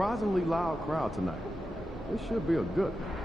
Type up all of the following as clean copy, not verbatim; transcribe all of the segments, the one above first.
surprisingly loud crowd tonight. This should be a good one.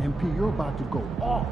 MP, you're about to go off.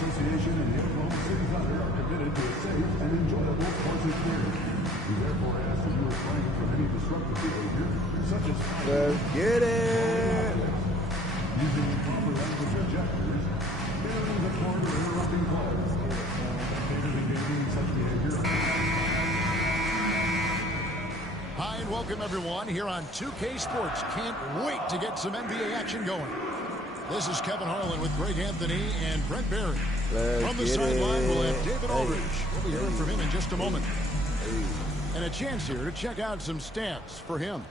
Association and the Oklahoma City Thunder are committed to a safe and enjoyable sports experience. We therefore ask that you refrain from any disruptive behavior, such as let's get it. Using improper language or gestures, entering the court or interrupting players. Spectators engaging in such behavior welcome everyone here on 2K Sports. Can't wait to get some NBA action going. This is Kevin Harlan with Greg Anthony and Brent Barry. From the sideline, we'll have David Aldridge. We'll be hearing from him in just a moment. And a chance here to check out some stats for him.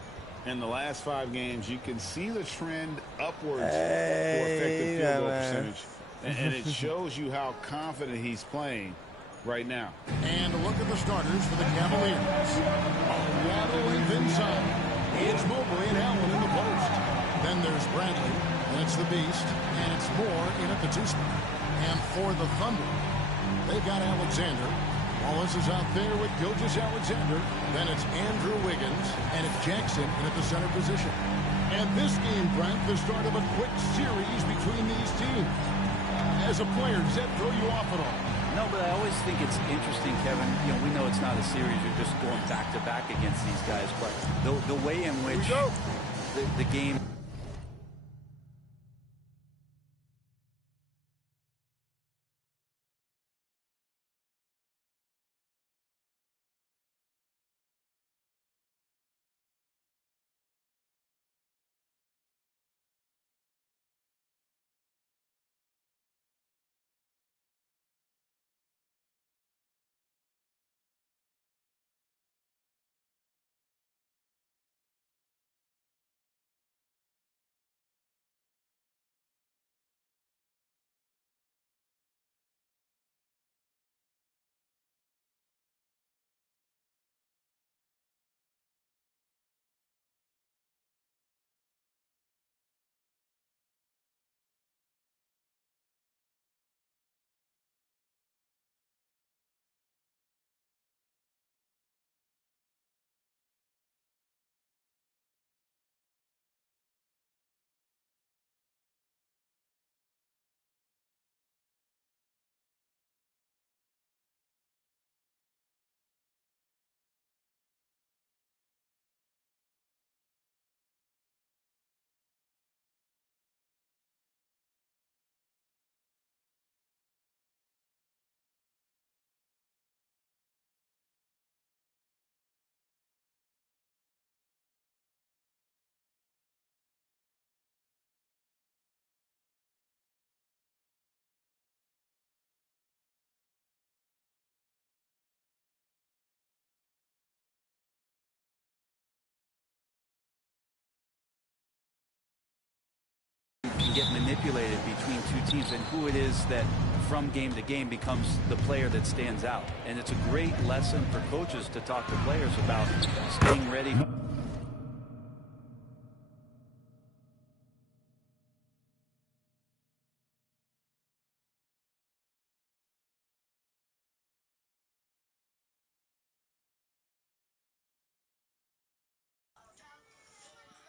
In the last 5 games, you can see the trend upwards for effective field goal percentage. And it shows you how confident he's playing right now. And a look at the starters for the Cavaliers. Waddle length inside. It's Mobley and Allen in the post. Then there's Bradley. And it's the Beast. And it's Moore in at the 2 spot. And for the Thunder, they've got Alexander. Wallace is out there with Gilgeous-Alexander. Then it's Andrew Wiggins. And it's Jackson in at the center position. And this game, Brent, the start of a quick series between these teams. As a player, does that throw you off at all? No, but I always think it's interesting, Kevin. You know, we know it's not a series. You're just going back-to-back against these guys. But the way in which the game... can get manipulated between 2 teams, and who it is that from game to game becomes the player that stands out. And it's a great lesson for coaches to talk to players about staying ready.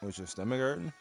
Was your stomach hurting?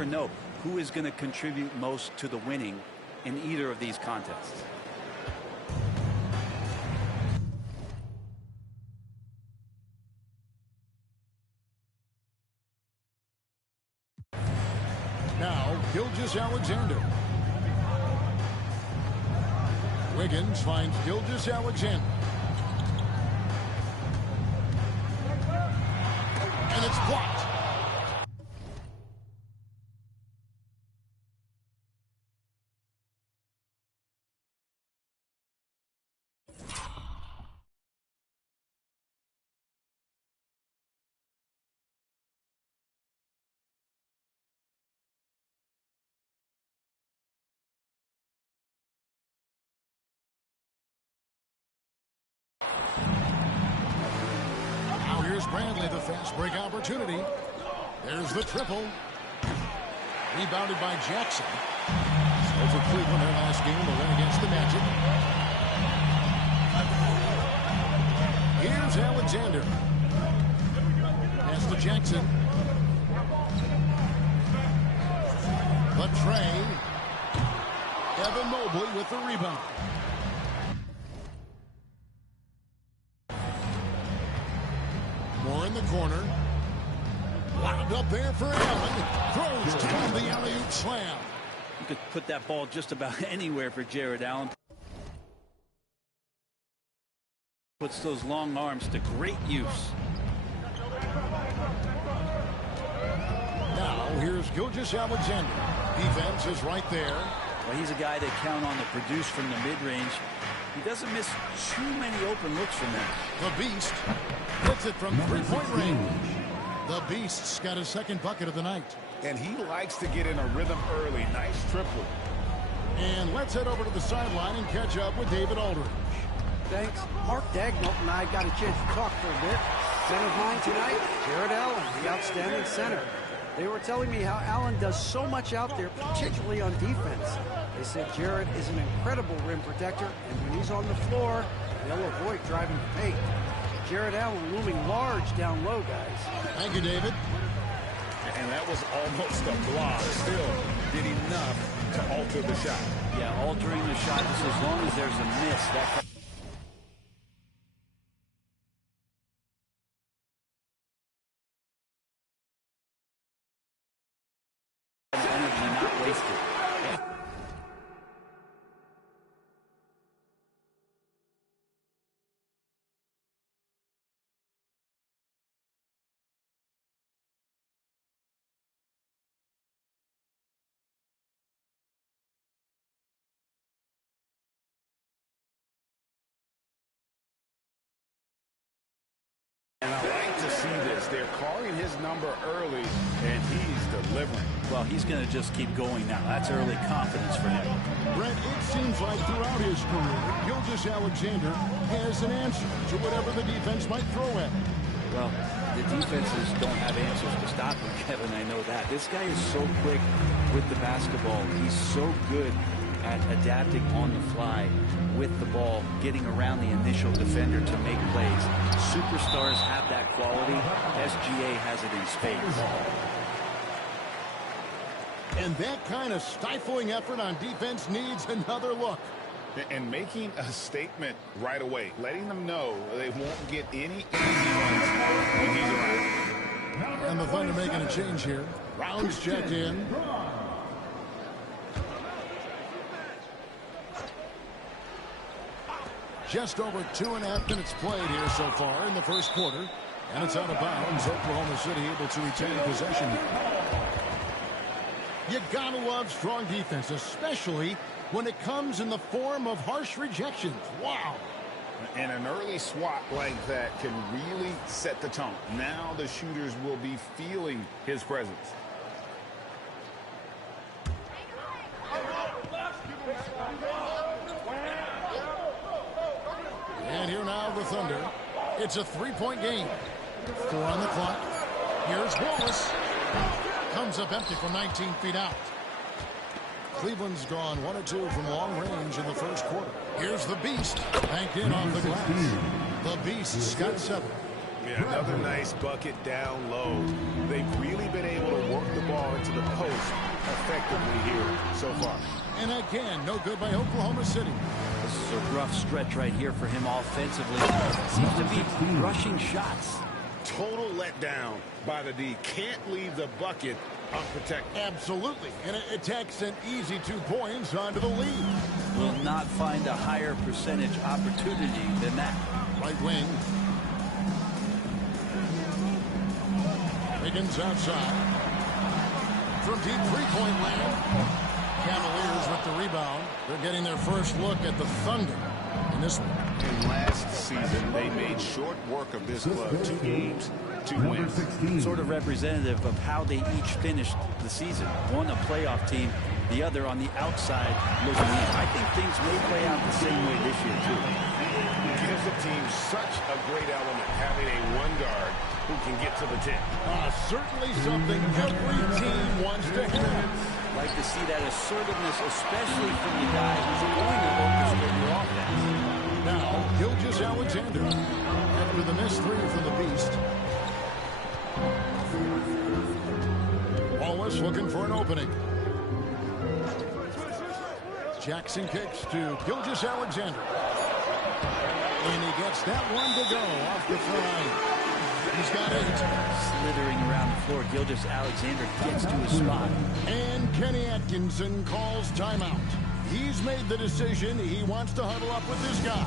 never know who is going to contribute most to the winning in either of these contests. Now, Gilgeous-Alexander. Wiggins finds Gilgeous-Alexander. And it's blocked. Now here's Bradley, the fast break opportunity. There's the triple. Rebounded by Jackson. So for Cleveland, their last game, the win against the Magic. Here's Alexander. Pass to Jackson. But Trey. Evan Mobley with the rebound. More in the corner. Wound up there for Allen. Throws down the alley-oop slam. You could put that ball just about anywhere for Jarrett Allen. Puts those long arms to great use. Now here's Gilgeous-Alexander. Defense is right there. Well, he's a guy they count on to produce from the mid-range. He doesn't miss too many open looks from them. The Beast hits it from three-point range. The Beast's got his second bucket of the night. And he likes to get in a rhythm early. Nice triple. And let's head over to the sideline and catch up with David Aldridge. Thanks. Mark Dagnall and I got a chance to talk for a bit. Center of mine tonight, Jarrett Allen, the outstanding center. They were telling me how Allen does so much out there, particularly on defense. They said Jarrett is an incredible rim protector, and when he's on the floor, they'll avoid driving the paint. Jarrett Allen looming large down low, guys. Thank you, David. And that was almost a block. Still did enough to alter the shot. Yeah, altering the shot just as long as there's a miss. That energy not wasted. And I like to see this. They're calling his number early, and he's delivering. Well, he's going to just keep going now. That's early confidence for him. Brett, it seems like throughout his career, Gilgeous-Alexander has an answer to whatever the defense might throw at him. Well, the defenses don't have answers to stop him, Kevin. I know that. This guy is so quick with the basketball. He's so good at adapting on the fly with the ball, getting around the initial defender to make plays. Superstars have that quality. SGA has it in spades. And that kind of stifling effort on defense needs another look. And making a statement right away, letting them know they won't get any easy ones when he's around. And the Thunder making a change here. Rounds checked in. Just over 2.5 minutes played here so far in the first quarter. And it's out of bounds. Oklahoma City able to retain possession. You gotta love strong defense, especially when it comes in the form of harsh rejections. Wow. And an early swat like that can really set the tone. Now the shooters will be feeling his presence. And here now the Thunder. It's a three-point game. 4 on the clock. Here's Wallace. Comes up empty from 19 feet out. Cleveland's gone 1 or 2 from long range in the first quarter. Here's the Beast. Banked in off the glass. The Beast's got 7. Yeah, another nice bucket down low. They've really been able to work the ball into the post effectively here so far. And again, no good by Oklahoma City. This is a rough stretch right here for him offensively. Seems to be rushing shots. Total letdown by the D. Can't leave the bucket unprotected. Absolutely. And it takes an easy 2 points onto the lead. Will not find a higher percentage opportunity than that. Right wing. Wiggins outside. From deep three-point land. Cavaliers with the rebound. They're getting their first look at the Thunder in this one. And last season, they made short work of this club. 2 games, 2 wins. Sort of representative of how they each finished the season. One a playoff team, the other on the outside looking in. I think things may play out the same way this year, too. Gives the team such a great element, having a 1 guard who can get to the 10. Certainly something every team wants to have. Like to see that assertiveness, especially from the guy who's going to orchestrate your offense. Now, Gilgeous-Alexander, after the missed 3 from the Beast. Wallace looking for an opening. Jackson kicks to Gilgeous-Alexander. And he gets that one to go off the fly. He's got 8. Slithering around the floor, Gilgeous-Alexander gets to his spot. And Kenny Atkinson calls timeout. He's made the decision. He wants to huddle up with his guys.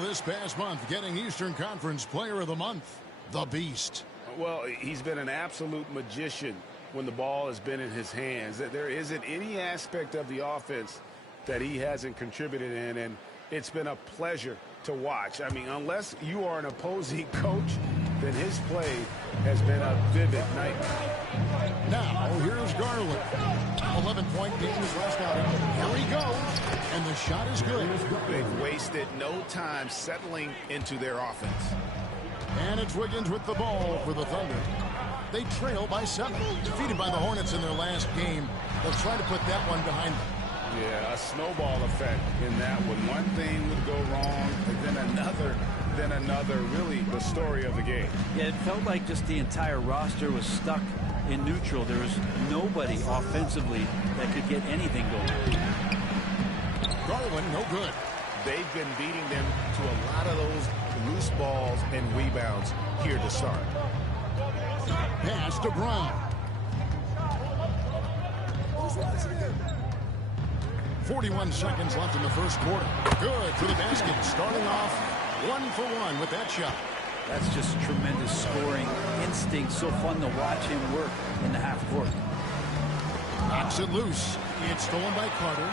This past month, getting Eastern Conference Player of the Month, the Beast. Well, he's been an absolute magician when the ball has been in his hands. There isn't any aspect of the offense that he hasn't contributed in, and it's been a pleasure to watch. I mean, unless you are an opposing coach, then his play has been a vivid nightmare. Now, here's Garland. 11-point game his last outing. Here he goes, and the shot is good. They've wasted no time settling into their offense. And it's Wiggins with the ball for the Thunder. They trail by 7. Defeated by the Hornets in their last game. They'll try to put that one behind them. Yeah, a snowball effect in that one. One thing would go wrong, and then another, really the story of the game. Yeah, it felt like just the entire roster was stuck in neutral. There was nobody offensively that could get anything going. Garland, no good. They've been beating them to a lot of those loose balls and rebounds here to start. Pass to Brown. 41 seconds left in the first quarter. Good for the basket. Starting off 1 for 1 with that shot. That's just tremendous scoring instinct. So fun to watch him work in the half court. Knocks it loose. It's stolen by Carter.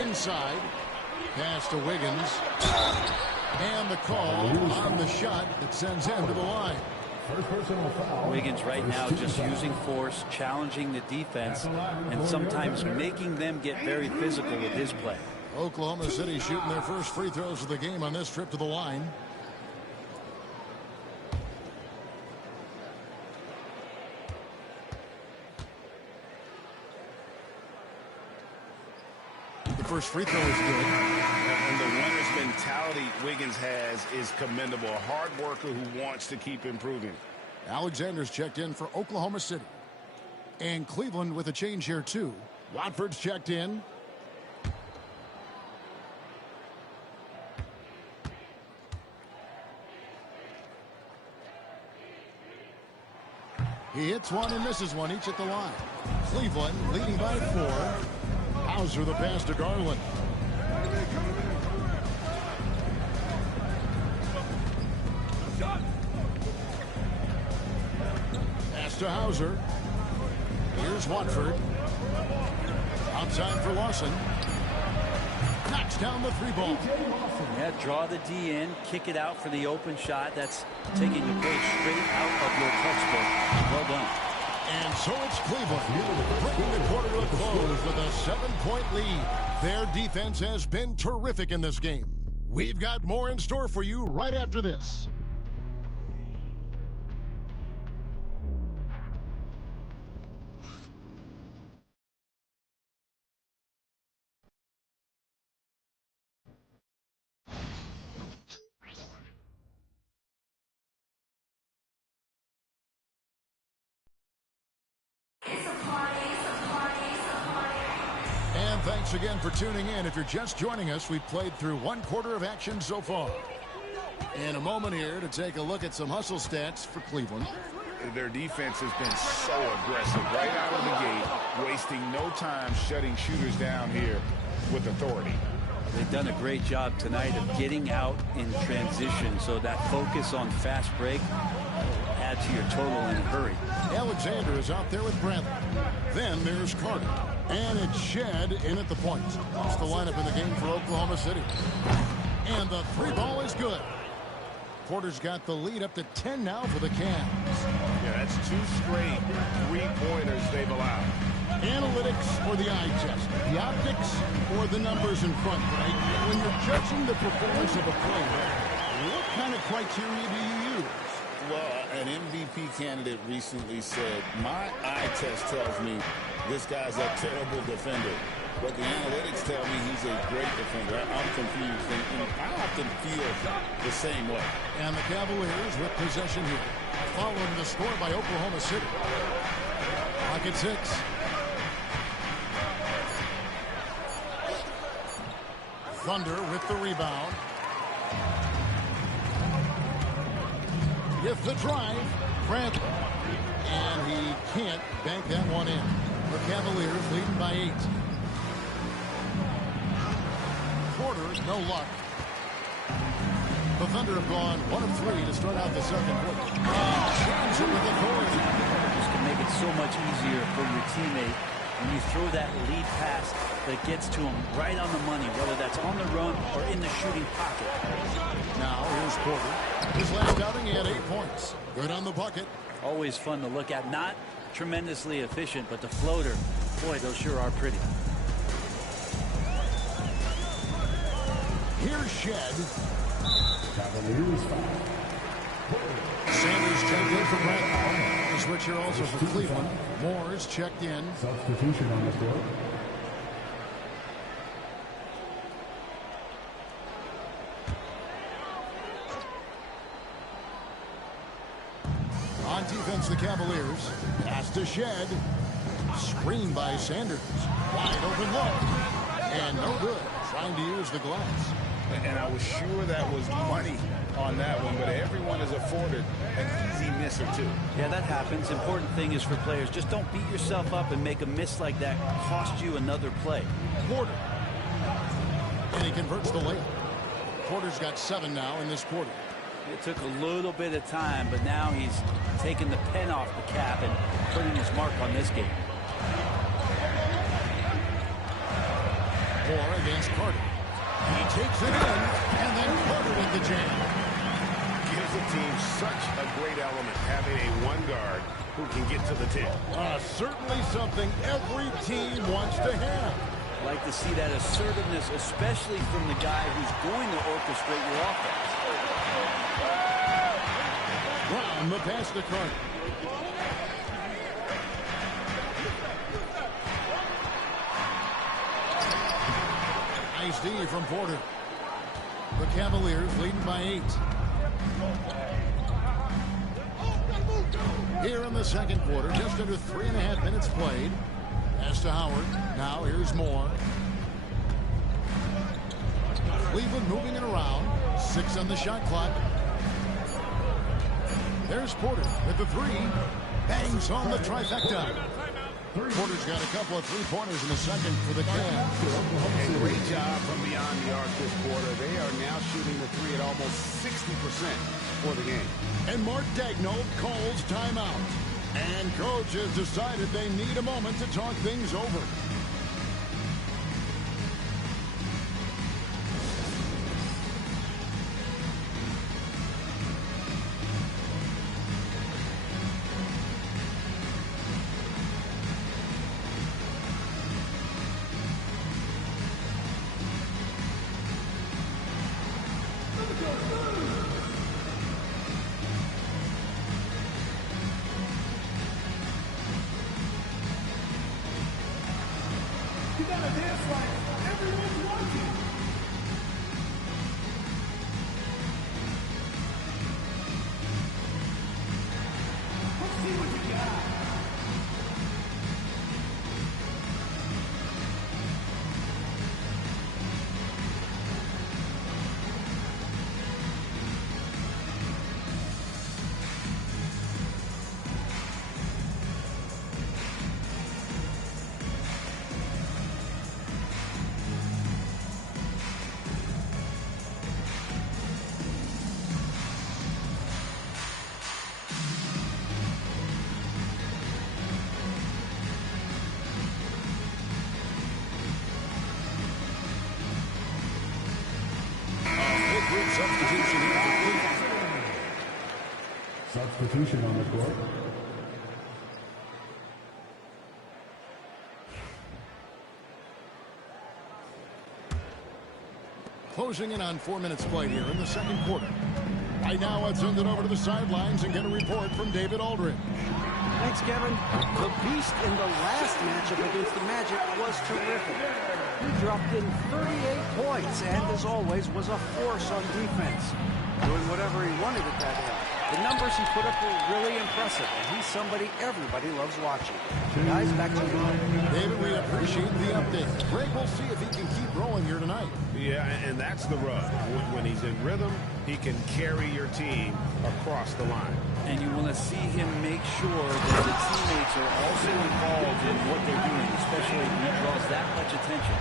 Inside. Pass to Wiggins. And the call on the shot that sends him to the line. Wiggins right now just using force, challenging the defense, and sometimes making them get very physical with his play. Oklahoma City shooting their first free throws of the game on this trip to the line. The first free throw is good. And the winner's mentality Wiggins has is commendable. A hard worker who wants to keep improving. Alexander's checked in for Oklahoma City. And Cleveland with a change here too. Watford's checked in. He hits one and misses one, each at the line. Cleveland leading by 4. Hauser the pass to Garland. Pass to Hauser. Here's Watford. Outside for Lawson. Knocks down the 3-ball. Yeah, draw the D in, kick it out for the open shot. That's taking a page straight out of your textbook. Well done. And so it's Cleveland bringing the quarter to a close with a 7-point lead. Their defense has been terrific in this game. We've got more in store for you right after this. And thanks again for tuning in. If you're just joining us, we've played through one quarter of action so far. In a moment here to take a look at some hustle stats for Cleveland. Their defense has been so aggressive right out of the gate, wasting no time shutting shooters down here with authority. They've done a great job tonight of getting out in transition, so that focus on fast break will add to your total in a hurry. Alexander is out there with Bradley. Then there's Carter. And it's Shed in at the point. That's the lineup in the game for Oklahoma City. And the three ball is good. Porter's got the lead up to 10 now for the Cavs. Yeah, that's 2 straight three-pointers they've allowed. Analytics or the eye test? The optics or the numbers in front, right? When you're judging the performance of a player, what kind of criteria do you use? Well, an MVP candidate recently said, my eye test tells me this guy's a terrible defender. But the analytics tell me he's a great defender. I'm confused, and I often feel the same way. And the Cavaliers with possession here, following the score by Oklahoma City. Pocket 6. Thunder with the rebound. With the drive, Bradley. And he can't bank that one in. The Cavaliers leading by 8. Porter, no luck. The Thunder have gone 1 of 3 to start out the second quarter. Chance it with authority. This can make it so much easier for your teammate when you throw that lead pass that gets to him right on the money, whether that's on the run or in the shooting pocket. Now here's Porter. His last outing, he had 8 points. Good on the bucket. Always fun to look at. Not tremendously efficient, but the floater, boy, those sure are pretty. Here's Shed. Cavaliers foul. Sanders checked in for Bradley. The switch here also for Cleveland. Moore is checked in. Substitution on the floor. On defense, the Cavaliers. Pass to Shed. Screened by Sanders. Wide open look. And no good. Trying to use the glass. And I was sure that was money on that one, but everyone is afforded an easy miss or two. Yeah, that happens. Important thing is for players, just don't beat yourself up and make a miss like that cost you another play. Porter. And he converts the layup. Porter's got 7 now in this quarter. It took a little bit of time, but now he's taking the pen off the cap and putting his mark on this game. Moore against Carter. He takes it in, and then Carter with the jam. Gives the team such a great element, having a one guard who can get to the tip. Certainly something every team wants to have. Like to see that assertiveness, especially from the guy who's going to orchestrate your offense. Brown, the pass to Carter. Nice D from Porter. The Cavaliers leading by 8. Here in the second quarter, just under 3.5 minutes played. Pass to Howard. Now here's Moore. Cleveland moving it around. 6 on the shot clock. There's Porter with the 3. Bangs on the trifecta. Porter's got a couple of three-pointers in the second for the Cavs. A great job from beyond the arc this quarter. They are now shooting the 3 at almost 60% for the game. And Mark Daigneault calls timeout. And coach has decided they need a moment to talk things over. Everyone's watching. Let's see what you got. Substitution here for Cleveland. Substitution on the court. Closing in on 4 minutes played here in the second quarter. Right now, let's send it over to the sidelines and get a report from David Aldridge. Thanks, Kevin. The beast in the last matchup against the Magic was terrific. He dropped in 38 points and, as always, was a force on defense, doing whatever he wanted at that end. The numbers he put up were really impressive, and he's somebody everybody loves watching. Guys, back to you. David, we appreciate the update. Greg, we'll see if he can keep rolling here tonight. Yeah, and that's the rub. When he's in rhythm, he can carry your team across the line. And you want to see him make sure that the teammates are also involved in what they're doing, especially when he draws that much attention.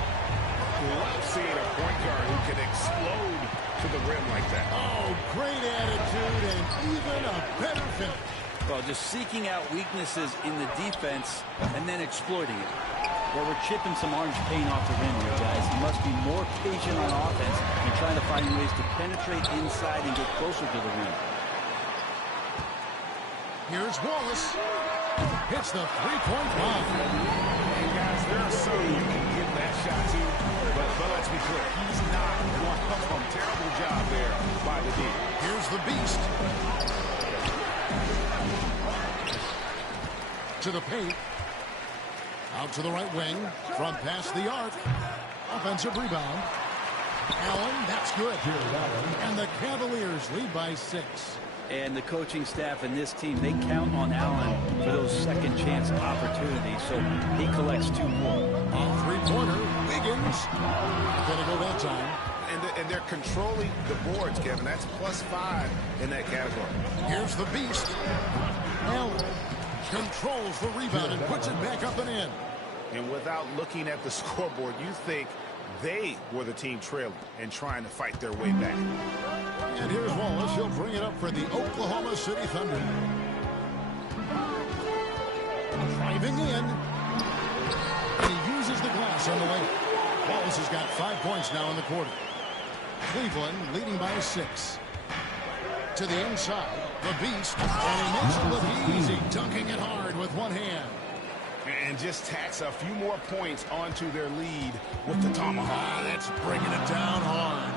Love seeing a point guard who can explode to the rim like that. Oh, great attitude and even a better finish. Well, just seeking out weaknesses in the defense and then exploiting it. Well, we're chipping some orange paint off the rim here, guys. He must be more patient on offense and trying to find ways to penetrate inside and get closer to the rim. Here's Wallace. Hits the three-point line. And guys, there are some you can give that shot to, but let's be clear, he's not one of them. Terrible job there by the D. Here's the beast. To the paint. Out to the right wing. From past the arc. Offensive rebound. Allen, that's good. And the Cavaliers lead by 6. And the coaching staff and this team, they count on Allen for those second chance opportunities, so he collects 2 more. On three-pointer, Wiggins. Gonna go that time. And they're controlling the boards, Kevin. That's +5 in that category. Here's the beast. Allen controls the rebound and puts it back up and in. And without looking at the scoreboard, you think they were the team trailing and trying to fight their way back. And here's Wallace. He'll bring it up for the Oklahoma City Thunder. Driving in. And he uses the glass on the way. Wallace has got 5 points now in the quarter. Cleveland leading by 6. To the inside, the beast. And he makes it look easy, dunking it hard with one hand. And just tacks a few more points onto their lead with the tomahawk. That's bringing it down hard.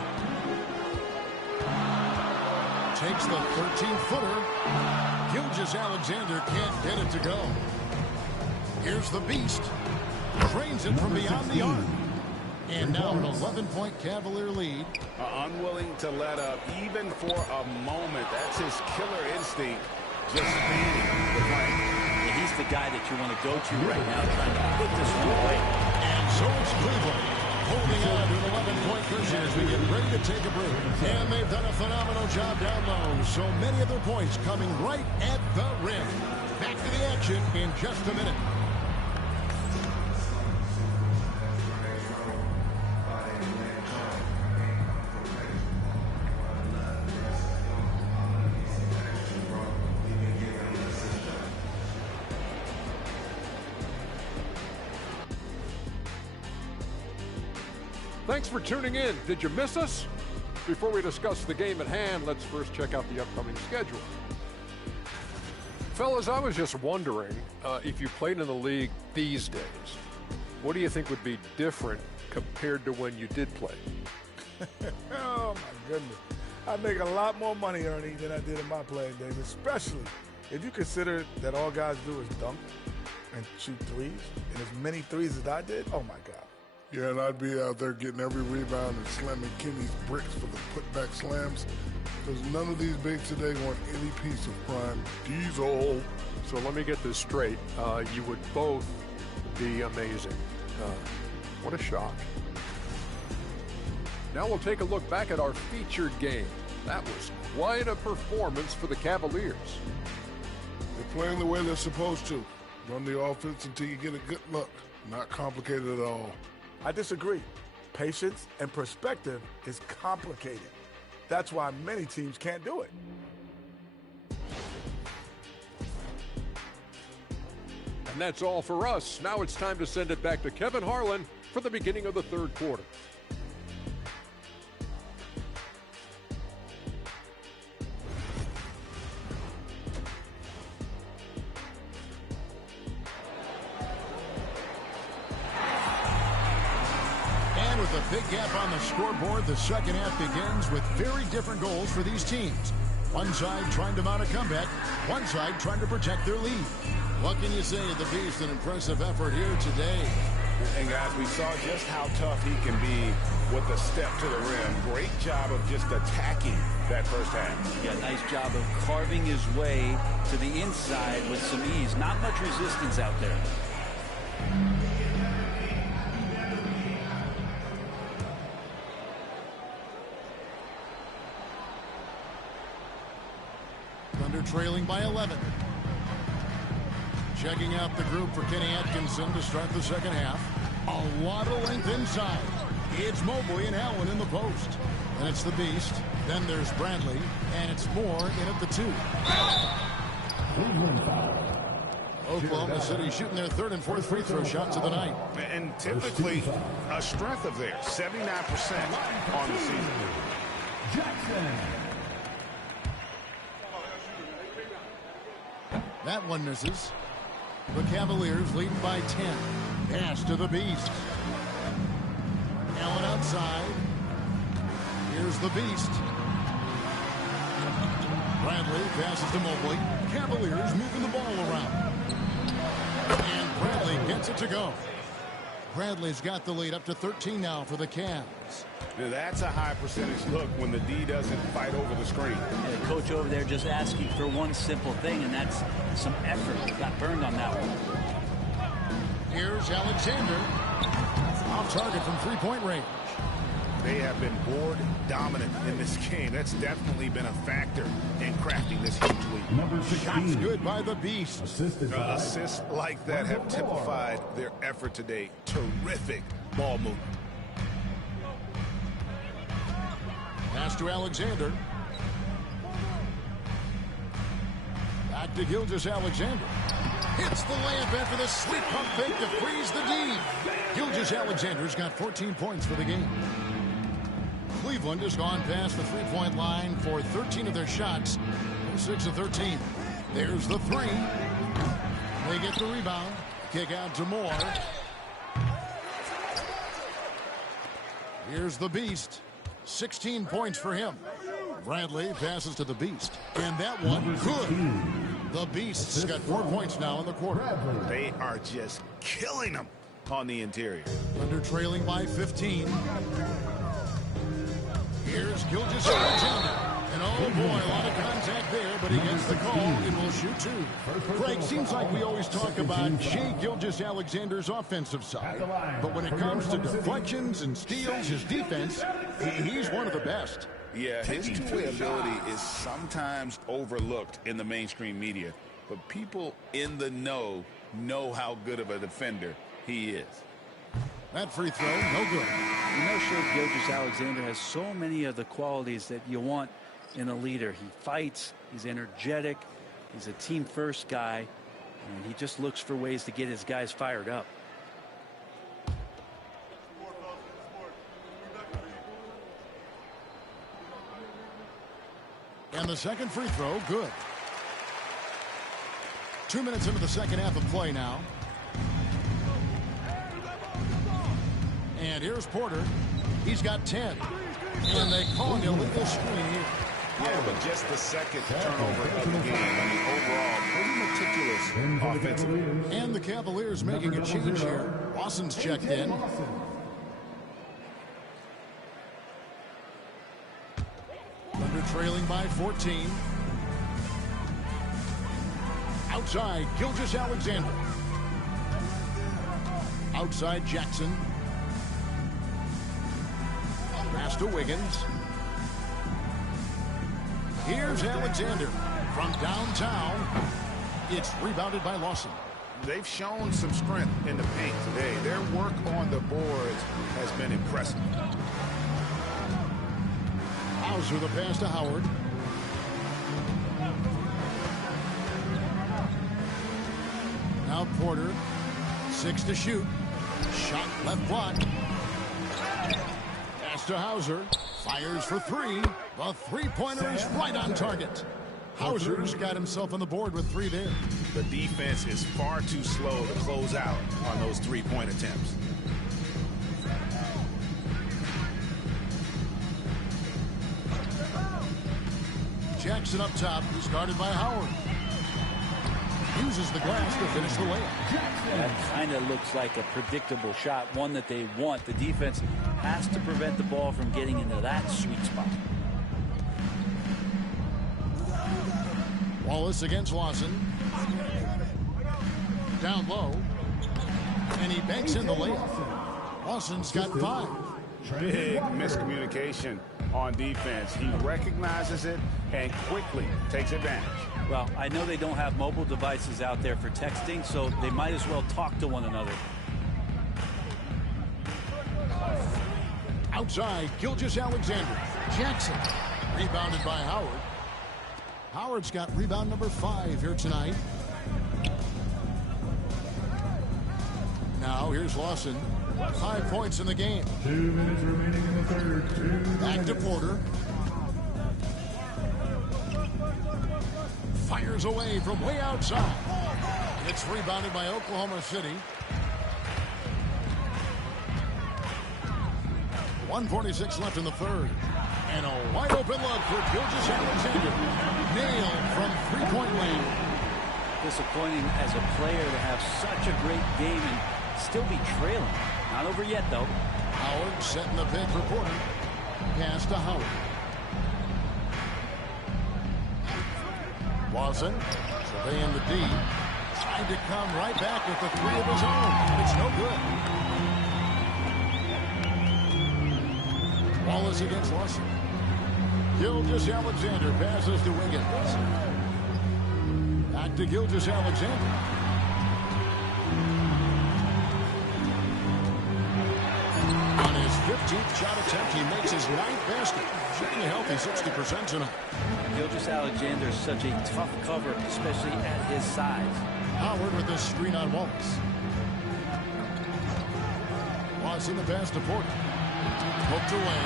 Takes the 13-footer. Gilgeous-Alexander can't get it to go. Here's the beast. Drains it from beyond the arc. And now an 11-point Cavalier lead. Unwilling to let up even for a moment. That's his killer instinct. Just standing the fight. He's the guy that you want to go to right now, trying to put this one away. And so it's Cleveland holding on to an 11-point cushion as we get ready to take a break. And they've done a phenomenal job down low. So many of their points coming right at the rim. Back to the action in just a minute. Thanks for tuning in. Did you miss us? Before we discuss the game at hand, let's first check out the upcoming schedule. Fellas, I was just wondering if you played in the league these days, what do you think would be different compared to when you did play? Oh, my goodness. I make a lot more money, Ernie, than I did in my playing days, especially if you consider that all guys do is dunk and shoot threes, and as many threes as I did, oh, my God. Yeah, and I'd be out there getting every rebound and slamming Kenny's bricks for the putback slams, because none of these bigs today want any piece of prime Diesel. So let me get this straight. You would both be amazing. What a shock. Now we'll take a look back at our featured game. That was quite a performance for the Cavaliers. They're playing the way they're supposed to. Run the offense until you get a good look. Not complicated at all. I disagree. Patience and perspective is complicated. That's why many teams can't do it. And that's all for us. Now it's time to send it back to Kevin Harlan for the beginning of the third quarter. And with a big gap on the scoreboard, the second half begins with very different goals for these teams. One side trying to mount a comeback, one side trying to protect their lead. What can you say of the Beast? An impressive effort here today. And guys, we saw just how tough he can be with a step to the rim. Great job of just attacking that first half. Yeah, nice job of carving his way to the inside with some ease. Not much resistance out there. Thunder trailing by 11. Checking out the group for Kenny Atkinson to start the second half. A lot of length inside. It's Mobley and Allen in the post. And it's the Beast. Then there's Bradley. And it's Moore in at the 2. Oklahoma City shooting their third and fourth free throw shots of the night. And typically a strength of theirs. 79% on the season. Jackson. That one misses. The Cavaliers leading by 10. Pass to the Beast. Allen outside. Here's the Beast. Bradley passes to Mobley. Cavaliers moving the ball around. And Bradley gets it to go. Bradley's got the lead up to 13 now for the Cavs. Now that's a high percentage look when the D doesn't fight over the screen. Yeah, the coach over there just asking for one simple thing, and that's some effort. Got burned on that one. Here's Alexander. Off target from three-point range. They have been board dominant in this game. That's definitely been a factor in crafting this huge lead. Number 16. Shots good by the Beast. Assists like that have typified their effort today. Terrific ball movement. Pass to Alexander. Back to Gilgeous-Alexander. Hits the layup after the sweep pump fake to freeze the D. Gilgeous-Alexander's got 14 points for the game. Cleveland has gone past the three-point line for 13 of their shots. 6 of 13. There's the 3. They get the rebound. Kick out to Moore. Here's the Beast. 16 points for him. Bradley passes to the Beast. And that one, good. The Beast's got 4 points now in the quarter. They are just killing them on the interior. Under trailing by 15. Here's Gilgeous-Alexander. And oh boy, a lot of contact there, but he gets the call and will shoot 2. Craig, seems like we always talk about Shai Gilgeous-Alexander's offensive side. But when it comes to deflections and steals, his defense, he's one of the best. Yeah, his two-way ability is sometimes overlooked in the mainstream media, but people in the know how good of a defender he is. That free throw, no good. You know, Shai Gilgeous-Alexander has so many of the qualities that you want in a leader. He fights, he's energetic, he's a team-first guy, and he just looks for ways to get his guys fired up. And the second free throw, good. 2 minutes into the second half of play now. And here's Porter. He's got 10. And they call an illegal screen here. Yeah, but just the second turnover of the game. I mean, overall, pretty meticulous offensively. And the Cavaliers making a change here. Lawson's checked in. trailing by 14. Outside, Gilgeous-Alexander. Outside, Jackson. Pass to Wiggins. Here's Alexander from downtown. It's rebounded by Lawson. They've shown some strength in the paint today. Their work on the boards has been impressive. Hauser the pass to Howard. Now Porter. 6 to shoot. Shot left block. Pass to Hauser. Fires for 3. The three-pointer is right on target. Hauser's got himself on the board with 3 there. The defense is far too slow to close out on those three-point attempts. Jackson up top, started by Howard. Uses the glass to finish the layup. That kind of looks like a predictable shot, one that they want. The defense has to prevent the ball from getting into that sweet spot. Wallace against Lawson. Down low. And he banks in the layup. Lawson's got 5. Big miscommunication on defense. He recognizes it and quickly takes advantage. Well, I know they don't have mobile devices out there for texting, so they might as well talk to one another. Outside, Gilgeous-Alexander. Jackson. Rebounded by Howard. Howard's got rebound number 5 here tonight. Now here's Lawson. 5 points in the game. 2 minutes remaining in the third. Back to Porter. Fires away from way outside. It's rebounded by Oklahoma City. 1:46 left in the third. And a wide open look for Gilgeous-Alexander. Nailed from three-point land. Disappointing as a player to have such a great game and still be trailing. Not over yet, though. Howard setting the pick for Porter. Pass to Howard. Lawson surveying the D. Trying to come right back with the 3 of his own. It's no good. Wallace against Lawson. Gilgeous-Alexander passes to Wiggins. Back to Gilgeous-Alexander. On his 15th shot attempt, he makes his 9th basket. Shooting a healthy 60% tonight. Gilgeous-Alexander is such a tough cover, especially at his size. Howard with this screen on Wallace. Wallace in the pass to Porter. Poked away.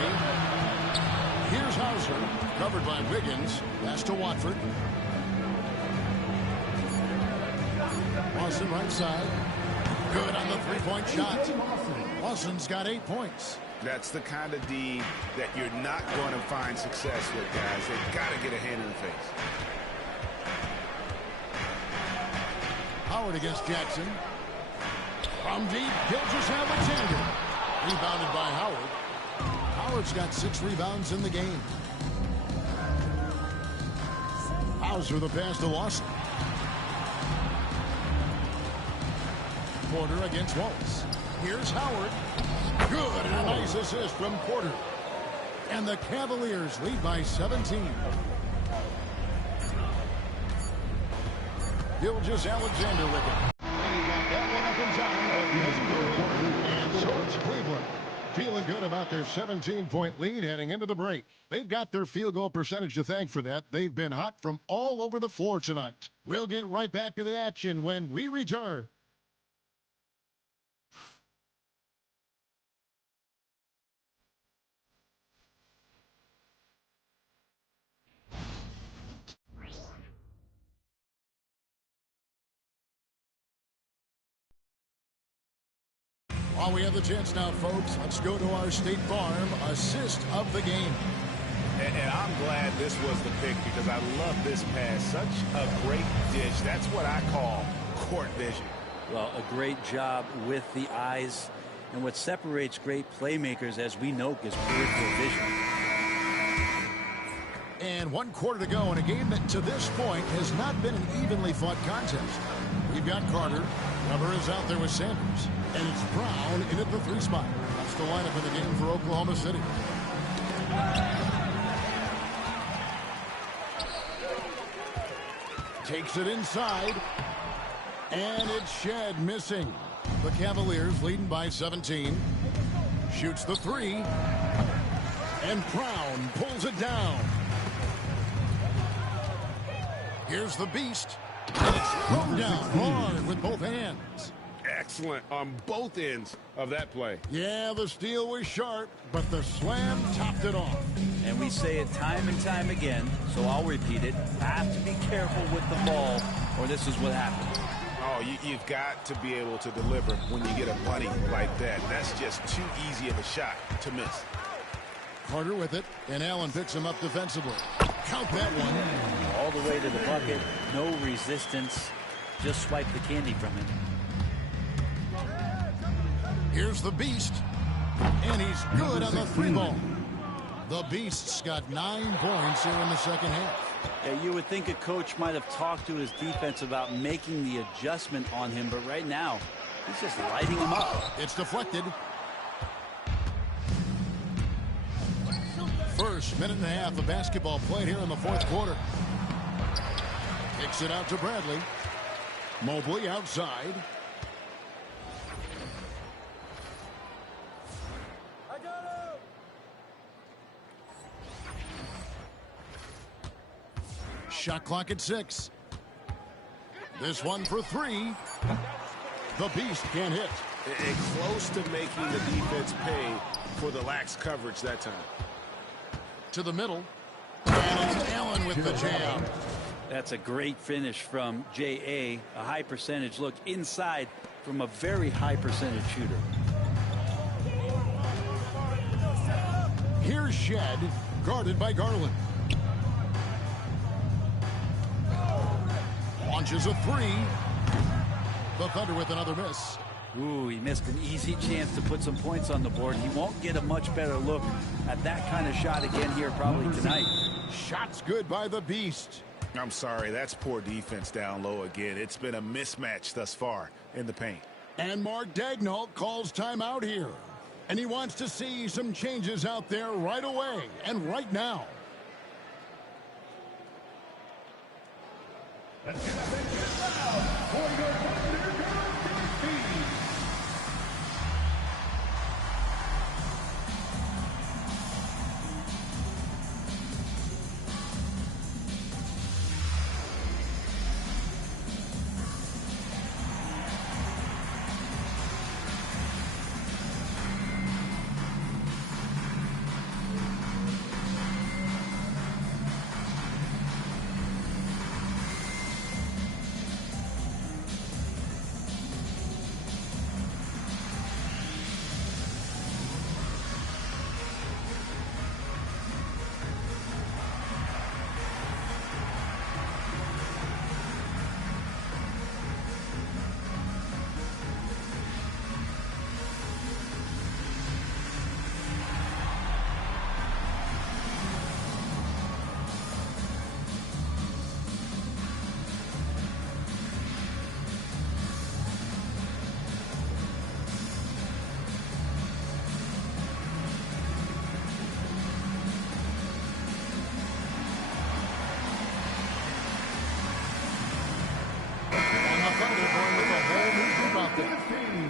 Here's Hauser, covered by Wiggins. Pass to Watford. Lawson right side. Good on the three-point shot. Lawson's got 8 points. That's the kind of D that you're not going to find success with, guys. They've got to get a hand in the face. Howard against Jackson. From deep, Gilgeous-Alexander. Rebounded by Howard. Howard's got 6 rebounds in the game. Hauser the pass to Lawson. Porter against Wallace. Here's Howard. Good, and a nice assist from Porter. And the Cavaliers lead by 17. Gilgeous-Alexander with it. And he got that one up in time. And so it's Cleveland. Feeling good about their 17-point lead heading into the break. They've got their field goal percentage to thank for that. They've been hot from all over the floor tonight. We'll get right back to the action when we return. While we have the chance now, folks, let's go to our State Farm assist of the game. And I'm glad this was the pick because I love this pass. Such a great dish. That's what I call court vision. Well, a great job with the eyes. And what separates great playmakers, as we know, is peripheral vision. 1 quarter to go in a game that to this point has not been an evenly fought contest. We've got Carter. Weber is out there with Sanders. And it's Brown in at the 3 spot. That's the lineup in the game for Oklahoma City. Takes it inside. And it's Shed missing. The Cavaliers leading by 17. Shoots the 3. And Brown pulls it down. Here's the Beast. And it's thrown down hard with both hands. Excellent on both ends of that play. Yeah, the steal was sharp, but the slam topped it off. And we say it time and time again, so I'll repeat it. Have to be careful with the ball, or this is what happens. Oh, you've got to be able to deliver when you get a bunny like that. That's just too easy of a shot to miss. Carter with it, and Allen picks him up defensively. Count that one. All the way to the bucket, no resistance. Just swipe the candy from him. Here's the Beast, and he's good on the 3-ball. The Beast's got 9 points here in the second half. Yeah, you would think a coach might have talked to his defense about making the adjustment on him, but right now, he's just lighting him up. It's deflected. First minute and a half of basketball played here in the 4th quarter. Kicks it out to Bradley. Mobley outside. Shot clock at 6. This one for 3. The Beast can't hit. And close to making the defense pay for the lax coverage that time. To the middle. And it's Allen with the jam. That's a great finish from J.A. A high percentage look inside from a very high percentage shooter. Here's Shed, guarded by Garland. Launches a 3. The Thunder with another miss. Ooh, he missed an easy chance to put some points on the board. He won't get a much better look at that kind of shot again here probably tonight. Shots good by the Beast. I'm sorry, that's poor defense down low again. It's been a mismatch thus far in the paint. And Mark Daigneault calls timeout here. And he wants to see some changes out there right away and right now. Let's get attention now for your Thunder Girls.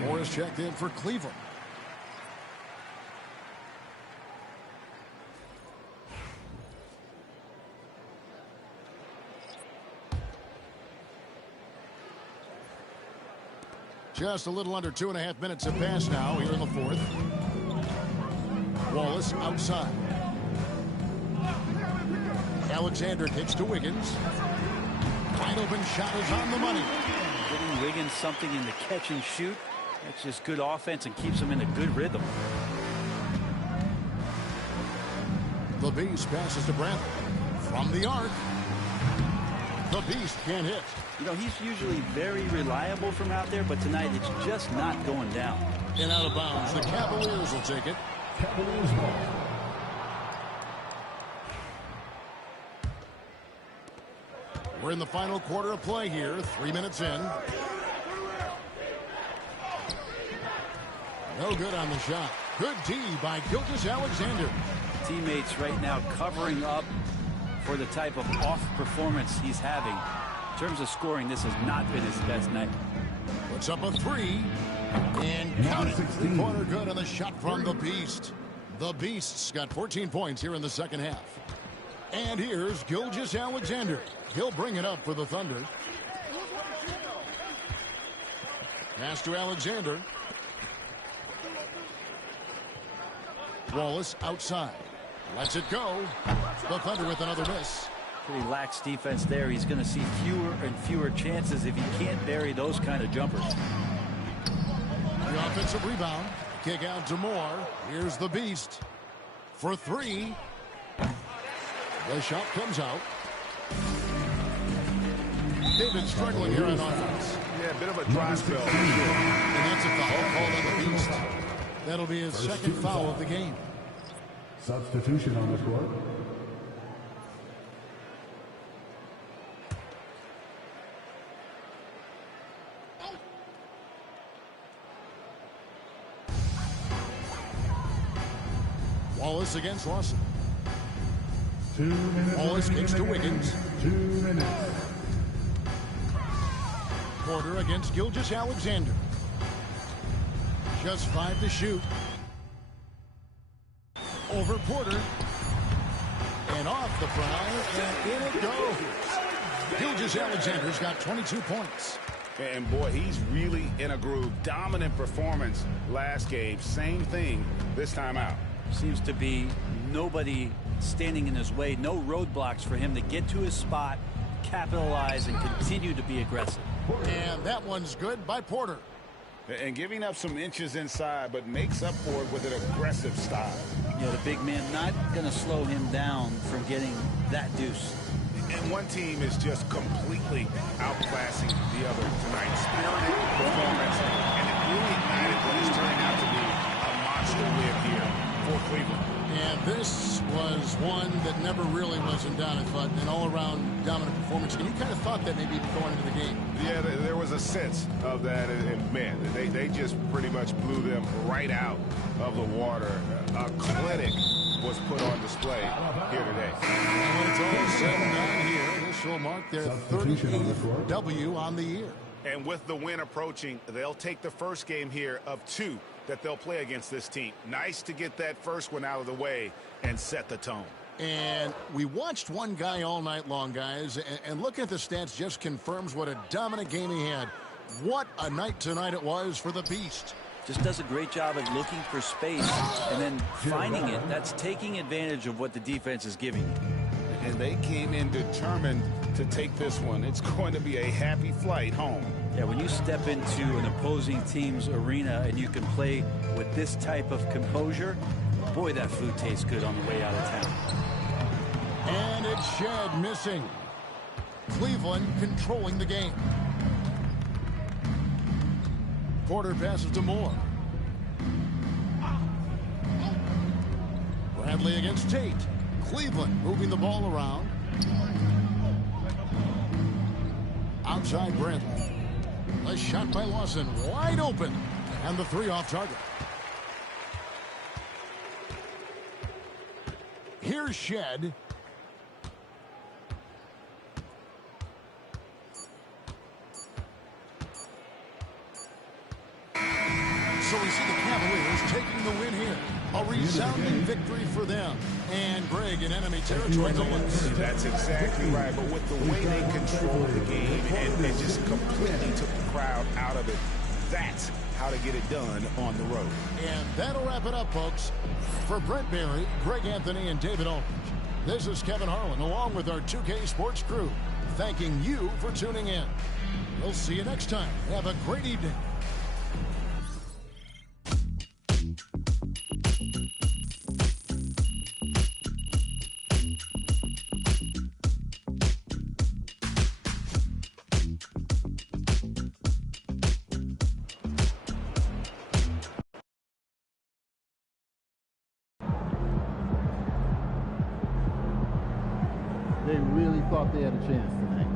Morris checked in for Cleveland. Just a little under 2.5 minutes have passed now here in the 4th. Wallace outside. Alexander kicks to Wiggins. Wide open shot is on the money. Getting Wiggins something in the catch and shoot. That's just good offense and keeps him in a good rhythm. The Beast passes to Bradley. From the arc. The Beast can't hit. You know, he's usually very reliable from out there, but tonight it's just not going down. And out of bounds. The Cavaliers will take it. Cavaliers ball. We're in the final quarter of play here, 3 minutes in. No good on the shot. Good D by Gilgeous-Alexander. Teammates right now covering up for the type of off performance he's having. In terms of scoring, this has not been his best night. Puts up a three. And count it. 3-pointer good on the shot from the Beast. The Beast's got 14 points here in the second half. And here's Gilgeous-Alexander. He'll bring it up for the Thunder. Pass to Alexander. Wallace outside. Lets it go. The Thunder with another miss. Pretty lax defense there. He's going to see fewer and fewer chances if he can't bury those kind of jumpers. The offensive rebound. Kick out to Moore. Here's the Beast. For three. The shot comes out. They've been struggling here on offense. Yeah, a bit of a dry spell. And that's a foul called on the Beast. That'll be his second foul of the game. Substitution on the court. Wallace against Lawson. 2 minutes. Wallace kicks to Wiggins. 2 minutes. Porter against Gilgeous-Alexander. Just 5 to shoot. Over Porter. And off the foul. And in it goes. Gilgeous-Alexander's got 22 points. And boy, he's really in a groove. Dominant performance last game. Same thing this time out. Seems to be nobody standing in his way. No roadblocks for him to get to his spot, capitalize, and continue to be aggressive. And that one's good by Porter. And giving up some inches inside, but makes up for it with an aggressive style. Yeah, the big man not going to slow him down from getting that deuce. And one team is just completely outclassing the other tonight. Spirited performance, and it really ignited what is turning out to be a monster win here for Cleveland. And this was one that never really was in doubt, I thought, an all-around dominant performance. And you kind of thought that maybe going into the game. Yeah, there was a sense of that, and man, they just pretty much blew them right out of the water. A clinic was put on display here today. And when it's all said and done here, this will mark their 38th W on the year. And with the win approaching, they'll take the first game here of 2 that they'll play against this team. Nice to get that first one out of the way and set the tone. And we watched one guy all night long, guys, and looking at the stats just confirms what a dominant game he had. What a night tonight it was for the Beast. Just does a great job at looking for space and then finding it. That's taking advantage of what the defense is giving you. And they came in determined to take this one. It's going to be a happy flight home. Yeah, when you step into an opposing team's arena and you can play with this type of composure, boy, that food tastes good on the way out of town. And it's Shed missing. Cleveland controlling the game. Porter passes to Moore. Bradley against Tate. Cleveland moving the ball around. Outside Bradley. A shot by Lawson, wide open. And the 3 off target. Here's Shed. So we see the Cavaliers taking the win here. A resounding victory for them. And Greg in enemy territory no less. That's exactly right. But with the way they controlled the game and just completely took the crowd out of it, that's how to get it done on the road. And that'll wrap it up, folks. For Brent Barry, Greg Anthony, and David Aldridge, this is Kevin Harlan along with our 2K Sports crew, thanking you for tuning in. We'll see you next time. Have a great evening. They really thought they had a chance tonight.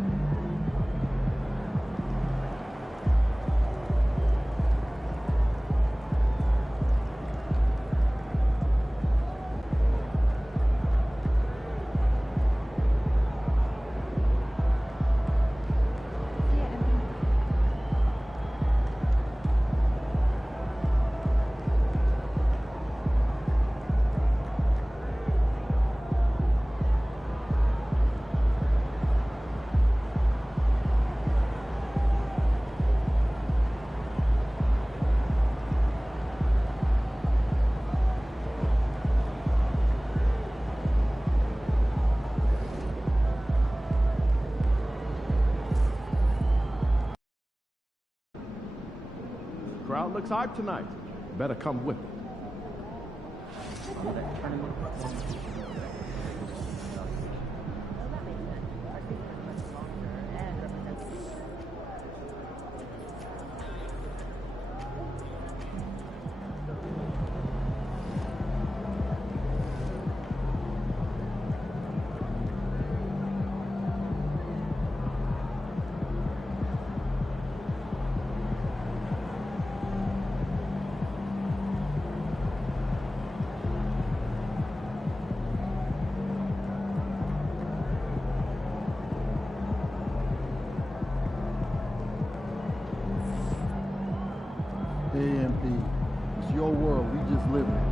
Crowd looks hyped tonight. Better come with it. AMP. It's your world. We just live it.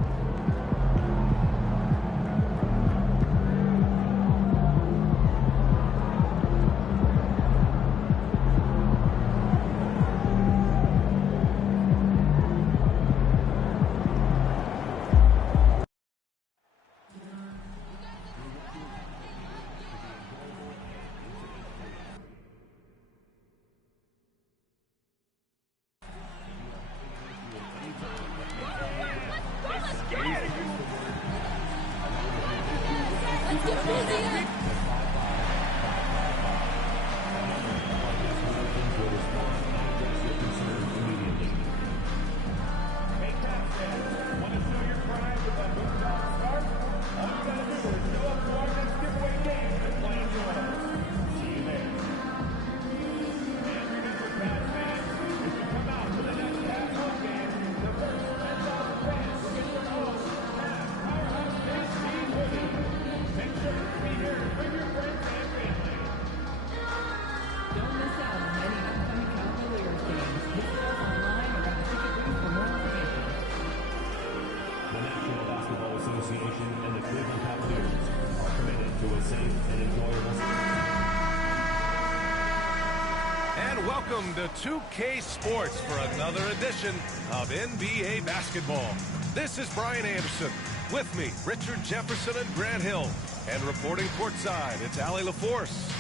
Welcome to 2K Sports for another edition of NBA basketball. This is Brian Anderson. With me, Richard Jefferson and Grant Hill. And reporting courtside, it's Allie LaForce.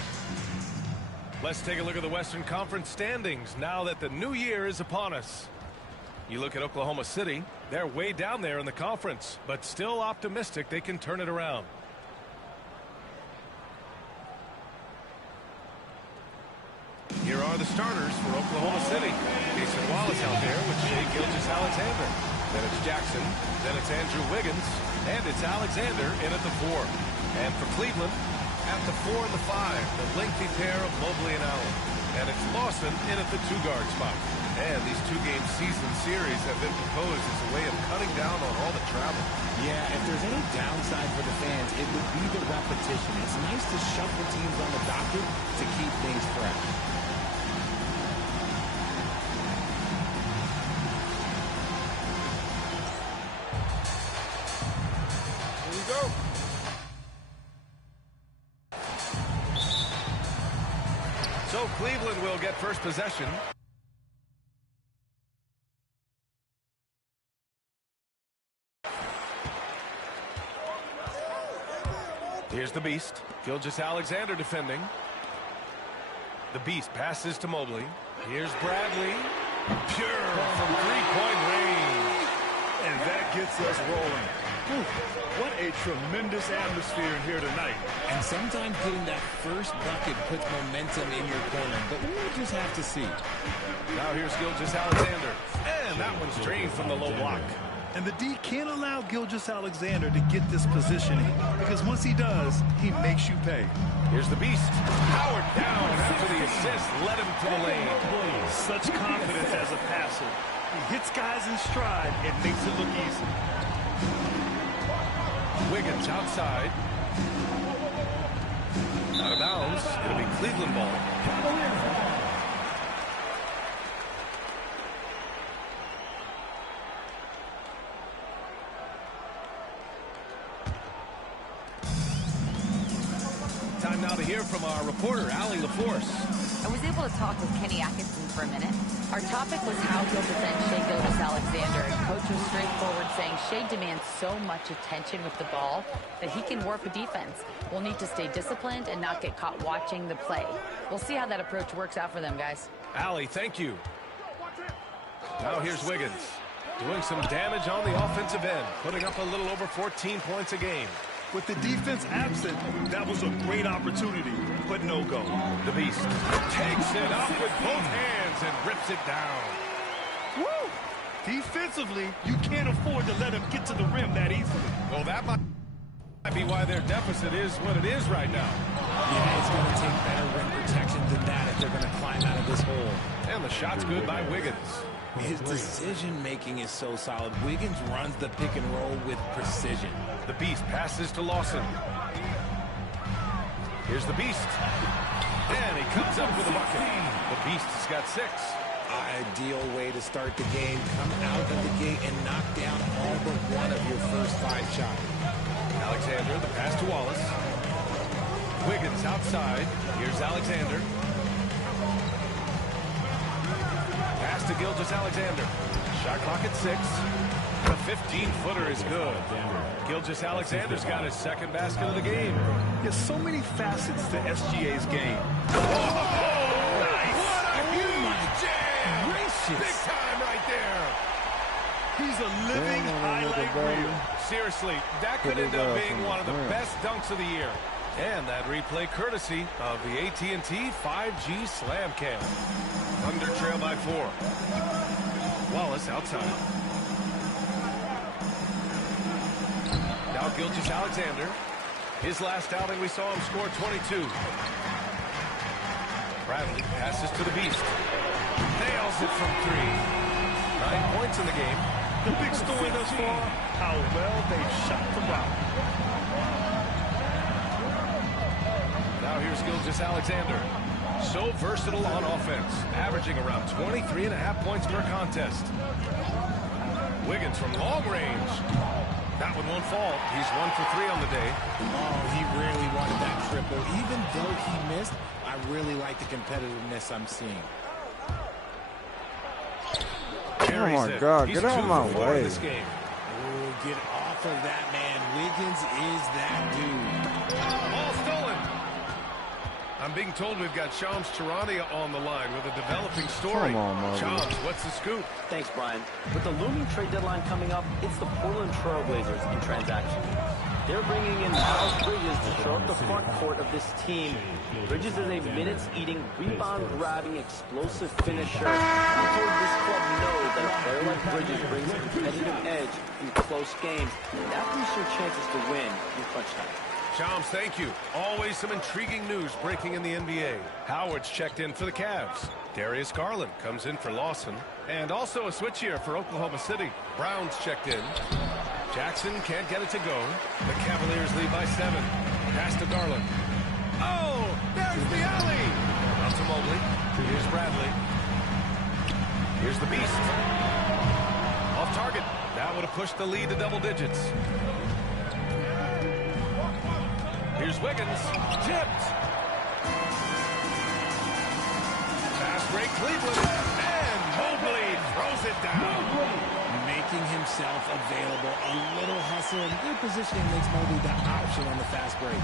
Let's take a look at the Western Conference standings now that the new year is upon us. You look at Oklahoma City, they're way down there in the conference, but still optimistic they can turn it around. Here are the starters for Oklahoma City. Jason Wallace out there with Shai Gilgeous-Alexander. Then it's Jackson. Then it's Andrew Wiggins. And it's Alexander in at the 4. And for Cleveland, at the 4 and the 5, the lengthy pair of Mobley and Allen. And it's Lawson in at the 2-guard spot. And these 2-game season series have been proposed as a way of cutting down on all the travel. Yeah, if there's any downside for the fans, it would be the repetition. It's nice to shuffle teams on the docket to keep things fresh. So Cleveland will get first possession. Here's the Beast. Gilgeous-Alexander defending. The Beast passes to Mobley. Here's Bradley. Pure from three-point range. And that gets us rolling. Whew, what a tremendous atmosphere in here tonight. And sometimes getting that first bucket puts momentum in your corner, but we'll just have to see. Now here's Gilgeous-Alexander. And that one's drained from the low block. And the D can't allow Gilgeous-Alexander to get this positioning, because once he does, he makes you pay. Here's the Beast. Powered down after the assist. Led him to the lane. Such confidence as a passer. He hits guys in stride. It makes it look easy. Wiggins outside. Out of bounds. It'll be Cleveland ball. Time now to hear from our reporter, Allie LaForce. I was able to talk with Kenny Atkinson for a minute. Our topic was how he'll defend Shai Gilgeous-Alexander, and Coach was straightforward, saying Shai demands so much attention with the ball that he can warp a defense. We'll need to stay disciplined and not get caught watching the play. We'll see how that approach works out for them, guys. Allie, thank you. Now here's Wiggins. Doing some damage on the offensive end. Putting up a little over 14 points a game. With the defense absent, that was a great opportunity, but no go. The Beast takes it up with both hands and rips it down. Woo! Defensively, you can't afford to let him get to the rim that easily. Well, that might be why their deficit is what it is right now. Yeah, it's going to take better rim protection than that if they're going to climb out of this hole. And the shot's good by Wiggins. His decision-making is so solid. Wiggins runs the pick and roll with precision. The Beast passes to Lawson. Here's the Beast. And he comes up with a bucket. The Beast has got 6. Ideal way to start the game. Come out of the gate and knock down all but one of your first 5 shots. Alexander, the pass to Wallace. Wiggins outside. Here's Alexander. Pass to Gilgeous-Alexander. Shot clock at 6. The 15-footer is good. Gilgeous-Alexander's got his second basket of the game. There's so many facets to SGA's game. Nice. What a huge jam! Gracious. Big time right there. He's a living highlight reel. Seriously, that could end up being one of the best dunks of the year. And that replay courtesy of the AT&T 5G Slam Cam. Thunder trail by 4. Wallace outside. Now Gilgeous-Alexander. His last outing, we saw him score 22. Bradley passes to the Beast. Nails it from 3. 9 points in the game. The big story thus far, how well they've shot the rock. Now here's Gilgeous-Alexander. So versatile on offense, averaging around 23.5 points per contest. Wiggins from long range. That one won't fall. He's 1 for 3 on the day. Oh, he really wanted that triple. Even though he missed, I really like the competitiveness I'm seeing. Oh my God, get out of my way. This game. Ooh, get off of that man. Wiggins is that dude. Ball stolen. I'm being told we've got Shams Charania on the line with a developing story. Come on, Shams, what's the scoop? Thanks, Brian. With the looming trade deadline coming up, it's the Portland Trail Blazers in transaction. They're bringing in Miles Bridges to shore up the front court of this team. Bridges is a minutes-eating, rebound-grabbing, explosive finisher. I'm told this club knows that a player like Bridges brings a competitive edge in close games. That boosts your chances to win in crunch time. Shams, thank you. Always some intriguing news breaking in the NBA. Howard's checked in for the Cavs. Darius Garland comes in for Lawson. And also a switch here for Oklahoma City. Brown's checked in. Jackson can't get it to go. The Cavaliers lead by 7. Pass to Garland. Oh, there's the alley. Out to Mobley. Here's Bradley. Here's the Beast. Off target. That would have pushed the lead to double digits. Here's Wiggins. Tipped. Fast break Cleveland. And Mobley throws it down. Making himself available. A little hustle and good positioning makes Mobley the option on the fast break.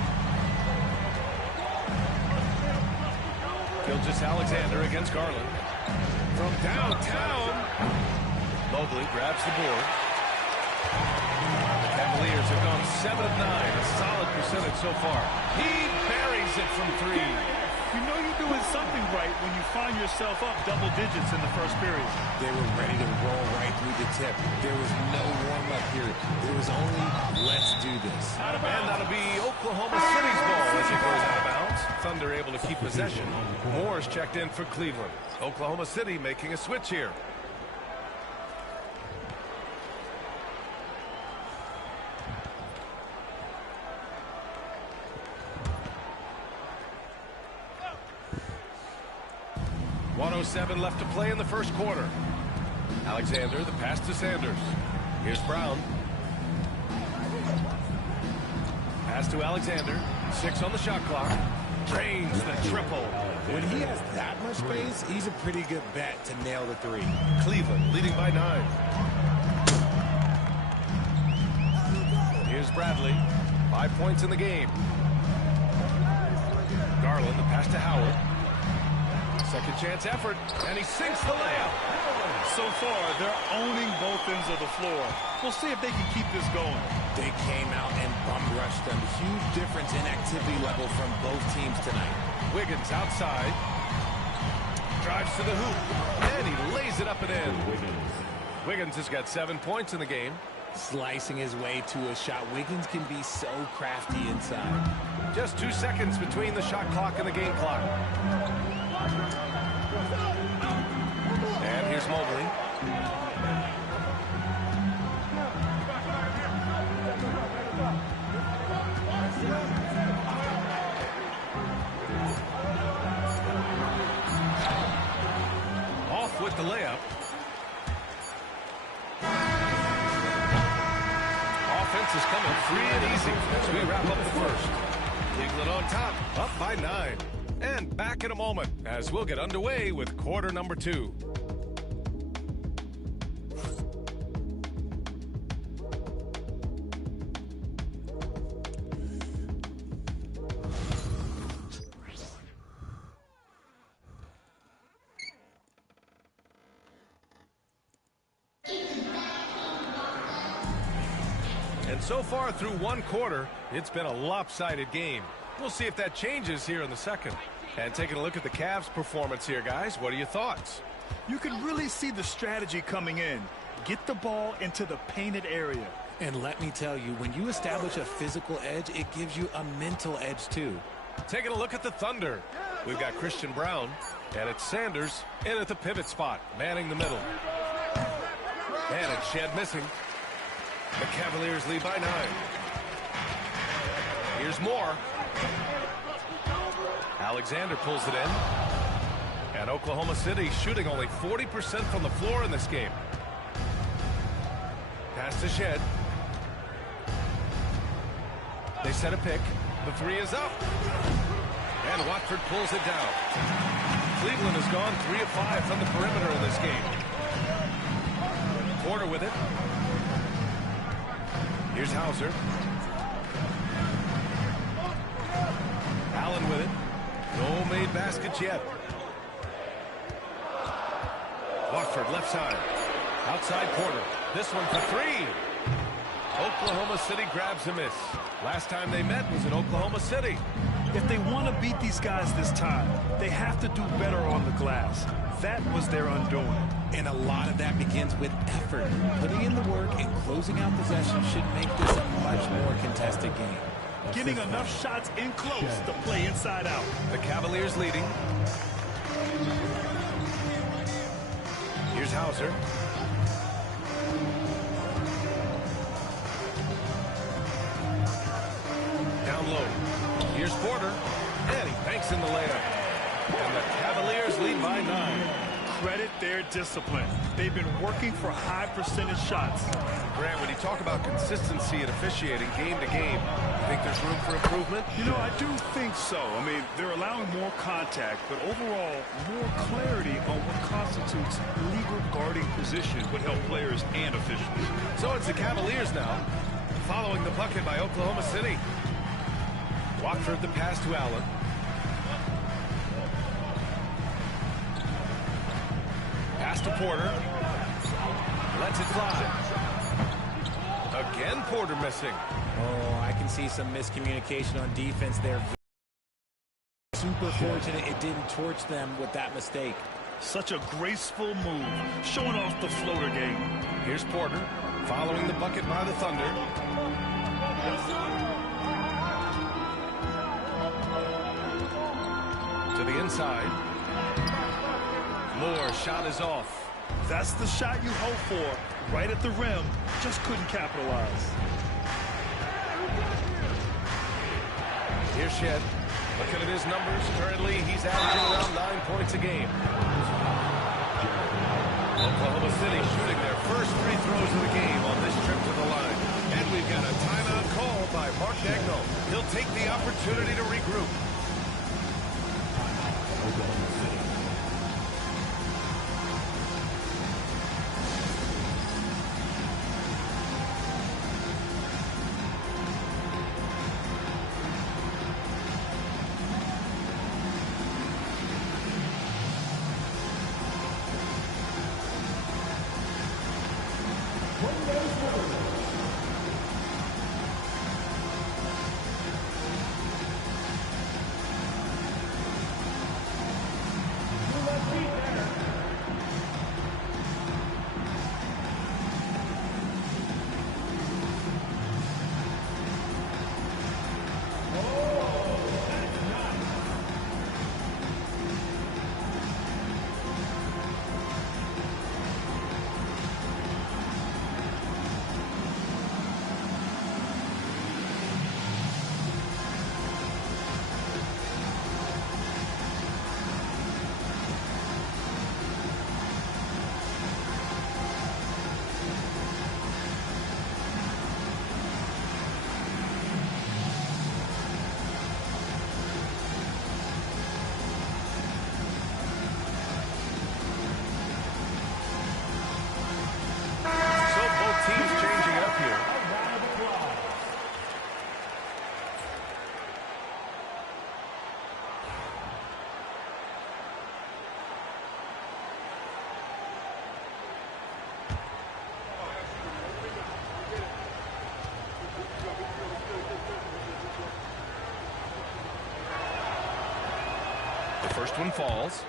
Gilgeous-Alexander against Garland. From downtown. Mobley grabs the board. The Cavaliers have gone 7 of 9. A solid percentage so far. He buries it from 3. You know you're doing something right when you find yourself up double digits in the first period. They were ready to roll right through the tip. There was no warm-up period. There was only, let's do this. And that'll be Oklahoma City's ball as it goes out of bounds. Thunder able to keep possession. Moore's checked in for Cleveland. Oklahoma City making a switch here. .107 left to play in the first quarter. Alexander, the pass to Sanders. Here's Brown. Pass to Alexander. 6 on the shot clock. Drains the triple. When he has that much space, he's a pretty good bet to nail the 3. Cleveland leading by 9. Here's Bradley. 5 points in the game. Garland, the pass to Howard. Second chance effort, and he sinks the layup. So far, they're owning both ends of the floor. We'll see if they can keep this going. They came out and bum rushed them. Huge difference in activity level from both teams tonight. Wiggins outside. Drives to the hoop. And he lays it up and in. Wiggins has got 7 points in the game. Slicing his way to a shot. Wiggins can be so crafty inside. Just 2 seconds between the shot clock and the game clock. And here's Mobley. Off with the layup. Offense is coming free and easy as we wrap up the first. Cleveland on top, up by 9. And back in a moment as we'll get underway with quarter number 2. And so far through one quarter, it's been a lopsided game. We'll see if that changes here in the second. And taking a look at the Cavs' performance here, guys, what are your thoughts? You can really see the strategy coming in. Get the ball into the painted area. And let me tell you, when you establish a physical edge, it gives you a mental edge too. Taking a look at the Thunder. We've got Christian Brown, and it's Sanders in at the pivot spot, manning the middle. And it's Shed missing. The Cavaliers lead by 9. Here's Moore. Alexander pulls it in. And Oklahoma City shooting only 40% from the floor in this game. Pass to Shed. They set a pick. The 3 is up. And Watford pulls it down. Cleveland has gone 3 of 5 from the perimeter in this game. Porter with it. Here's Hauser. Allen with it. No made baskets yet. Watford left side. Outside Porter. This one for 3. Oklahoma City grabs a miss. Last time they met was in Oklahoma City. If they want to beat these guys this time, they have to do better on the glass. That was their undoing. And a lot of that begins with effort. Putting in the work and closing out possession should make this a much more contested game. Getting enough shots in close to play inside out. The Cavaliers leading. Here's Hauser. Down low. Here's Porter. And he banks in the layup. And the Cavaliers lead by 9. Credit their discipline. They've been working for high percentage shots. Grant, when you talk about consistency and officiating game to game, you think there's room for improvement? You know, I do think so. I mean, they're allowing more contact, but overall, more clarity on what constitutes legal guarding position would help players and officials. So it's the Cavaliers now, following the bucket by Oklahoma City. Watford the pass to Allen. Pass to Porter. Lets it fly. Again, Porter missing. Oh, I can see some miscommunication on defense there. Super fortunate it didn't torch them with that mistake. Such a graceful move, showing off the floater game. Here's Porter, following the bucket by the Thunder. To the inside. Moore's shot is off. That's the shot you hope for. Right at the rim. Just couldn't capitalize. Here's Shed. Looking at his numbers. Currently, he's averaging around 9 points a game. Oklahoma City shooting their first free throws of the game on this trip to the line. And we've got a timeout call by Mark Daigneault. He'll take the opportunity to regroup. Oklahoma City. The first one falls.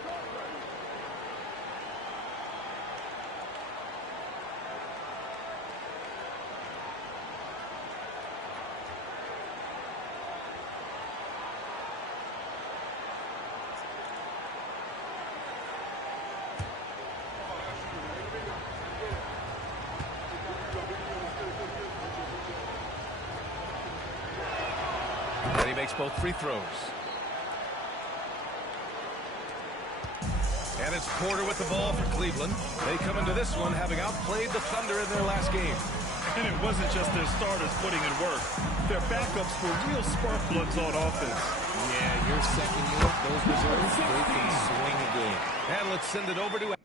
And he makes both free throws. And it's Porter with the ball for Cleveland. They come into this one having outplayed the Thunder in their last game. And it wasn't just their starters putting in work. Their backups were real spark plugs on offense. Yeah, your second unit, those reserves, they can swing a game. And let's send it over to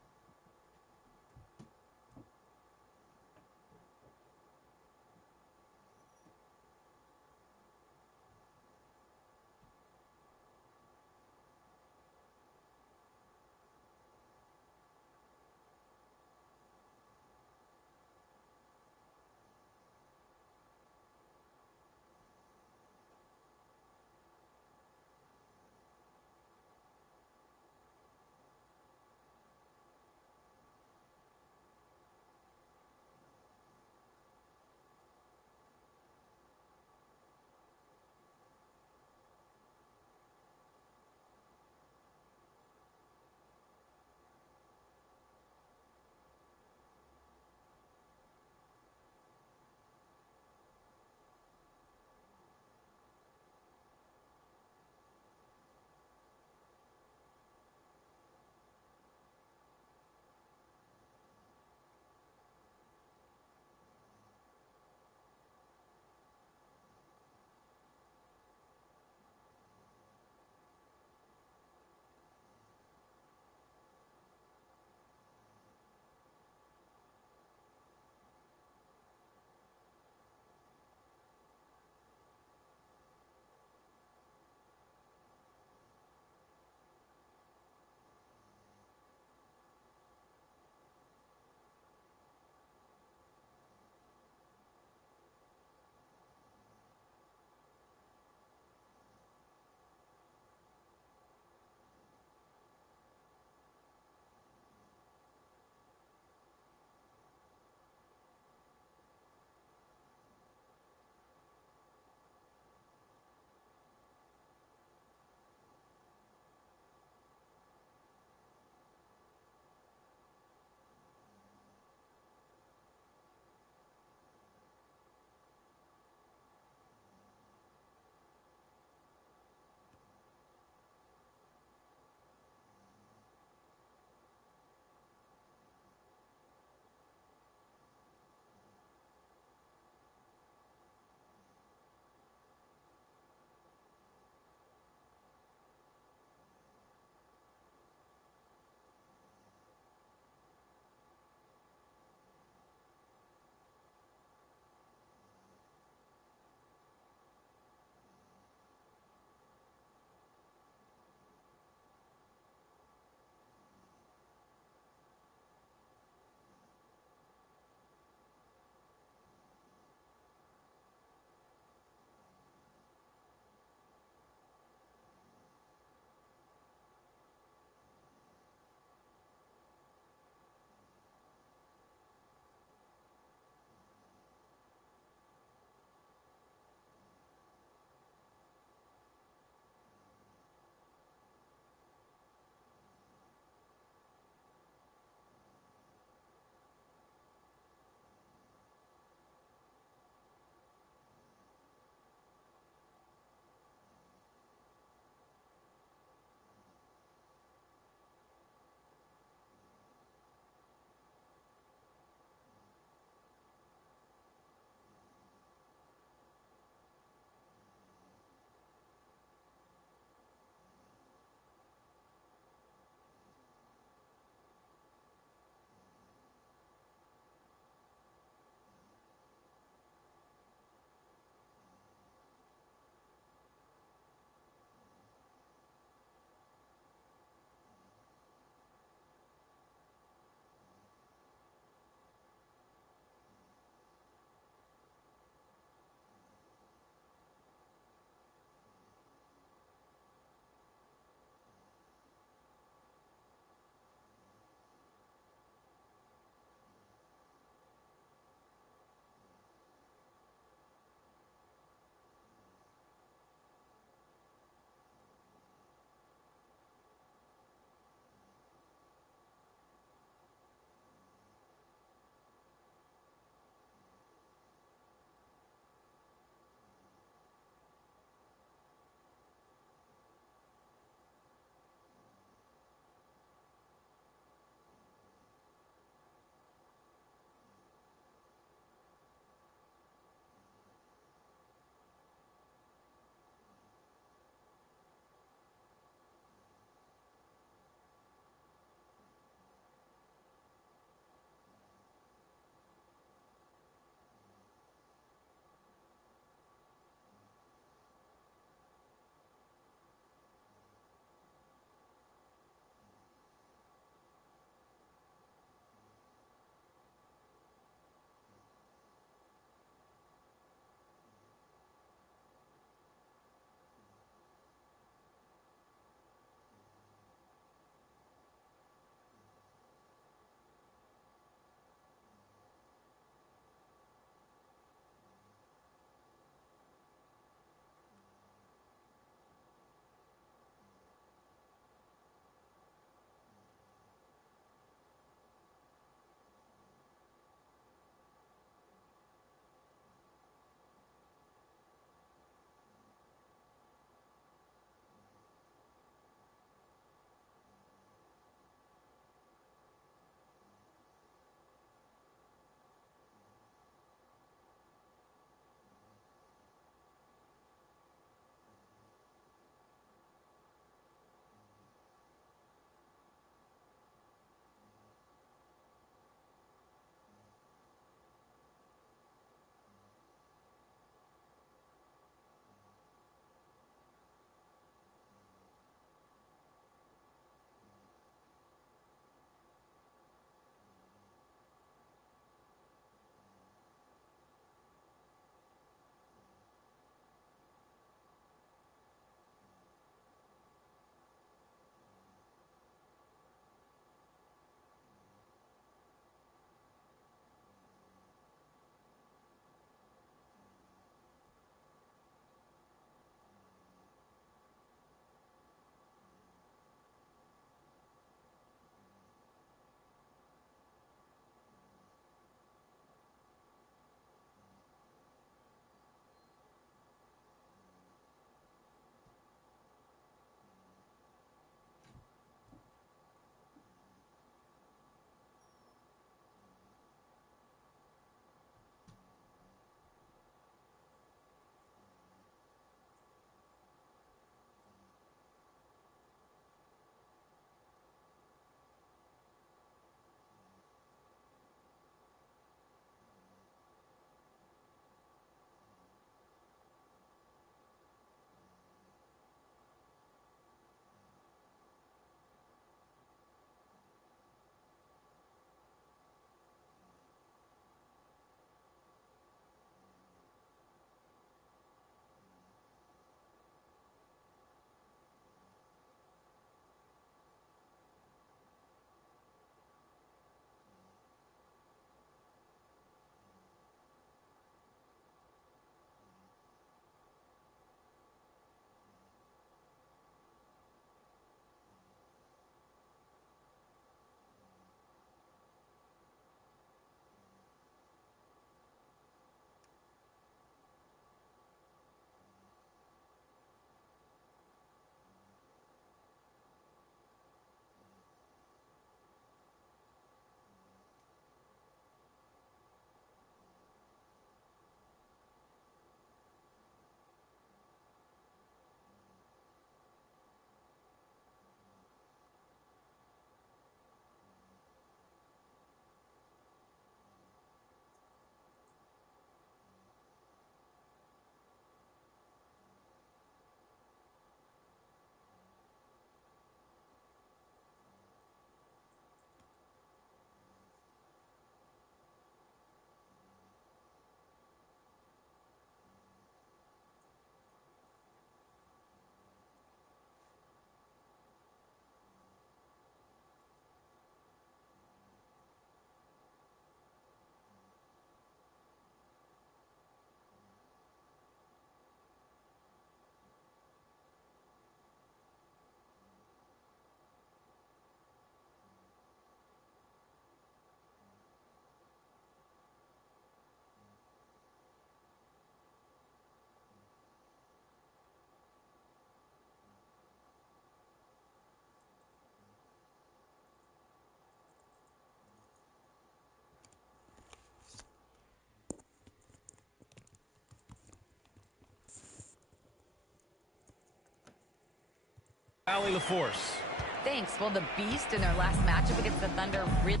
Allie LaForce. Thanks. Well, the Beast in their last matchup against the Thunder really...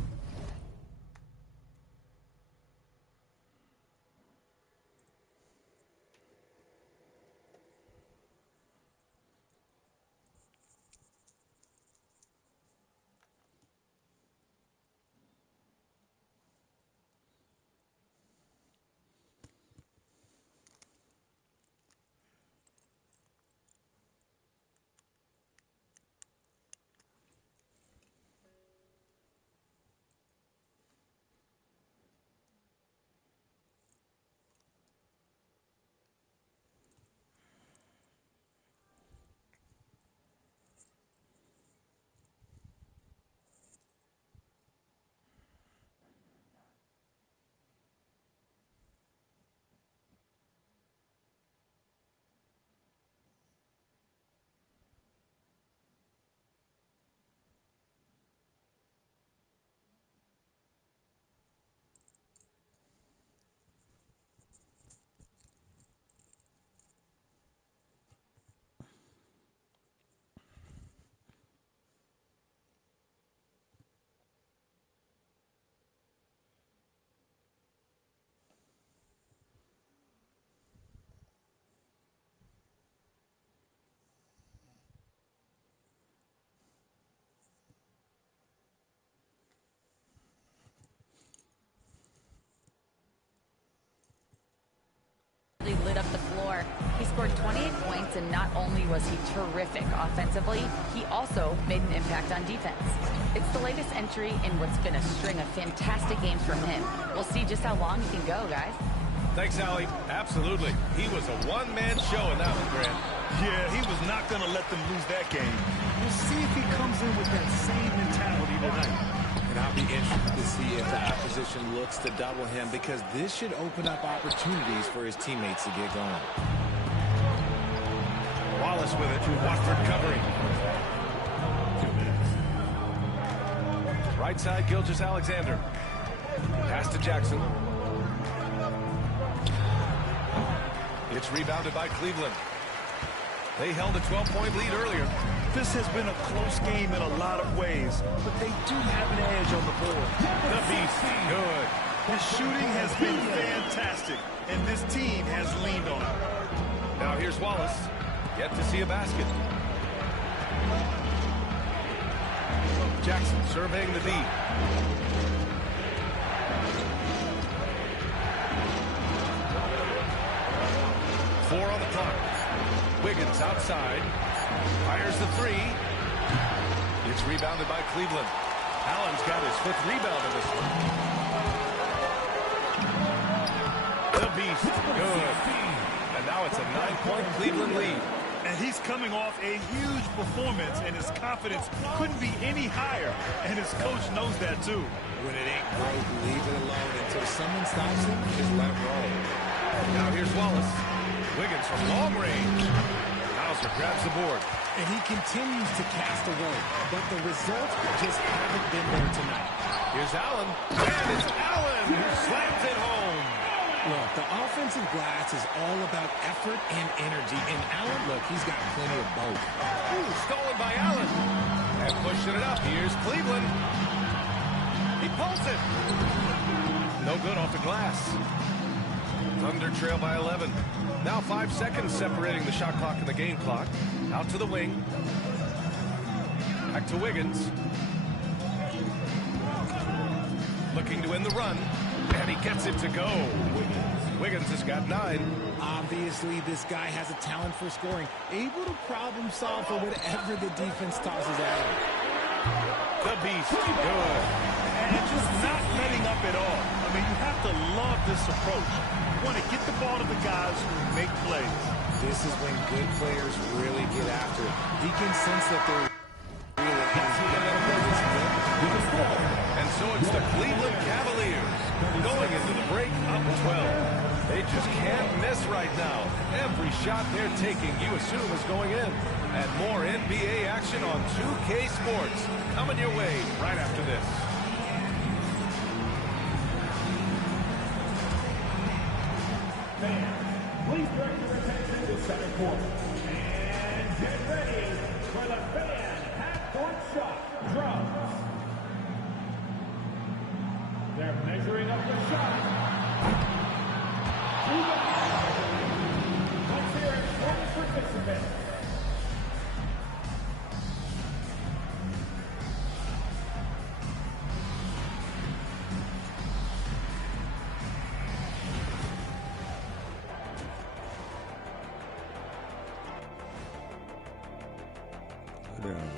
lit up the floor. He scored 28 points, and not only was he terrific offensively, he also made an impact on defense. It's the latest entry in what's been a string of fantastic games from him. We'll see just how long he can go, guys. Thanks, Allie. Absolutely. He was a one-man show in that one, Grant. Yeah, he was not going to let them lose that game. We'll see if he comes in with that same mentality tonight. And I'll be interested to see if the opposition looks to double him, because this should open up opportunities for his teammates to get going. Wallace with it. Watford covering. 2 minutes. Right side, Gilgeous-Alexander. Pass to Jackson. It's rebounded by Cleveland. They held a 12-point lead earlier. This has been a close game in a lot of ways, but they do have an edge on the board. The Beast, good. His shooting has been fantastic, and this team has leaned on it. Now here's Wallace. Yet to see a basket. Jackson surveying the D. Four on the clock. Wiggins outside. Fires the three. It's rebounded by Cleveland. Allen's got his fifth rebound in this one. The Beast, good. And now it's a 9-point Cleveland lead. And he's coming off a huge performance, and his confidence couldn't be any higher. And his coach knows that, too. When it ain't broke, leave it alone until someone stops him. Just let him roll. Now here's Wallace. Wiggins from long range. Hauser grabs the board. And he continues to cast away, but the results just haven't been there tonight. Here's Allen. And it's Allen who slams it home. Look, the offensive glass is all about effort and energy. And Allen, look, he's got plenty of both. Ooh, stolen by Allen. And pushing it up. Here's Cleveland. He pulls it. No good off the glass. Thunder trail by 11. Now 5 seconds separating the shot clock and the game clock. Out to the wing. Back to Wiggins. Looking to win the run. And he gets it to go. Wiggins has got 9. Obviously, this guy has a talent for scoring. Able to problem solve for whatever the defense tosses at him. The Beast, good. And just not letting up at all. I mean, you have to love this approach. You want to get the ball to the guys who make plays. This is when good players really get after it. He can sense that they're really and so it's the Cleveland Cavaliers going into the break up 12. They just can't miss right now. Every shot they're taking, you assume, is going in. And more NBA action on 2K Sports coming your way right after this. Please direct your attention to second quarter. And get ready for the drums. They're measuring up the shot. Let's hear it from participants.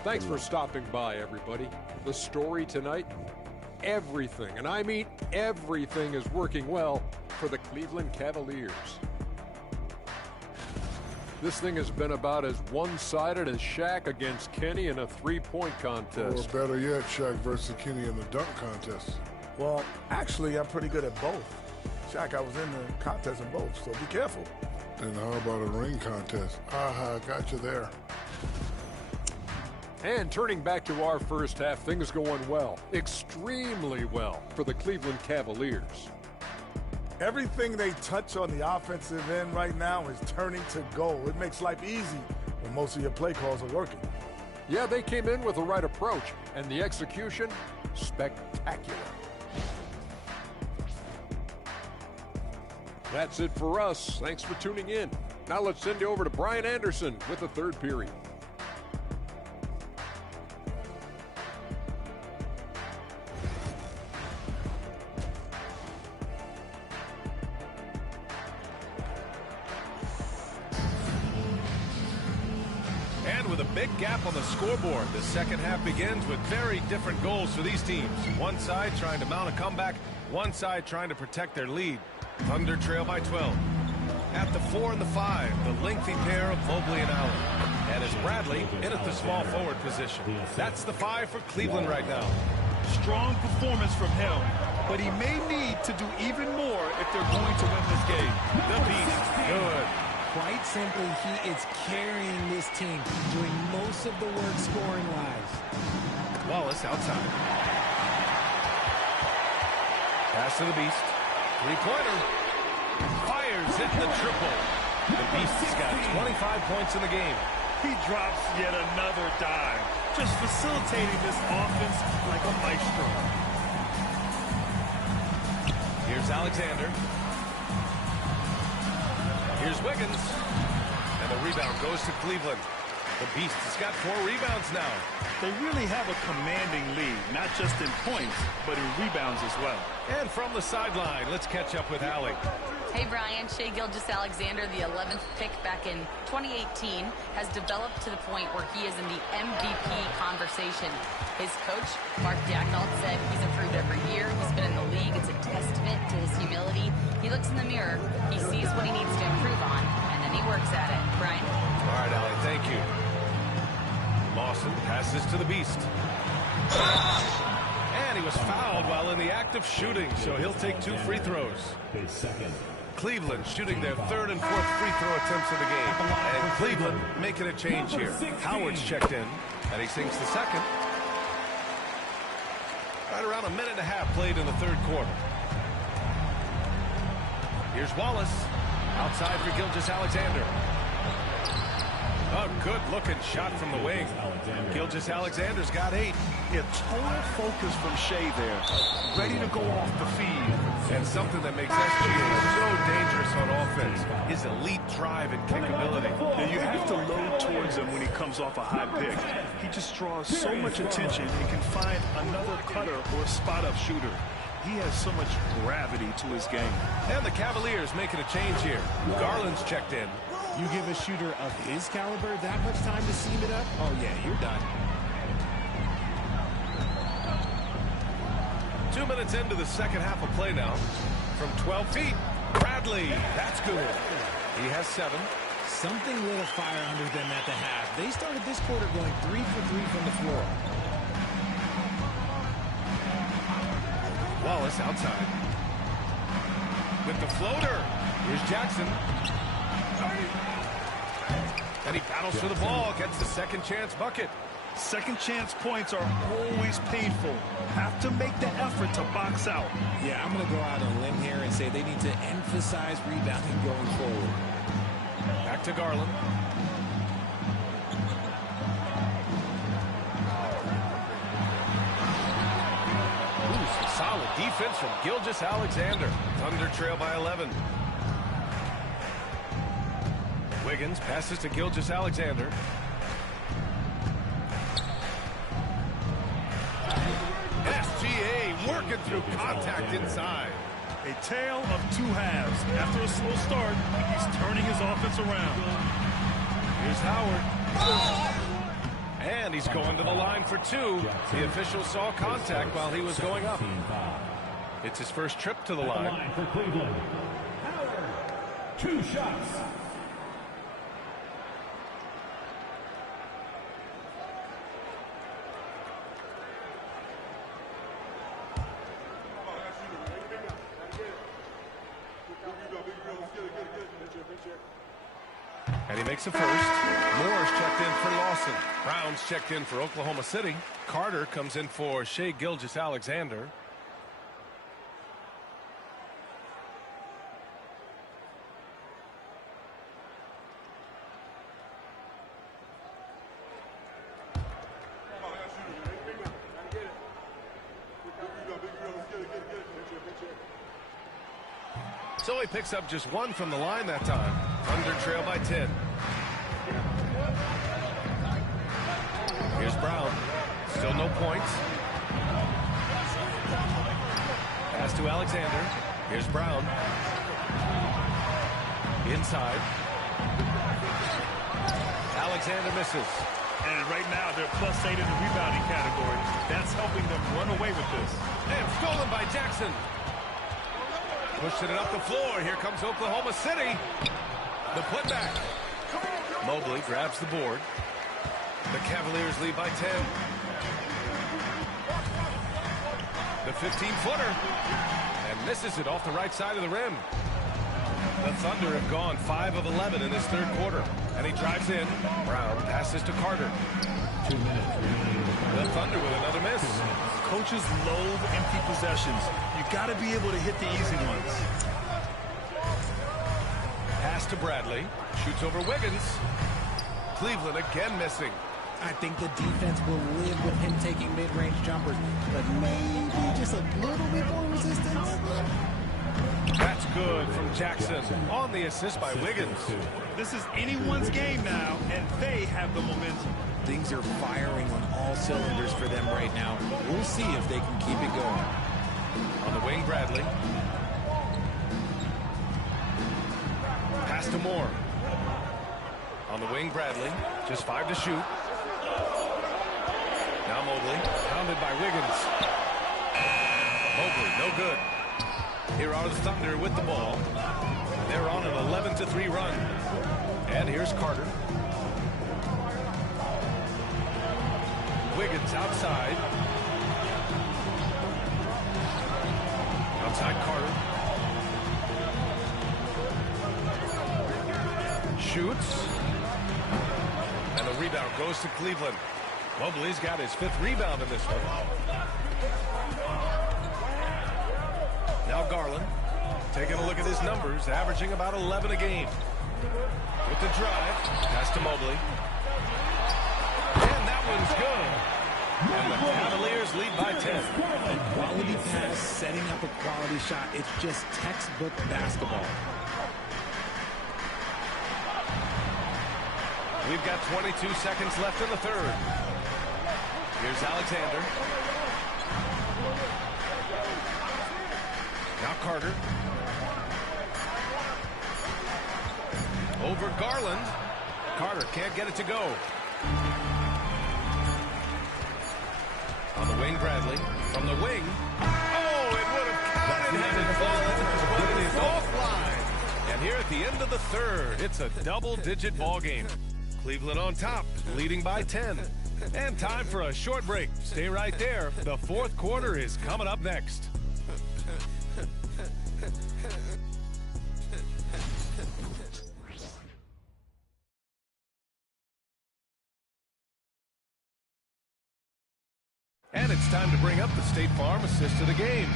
Thanks for stopping by, everybody. The story tonight, everything, and I mean everything, is working well for the Cleveland Cavaliers. This thing has been about as one-sided as Shaq against Kenny in a three-point contest. Or better yet, Shaq versus Kenny in the dunk contest. Well, actually, I'm pretty good at both. Shaq, I was in the contest in both, so be careful. Then how about a ring contest? Aha, got you there. And turning back to our first half, things going well, extremely well for the Cleveland Cavaliers. Everything they touch on the offensive end right now is turning to goal. It makes life easy when most of your play calls are working. Yeah, they came in with the right approach, and the execution, spectacular. That's it for us. Thanks for tuning in. Now let's send you over to Brian Anderson with the third period. With a big gap on the scoreboard, the second half begins with very different goals for these teams. One side trying to mount a comeback, one side trying to protect their lead. Thunder trail by 12. At the 4 and the 5, the lengthy pair of Mobley and Allen. And it's Bradley in at the small forward position. That's the 5 for Cleveland right now. Strong performance from him, but he may need to do even more if they're going to win this game. The Beast, good. Quite simply, he is carrying this team, doing most of the work scoring-wise. Wallace outside. Pass to the Beast. Three-pointer. Fires it the triple. The Beast has got 25 points in the game. He drops yet another dime, just facilitating this offense like a maestro. Here's Alexander. Here's Wiggins. And the rebound goes to Cleveland. The Beast has got 4 rebounds now. They really have a commanding lead, not just in points, but in rebounds as well. And from the sideline, let's catch up with Allie. Hey, Brian. Shai Gilgeous-Alexander, the 11th pick back in 2018, has developed to the point where he is in the MVP conversation. His coach, Mark Daigneault, said he's improved every year. He's been in the league. It's a testament to his humility. He looks in the mirror. He sees what he needs to improve on, and then he works at it. Brian? All right, Allie, thank you. Lawson passes to the Beast. And he was fouled while in the act of shooting, so he'll take 2 free throws. Cleveland shooting their 3rd and 4th free throw attempts of the game. And Cleveland making a change here. Howard's checked in, and he sinks the second. Right around a minute and a half played in the 3rd quarter. Here's Wallace. Outside for Gilgeous-Alexander. A good-looking shot from the wing. Gilgeous-Alexander's got 8. Yeah, total focus from Shai there. Ready to go off the feed. And something that makes SGA so dangerous on offense is elite drive and kickability. Yeah, you have to load towards him when he comes off a high pick. He just draws so much attention and can find another cutter or spot-up shooter. He has so much gravity to his game. And the Cavaliers making a change here. Garland's checked in. You give a shooter of his caliber that much time to seam it up? Oh, yeah, you're done. 2 minutes into the second half of play now. From 12 feet, Bradley. That's good. He has 7. Something lit a fire under them at the half. They started this quarter going 3 for 3 from the floor. Wallace outside. With the floater. Here's Jackson. And he battles for the ball, gets the second chance bucket. Second chance points are always painful. Have to make the effort to box out. Yeah, I'm going to go out on a limb here and say they need to emphasize rebounding going forward. Back to Garland. Solid defense from Gilgeous-Alexander. Thunder trail by 11. Wiggins passes to Gilgeous-Alexander. SGA working through contact inside. A tale of two halves. After a slow start, he's turning his offense around. Here's Howard. And he's going to the line for two. The official saw contact while he was going up. It's his first trip to the line. For Cleveland, Howard, 2 shots. And he makes a first. Moore's checked in for Lawson. Brown's checked in for Oklahoma City. Carter comes in for Shai Gilgeous-Alexander. So he picks up just 1 from the line that time. Thunder trail by 10. Here's Brown. Still no points. Pass to Alexander. Here's Brown. Inside. Alexander misses. And right now, they're +8 in the rebounding category. That's helping them run away with this. And stolen by Jackson. Pushing it up the floor. Here comes Oklahoma City. The putback. Mobley grabs the board. The Cavaliers lead by 10. The 15-footer. And misses it off the right side of the rim. The Thunder have gone 5 of 11 in this third quarter. And he drives in. Brown passes to Carter. 2 minutes. The Thunder with another miss. Coaches loathe empty possessions. You got to be able to hit the easy ones. Pass to Bradley. Shoots over Wiggins. Cleveland again missing. I think the defense will live with him taking mid-range jumpers, but maybe just a little bit more resistance. That's good from Jackson on the assist by Wiggins. This is anyone's game now, and they have the momentum. Things are firing on all cylinders for them right now. We'll see if they can keep it going. On the wing, Bradley. Pass to Moore. On the wing, Bradley. Just 5 to shoot. Now Mobley, pounded by Wiggins. Mobley, no good. Here are the Thunder with the ball. They're on an 11-3 run. And here's Carter. Wiggins outside. Outside Carter. Shoots. And the rebound goes to Cleveland. Mobley's got his 5th rebound in this one. Now Garland, taking a look at his numbers, averaging about 11 a game. With the drive, pass to Mobley. And that one's good. And the Cavaliers lead by 10. Quality pass, setting up a quality shot. It's just textbook basketball. We've got 22 seconds left in the third. Here's Alexander. Now Carter. Over Garland. Carter can't get it to go. On the wing, Bradley. From the wing. Oh, it would have counted had it fallen, but it is offline. And here at the end of the third, it's a double-digit ball game. Cleveland on top, leading by 10. And time for a short break. Stay right there. The fourth quarter is coming up next. And it's time to bring up the State Farm assist of the game.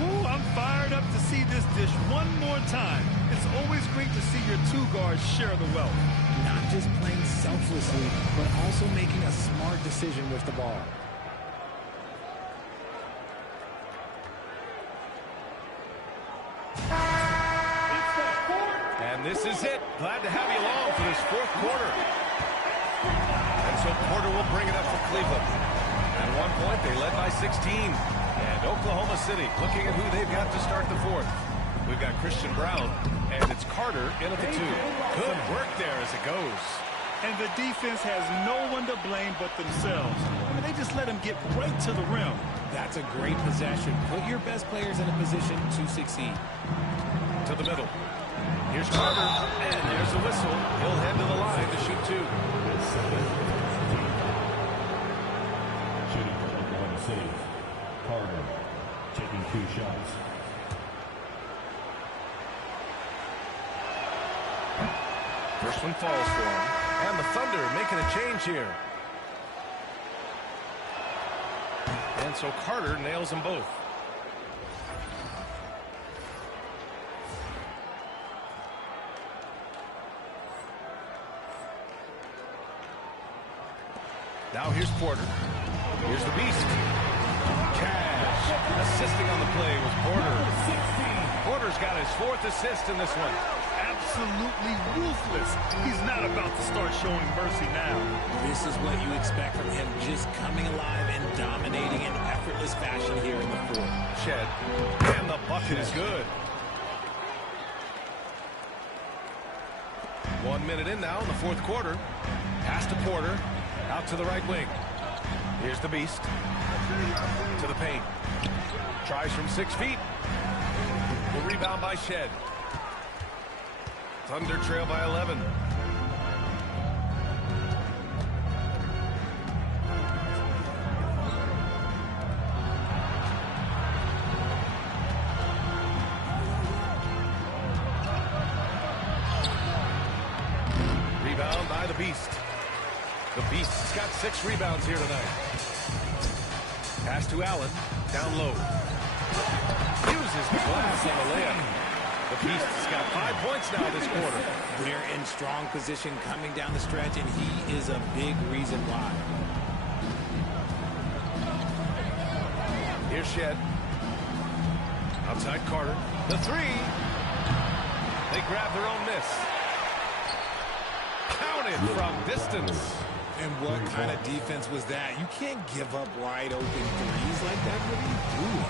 Ooh, I'm fired up to see this dish one more time. It's always great to see your 2 guards share the wealth. Not just playing selflessly, but also making a smart decision with the ball. this is it. Glad to have you along for this fourth quarter. And so Porter will bring it up for Cleveland. At one point, they led by 16. And Oklahoma City looking at who they've got to start the fourth. We've got Christian Brown, and it's Carter in at the 2. Good work there as it goes. And the defense has no one to blame but themselves. I mean, they just let him get right to the rim. That's a great possession. Put your best players in a position to succeed. To the middle. Here's Carter, and there's the whistle. He'll head to the line to shoot 2. Shooting for Oklahoma City. Carter taking 2 shots. First one falls for him. And the Thunder making a change here. And so Carter nails them both. Now here's Porter. Here's the beast. Cash. Assisting on the play was Porter. Porter's got his 4th assist in this one. Absolutely ruthless. He's not about to start showing mercy now. This is what you expect from him, just coming alive and dominating in effortless fashion here in the fourth. Shed. And the bucket is good. 1 minute in now in the fourth quarter. Pass to Porter. Out to the right wing. Here's the beast. To the paint. Tries from 6 feet. The rebound by Shed. Thunder trail by 11. Rebound by the beast. The beast's got 6 rebounds here tonight. Pass to Allen. Down low. Uses the glass on the layup. The Beast has got 5 points now this quarter. They're in strong position coming down the stretch, and he is a big reason why. Here's Shed. Outside Carter. The 3. They grab their own miss. Counted from distance. And what kind of defense was that? You can't give up wide open threes like that. What are you doing?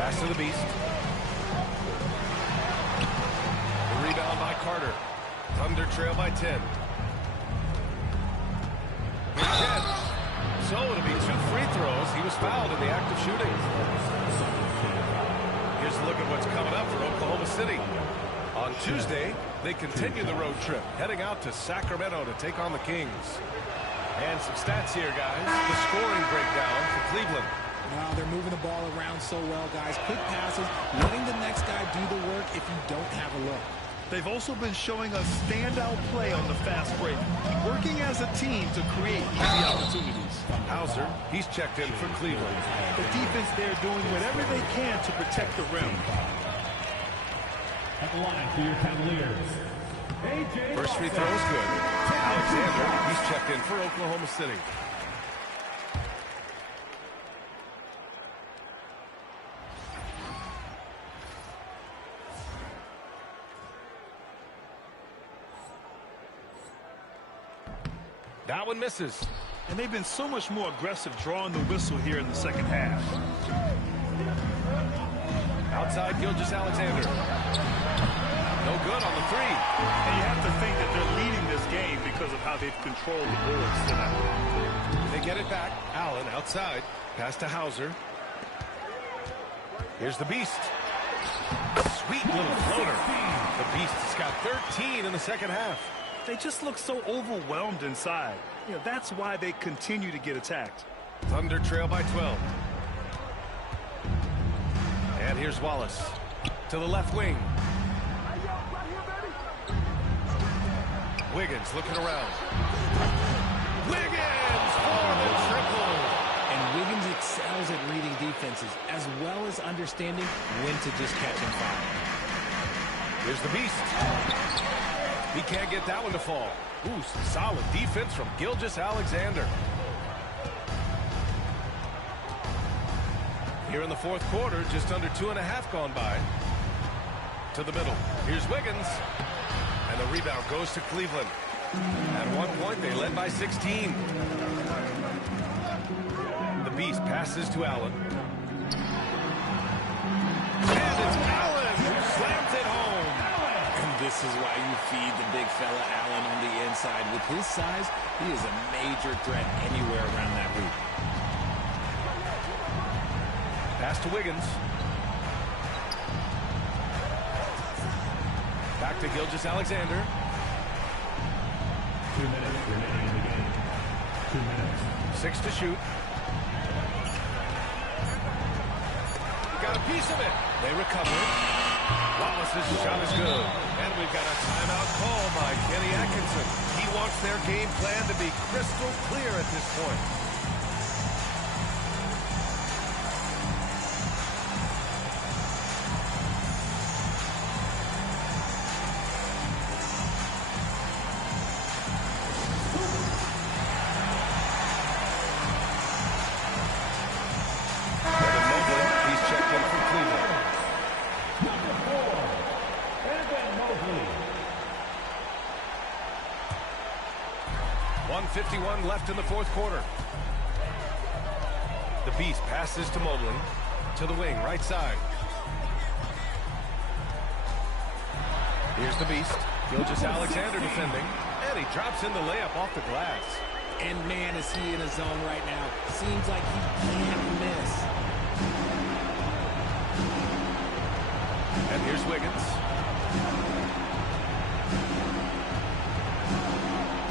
Pass to the Beast. Rebound by Carter. Thunder trail by 10. Shed. So it'll be 2 free throws. He was fouled in the act of shooting. Here's a look at what's coming up for Oklahoma City. On Tuesday, they continue the road trip, heading out to Sacramento to take on the Kings. And some stats here, guys. The scoring breakdown for Cleveland. Wow, they're moving the ball around so well, guys. Quick passes, letting the next guy do the work if you don't have a look. They've also been showing a standout play on the fast break, working as a team to create easy opportunities. Hauser, he's checked in for Cleveland. The defense there doing whatever they can to protect the rim. At the line for your Cavaliers. First free throw is good. Alexander, he's checked in for Oklahoma City. That one misses. And they've been so much more aggressive drawing the whistle here in the second half. Outside Gilgeous-Alexander. No good on the 3. And you have to think that they're leading this game because of how they've controlled the boards tonight. They get it back. Allen outside. Pass to Hauser. Here's the Beast. Sweet little floater. The Beast has got 13 in the second half. They just look so overwhelmed inside. You know, that's why they continue to get attacked. Thunder trail by 12. And here's Wallace. To the left wing. Wiggins looking around. Wiggins for the triple. And Wiggins excels at reading defenses as well as understanding when to just catch and foul. Here's the Beast. He can't get that one to fall. Ooh, some solid defense from Gilgeous-Alexander. Here in the fourth quarter, just under 2.5 gone by. to the middle. Here's Wiggins. And the rebound goes to Cleveland. At one point, they led by 16. The Beast passes to Allen. And it's Allen who slams it home. And this is why you feed the big fella Allen on the inside. With his size, he is a major threat anywhere around that hoop. Pass to Wiggins. Back to Gilgeous-Alexander. 2 minutes remaining in the game. 2 minutes. 6 to shoot. Got a piece of it. They recover. Wallace's shot is good. And we've got a timeout call by Kenny Atkinson. He wants their game plan to be crystal clear at this point. He's checked in from Cleveland. Number 4, Evan Mobley. 1:51 left in the fourth quarter. The Beast passes to Mobley. To the wing, right side. Here's the Beast. Gilgeous-Alexander defending. And he drops in the layup off the glass. And man, is he in a zone right now. Seems like he can't miss. And here's Wiggins.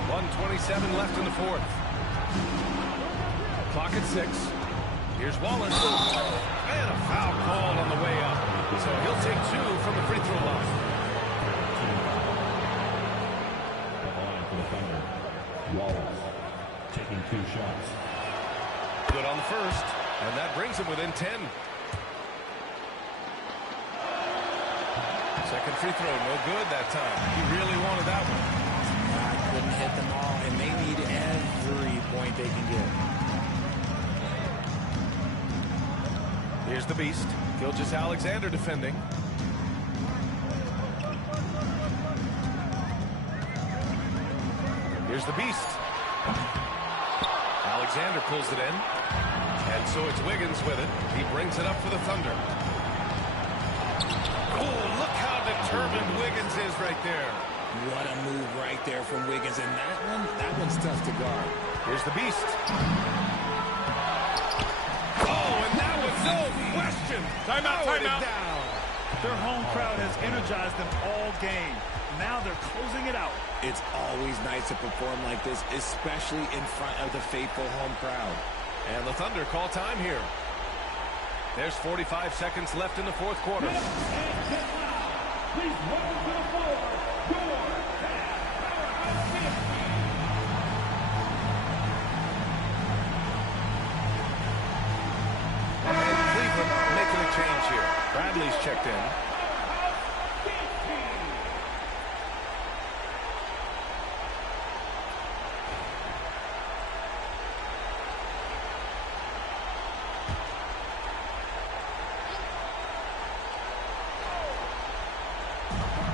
1:27 left in the fourth. Clock at 6. Here's Wallace. And a foul called on the way up. So he'll take 2 from the free throw line. The line for the Thunder. Wallace taking 2 shots. Good on the first. And that brings him within 10. Second free throw, no good that time. He really wanted that one. Couldn't hit them all, and they need every point they can get. Here's the Beast. Gilgeous-Alexander defending. Here's the Beast. Alexander pulls it in. And so it's Wiggins with it. He brings it up for the Thunder. Oh, look how determined Wiggins is right there. What a move right there from Wiggins. And that one's tough to guard. Here's the Beast. Oh, and that was no question. Timeout. Their home crowd has energized them all game. Now they're closing it out. It's always nice to perform like this, especially in front of the faithful home crowd. And the Thunder call time here. There's 45 seconds left in the fourth quarter. Please welcome to the floor, Cleveland making a change here. Bradley's checked in.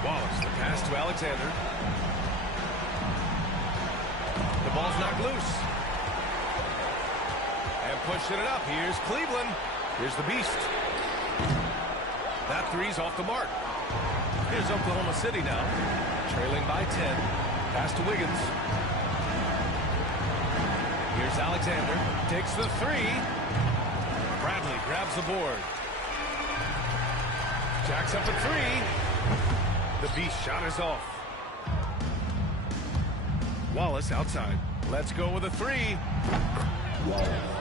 Wallace, the pass to Alexander. The ball's knocked loose. And pushing it up. Here's Cleveland. Here's the Beast. That three's off the mark. Here's Oklahoma City now. Trailing by 10. Pass to Wiggins. Here's Alexander. Takes the 3. Bradley grabs the board. Jacks up a 3. The Beast shot is off. Wallace outside. Let's go with a 3. Wallace.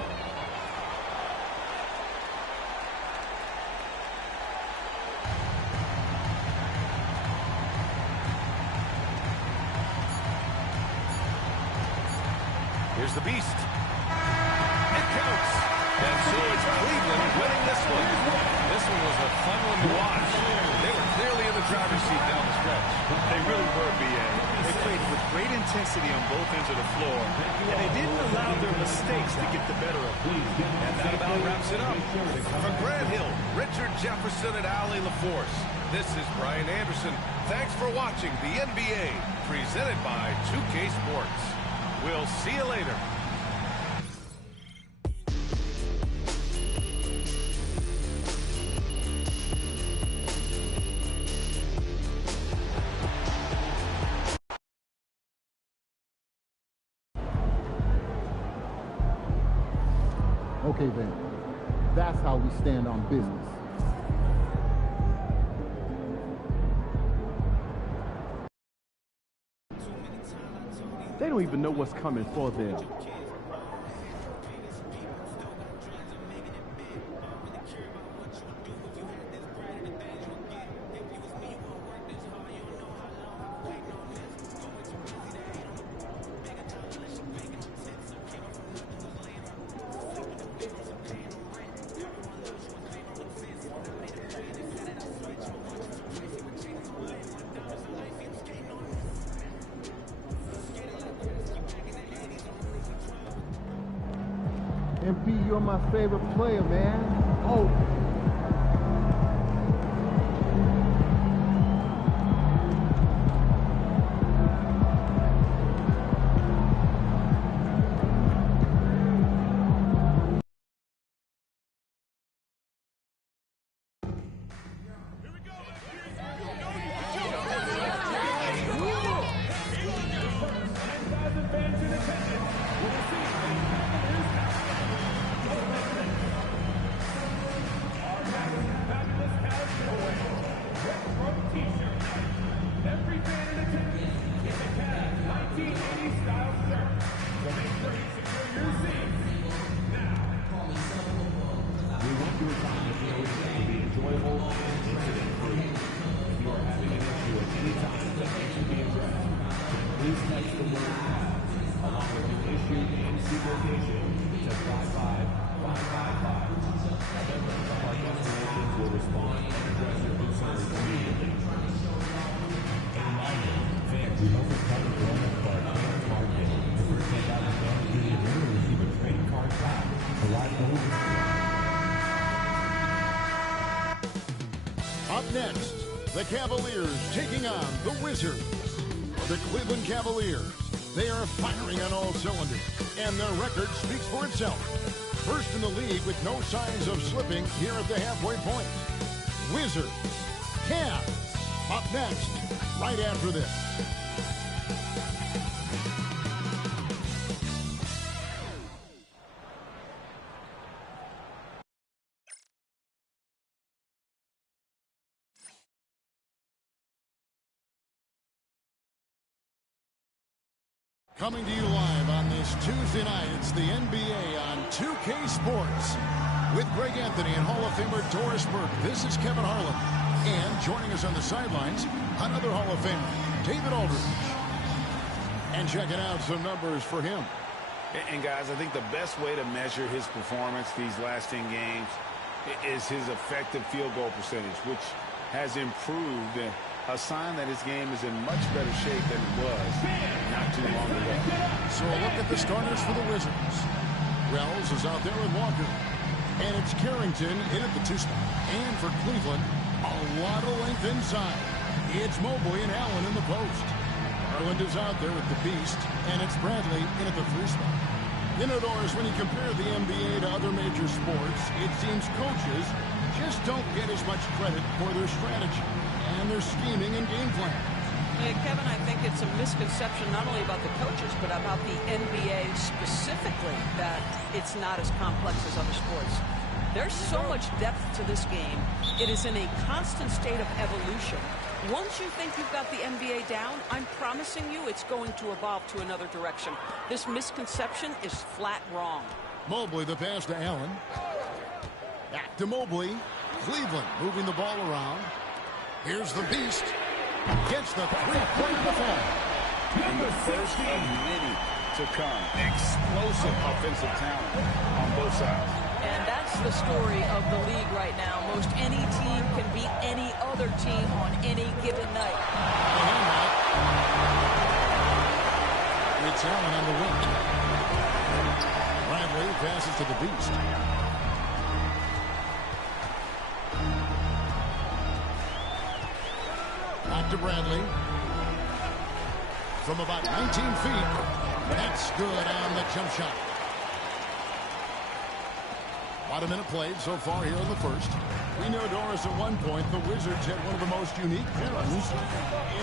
Here's the Beast. It counts. And so it's Cleveland winning this one. This one was a fun one to watch. They were clearly in the driver's seat down the stretch. They really were, B.A. They played with great intensity on both ends of the floor, and they didn't allow their mistakes to get the better of them. And that about wraps it up. From Grant Hill, Richard Jefferson, and Allie LaForce. This is Brian Anderson. Thanks for watching the NBA, presented by 2K Sports. We'll see you later. Okay, then. That's how we stand on business. They don't even know what's coming for them. MP, you're my favorite player, man. Oh. Up next, the Cavaliers taking on the Wizards. The Cleveland Cavaliers, they are firing on all cylinders, and their record speaks for itself. First in the league with no signs of slipping here at the halfway point. Wizards, Cavs, up next, right after this. Coming to you live on this Tuesday night, it's the NBA on 2K Sports. With Greg Anthony and Hall of Famer Doris Burke, this is Kevin Harlan. And joining us on the sidelines, another Hall of Famer, David Aldridge. And checking out some numbers for him. And guys, I think the best way to measure his performance these last 10 games is his effective field goal percentage, which has improved. A sign that his game is in much better shape than it was not too long ago. So a look at the starters for the Wizards. Wells is out there with Walker. And it's Carrington in at the 2 spot. And for Cleveland, a lot of length inside. It's Mobley and Allen in the post. Garland is out there with the Beast. And it's Bradley in at the 3 spot. Doris, when you compare the NBA to other major sports, it seems coaches just don't get as much credit for their strategy and their scheming and game plan. Yeah, Kevin, I think it's a misconception not only about the coaches, but about the NBA specifically, that it's not as complex as other sports. There's so much depth to this game. It is in a constant state of evolution. Once you think you've got the NBA down, I'm promising you it's going to evolve to another direction. This misconception is flat wrong. Mobley, the pass to Allen. Back to Mobley. Cleveland moving the ball around. Here's the Beast. Gets the three-pointer to fall. And the first of many to come. Explosive offensive talent on both sides. And that's the story of the league right now. Most any team can beat any other team on any given night. It's Allen on the wing. Bradley passes to the Beast. Back to Bradley. From about 19 feet. That's good on the jump shot. About a minute played so far here in the first. We know, Doris, at one point the Wizards had one of the most unique pairings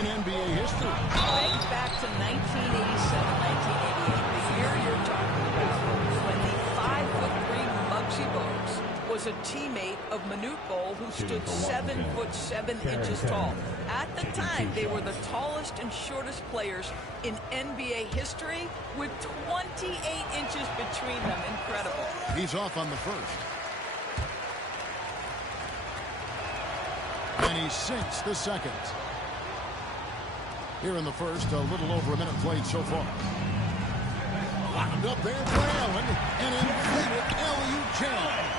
in NBA history. Think back to 1987, 1988, the year you're talking about, when the 5'3" Muggsy Bogues was a teammate of Manute Bol, who stood 7'7" tall. At the time, they were the tallest and shortest players in NBA history, with 28 inches between them. Incredible. He's off on the first. And he sinks the second. Here in the first, a little over a minute played so far. Wound up there for Allen, and inflated alley-oop jam.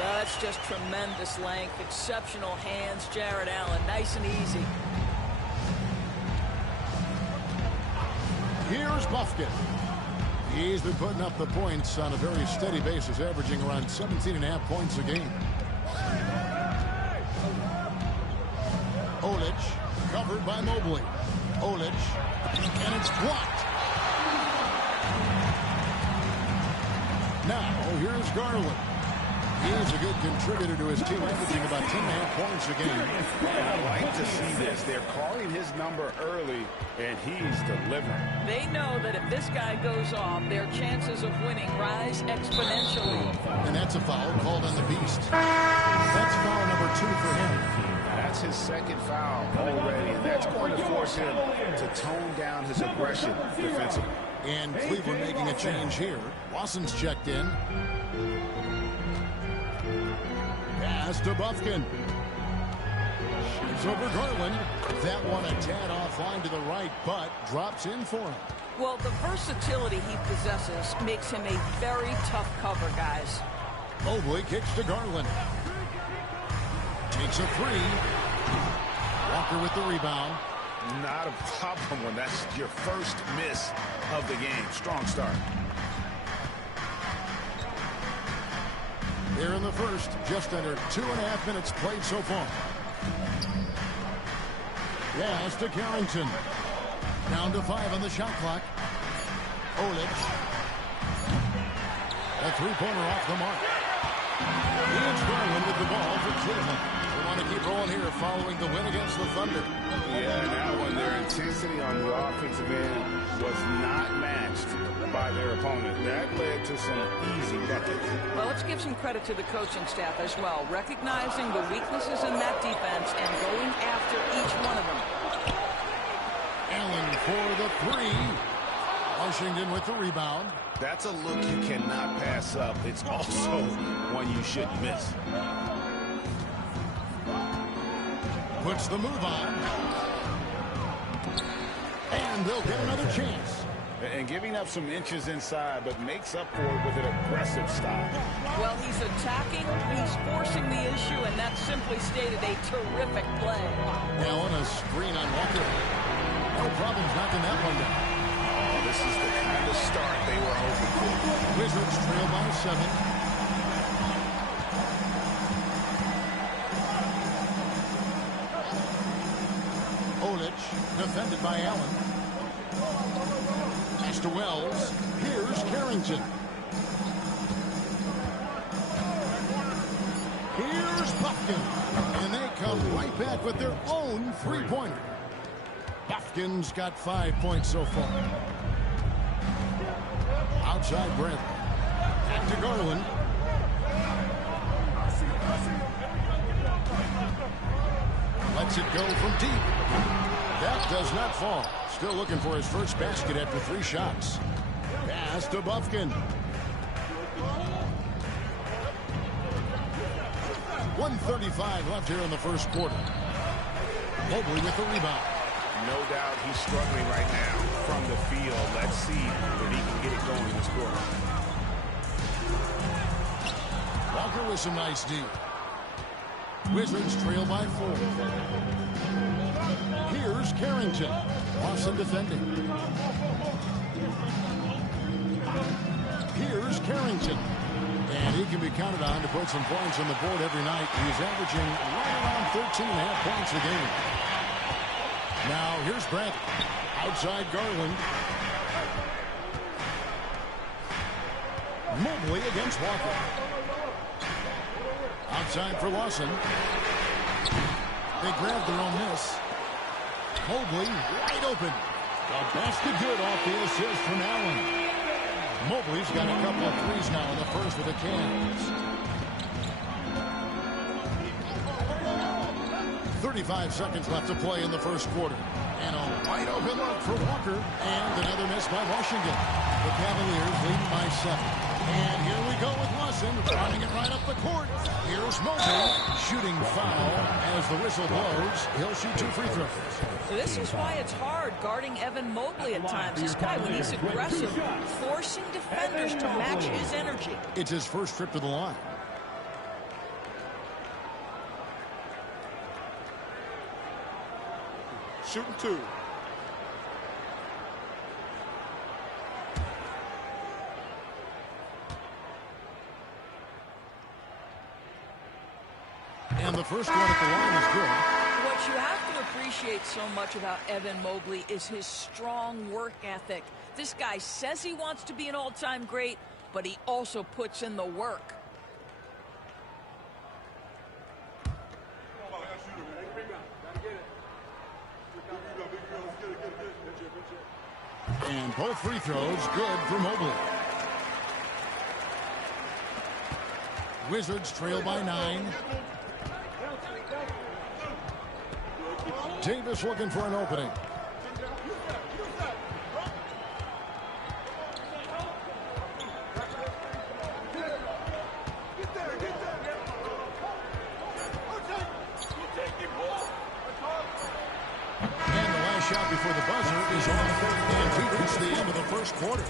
That's just tremendous length, exceptional hands, Jarrett Allen, nice and easy. Here's Bufkin. He's been putting up the points on a very steady basis, averaging around 17.5 points a game. Olic, covered by Mobley. Olic, and it's blocked. Now, here's Garland. He's a good contributor to his team, averaging about 10.5 points a game. I like to see this. They're calling his number early, and he's delivering. They know that if this guy goes off, their chances of winning rise exponentially. And that's a foul called on the Beast. That's foul number 2 for him. That's his second foul already, and that's going to force him to tone down his aggression defensively. And Cleveland making a change here. Wasson's checked in. Pass to Bufkin. Shoots over Garland. That one a tad offline to the right, but drops in for him. Well, the versatility he possesses makes him a very tough cover, guys. Mobley kicks to Garland. Takes a three. Walker with the rebound. Not a problem when that's your first miss of the game. Strong start. Here in the first, just under 2.5 minutes played so far. Yes, to Carrington. Down to 5 on the shot clock. Olic. A three-pointer off the mark. It's Garland with the ball for Cleveland. We want to keep rolling here following the win against the Thunder. Yeah, now when their intensity on the offensive end was not matched by their opponent, that led to some easy buckets. Well, let's give some credit to the coaching staff as well, recognizing the weaknesses in that defense and going after each one of them. Allen for the three. Washington with the rebound. That's a look you cannot pass up. It's also one you shouldn't miss. Puts the move on. And they'll get another chance. And giving up some inches inside, but makes up for it with an aggressive stop. Well, he's attacking, he's forcing the issue, and that's simply stated a terrific play. Now on a screen on Walker. No problems knocking that one down. Oh, this is the kind of start they were hoping for. Wizards trail by 7. Olic, defended by Allen. Pass to Wells. Here's Carrington. Here's Bufkin. And they come right back with their own three-pointer. Bufkin's got 5 points so far. Outside Brent. Back to Garland. Lets it go from deep. That does not fall. Still looking for his first basket after 3 shots. Pass to Bufkin. 1:35 left here in the first quarter. Mobley with the rebound. No doubt he's struggling right now from the field. Let's see if he can get it going this quarter. Walker with some nice D. Wizards trail by 4. Here's Carrington. Wasson defending. Here's Carrington. And he can be counted on to put some points on the board every night. He's averaging right around 13.5 points a game. Now here's Brent. Outside Garland. Mobley against Walker. Outside for Lawson. They grabbed their own miss. Mobley wide open. The basket good off the assist from Allen. Mobley's got a couple of threes now in the first with the Cavs. 35 seconds left to play in the first quarter. And a wide open look for Walker. And another miss by Washington. The Cavaliers leading by 7. And here we go with Lawson, running it right up the court. Here's Mobley, shooting foul as the whistle blows. He'll shoot 2 free throws. This is why it's hard guarding Evan Mobley at times. This guy, when he's aggressive, forcing defenders to match his energy. It's his first trip to the line. Shooting 2. And the first one at the line is good. What you have to appreciate so much about Evan Mobley is his strong work ethic. This guy says he wants to be an all-time great, but he also puts in the work. And both free throws good for Mobley. Wizards trail by 9. Davis looking for an opening. Shot before the buzzer is off, and we reach the end of the first quarter.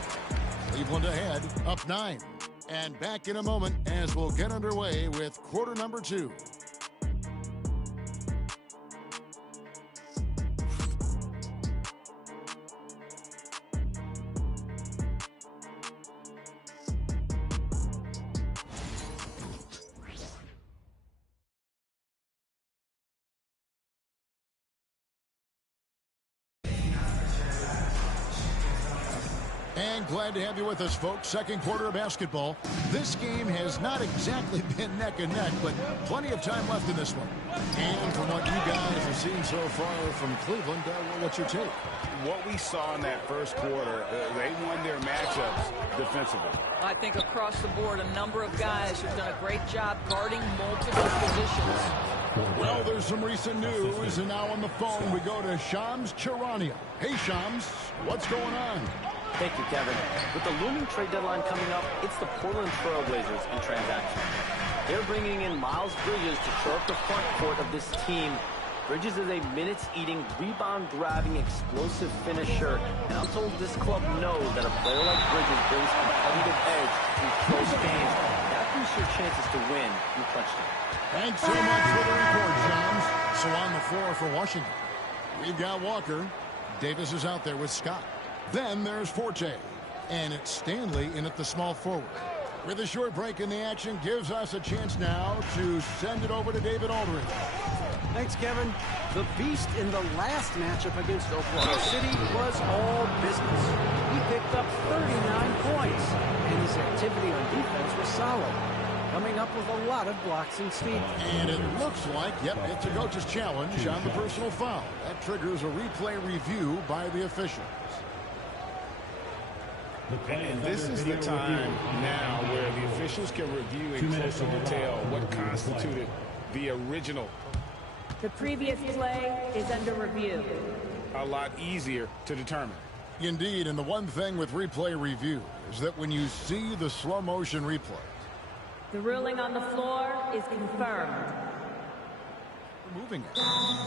Cleveland ahead, up 9. And back in a moment as we'll get underway with quarter number 2. And glad to have you with us, folks. Second quarter of basketball. This game has not exactly been neck and neck, but plenty of time left in this one. And from what you guys have seen so far from Cleveland, what's your take? What we saw in that first quarter, they won their matchups defensively. I think across the board, a number of guys have done a great job guarding multiple positions. Well, there's some recent news, and now on the phone we go to Shams Charania. Hey, Shams, what's going on? Thank you, Kevin. With the looming trade deadline coming up, it's the Portland Trail Blazers in transaction. They're bringing in Miles Bridges to shore up the front court of this team. Bridges is a minutes-eating, rebound-grabbing, explosive finisher, and I'm told this club knows that a player like Bridges brings competitive edge in close games. That boosts your chances to win in clutch time. Thanks so much for the report, Shams. So on the floor for Washington, we've got Walker. Davis is out there with Scott. Then there's Forte, and it's Stanley in at the small forward. With a short break in the action, gives us a chance now to send it over to David Aldridge. Thanks, Kevin. The Beast in the last matchup against Oklahoma City was all business. He picked up 39 points, and his activity on defense was solid, coming up with a lot of blocks and steals. And it looks like, it's a coach's challenge on the personal foul. That triggers a replay review by the officials. And this is the time now where the officials can review in closer detail what constituted the original. The previous play is under review. A lot easier to determine. Indeed, and the one thing with replay review is that when you see the slow motion replay, the ruling on the floor is confirmed. Moving it,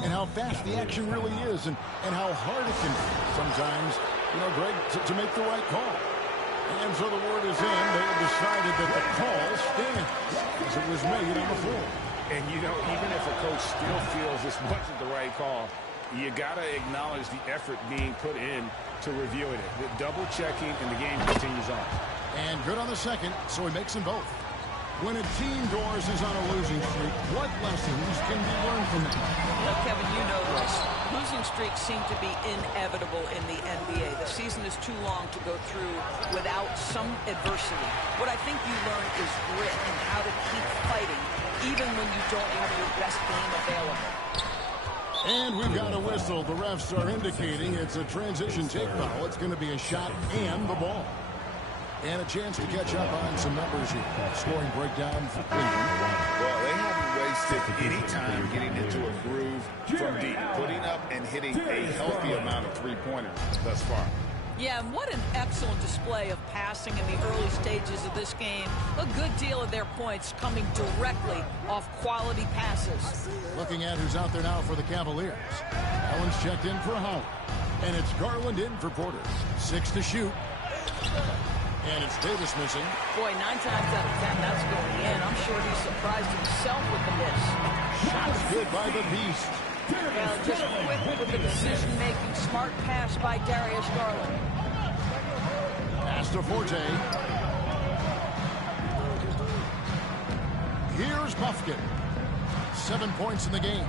and how fast the action really is, and how hard it can be sometimes, Greg, to make the right call. And so the word is in. They have decided that the call stands as it was made on the floor. And, even if a coach still feels this wasn't the right call, you got to acknowledge the effort being put in to reviewing it. The double checking, and the game continues on. And good on the second, so he makes them both. When a team, Doris, is on a losing streak, what lessons can be learned from that? Well, Kevin, you know this. Losing streaks seem to be inevitable in the NBA. The season is too long to go through without some adversity. What I think you learn is grit and how to keep fighting even when you don't have your best game available. And we've got a whistle. The refs are indicating it's a transition take foul. It's going to be a shot and the ball. And a chance to catch up on some numbers here. Scoring breakdown for Cleveland. Well, they haven't wasted any time getting into a groove from deep, putting up and hitting a healthy amount of three-pointers thus far. Yeah, and what an excellent display of passing in the early stages of this game. A good deal of their points coming directly off quality passes. Looking at who's out there now for the Cavaliers. Allen's checked in for Howard. And it's Garland in for Porter. 6 to shoot. And it's Davis missing. Boy, 9 times out of 10, that's going in. I'm sure he's surprised himself with the miss. Shots good by the Beast. Well, just quick with the decision-making. Smart pass by Darius Garland. Pass to Forte. Here's Buffkin. 7 points in the game.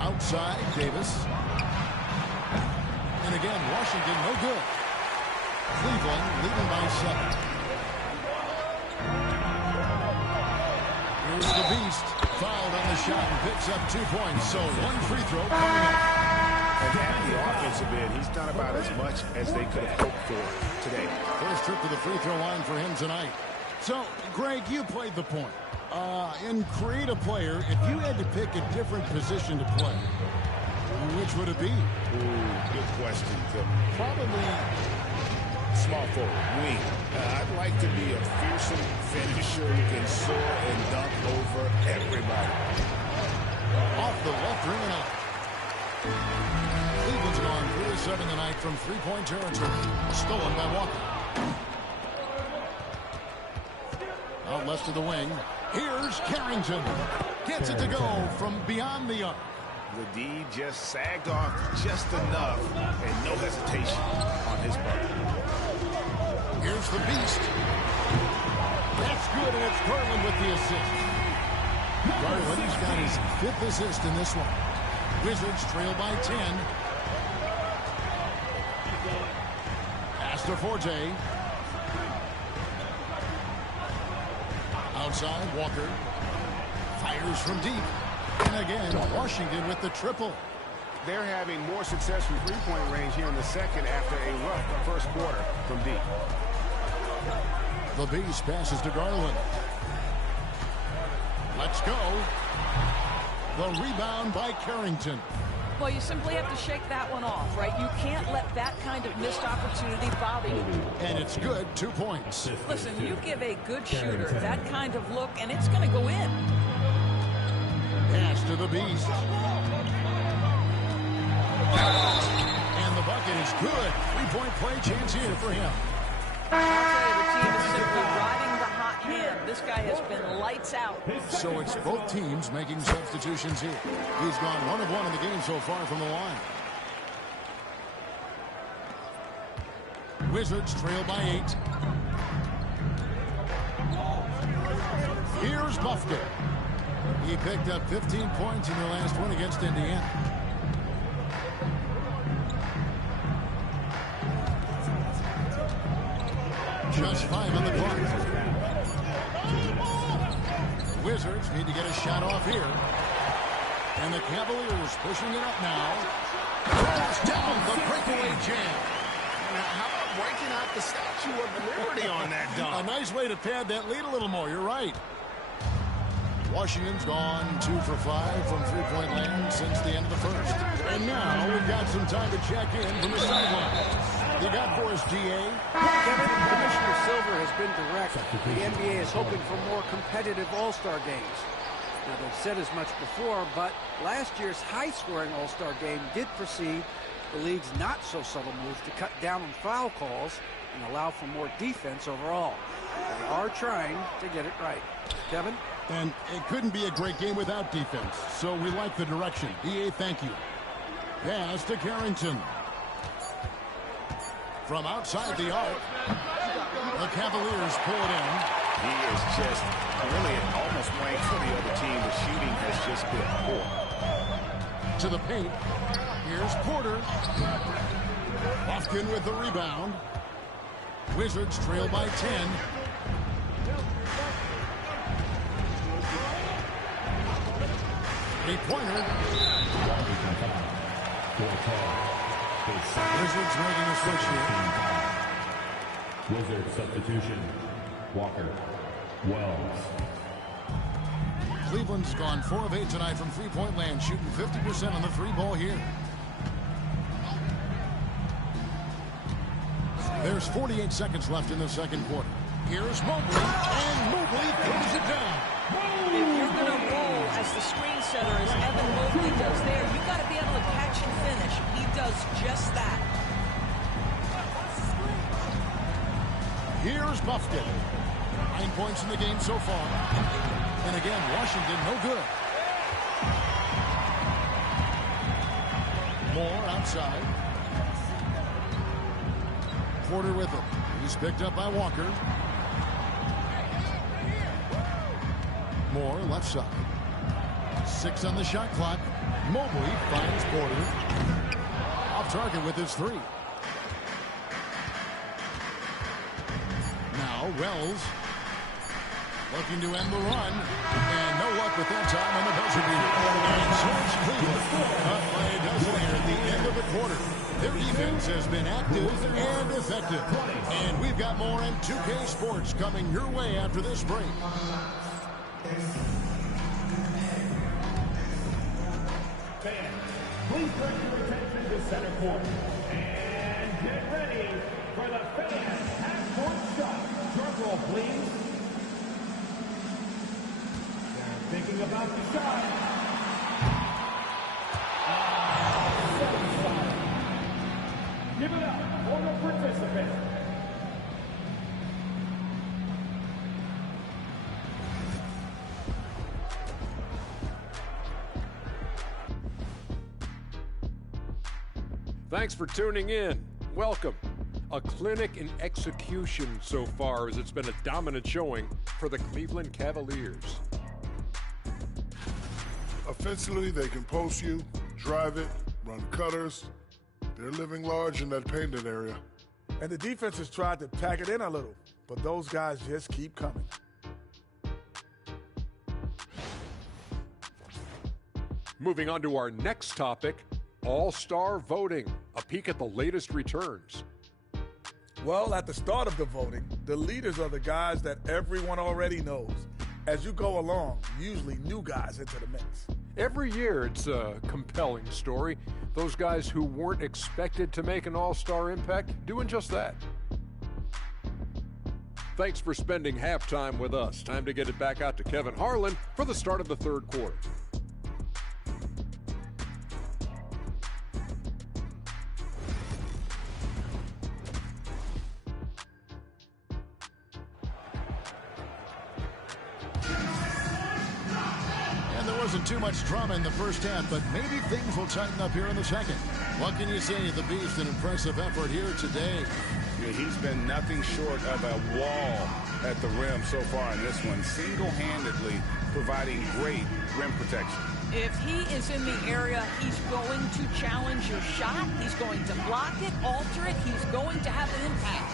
Outside, Davis. And again, Washington, no good. Cleveland leading by 7. Here's the Beast. Fouled on the shot and picks up 2 points. So 1 free throw coming up. And at the offensive end, he's done about as much as they could have hoped for today. First trip to the free throw line for him tonight. So, Greg, you played the point. In Create a Player, if you had to pick a different position to play, which would it be? Ooh, good question. Probably small forward, wing. I'd like to be a fearsome finisher who can soar and dunk over everybody. Off the left ring and out. Cleveland's gone 3 of 7 tonight from three-point territory. Stolen by Walker. Out left of the wing. Here's Carrington. Gets it to go from beyond the arc. The D just sagged off just enough and no hesitation on his part. Here's the Beast. That's good, and it's Garland with the assist. Garland's got his 5th assist in this one. Wizards trail by 10. Pass to Forte. Outside, Walker. Fires from deep. And again, Washington with the triple. They're having more success from three-point range here in the second after a rough first quarter from deep. The Beast passes to Garland. Let's go. The rebound by Carrington. Well, you simply have to shake that one off, right? You can't let that kind of missed opportunity bother you. And it's good, 2 points. Listen, you give a good shooter that kind of look, and it's going to go in. Pass to the Beast. And the bucket is good. 3-point play chance here for him. I'll tell you, the team is simply riding the hot hand. This guy has been lights out. So it's both teams making substitutions here. He's gone 1 of 1 in the game so far from the line. Wizards trail by 8. Here's Buffkin. He picked up 15 points in the last one against Indiana. Just 5 on the clock. Wizards need to get a shot off here. And the Cavaliers pushing it up now. Throws down the breakaway jam. Now, how about breaking out the Statue of Liberty on that dunk? A nice way to pad that lead a little more. You're right. Washington's gone 2 for 5 from three-point land since the end of the first. And now we've got some time to check in from the sideline. You got for us, GA. Kevin, Commissioner Silver has been direct. The NBA is hoping for more competitive All-Star games. Now, they've said as much before, but last year's high-scoring All-Star game did precede the league's not-so-subtle move to cut down on foul calls and allow for more defense overall. They are trying to get it right. Kevin? And it couldn't be a great game without defense, so we like the direction. EA, thank you. Pass to Carrington. From outside the arc, the Cavaliers pull it in. He is just really almost playing for the other team. The shooting has just been poor. To the paint. Here's Porter. Lofkin with the rebound. Wizards trail by 10. Three-pointer. Wizards making a switch here. Wizards substitution. Walker. Wells. Cleveland's gone 4 of 8 tonight from three-point land, shooting 50% on the three ball here. There's 48 seconds left in the second quarter. Here's Mobley, and Mobley throws it down. If you're going to roll as the screen setter, as Evan Mobley does there, you've got to be able to catch and finish. He does just that. Here's Buffkin. 9 points in the game so far. And again, Washington no good. Moore outside. Porter with him. He's picked up by Walker. Moore left side. 6 on the shot clock. Mobley finds Porter. Off target with his 3. Now Wells looking to end the run. And no luck with that time on the buzzer beater. And George Cleveland up by a dozen here at the end of the quarter. Their defense has been active and effective. And we've got more in 2K Sports coming your way after this break. Fans, please turn your attention to center court. And get ready for the fans half-court shot. Drum roll, please. They're thinking about the shot. Give it up for the participant. Thanks for tuning in. Welcome. A clinic in execution so far, as it's been a dominant showing for the Cleveland Cavaliers. Offensively, they can post you, drive it, run cutters. They're living large in that painted area. And the defense has tried to pack it in a little, but those guys just keep coming. Moving on to our next topic, All-Star voting. A peek at the latest returns. Well, at the start of the voting, the leaders are the guys that everyone already knows. As you go along, usually new guys into the mix. Every year it's a compelling story. Those guys who weren't expected to make an all-star impact doing just that. Thanks for spending halftime with us. Time to get it back out to Kevin Harlan for the start of the third quarter. Wasn't too much drama in the first half, but maybe things will tighten up here in the second. What can you say? The Beast, an impressive effort here today. Yeah, he's been nothing short of a wall at the rim so far in this one, single-handedly providing great rim protection. If he is in the area, he's going to challenge your shot. He's going to block it, alter it. He's going to have an impact.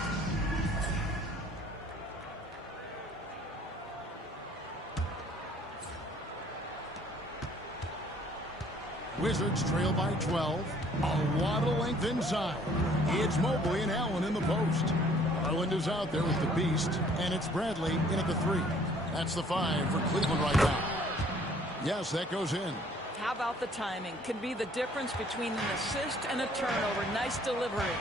Wizards trail by 12. A lot of length inside. It's Mobley and Allen in the post. Garland is out there with the Beast, and it's Bradley in at the 3. That's the 5 for Cleveland right now. Yes, that goes in. How about the timing? Can be the difference between an assist and a turnover. Nice delivery.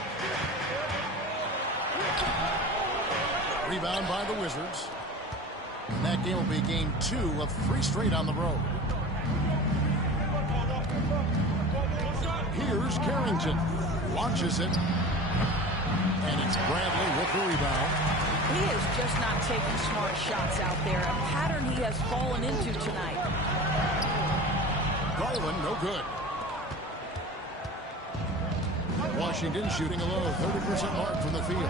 Rebound by the Wizards. And that game will be game 2 of 3 straight on the road. Here's Carrington. Launches it. And it's Bradley with the rebound. He is just not taking smart shots out there. A pattern he has fallen into tonight. Garland, no good. Washington shooting a low 30% mark from the field.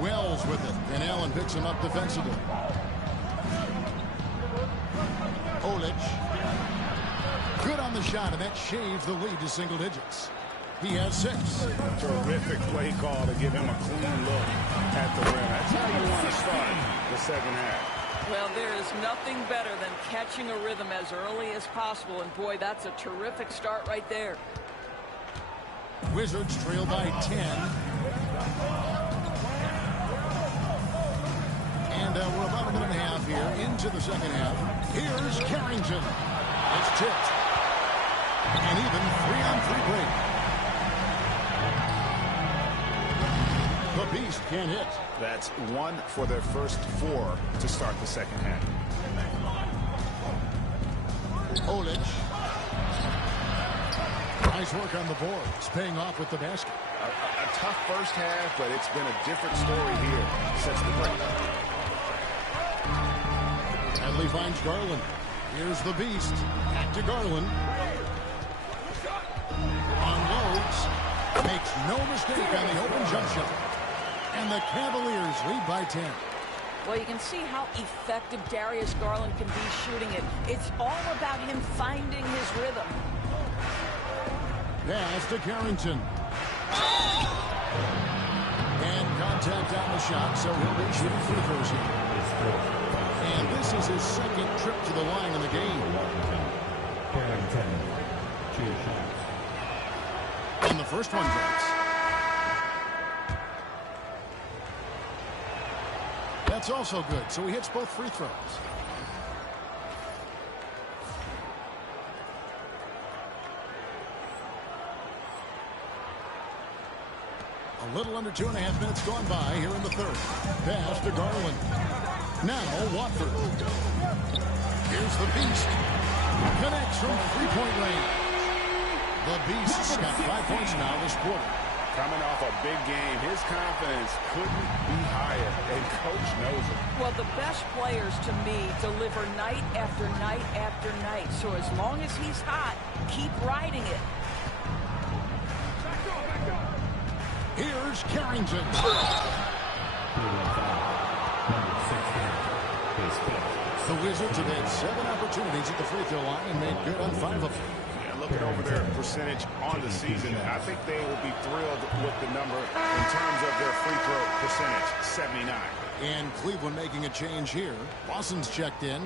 Wells with it. And Allen picks him up defensively. Olic. Good on the the shot, and that shaves the lead to single digits. He has 6. Terrific play call to give him a clean look at the rim. That's how you want to start the second half. Well, there is nothing better than catching a rhythm as early as possible, and boy, that's a terrific start right there. Wizards trail by 10. And we're about a minute and a half here into the second half. Here's Carrington. It's tipped. And even 3-on-3 break. The Beast can't hit. That's 1 for their first 4 to start the second half. Olic. Nice work on the boards, paying off with the basket. A tough first half, but it's been a different story here since the break. Hadley finds Garland. Here's the Beast. Back to Garland. Unloads. Makes no mistake on the open jump shot. And the Cavaliers lead by 10. Well, you can see how effective Darius Garland can be shooting it. It's all about him finding his rhythm. Pass to Carrington. And contact on the shot, so he'll be shooting free throws here. And this is his second trip to the line in the game. Carrington, 2 shots. And the first one drops. That's also good, so he hits both free throws. A little under 2.5 minutes gone by here in the third. Pass to Garland. Now Watford. Here's the Beast. Connects from three-point range. The Beast's got 5 points now this quarter. Coming off a big game, his confidence couldn't be higher, and Coach knows it. Well, the best players, to me, deliver night after night after night. So as long as he's hot, keep riding it. Here's Carrington. The Wizards have had 7 opportunities at the free throw line and made good on 5 of them. Looking over their percentage on the season, I think they will be thrilled with the number in terms of their free throw percentage, 79. And Cleveland making a change here. Lawson's checked in.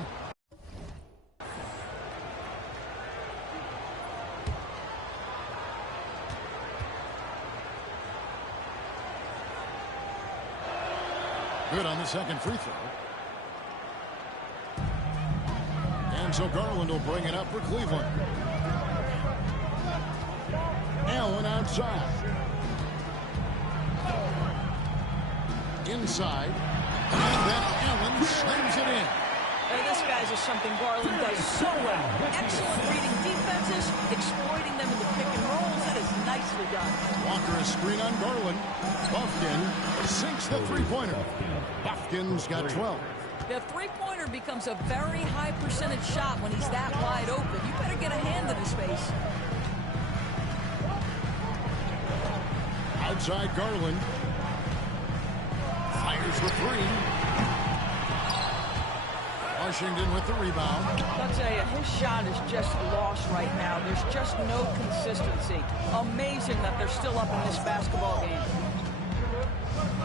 Good on the second free throw. And so Garland will bring it up for Cleveland. Allen outside. Inside. And then Allen slams it in. Hey, this guy's just something Garland does so well. Excellent reading defenses, exploiting them in the pick and rolls. It is nicely done. Walker a screen on Garland. Buffkin sinks the three-pointer. Buffkin's got 12. The three-pointer becomes a very high percentage shot when he's that wide open. You better get a hand in his face. Outside Garland. Fires for 3. Washington with the rebound. I'll tell you, his shot is just lost right now. There's just no consistency. Amazing that they're still up in this basketball game.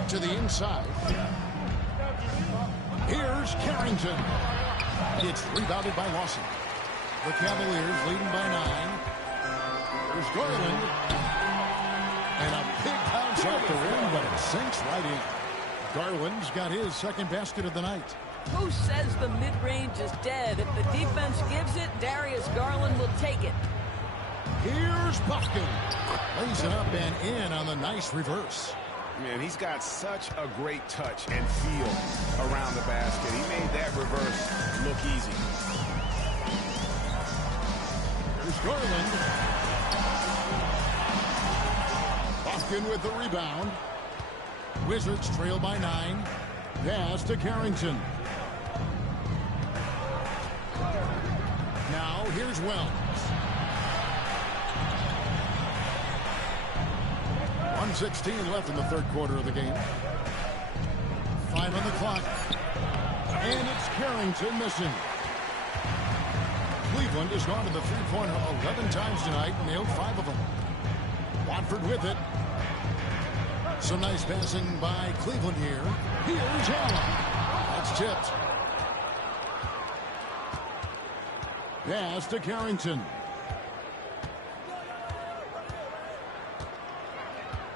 To the inside. Here's Carrington. It's rebounded by Lawson. The Cavaliers leading by 9. There's Garland. And a big bounce off the rim, but it sinks right in. Garland's got his second basket of the night. Who says the mid-range is dead? If the defense gives it, Darius Garland will take it. Here's Buffkin. Lays it up and in on the nice reverse. Man, he's got such a great touch and feel around the basket. He made that reverse look easy. Here's Garland. Buffkin with the rebound. Wizards trail by 9. Pass to Carrington. Now here's Wells. 1:16 left in the third quarter of the game. 5 on the clock. And it's Carrington missing. Cleveland has gone to the three-pointer 11 times tonight and nailed 5 of them. Watford with it. Some nice passing by Cleveland here. Here's Allen. That's tipped. Pass to Carrington.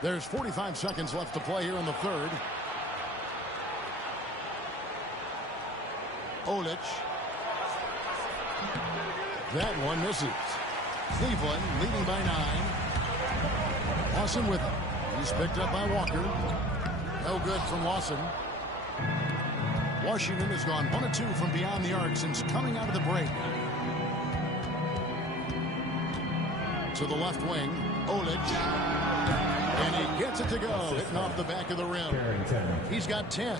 There's 45 seconds left to play here in the third. Olic. That one misses. Cleveland leading by 9. Lawson with it. He's picked up by Walker. No good from Lawson. Washington has gone 1 of 2 from beyond the arc since coming out of the break. To the left wing, Olic. And he gets it to go, hitting off the back of the rim. He's got 10.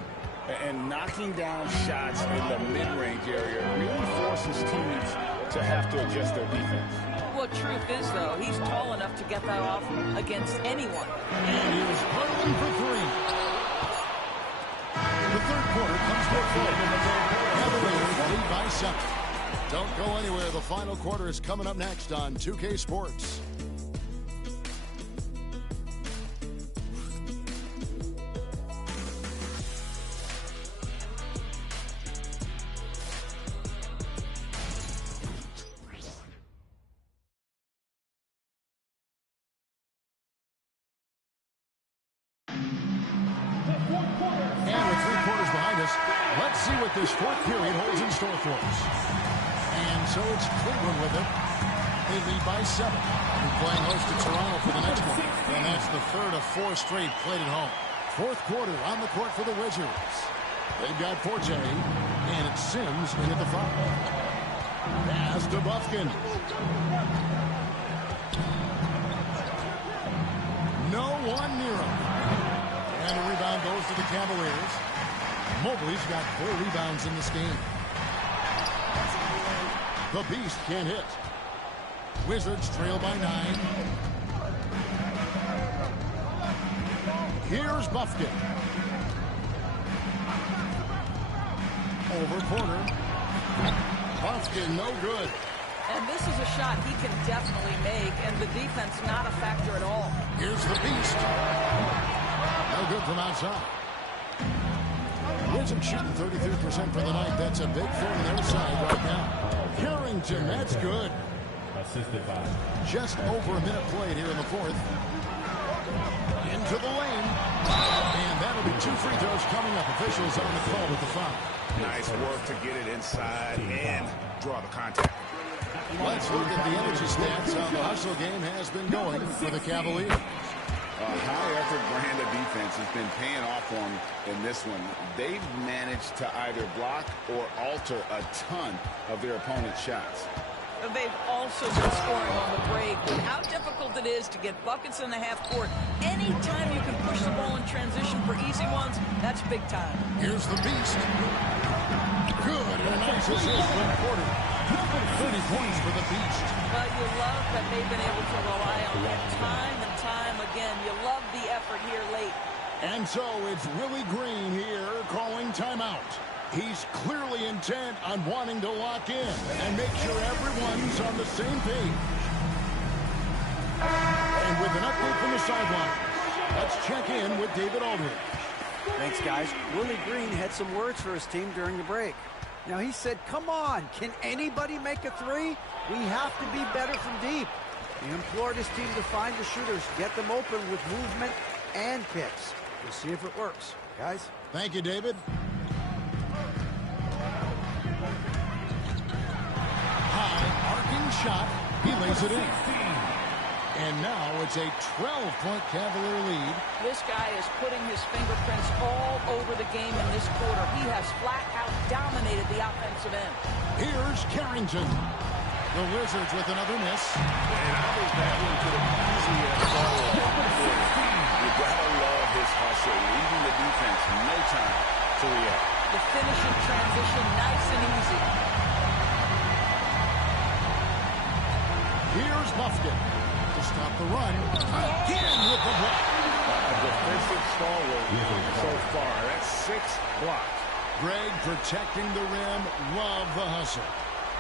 And knocking down shots in the mid-range area really forces teams to have to adjust their defense. Well, truth is, though, he's tall enough to get that off against anyone. And he was hurling for 3. The third quarter comes to a close. Cavaliers lead by 7. Don't go anywhere. The final quarter is coming up next on 2K Sports. Let's see what this fourth period holds in store for us. And so it's Cleveland with it. They lead by 7. They're playing host to Toronto for the next one. And that's the third of 4 straight played at home. Fourth quarter on the court for the Wizards. They've got Forte, and it's Sims in at the foul. Pass to Bufkin. No one near him. And a rebound goes to the Cavaliers. Mobley's got 4 rebounds in this game. The Beast can't hit. Wizards trail by 9. Here's Bufkin. Over Porter. Bufkin, no good. And this is a shot he can definitely make, and the defense not a factor at all. Here's the Beast. No good from outside. Wizards shooting 33% for the night. That's a big thing on their side right now. Carrington, that's good. Assisted by. Just over a minute played here in the fourth. Into the lane. And that'll be 2 free throws coming up. Officials on the call with the foul. Nice work to get it inside and draw the contact. Let's look at the energy stats. How the hustle game has been going for the Cavaliers. A high-effort brand of defense has been paying off for them in this one. They've managed to either block or alter a ton of their opponent's shots. They've also been scoring on the break. And how difficult it is to get buckets in the half court. Anytime you can push the ball in transition for easy ones, that's big time. Here's the Beast. Good, and a nice assist from Porter. 30 points for the Beast. But you love that they've been able to rely on him time and time again. You love the effort here late. And so it's Willie Green here calling timeout. He's clearly intent on wanting to lock in and make sure everyone's on the same page. And with an update from the sideline, let's check in with David Aldridge. Thanks, guys. Willie Green had some words for his team during the break. Now, he said, come on, can anybody make a 3? We have to be better from deep. He implored his team to find the shooters, get them open with movement and kicks. We'll see if it works. Guys? Thank you, David. High, arcing shot. He lays it in. And now it's a 12-point Cavalier lead. This guy is putting his fingerprints all over the game in this quarter. He has flat-out dominated the offensive end. Here's Carrington. The Wizards with another miss. And how does that one could have easily followed up before? You gotta love his hustle, leaving the defense no time to react. The finish in transition, nice and easy. Here's Bufkin. To stop the run. Again with the block. A defensive stalwart so far. That's 6 blocks. Greg protecting the rim. Love the hustle.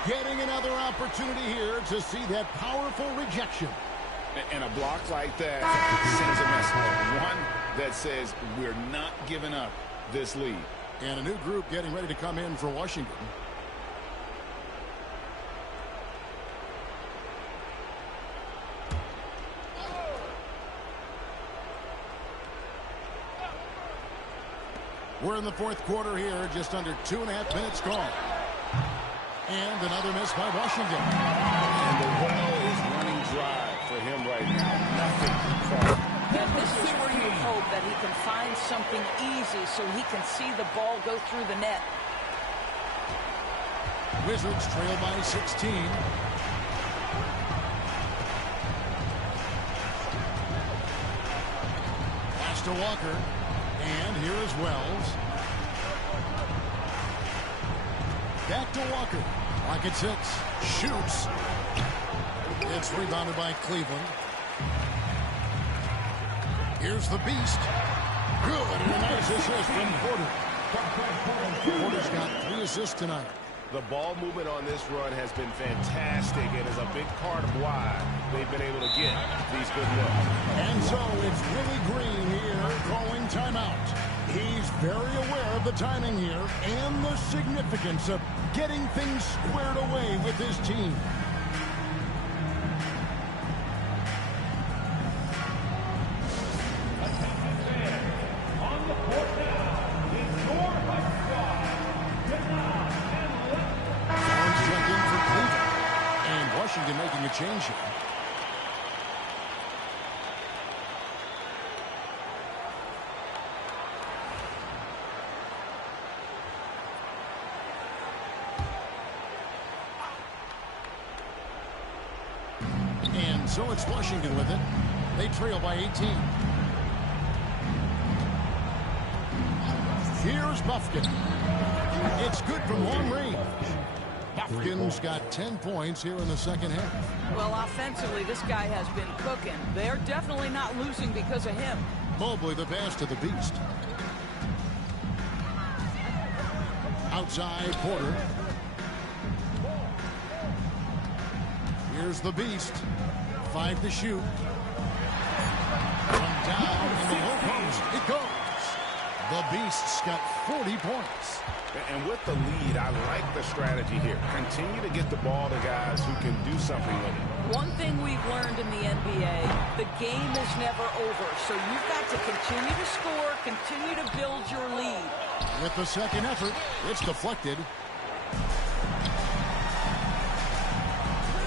Getting another opportunity here to see that powerful rejection. And a block like that sends a message. One that says we're not giving up this lead. And a new group getting ready to come in for Washington. We're in the fourth quarter here, just under 2.5 minutes gone. And another miss by Washington. And the well is running dry for him right now. Nothing far. And this is where you hope that he can find something easy so he can see the ball go through the net. Wizards trail by 16. Pass to Walker. And here is Wells. Back to Walker. Pocket six. Shoots. It's rebounded by Cleveland. Here's the Beast. Good. And a nice assist from Porter. Porter's got 3 assists tonight. The ball movement on this run has been fantastic and is a big part of why they've been able to get these good looks. And so it's Willie Green here calling timeout. He's very aware of the timing here and the significance of getting things squared away with his team. Making a change here. And so it's Washington with it. They trail by 18. Here's Buffkin. It's good from long range. Buffkin's got 10 points here in the second half. Well, offensively, this guy has been cooking. They're definitely not losing because of him. Mobley the pass to the Beast. Outside Porter. Here's the Beast. 5 to shoot. From down in the low post. It goes. The Beast's got 40 points. And with the lead, I like the strategy here. Continue to get the ball to guys who can do something with it. One thing we've learned in the NBA, the game is never over. So you've got to continue to score, continue to build your lead. With the second effort, it's deflected.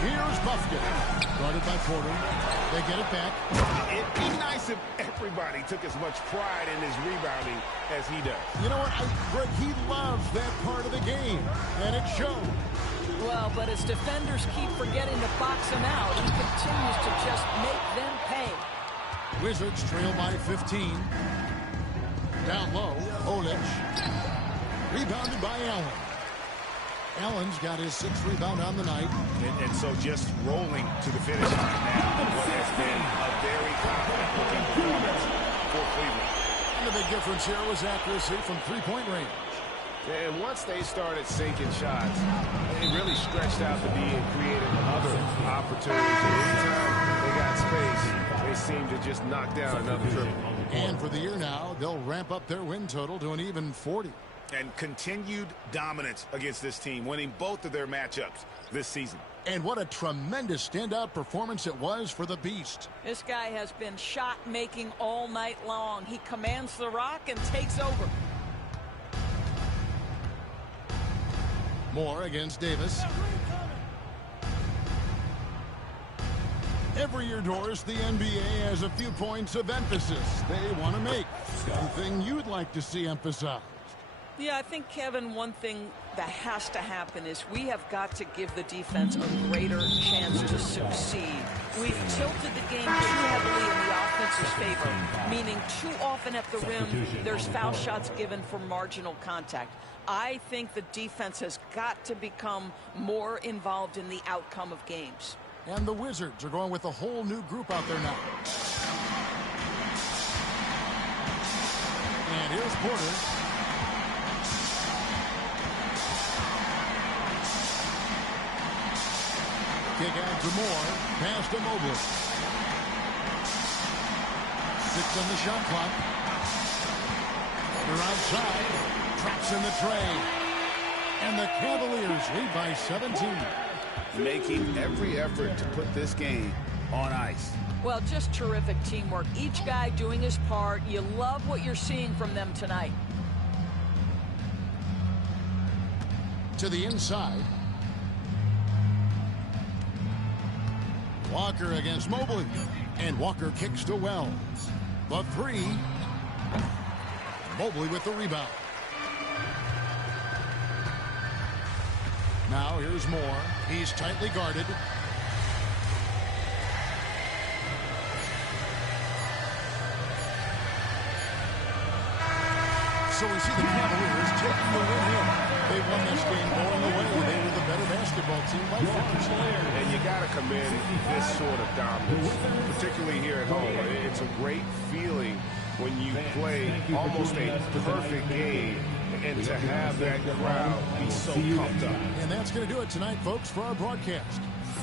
Here's Buffkin. Guarded by Porter. They get it back. It'd be nice if everybody took as much pride in his rebounding as he does. You know what, Greg, he loves that part of the game, and it shows. Well, but as defenders keep forgetting to box him out, he continues to just make them pay. Wizards trail by 15. Down low, Olic. Rebounded by Allen. Allen's got his 6th rebound on the night. And so just rolling to the finish line now. What has been a very confident-looking performance for Cleveland. And the big difference here was accuracy from 3-point range. And once they started sinking shots, it really stretched out to be and created other opportunities. And anytime they got space, they seemed to just knock down another triple. And for the year now, they'll ramp up their win total to an even 40. And continued dominance against this team, winning both of their matchups this season. And what a tremendous standout performance it was for the Beast. This guy has been shot-making all night long. He commands the rock and takes over. Moore against Davis. Every year, Doris, the NBA has a few points of emphasis they want to make. Something you'd like to see emphasized. Yeah, I think, Kevin, one thing that has to happen is we have got to give the defense a greater chance to succeed. We've tilted the game too heavily in the offense's favor, meaning too often at the rim, there's foul shots given for marginal contact. I think the defense has got to become more involved in the outcome of games. And the Wizards are going with a whole new group out there now. And here's Porter. Kick out to Moore. Pass to Mobley. 6 on the shot clock. They're outside. Traps in the tray. And the Cavaliers lead by 17. Making every effort to put this game on ice. Well, just terrific teamwork. Each guy doing his part. You love what you're seeing from them tonight. To the inside. Walker against Mobley. And Walker kicks to Wells. The 3. Mobley with the rebound. Now here's Moore. He's tightly guarded. So we see the Cavaliers taking the win here. They won this game going away. They were the better basketball team by far. And you got to commend this sort of dominance, particularly here at home. It's a great feeling when you play almost a perfect game and to have that crowd be so pumped up. And that's going to do it tonight, folks, for our broadcast.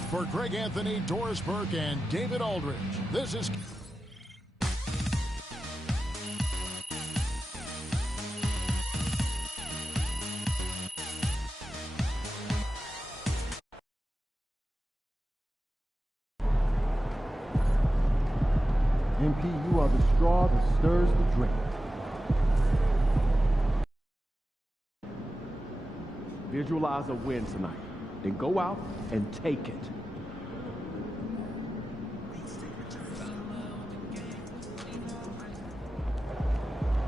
For Greg Anthony, Doris Burke, and David Aldridge, this is... MP, you are the straw that stirs the drink. Visualize a win tonight. Then go out and take it.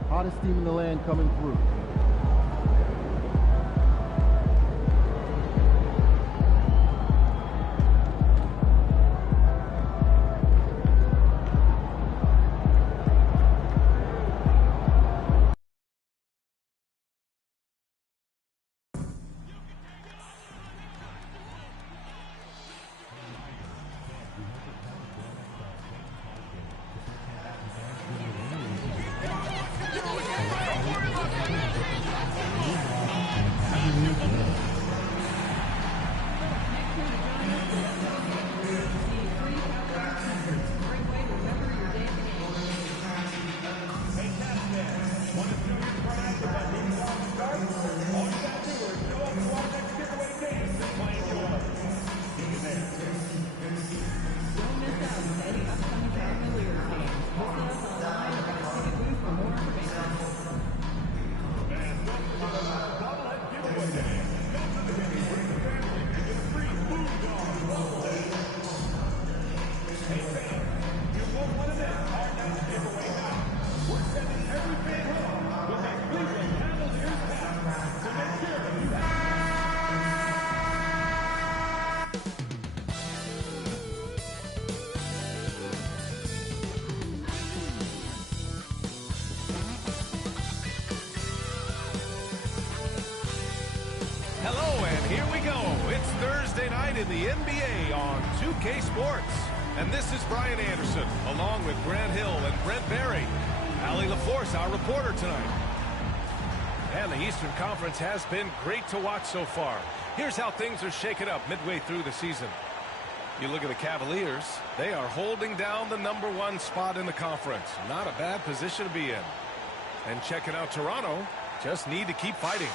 Hottest team in the land coming through. In the NBA on 2K Sports. And this is Brian Anderson, along with Grant Hill and Brent Barry. Allie LaForce, our reporter tonight. And the Eastern Conference has been great to watch so far. Here's how things are shaking up midway through the season. You look at the Cavaliers, they are holding down the #1 spot in the conference. Not a bad position to be in. And checking out Toronto, just need to keep fighting.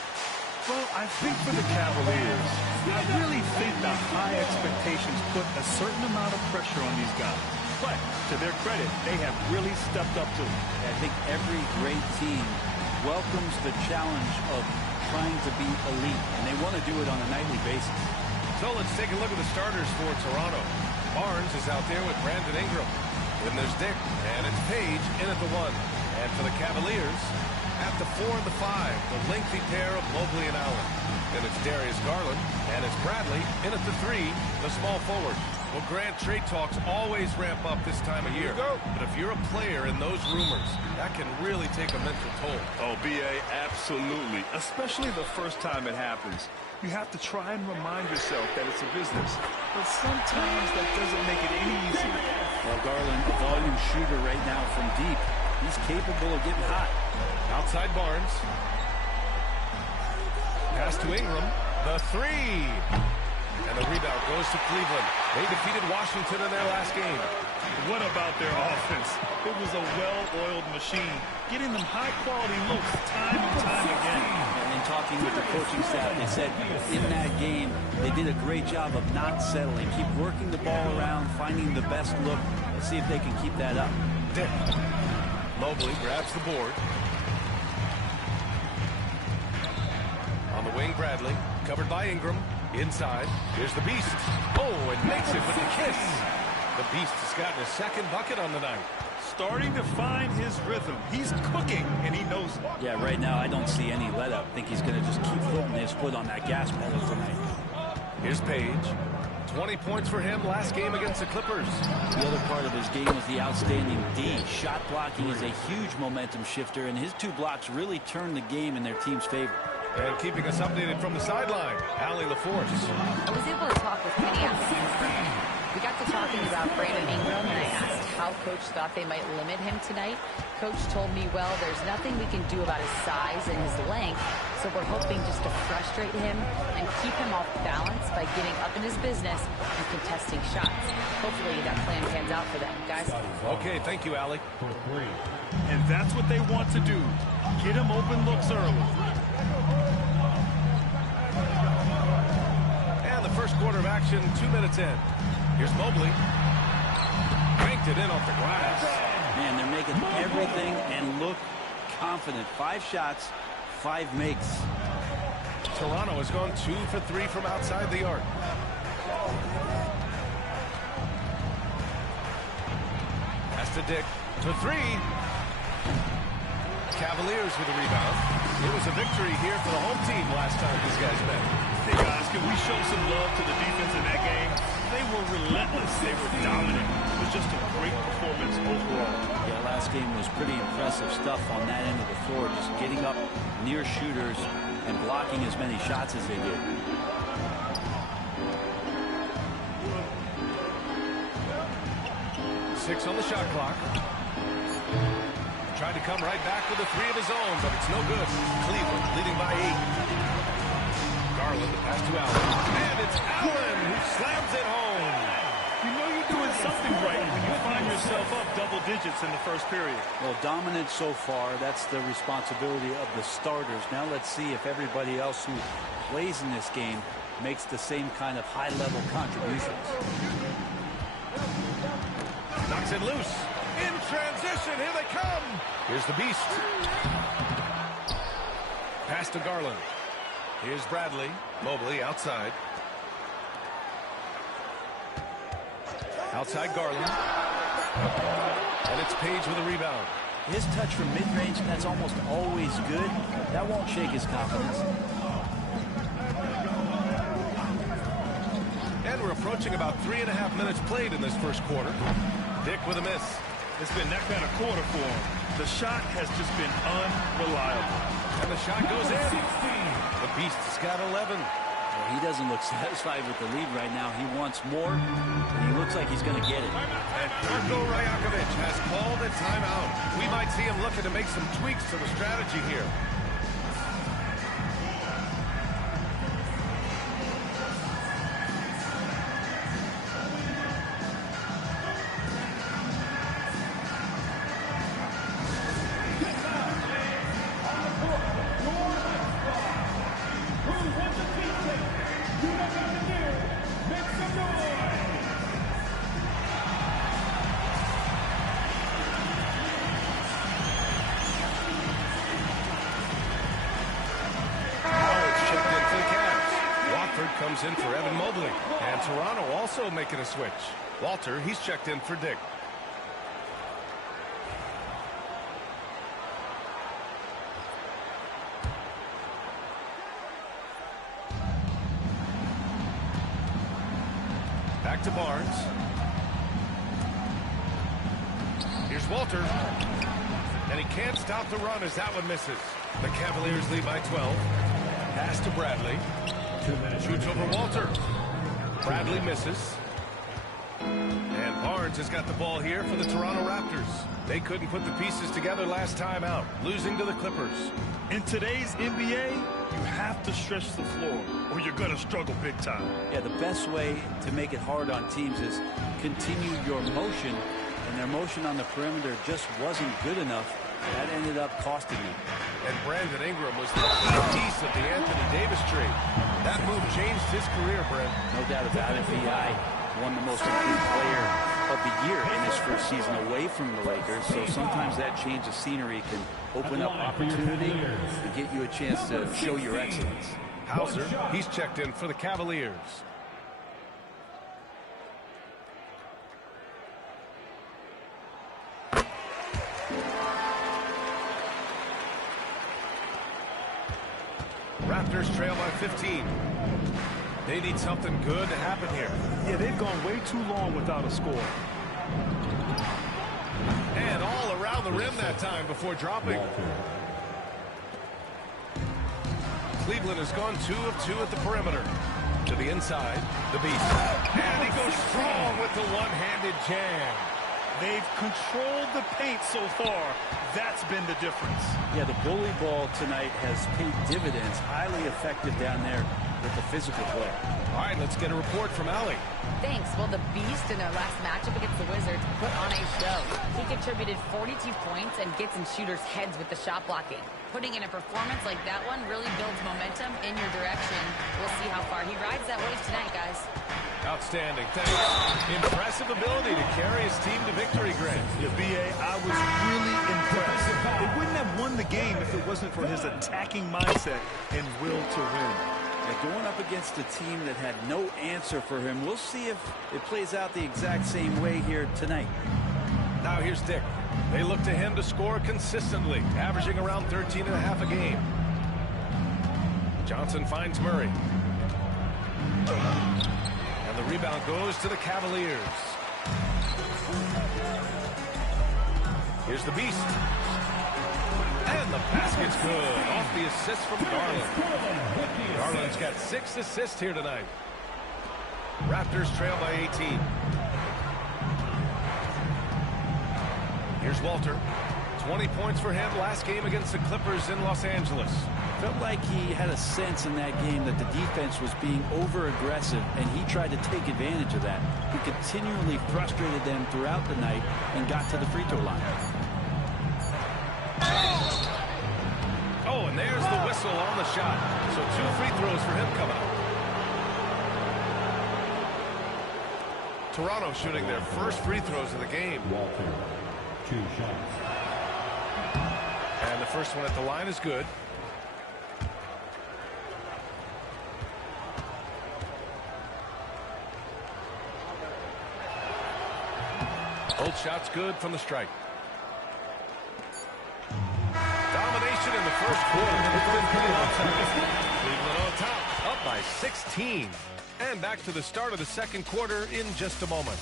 Well, I think for the Cavaliers, I really think the high expectations put a certain amount of pressure on these guys. But to their credit, they have really stepped up to it. I think every great team welcomes the challenge of trying to be elite, and they want to do it on a nightly basis. So let's take a look at the starters for Toronto. Barnes is out there with Brandon Ingram. Then there's Dick, and it's Page in at the 1. And for the Cavaliers, at the 4 and the 5, the lengthy pair of Mobley and Allen. Then it's Darius Garland, and it's Bradley in at the 3, the small forward. Well, Grant, trade talks always ramp up this time of year. But if you're a player in those rumors, that can really take a mental toll. Oh, B.A., absolutely. Especially the first time it happens. You have to try and remind yourself that it's a business. But sometimes that doesn't make it any easier. Well, Garland, a volume shooter right now from deep. He's capable of getting hot. Outside Barnes. Pass to Ingram. The 3. And the rebound goes to Cleveland. They defeated Washington in their last game. What about their offense? It was a well-oiled machine, getting them high-quality looks time and time again. And in talking with the coaching staff, they said in that game, they did a great job of not settling. Keep working the ball around, finding the best look. Let's see if they can keep that up. Dick. Mobley grabs the board. On the wing, Bradley. Covered by Ingram. Inside. Here's the Beast. Oh, and makes it with the kiss. The Beast has gotten his second bucket on the night. Starting to find his rhythm. He's cooking, and he knows it. Yeah, right now I don't see any let up. I think he's going to just keep putting his foot on that gas pedal tonight. Here's Page. 20 points for him last game against the Clippers. The other part of his game was the outstanding D. Shot blocking is a huge momentum shifter, and his 2 blocks really turned the game in their team's favor. And keeping us updated from the sideline, Allie LaForce. I was able to talk with Kenny Atkinson. We got to talking about Brandon Ingram, and I asked how Coach thought they might limit him tonight. Coach told me, well, there's nothing we can do about his size and his length, so we're hoping just to frustrate him and keep him off balance by getting up in his business and contesting shots. Hopefully that plan pans out for them, guys. Okay, thank you, Allie. And that's what they want to do. Get him open looks early. And the first quarter of action, 2 minutes in. Here's Mobley. Banked it in off the glass. Man, they're making everything and look confident. 5 shots, 5 makes. Toronto has gone 2 for 3 from outside the arc. Pass to Dick. To 3. Cavaliers with a rebound. It was a victory here for the home team last time these guys met. Hey, guys, can we show some love to the defense in that game? They were relentless. They were dominant. It was just a great performance overall. Yeah, last game was pretty impressive stuff on that end of the floor, just getting up near shooters and blocking as many shots as they did. Six on the shot clock. Tried to come right back with a 3 of his own, but it's no good. Cleveland leading by 8. Garland, the pass to Allen. And it's Allen who slams it home. You know you're doing something right when you find yourself up double digits in the first period. Well, dominant so far. That's the responsibility of the starters. Now let's see if everybody else who plays in this game makes the same kind of high-level contributions. Knocks it loose. In transition, here they come. Here's the Beast. Pass to Garland. Here's Bradley. Mobley outside. Outside Garland. And it's Page with a rebound. His touch from mid-range, that's almost always good. That won't shake his confidence. And we're approaching about 3.5 minutes played in this first quarter. Dick with a miss. It's been that kind of quarter for him. The shot has just been unreliable. And the shot goes in. The Beast has got 11. Well, he doesn't look satisfied with the lead right now. He wants more, and he looks like he's going to get it. And Darko Rajakovic has called a timeout. We might see him looking to make some tweaks to the strategy here. Comes in for Evan Mobley. And Toronto also making a switch. Walter, he's checked in for Dick. Back to Barnes. Here's Walter. And he can't stop the run as that one misses. The Cavaliers lead by 12. Pass to Bradley. Shoots over Walter. Bradley misses. And Barnes Barnes has got the ball here for the Toronto Raptors. They couldn't put the pieces together last time out, losing to the Clippers. In today's NBA, you have to stretch the floor or you're going to struggle big time. Yeah, the best way to make it hard on teams is continue your motion, and their motion on the perimeter just wasn't good enough. That ended up costing them. And Brandon Ingram was the key piece of the Anthony Davis trade. That move changed his career, Brent. No doubt about it. VI won the most improved player of the year in his first season away from the Lakers. So sometimes that change of scenery can open up opportunity and get you a chance to show your excellence. Hauser, he's checked in for the Cavaliers. Raptors trail by 15. They need something good to happen here. Yeah, they've gone way too long without a score. And all around the rim that time before dropping. Cleveland has gone 2 of 2 at the perimeter. To the inside, the Beast. And he goes strong with the one-handed jam. They've controlled the paint so far. That's been the difference. Yeah, the bully ball tonight has paid dividends. Highly effective down there with the physical play. All right, let's get a report from Allie. Thanks. Well, the Beast in their last matchup against the Wizards put on a show. He contributed 42 points and gets in shooters' heads with the shot blocking. Putting in a performance like that one really builds momentum in your direction. We'll see how far he rides that wave tonight, guys. Outstanding. Thanks. Impressive ability to carry his team to victory, Grant. Yeah, B.A., I was really impressed. They wouldn't have won the game if it wasn't for his attacking mindset and will to win. Yeah, going up against a team that had no answer for him. We'll see if it plays out the exact same way here tonight. Now here's Dick. They look to him to score consistently, averaging around 13.5 a game. Johnson finds Murray. And the rebound goes to the Cavaliers. Here's the Beast. And the basket's good. Off the assist from Garland. Garland's got 6 assists here tonight. Raptors trail by 18. Here's Walter. 20 points for him last game against the Clippers in Los Angeles. Felt like he had a sense in that game that the defense was being over-aggressive, and he tried to take advantage of that. He continually frustrated them throughout the night and got to the free throw line. Oh, and there's the whistle on the shot. So 2 free throws for him coming up. Toronto shooting their first free throws of the game. Walter, 2 shots. And the first one at the line is good. Both shots good from the strike. Domination in the first quarter. Cleveland on top, up by 16. And back to the start of the second quarter in just a moment.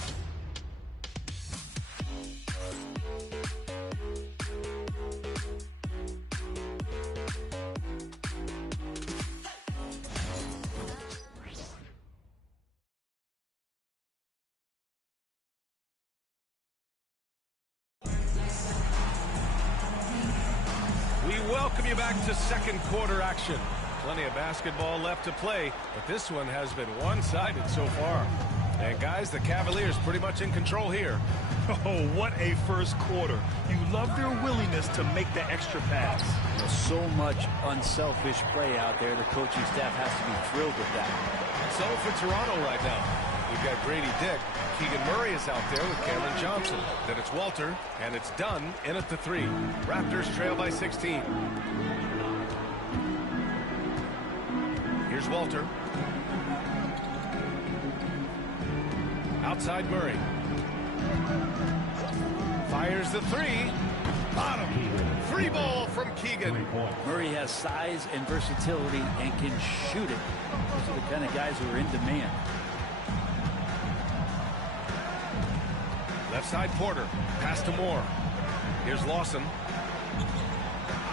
Welcome you back to second quarter action. Plenty of basketball left to play, but this one has been one-sided so far. And guys, the Cavaliers pretty much in control here. Oh, what a first quarter. You love their willingness to make the extra pass. There's so much unselfish play out there. The coaching staff has to be thrilled with that. So for Toronto right now, we've got Grady Dick. Keegan Murray is out there with Cameron Johnson. Then it's Walter, and it's Dunn in at the 3. Raptors trail by 16. Here's Walter. Outside Murray. Fires the 3. Bottom. Free ball from Keegan. Murray has size and versatility and can shoot it. Those are the kind of guys who are in demand. Left side Porter. Pass to Moore. Here's Lawson.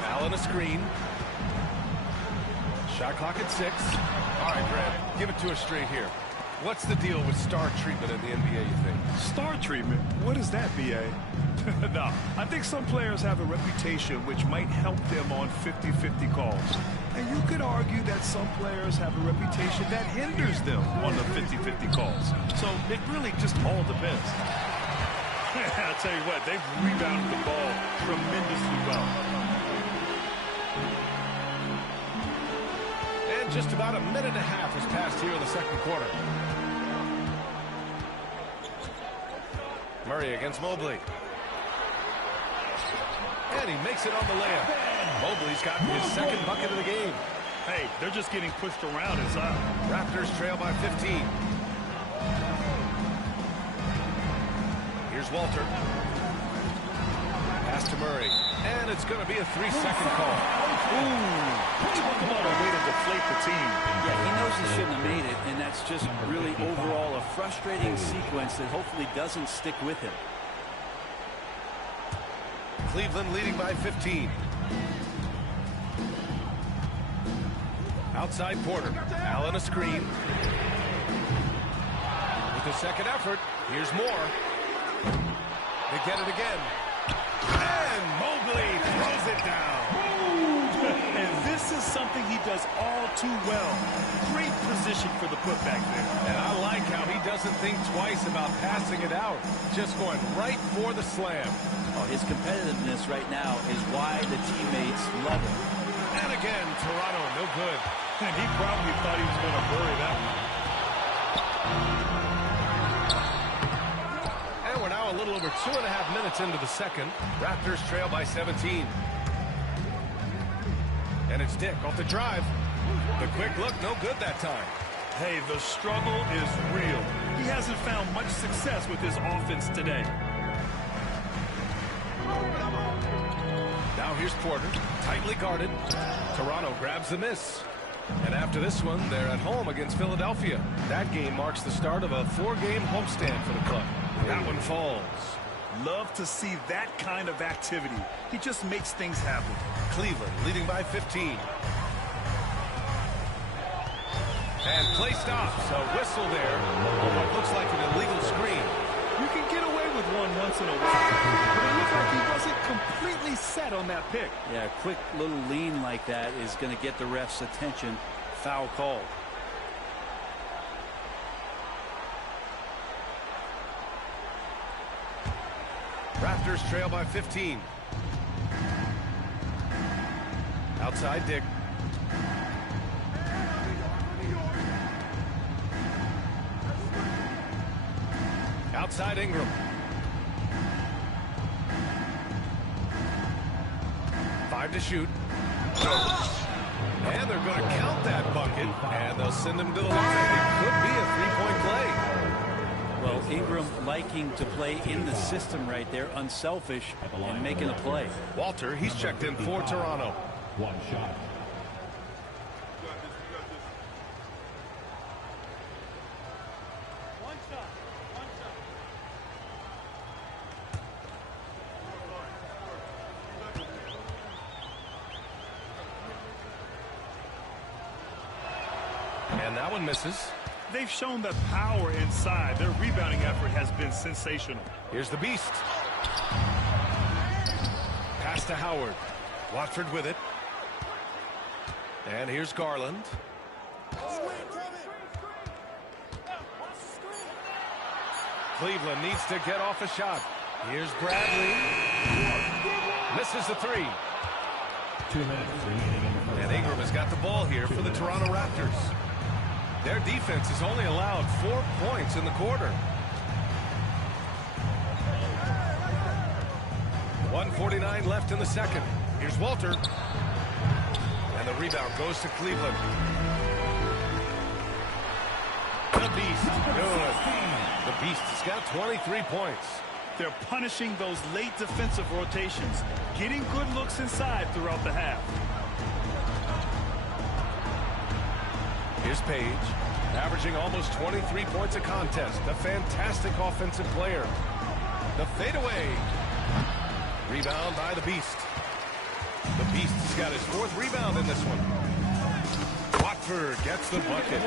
Allen a screen. Shot clock at 6. All right, Grant. Give it to us straight here. What's the deal with star treatment in the NBA, you think? Star treatment? What is that, B.A.? No, I think some players have a reputation which might help them on 50-50 calls. And you could argue that some players have a reputation that hinders them on the 50-50 calls. So it really just all depends. I'll tell you what, they've rebounded the ball tremendously well. And just about a minute and a half has passed here in the second quarter. Murray against Mobley. And he makes it on the layup. Mobley's got his second bucket of the game. Hey, they're just getting pushed around inside. Raptors trail by 15. Here's Walter. Pass to Murray. And it's going to be a 3-second call. Ooh. Talk about a way to deflate the team. Yeah, he knows he shouldn't have made it, and that's just really overall a frustrating sequence that hopefully doesn't stick with him. Cleveland leading by 15. Outside Porter. Allen a screen. With the second effort, here's Moore. They get it again. And Mobley throws it down. And this is something he does all too well. Great position for the putback there. And I like how he doesn't think twice about passing it out. Just going right for the slam. Oh, his competitiveness right now is why the teammates love him. And again, Toronto, no good. And he probably thought he was going to bury that one. And we're now a little over 2.5 minutes into the second. Raptors trail by 17. And it's Dick off the drive. The quick look, no good that time. Hey, the struggle is real. He hasn't found much success with his offense today. Now here's Porter, tightly guarded. Toronto grabs the miss. And after this one, they're at home against Philadelphia. That game marks the start of a 4-game homestand for the club. That one falls. Love to see that kind of activity. He just makes things happen. Cleveland leading by 15. And play stops. A whistle there on what looks like an illegal screen. You can get away with one once in a while, but it looked like he wasn't completely set on that pick. Yeah, a quick little lean like that is going to get the ref's attention. Foul called. Raptors trail by 15. Outside Dick. Outside Ingram. Five to shoot. And they're going to count that bucket, and they'll send him to the line. It could be a three-point play. Well, Ingram liking to play in the system right there, unselfish, and making a play. Walter, he's checked in for Toronto. One shot. And that one misses. They've shown the power inside. Their rebounding effort has been sensational. Here's the Beast. Pass to Howard. Watford with it. And here's Garland. Cleveland needs to get off a shot. Here's Bradley. Misses the three. 2 minutes remaining in the first. And Ingram has got the ball here for the Toronto Raptors. Their defense has only allowed 4 points in the quarter. 1:49 left in the second. Here's Walter. And the rebound goes to Cleveland. The Beast. Good. The Beast has got 23 points. They're punishing those late defensive rotations, getting good looks inside throughout the half. Here's Page, averaging almost 23 points a contest. A fantastic offensive player. The fadeaway. Rebound by the Beast. The Beast has got his 4th rebound in this one. Watford gets the bucket.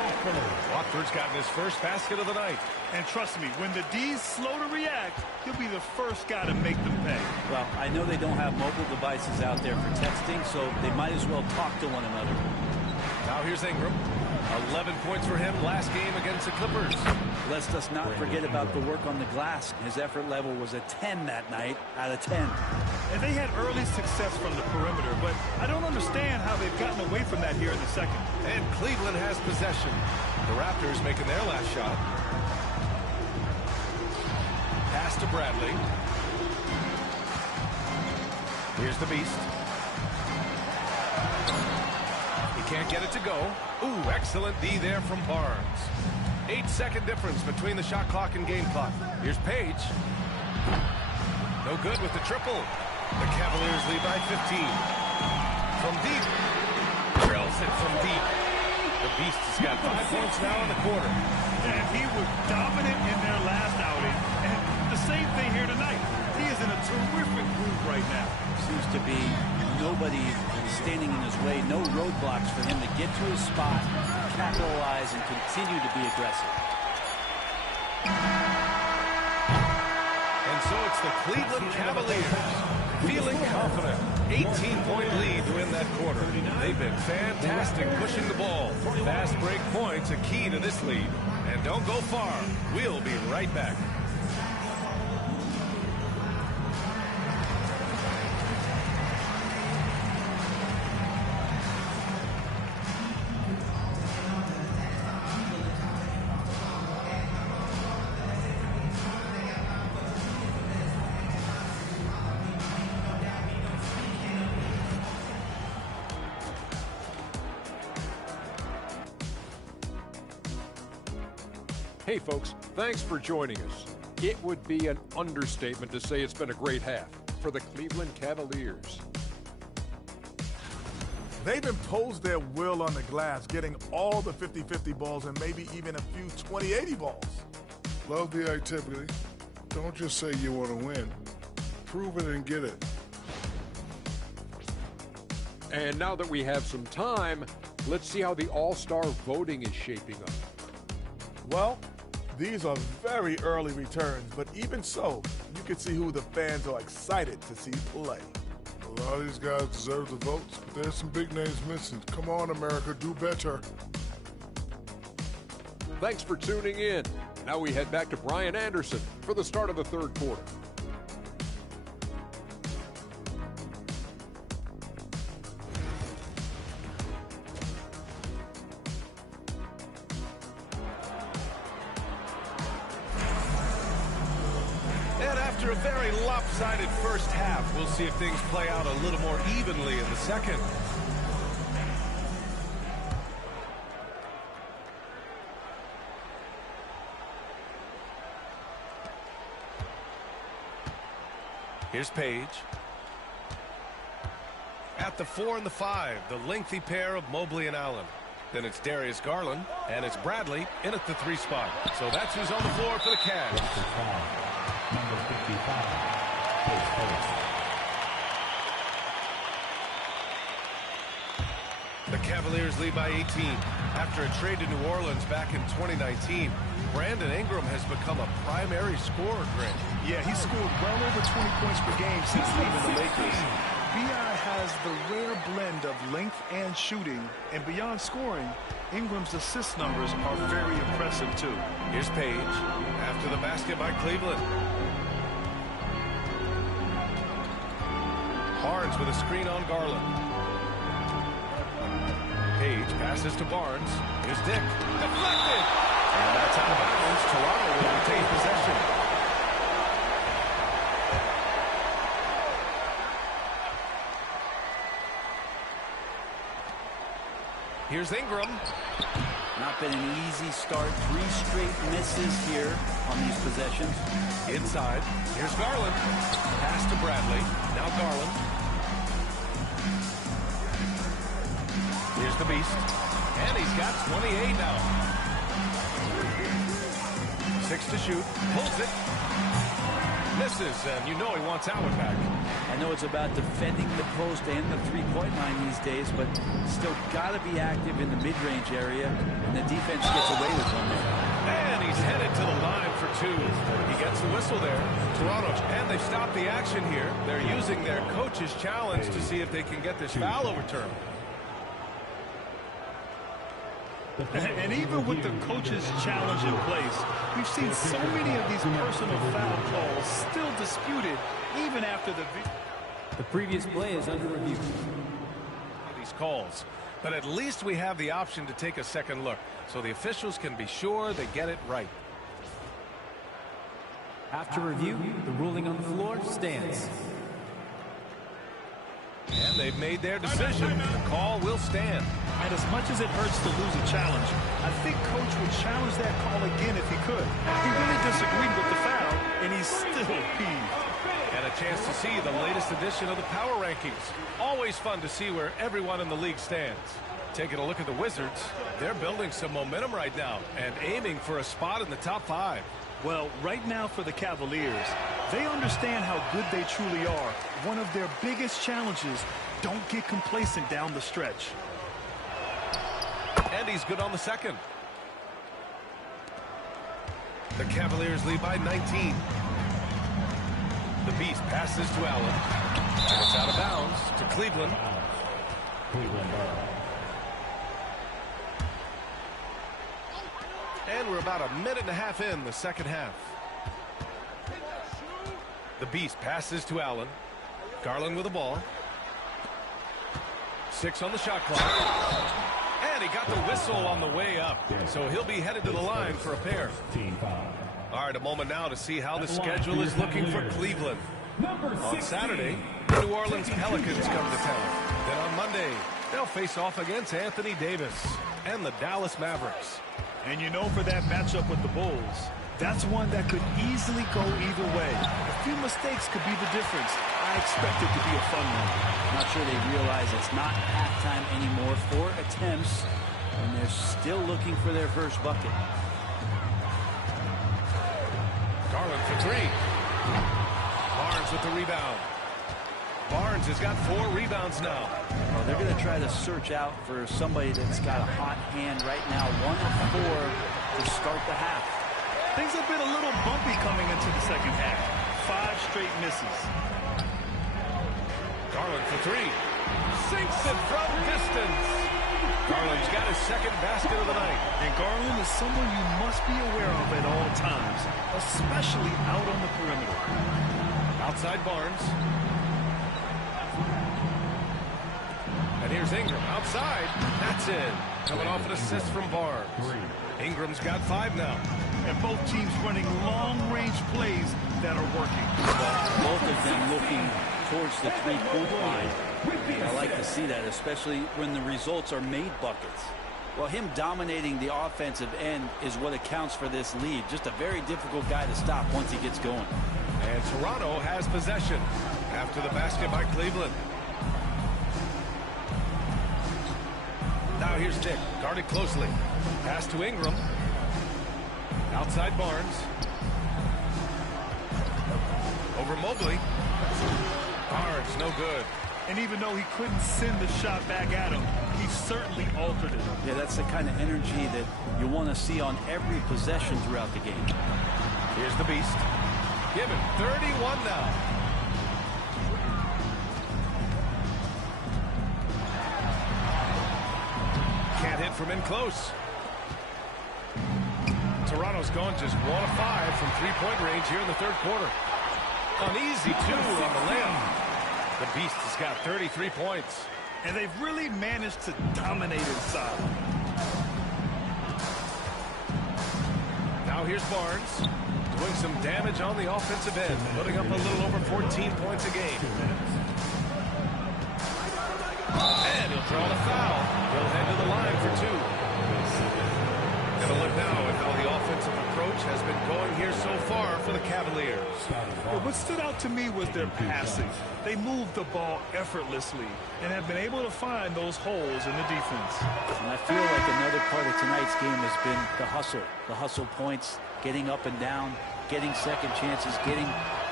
Watford's gotten his first basket of the night. And trust me, when the D's slow to react, he'll be the first guy to make them pay. Well, I know they don't have mobile devices out there for texting, so they might as well talk to one another. Now here's Ingram. 11 points for him last game against the Clippers. Let's just not forget about the work on the glass. His effort level was a 10 that night out of 10. And they had early success from the perimeter, but I don't understand how they've gotten away from that here in the second. And Cleveland has possession. The Raptors making their last shot. Pass to Bradley. Here's the Beast. He can't get it to go. Ooh, excellent D there from Barnes. 8-second difference between the shot clock and game clock. Here's Page. No good with the triple. The Cavaliers lead by 15. From deep. Drills it from deep. The Beast has got 5 points now in the quarter. And he was dominant in their last outing. And the same thing here tonight. He is in a terrific groove right now. Seems to be nobody standing in his way. No roadblocks for him to get to his spot, capitalize, and continue to be aggressive. And so it's the Cleveland Cavaliers feeling confident. 18-point lead to win that quarter. They've been fantastic pushing the ball. Fast break points a key to this lead. And don't go far. We'll be right back. Hey folks, thanks for joining us. It would be an understatement to say it's been a great half for the Cleveland Cavaliers. They've imposed their will on the glass, getting all the 50-50 balls and maybe even a few 20-80 balls. Love the activity. Don't just say you want to win. Prove it and get it. And now that we have some time, let's see how the All-Star voting is shaping up. Well, these are very early returns, but even so, you can see who the fans are excited to see play. A lot of these guys deserve the votes, but there's some big names missing. Come on, America, do better. Thanks for tuning in. Now we head back to Brian Anderson for the start of the third quarter. After a very lopsided first half, we'll see if things play out a little more evenly in the second. Here's Page. At the 4 and the 5, the lengthy pair of Mobley and Allen. Then it's Darius Garland, and it's Bradley in at the 3 spot. So that's who's on the floor for the Cavs. Number 55, The Cavaliers lead by 18. After a trade to New Orleans back in 2019, Brandon Ingram has become a primary scorer, Grant. Yeah, he scored well over 20 points per game since leaving the Lakers. B.I. has the rare blend of length and shooting, and beyond scoring, Ingram's assist numbers are very impressive, too. Here's Page after the basket by Cleveland. Barnes with a screen on Garland. Page passes to Barnes. Here's Dick. Deflected! And that's out of bounds. Toronto will retain possession. Here's Ingram. Not been an easy start. 3 straight misses here on these possessions. Inside. Here's Garland. Pass to Bradley. Now Garland. Here's the Beast. And he's got 28 now. 6 to shoot. Pulls it. Misses, and you know he wants Allen back. I know it's about defending the post and the three-point line these days, but still got to be active in the mid-range area, and the defense gets away with one there. And he's headed to the line for two. He gets the whistle there. Toronto, and they've stopped the action here. They're using their coach's challenge to see if they can get this foul overturned. And even with the coach's challenge in place, we've seen so many of these personal foul calls still disputed even after the previous play is under review. These calls, but at least we have the option to take a second look, so the officials can be sure they get it right. After review, the ruling on the floor stands. And they've made their decision. The call will stand. And as much as it hurts to lose a challenge, I think Coach would challenge that call again if he could. He really disagreed with the foul, and he's still peeved. And a chance to see the latest edition of the power rankings. Always fun to see where everyone in the league stands. Taking a look at the Wizards, they're building some momentum right now and aiming for a spot in the top 5. Well, right now for the Cavaliers, they understand how good they truly are. One of their biggest challenges, don't get complacent down the stretch. And he's good on the second. The Cavaliers lead by 19. The Beast passes to Allen. And it's out of bounds to Cleveland. And we're about a minute and a half in the second half. The Beast passes to Allen. Garland with the ball. 6 on the shot clock. And he got the whistle on the way up. So he'll be headed to the line for a pair. All right, a moment now to see how the schedule is looking for Cleveland. On Saturday, the New Orleans Pelicans come to town. Then on Monday, they'll face off against Anthony Davis and the Dallas Mavericks. And you know, for that matchup with the Bulls, that's one that could easily go either way. A few mistakes could be the difference. I expect it to be a fun one. I'm not sure they realize it's not halftime anymore. 4 attempts, and they're still looking for their first bucket. Garland for 3. Barnes with the rebound. Barnes has got 4 rebounds now. Well, they're going to try to search out for somebody that's got a hot hand right now. 1 of 4 to start the half. Things have been a little bumpy coming into the second half. 5 straight misses. Garland for 3. Sinks it from distance. Garland's got his second basket of the night. And Garland is someone you must be aware of at all times, especially out on the perimeter. Outside Barnes. And here's Ingram outside. That's it. Coming off an assist from Barnes. Ingram's got 5 now. And both teams running long-range plays that are working. Both of them looking towards the three-point line. I like to see that, especially when the results are made buckets. Well, him dominating the offensive end is what accounts for this lead. Just a very difficult guy to stop once he gets going. And Toronto has possession after the basket by Cleveland. Now here's Dick, guarded closely. Pass to Ingram. Outside Barnes. Over Mobley. Barnes, no good. And even though he couldn't send the shot back at him, he certainly altered it. Yeah, that's the kind of energy that you want to see on every possession throughout the game. Here's the Beast. Given 31 now. Can't hit from in close. Toronto's gone just 1 of 5 from three-point range here in the third quarter. An easy 2 on the layup. The Beast has got 33 points. And they've really managed to dominate inside. Now here's Barnes doing some damage on the offensive end, putting up a little over 14 points a game. And he'll draw the foul. He'll head to the line for 2. Going to look now at how the offensive approach has been going here so far for the Cavaliers. Well, what stood out to me was their passing. They moved the ball effortlessly and have been able to find those holes in the defense. And I feel like another part of tonight's game has been the hustle points, getting up and down, getting second chances, getting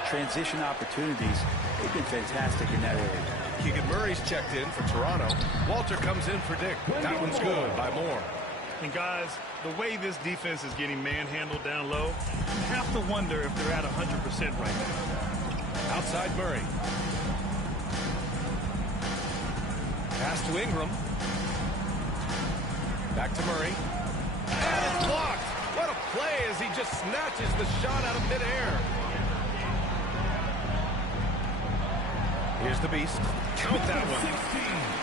transition opportunities. They've been fantastic in that area. Keegan Murray's checked in for Toronto. Walter comes in for Dick. That one's good by Moore. And guys, the way this defense is getting manhandled down low, you have to wonder if they're at 100% right now. Outside Murray. Pass to Ingram. Back to Murray. And it's blocked. What a play as he just snatches the shot out of midair. Here's the Beast. Count that one.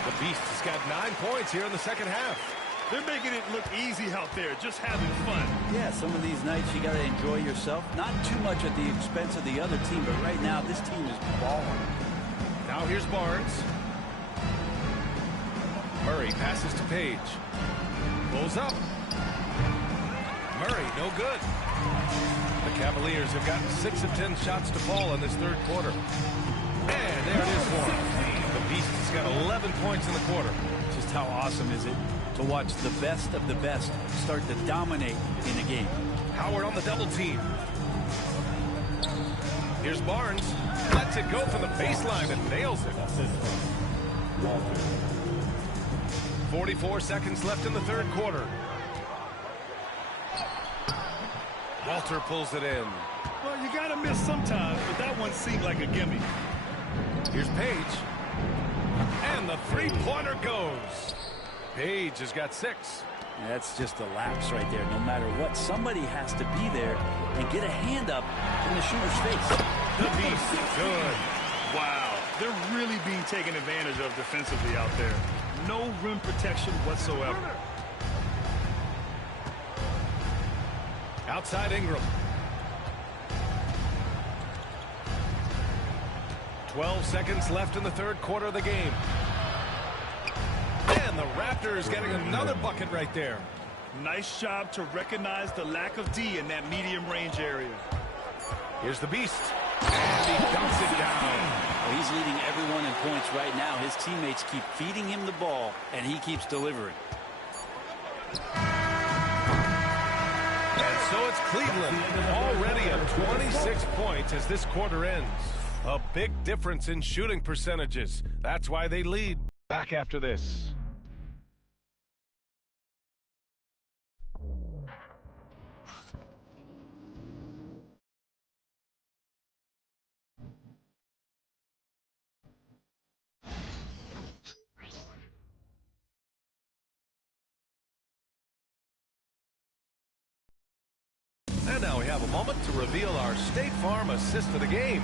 The Beast has got 9 points here in the second half. They're making it look easy out there, just having fun. Yeah, some of these nights you got to enjoy yourself. Not too much at the expense of the other team, but right now this team is balling. Now here's Barnes. Murray passes to Page. Pulls up. Murray, no good. The Cavaliers have gotten 6 of 10 shots to fall in this third quarter. And there it is for him. The Beast has got 11 points in the quarter. Just how awesome is it to watch the best of the best start to dominate in a game. Howard on the double team. Here's Barnes. Lets it go from the baseline and nails it. 44 seconds left in the third quarter. Walter pulls it in. Well, you got to miss sometimes, but that one seemed like a gimme. Here's Page. And the three-pointer goes. Page has got 6. That's just a lapse right there. No matter what, somebody has to be there and get a hand up in the shooter's face. The Beast, good. Wow, they're really being taken advantage of defensively out there. No rim protection whatsoever. Outside Ingram. 12 seconds left in the third quarter of the game. And the Raptors getting another bucket right there. Nice job to recognize the lack of D in that medium range area. Here's the Beast. And he dumps it down. Well, he's leading everyone in points right now. His teammates keep feeding him the ball, and he keeps delivering. And so it's Cleveland, already at 26 points as this quarter ends. A big difference in shooting percentages. That's why they lead. Back after this. And now we have a moment to reveal our State Farm assist of the game.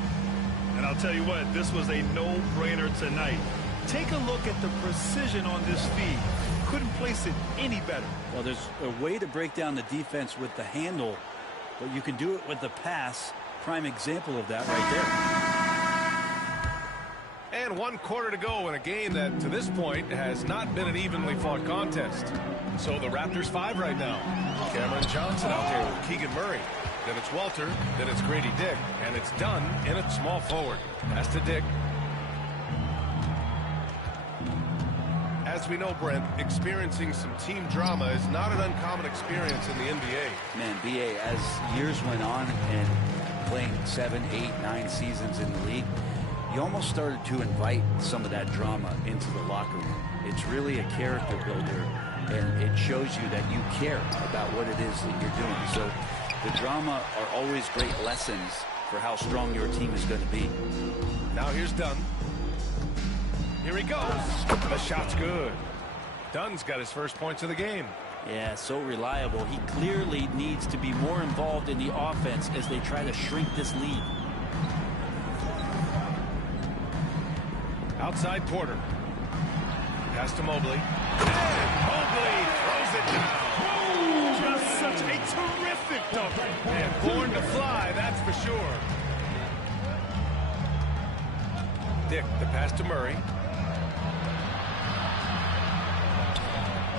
And I'll tell you what, this was a no-brainer tonight. Take a look at the precision on this feed. Couldn't place it any better. Well, there's a way to break down the defense with the handle, but you can do it with the pass. Prime example of that right there. And 1 quarter to go in a game that, to this point, has not been an evenly fought contest. So the Raptors 5 right now. Cameron Johnson out there with Keegan Murray. Then it's Walter, then it's Grady Dick, and it's done in a small forward. Pass to Dick. As we know, Brent, experiencing some team drama is not an uncommon experience in the NBA. Man, BA, as years went on and playing 7, 8, 9 seasons in the league, you almost started to invite some of that drama into the locker room. It's really a character builder, and it shows you that you care about what it is that you're doing. So the drama are always great lessons for how strong your team is going to be. Now here's Dunn. Here he goes. The shot's good. Dunn's got his first points of the game. Yeah, so reliable. He clearly needs to be more involved in the offense as they try to shrink this lead. Outside Porter. Pass to Mobley. And Mobley throws it down. Just such a terrific dunk. And born to fly, that's for sure. Dick, the pass to Murray.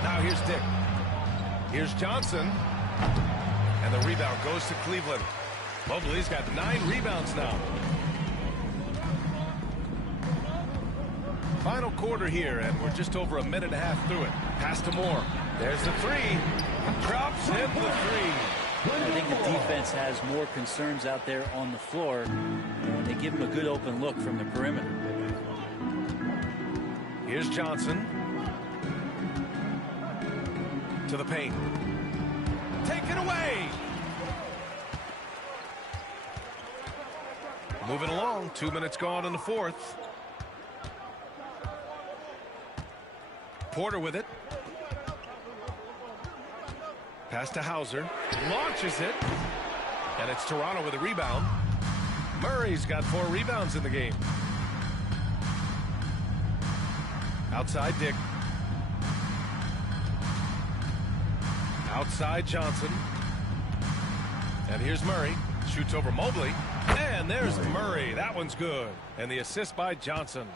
Now here's Dick. Here's Johnson. And the rebound goes to Cleveland. Mobley's got 9 rebounds now. Final quarter here, and we're just over a minute and a half through it. Pass to Moore. There's the 3. Drops in the 3. I think the defense has more concerns out there on the floor. They give him a good open look from the perimeter. Here's Johnson. To the paint. Taken away. Moving along. 2 minutes gone in the fourth. Porter with it. Pass to Hauser. Launches it. And it's Toronto with a rebound. Murray's got 4 rebounds in the game. Outside Dick. Outside Johnson. And here's Murray. Shoots over Mobley. And there's Murray. That one's good. And the assist by Johnson.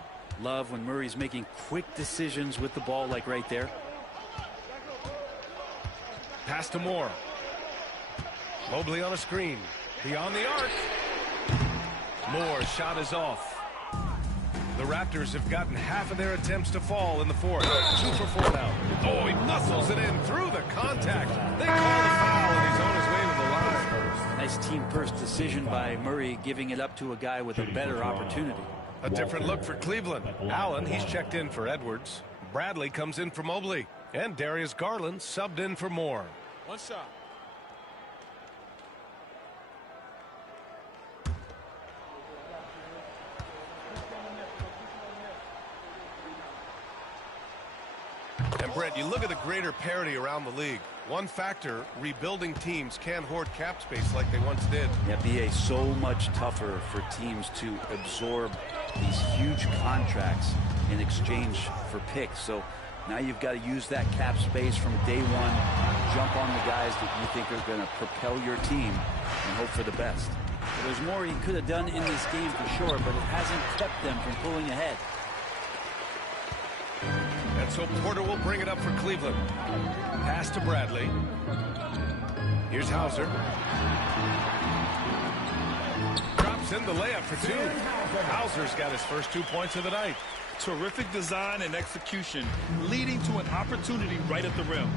Love when Murray's making quick decisions with the ball like right there. Pass to Moore. Mobley on a screen. Beyond the arc. Moore's shot is off. The Raptors have gotten half of their attempts to fall in the fourth. 2 for 4 now. Oh, he muscles it in through the contact. They call the foul, and he's on his way to the line. Nice team first decision by Murray, giving it up to a guy with a better opportunity. A different look for Cleveland. Allen, he's checked in for Edwards. Bradley comes in for Mobley. And Darius Garland subbed in for Moore. One shot. And Brett, you look at the greater parity around the league. One factor, rebuilding teams can't hoard cap space like they once did. Yeah, BA, so much tougher for teams to absorb these huge contracts in exchange for picks. So now you've got to use that cap space from day one, jump on the guys that you think are going to propel your team and hope for the best. Well, there's more he could have done in this game for sure, but it hasn't kept them from pulling ahead. And so Porter will bring it up for Cleveland. Pass to Bradley. Here's Hauser. Drops in the layup for 2. Hauser's got his first 2 points of the night. Terrific design and execution, leading to an opportunity right at the rim.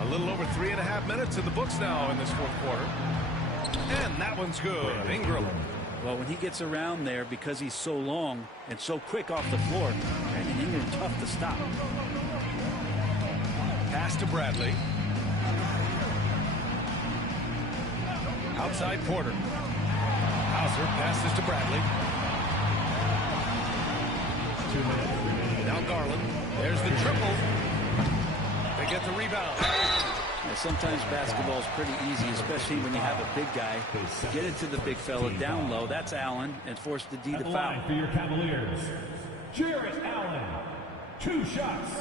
A little over 3.5 minutes in the books now in this fourth quarter. And that one's good. Ingram. Well, when he gets around there, because he's so long and so quick off the floor, Brandon Ingram tough to stop. Pass to Bradley. Outside Porter. Hauser passes to Bradley. 2 minutes. Now Garland. There's the triple. They get the rebound. Now, sometimes basketball is pretty easy, especially when you have a big guy. Get it to the big fella down low. That's Allen, and force the D to foul. For your Cavaliers, Jarrett Allen. 2 shots.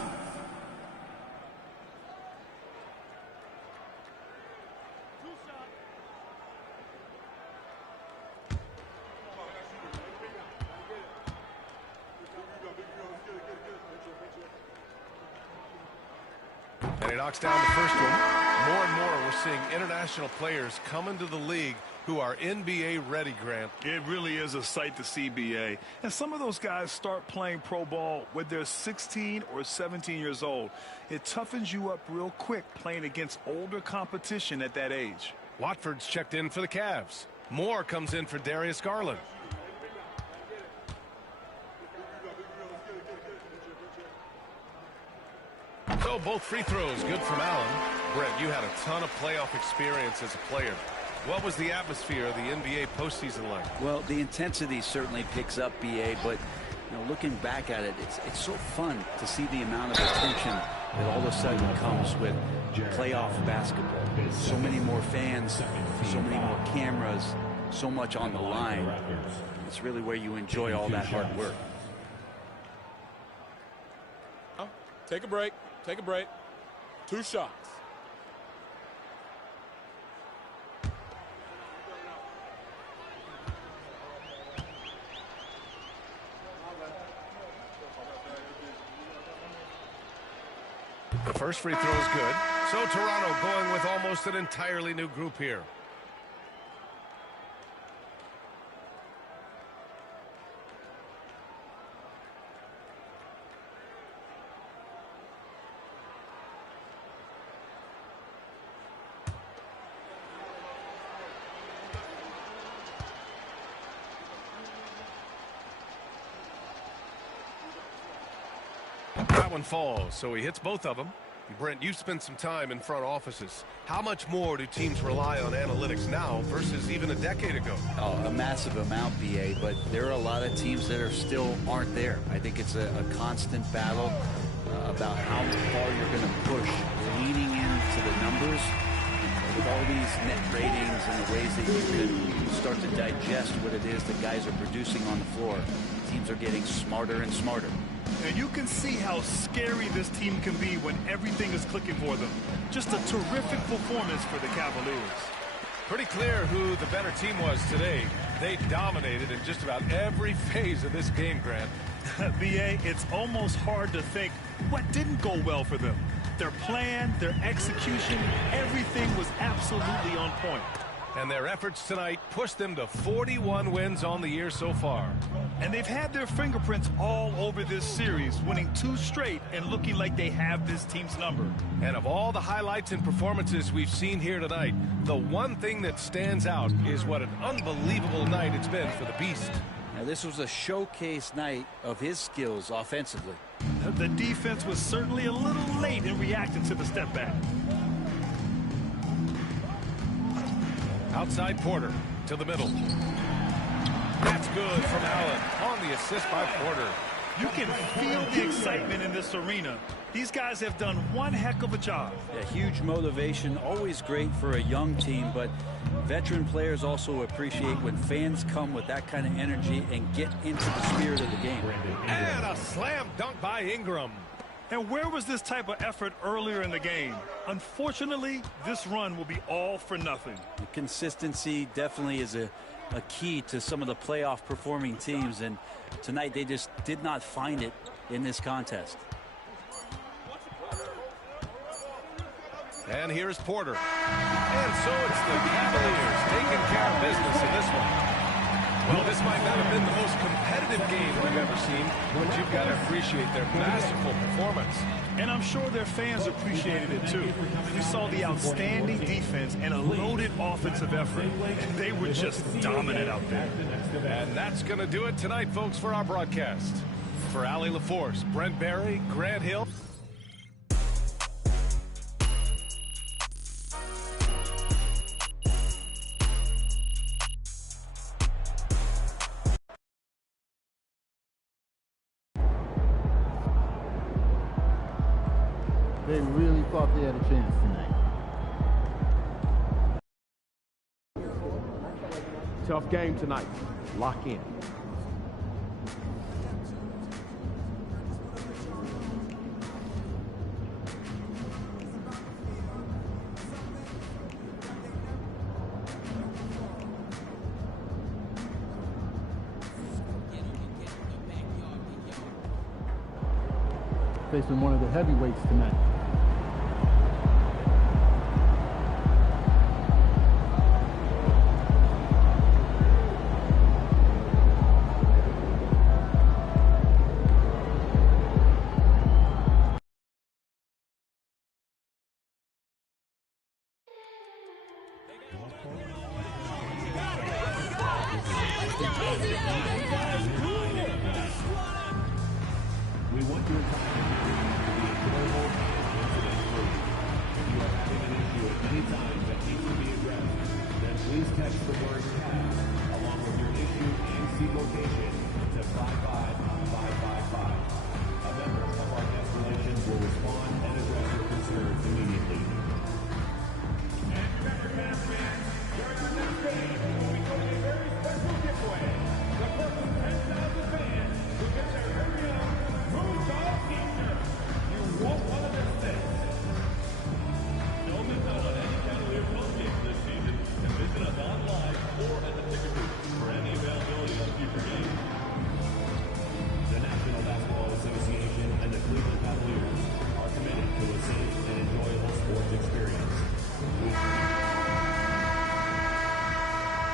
And he knocks down the first one. More and more, we're seeing international players come into the league who are NBA ready, Grant. It really is a sight to see, BA. And some of those guys start playing pro ball when they're 16 or 17 years old. It toughens you up real quick playing against older competition at that age. Watford's checked in for the Cavs. Moore comes in for Darius Garland. So both free throws good from Allen. Brett, you had a ton of playoff experience as a player. What was the atmosphere of the NBA postseason like? Well, the intensity certainly picks up, BA, but looking back at it, it's so fun to see the amount of attention that all of a sudden comes with playoff basketball. So many more fans, so many more cameras, so much on the line. It's really where you enjoy all that hard work. Take a break. Take a break. 2 shots. The first free throw is good. So Toronto going with almost an entirely new group here. that one falls, so he hits both of them. Brent, you've spent some time in front offices. How much more do teams rely on analytics now versus even a decade ago? Oh, a massive amount, BA, but there are a lot of teams that are still aren't there. I think it's a constant battle about how far you're going to push, leaning into the numbers with all these net ratings and the ways that you can start to digest what it is that guys are producing on the floor. Teams are getting smarter and smarter. And you can see how scary this team can be when everything is clicking for them. Just a terrific performance for the Cavaliers. Pretty clear who the better team was today. They dominated in just about every phase of this game, Grant. BA, it's almost hard to think what didn't go well for them. Their plan, their execution, everything was absolutely on point. And their efforts tonight pushed them to 41 wins on the year so far. And they've had their fingerprints all over this series, winning 2 straight and looking like they have this team's number. And of all the highlights and performances we've seen here tonight, the one thing that stands out is what an unbelievable night it's been for the Beast. Now, this was a showcase night of his skills offensively. The defense was certainly a little late in reacting to the step back. Outside Porter to the middle. That's good from Allen on the assist by Porter. You can feel the excitement in this arena. These guys have done one heck of a job. A huge motivation, always great for a young team, but veteran players also appreciate when fans come with that kind of energy and get into the spirit of the game. And a slam dunk by Ingram. And where was this type of effort earlier in the game? Unfortunately, this run will be all for nothing. The consistency definitely is a key to some of the playoff performing teams, and tonight they just did not find it in this contest. And here's Porter. And so it's the Cavaliers taking care of business in this one. Well, this might not have been the most competitive game we've ever seen, but you've got to appreciate their masterful performance. And I'm sure their fans appreciated it too. We saw the outstanding defense and a loaded offensive effort. And they were just dominant out there. And that's going to do it tonight, folks, for our broadcast. For Allie LaForce, Brent Barry, Grant Hill. They really thought they had a chance tonight. Tough game tonight. Lock in. Facing one of the heavyweights tonight. We want your time to be enjoyable and incident-free. If you are having an issue at any time that needs to be addressed, then please text the word CAS along with your issue and seat location to 55555. A member of our guest relations will respond and address your concerns immediately. And remember, Cavs fans, during our next game, we'll be doing a very special giveaway. The first 10,000 fans who get their very own Moondog t-shirt. You won't want to miss this. Don't miss out on any Cavalier home games this season and visit us online or at the ticket booth for any availability on future games. The National Basketball Association and the Cleveland Cavaliers are committed to a safe and enjoyable sports experience.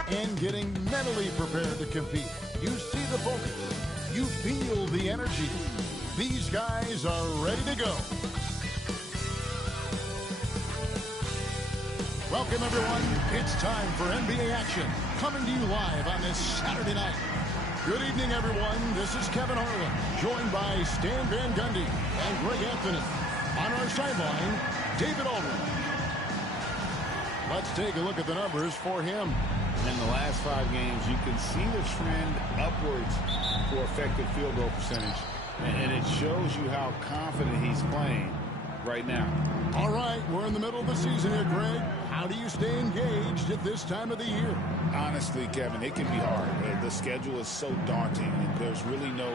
And getting mentally prepared to compete. You see the focus. You feel the energy. These guys are ready to go. Welcome, everyone. It's time for NBA action. Coming to you live on this Saturday night. Good evening, everyone. This is Kevin Harlan, joined by Stan Van Gundy and Greg Anthony. On our sideline, David Aldridge. Let's take a look at the numbers for him. In the last 5 games, you can see the trend upwards for effective field goal percentage. And it shows you how confident he's playing right now. All right, we're in the middle of the season here, Greg. How do you stay engaged at this time of the year? Honestly, Kevin, it can be hard. The schedule is so daunting, and there's really no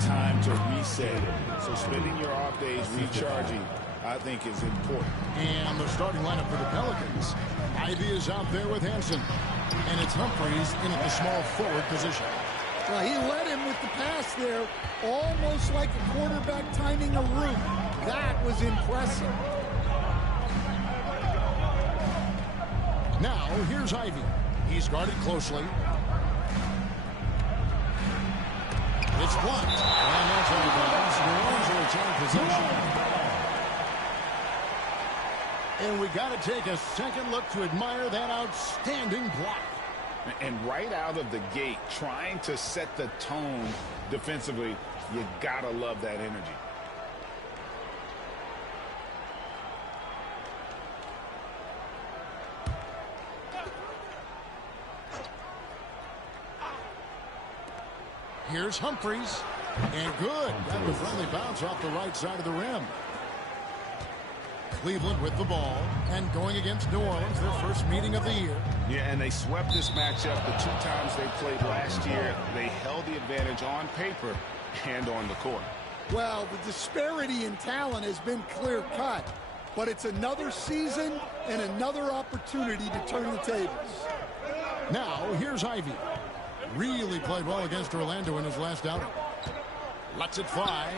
time to reset. So spending your off days recharging, I think, is important. And the starting lineup for the Pelicans. Ivy is out there with Hansen. And it's Humphries in at the small forward position. Well, he led him with the pass there, almost like a quarterback timing a route. That was impressive. Now, here's Ivy. He's guarded closely. It's blocked. And that's out of bounds. The Orleans will retain possession. And we got to take a second look to admire that outstanding block. And right out of the gate, trying to set the tone defensively, you got to love that energy. Here's Humphries. And good. Got the friendly bounce off the right side of the rim. Cleveland with the ball and going against New Orleans, their first meeting of the year. Yeah, and they swept this matchup the 2 times they played last year. They held the advantage on paper and on the court. Well, the disparity in talent has been clear-cut, but it's another season and another opportunity to turn the tables. Now, here's Ivy. Really played well against Orlando in his last outing. Lets it fly.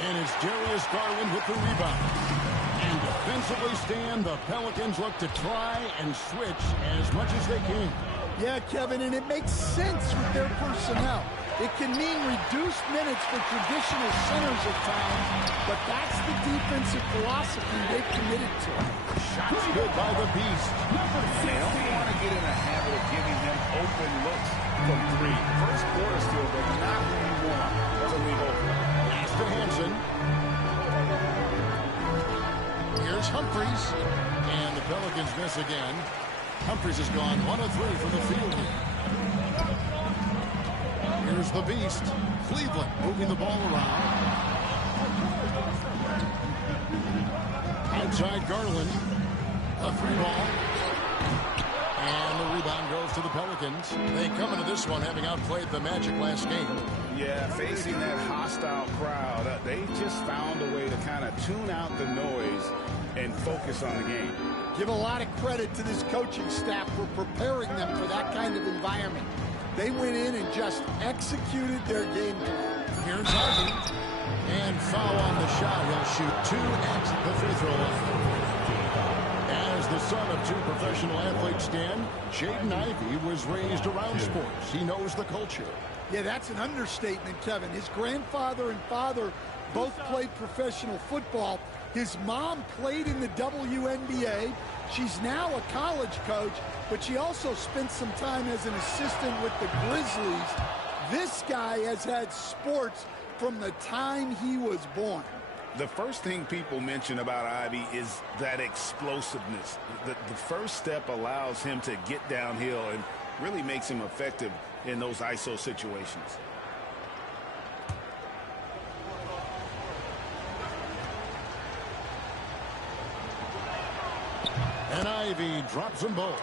And it's Darius Garland with the rebound. And defensively, Stan, the Pelicans look to try and switch as much as they can. Yeah, Kevin, and it makes sense with their personnel. It can mean reduced minutes for traditional centers at times, but that's the defensive philosophy they've committed to. Shots good by the Beast. They don't want to get in a habit of giving him open looks from 3. First quarter still, but not who you want to leave open. To Hansen. Here's Humphries. And the Pelicans miss again. Humphries has gone 1 of 3 from the field here. Here's the Beast. Cleveland moving the ball around. Outside Garland. A 3-ball. And the rebound goes to the Pelicans. They come into this one having outplayed the Magic last game. Yeah, facing that hostile crowd, they just found a way to kind of tune out the noise and focus on the game. Give a lot of credit to this coaching staff for preparing them for that kind of environment. They went in and just executed their game plan. Here's Ivy. And foul on the shot. He'll shoot 2 at the free throw line. As the son of 2 professional athletes, Stan, Jaden Ivey was raised around sports. He knows the culture. Yeah, that's an understatement, Kevin. His grandfather and father both played professional football. His mom played in the WNBA. She's now a college coach, but she also spent some time as an assistant with the Grizzlies. This guy has had sports from the time he was born. The first thing people mention about Ivy is that explosiveness. The first step allows him to get downhill and really makes him effective in those ISO situations. And Ivy drops them both.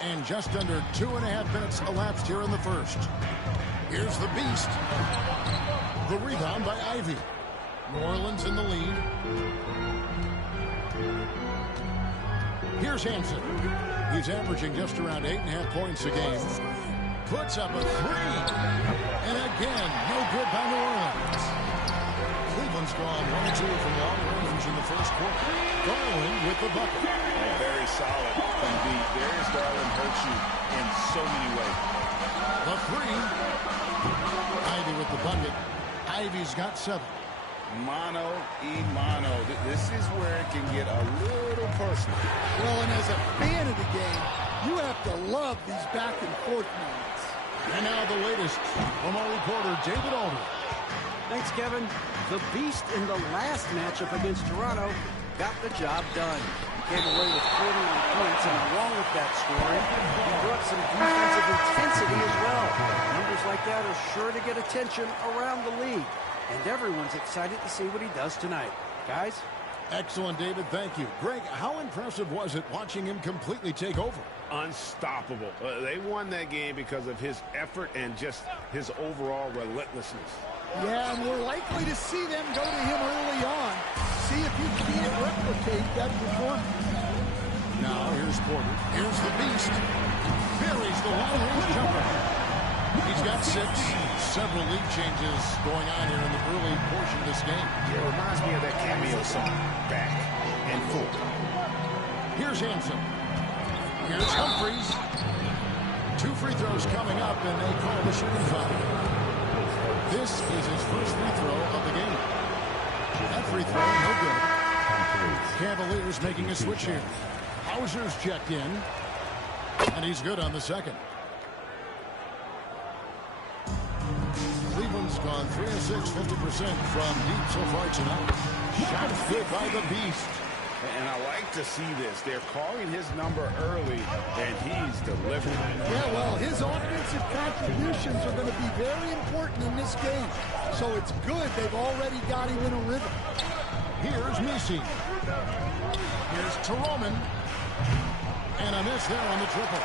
And just under 2.5 minutes elapsed here in the first. Here's the Beast. The rebound by Ivy. New Orleans in the lead. Here's Hansen. He's averaging just around 8.5 points a game. Puts up a 3. And again, no good by New Orleans. Cleveland's gone 1-2 from long range in the first quarter. Garland with the bucket. Very solid. Indeed, Darius Garland hurts you in so many ways. The 3. Ivy with the bucket. Ivy's got 7. Mano y mano. This is where it can get a little personal. Well, and as a fan of the game, You have to love these back-and-forth moments. And now the latest from our reporter, David Aldridge. Thanks, Kevin. The Beast in the last matchup against Toronto got the job done. He came away with 41 points, and along with that scoring, he brought some defensive intensity as well. Numbers like that are sure to get attention around the league, and everyone's excited to see what he does tonight. Guys? Excellent, David. Thank you. Greg, how impressive was it watching him completely take over? Unstoppable. They won that game because of his effort and just his overall relentlessness. Yeah, and we're likely to see them go to him early on. See if he can't replicate that performance. Now, here's Porter. Here's the Beast. Buries the long-range jumper. He's got 6. Several league changes going on here in the early portion of this game. It reminds me of that cameo song, Back and Forth. Here's Hanson. Here's Humphries. 2 free throws coming up, and they call the shooting foul. This is his first free throw of the game. That free throw, no good. Cavaliers making a switch here. Hauser's checked in, and he's good on the second. Cleveland's gone 3 of 6, 50% from deep so far tonight. Shot good by the Beast. And I like to see this. They're calling his number early, and he's delivering. Yeah, well, his offensive contributions are going to be very important in this game. So it's good they've already got him in a rhythm. Here's Messi. Here's Toroman. And a miss there on the triple.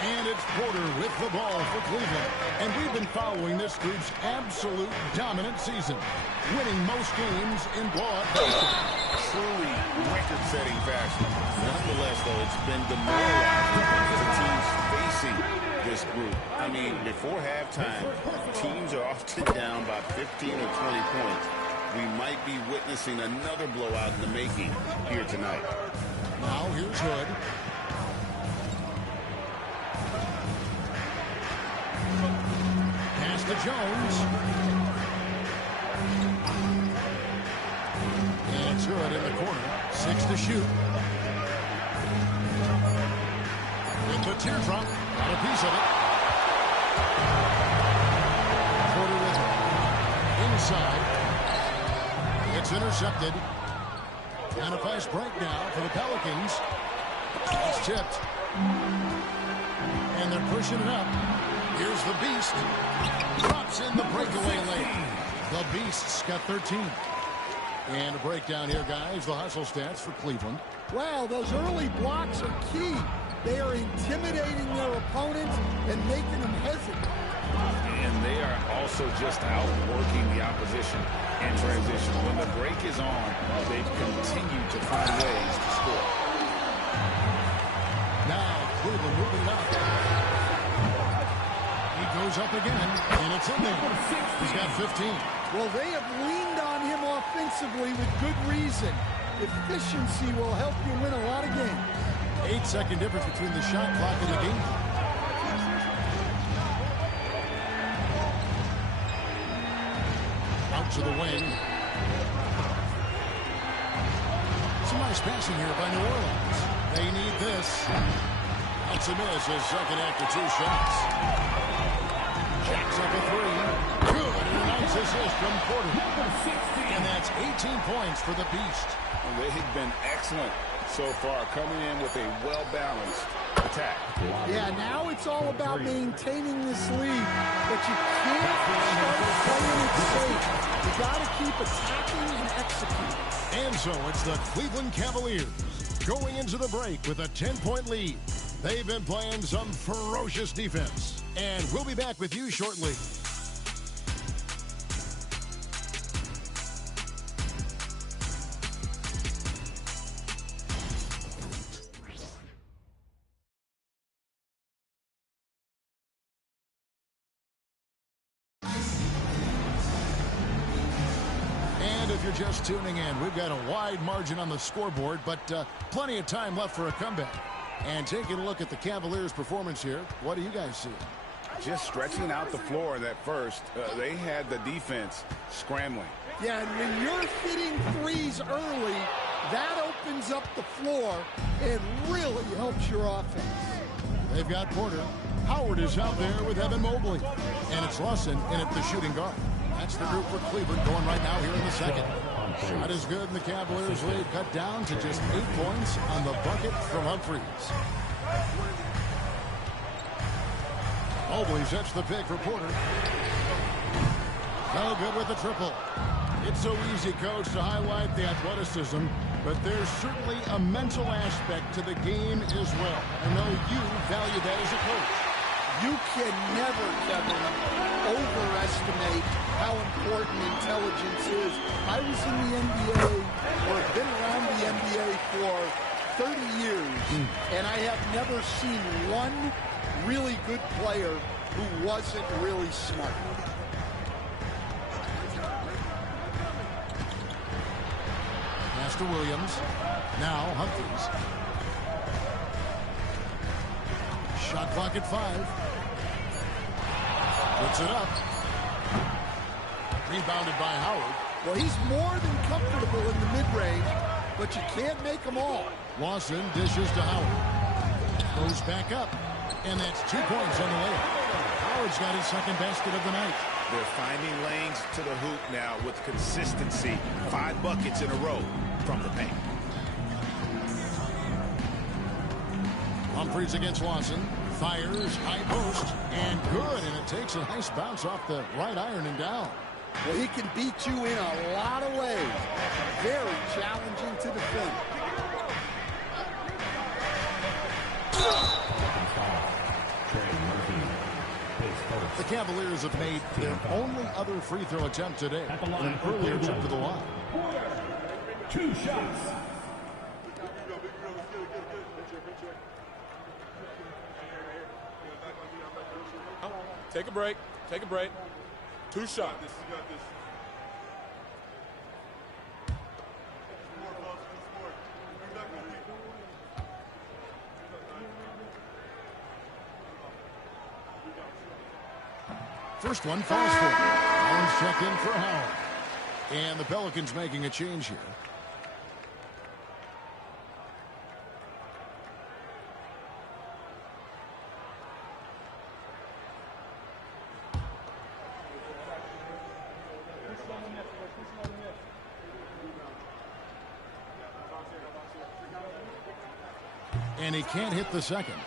And it's Porter with the ball for Cleveland. And we've been following this group's absolute dominant season, winning most games in blowout fashion. Truly record-setting fashion. Nonetheless, though, it's been demoralizing for teams facing this group. I mean, before halftime, teams are often down by 15 or 20 points. We might be witnessing another blowout in the making here tonight. Now here's Hood. Pass to Jones. And it's Hood in the corner. 6 to shoot. With the teardrop. Got a piece of it. Porter with it. Inside. It's intercepted. And a fast break now for the Pelicans. It's tipped. And they're pushing it up. Here's the Beast. Drops in the breakaway lane. The Beast's got 13. And a breakdown here, guys. The hustle stats for Cleveland. Wow, those early blocks are key. They are intimidating their opponents and making them hesitant. And they are also just outworking the opposition in transition. When the break is on, they've continued to find ways to score. Now Cleveland moving up. He goes up again, and it's in there. He's got 15. Well, they have leaned on him offensively with good reason. Efficiency will help you win a lot of games. 8-second difference between the shot clock and the game. Out to the wing. Some nice passing here by New Orleans. They need this. That's a miss, his second after 2 shots. Jacks up a 3. Good, and a nice assist from Porter. And that's 18 points for the Beast. And they've been excellent so far, coming in with a well-balanced attack. Yeah, now it's all about maintaining this lead, but you can't start playing it safe. You got to keep attacking and executing. And so it's the Cleveland Cavaliers going into the break with a 10-point lead. They've been playing some ferocious defense, and we'll be back with you shortly. If you're just tuning in, we've got a wide margin on the scoreboard, but plenty of time left for a comeback. And taking a look at the Cavaliers' performance here, what do you guys see? Just stretching out the floor in that first. They had the defense scrambling. Yeah, and when you're hitting threes early, that opens up the floor and really helps your offense. They've got Porter. Howard is out there with Evan Mobley. And it's Lawson in at the shooting guard. That's the group for Cleveland going right now here in the second. Shot is good, and the Cavaliers lead cut down to just 8 points on the bucket from Humphries. Mobley sets the pick for Porter. No good with the triple. It's so easy, Coach, to highlight the athleticism, but there's certainly a mental aspect to the game as well. I know you value that as a coach. You can never, Kevin, overestimate how important intelligence is. I was in the NBA, or have been around the NBA for 30 years, and I have never seen one really good player who wasn't really smart. Pass to Williams. Now Humphries. Shot clock at 5. Puts it up. Rebounded by Howard. Well, he's more than comfortable in the mid-range, but you can't make them all. Lawson dishes to Howard. Goes back up. And that's 2 points on the layup. Howard's got his second basket of the night. They're finding lanes to the hoop now with consistency. 5 buckets in a row from the paint. Humphries against Lawson. Fires, high post, and good. And it takes a nice bounce off the right iron and down. Well, he can beat you in a lot of ways. Very challenging to defend. The Cavaliers have made their only other free throw attempt today. An earlier trip to the line. 2 shots. Take a break. Take a break. 2 shots. First one falls for him. Allen's check in for Howard. And the Pelicans making a change here. And he can't hit the second.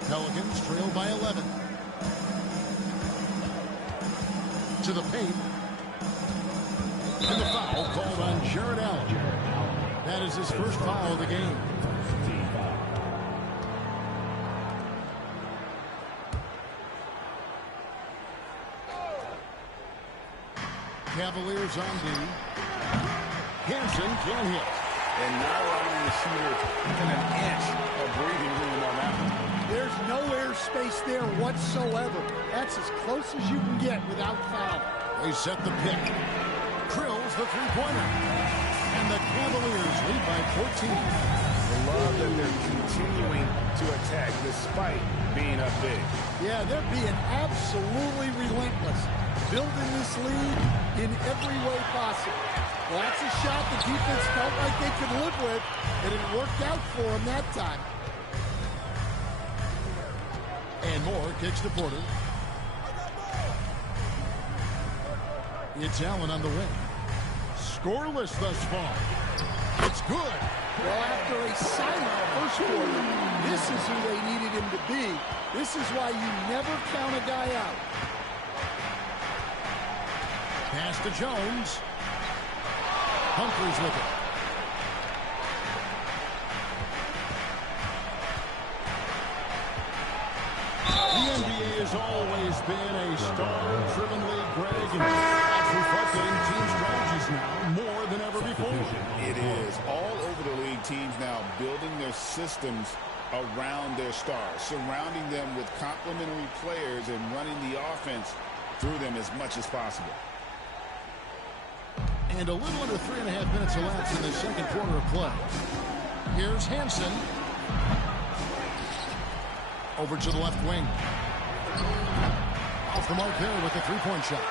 Pelicans trail by 11. To the paint. And the foul called on Jared Allen. That is his first foul of the game. Cavaliers on D. Hansen can hit. And not allowing the shooter even an inch of breathing room on that one. There's no air space there whatsoever. That's as close as you can get without foul. They set the pick. Krill's the three-pointer. And the Cavaliers lead by 14. I love that they're continuing to attack despite being up big. Yeah, they're being absolutely relentless. Building this lead in every way possible. Well, that's a shot the defense felt like they could live with, and it worked out for them that time. And Moore kicks to Porter. It's Allen on the wing. Scoreless thus far. It's good. Well, after a silent first quarter, this is who they needed him to be. This is why you never count a guy out. Pass to Jones. Humphries with it. The NBA has always been a star-driven league, Greg, and that's reflected in team strategies now more than ever before. It is. All over the league, teams now building their systems around their stars, surrounding them with complementary players and running the offense through them as much as possible. And a little under 3.5 minutes elapsed in the second quarter of play. Here's Hansen. Over to the left wing. Off the mark there with the three-point shot.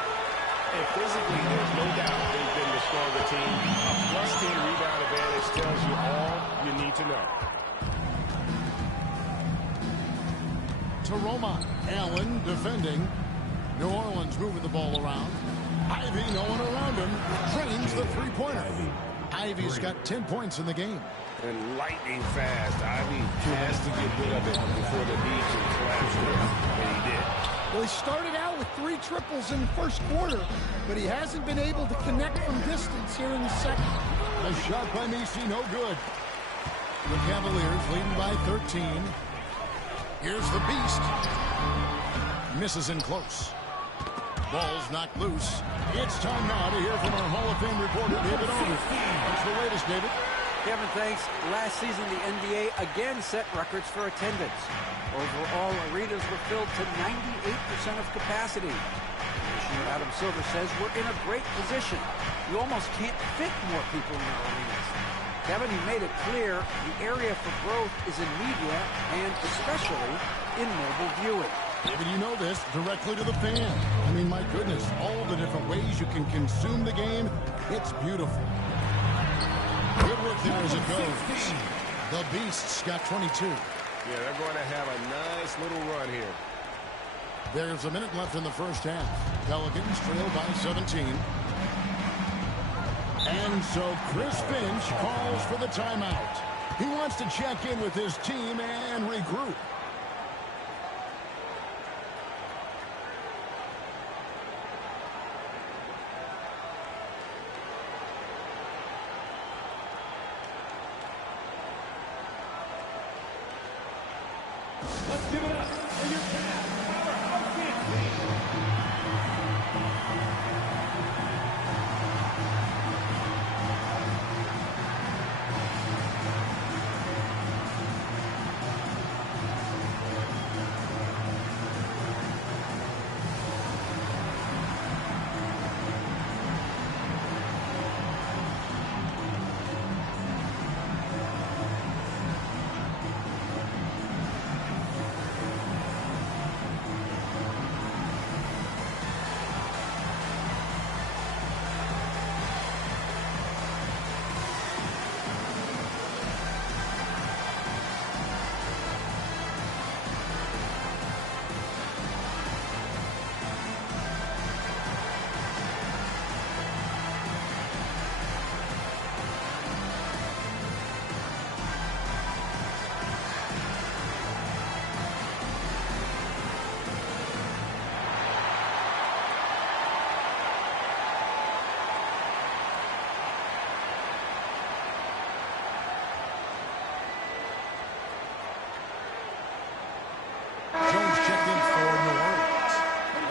And physically, there's no doubt they've been the stronger team. A plus 10 rebound advantage tells you all you need to know. To Roma. Allen defending. New Orleans moving the ball around. Ivy, no one around him, drains the three-pointer. Ivy's got 10 points in the game. And lightning fast. Ivy has to get rid of it before the Heat can collapse it, and he did. Well, he started out with 3 triples in the first quarter, but he hasn't been able to connect from distance here in the second. A shot by Messi, no good. The Cavaliers leading by 13. Here's the Beast. Misses in close. Ball's knocked loose. It's time now to hear from our Hall of Fame reporter, David Aldridge. What's the latest, David? Kevin, thanks. Last season, the NBA again set records for attendance. Overall, arenas were filled to 98% of capacity. Commissioner Adam Silver says we're in a great position. You almost can't fit more people in our arenas. Kevin, he made it clear the area for growth is in media and especially in mobile viewing. David, you know this, directly to the fan. I mean, my goodness, all the different ways you can consume the game. It's beautiful. Good work there as it goes. The Beasts got 22. Yeah, they're going to have a nice little run here. There's a minute left in the first half. Pelicans trail by 17. And so Chris Finch calls for the timeout. He wants to check in with his team and regroup. Let's give it up for your Cavs powerhouse team.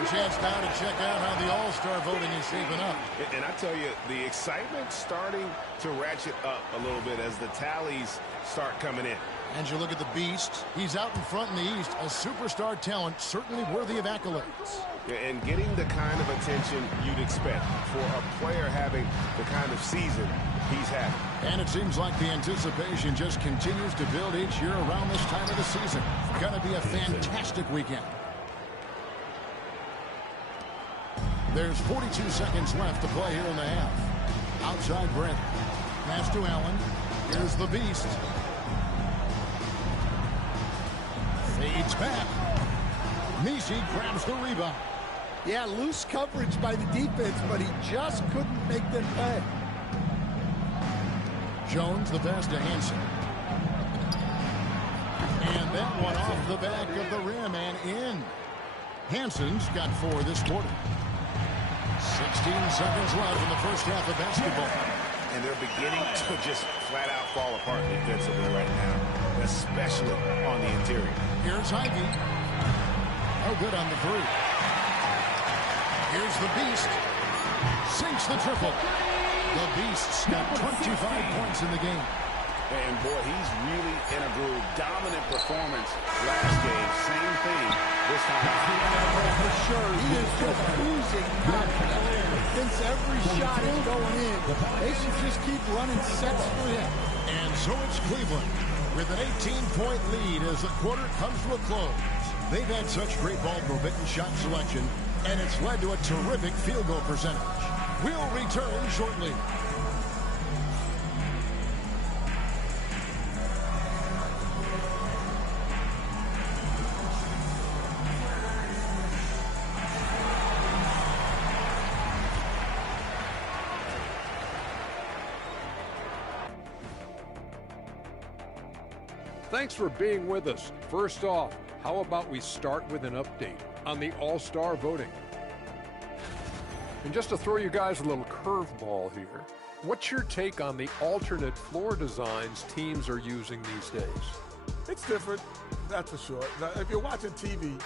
Chance now to check out how the All-Star voting is shaping up. And I tell you, the excitement's starting to ratchet up a little bit as the tallies start coming in. And you look at the Beast. He's out in front in the East. A superstar talent, certainly worthy of accolades. Yeah, and getting the kind of attention you'd expect for a player having the kind of season he's had. And it seems like the anticipation just continues to build each year around this time of the season. Going to be a fantastic weekend. There's 42 seconds left to play here in the half. Outside Brent. Pass to Allen. Here's the Beast. Fades back. Messi grabs the rebound. Yeah, loose coverage by the defense, but he just couldn't make them pay. Jones, the pass to Hansen. And that one off the back of the rim and in. Hansen's got 4 this quarter. 16 seconds left in the first half of basketball. And they're beginning to just flat out fall apart defensively right now, especially on the interior. Here's Ivy. Oh, good on the 3. Here's the Beast. Sinks the triple. The Beast's got 25 points in the game. And, boy, he's really in a groove. Dominant performance last game. Same thing this time. For sure. He is just cruising confident. Thinks every shot is going in. They should just keep running sets for him. And so it's Cleveland with an 18-point lead as the quarter comes to a close. They've had such great ball movement and shot selection, And it's led to a terrific field goal percentage. We'll return shortly. Thanks for being with us. First off, how about we start with an update on the All-Star voting? And just to throw you guys a little curveball here, what's your take on the alternate floor designs teams are using these days? It's different, that's for sure. Now, if you're watching TV,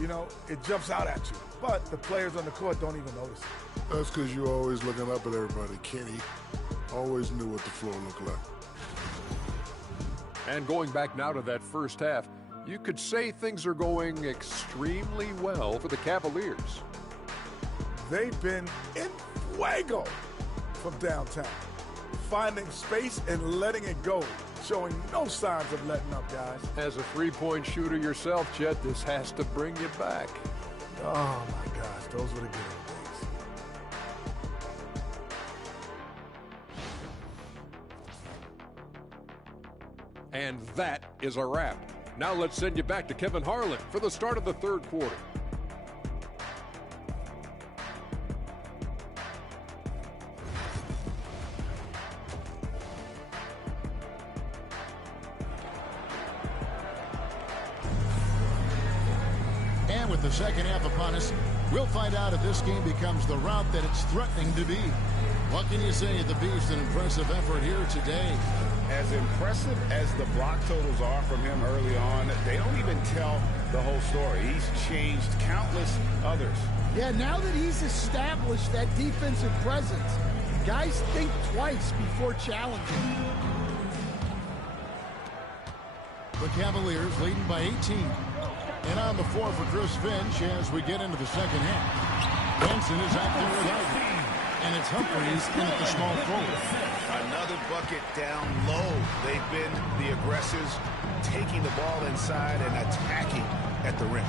you know, it jumps out at you. But the players on the court don't even notice it. That's because you're always looking up at everybody. Kenny always knew what the floor looked like. And going back now to that first half, you could say things are going extremely well for the Cavaliers. They've been in fuego from downtown, finding space and letting it go, showing no signs of letting up, guys. As a three-point shooter yourself, Chet, this has to bring you back. Oh, my gosh, those were the good old days. And that is a wrap. Now let's send you back to Kevin Harlan for the start of the third quarter. And with the second half upon us, we'll find out if this game becomes the route that it's threatening to be. What can you say? The Beast, an impressive effort here today. As impressive as the block totals are from him early on, they don't even tell the whole story. He's changed countless others. Yeah, now that he's established that defensive presence, guys think twice before challenging. The Cavaliers leading by 18. And on the floor for Chris Finch as we get into the second half. Benson is out there with Ivy. And it's Humphries in at the small forward. Another bucket down low. They've been the aggressors, taking the ball inside and attacking at the rim.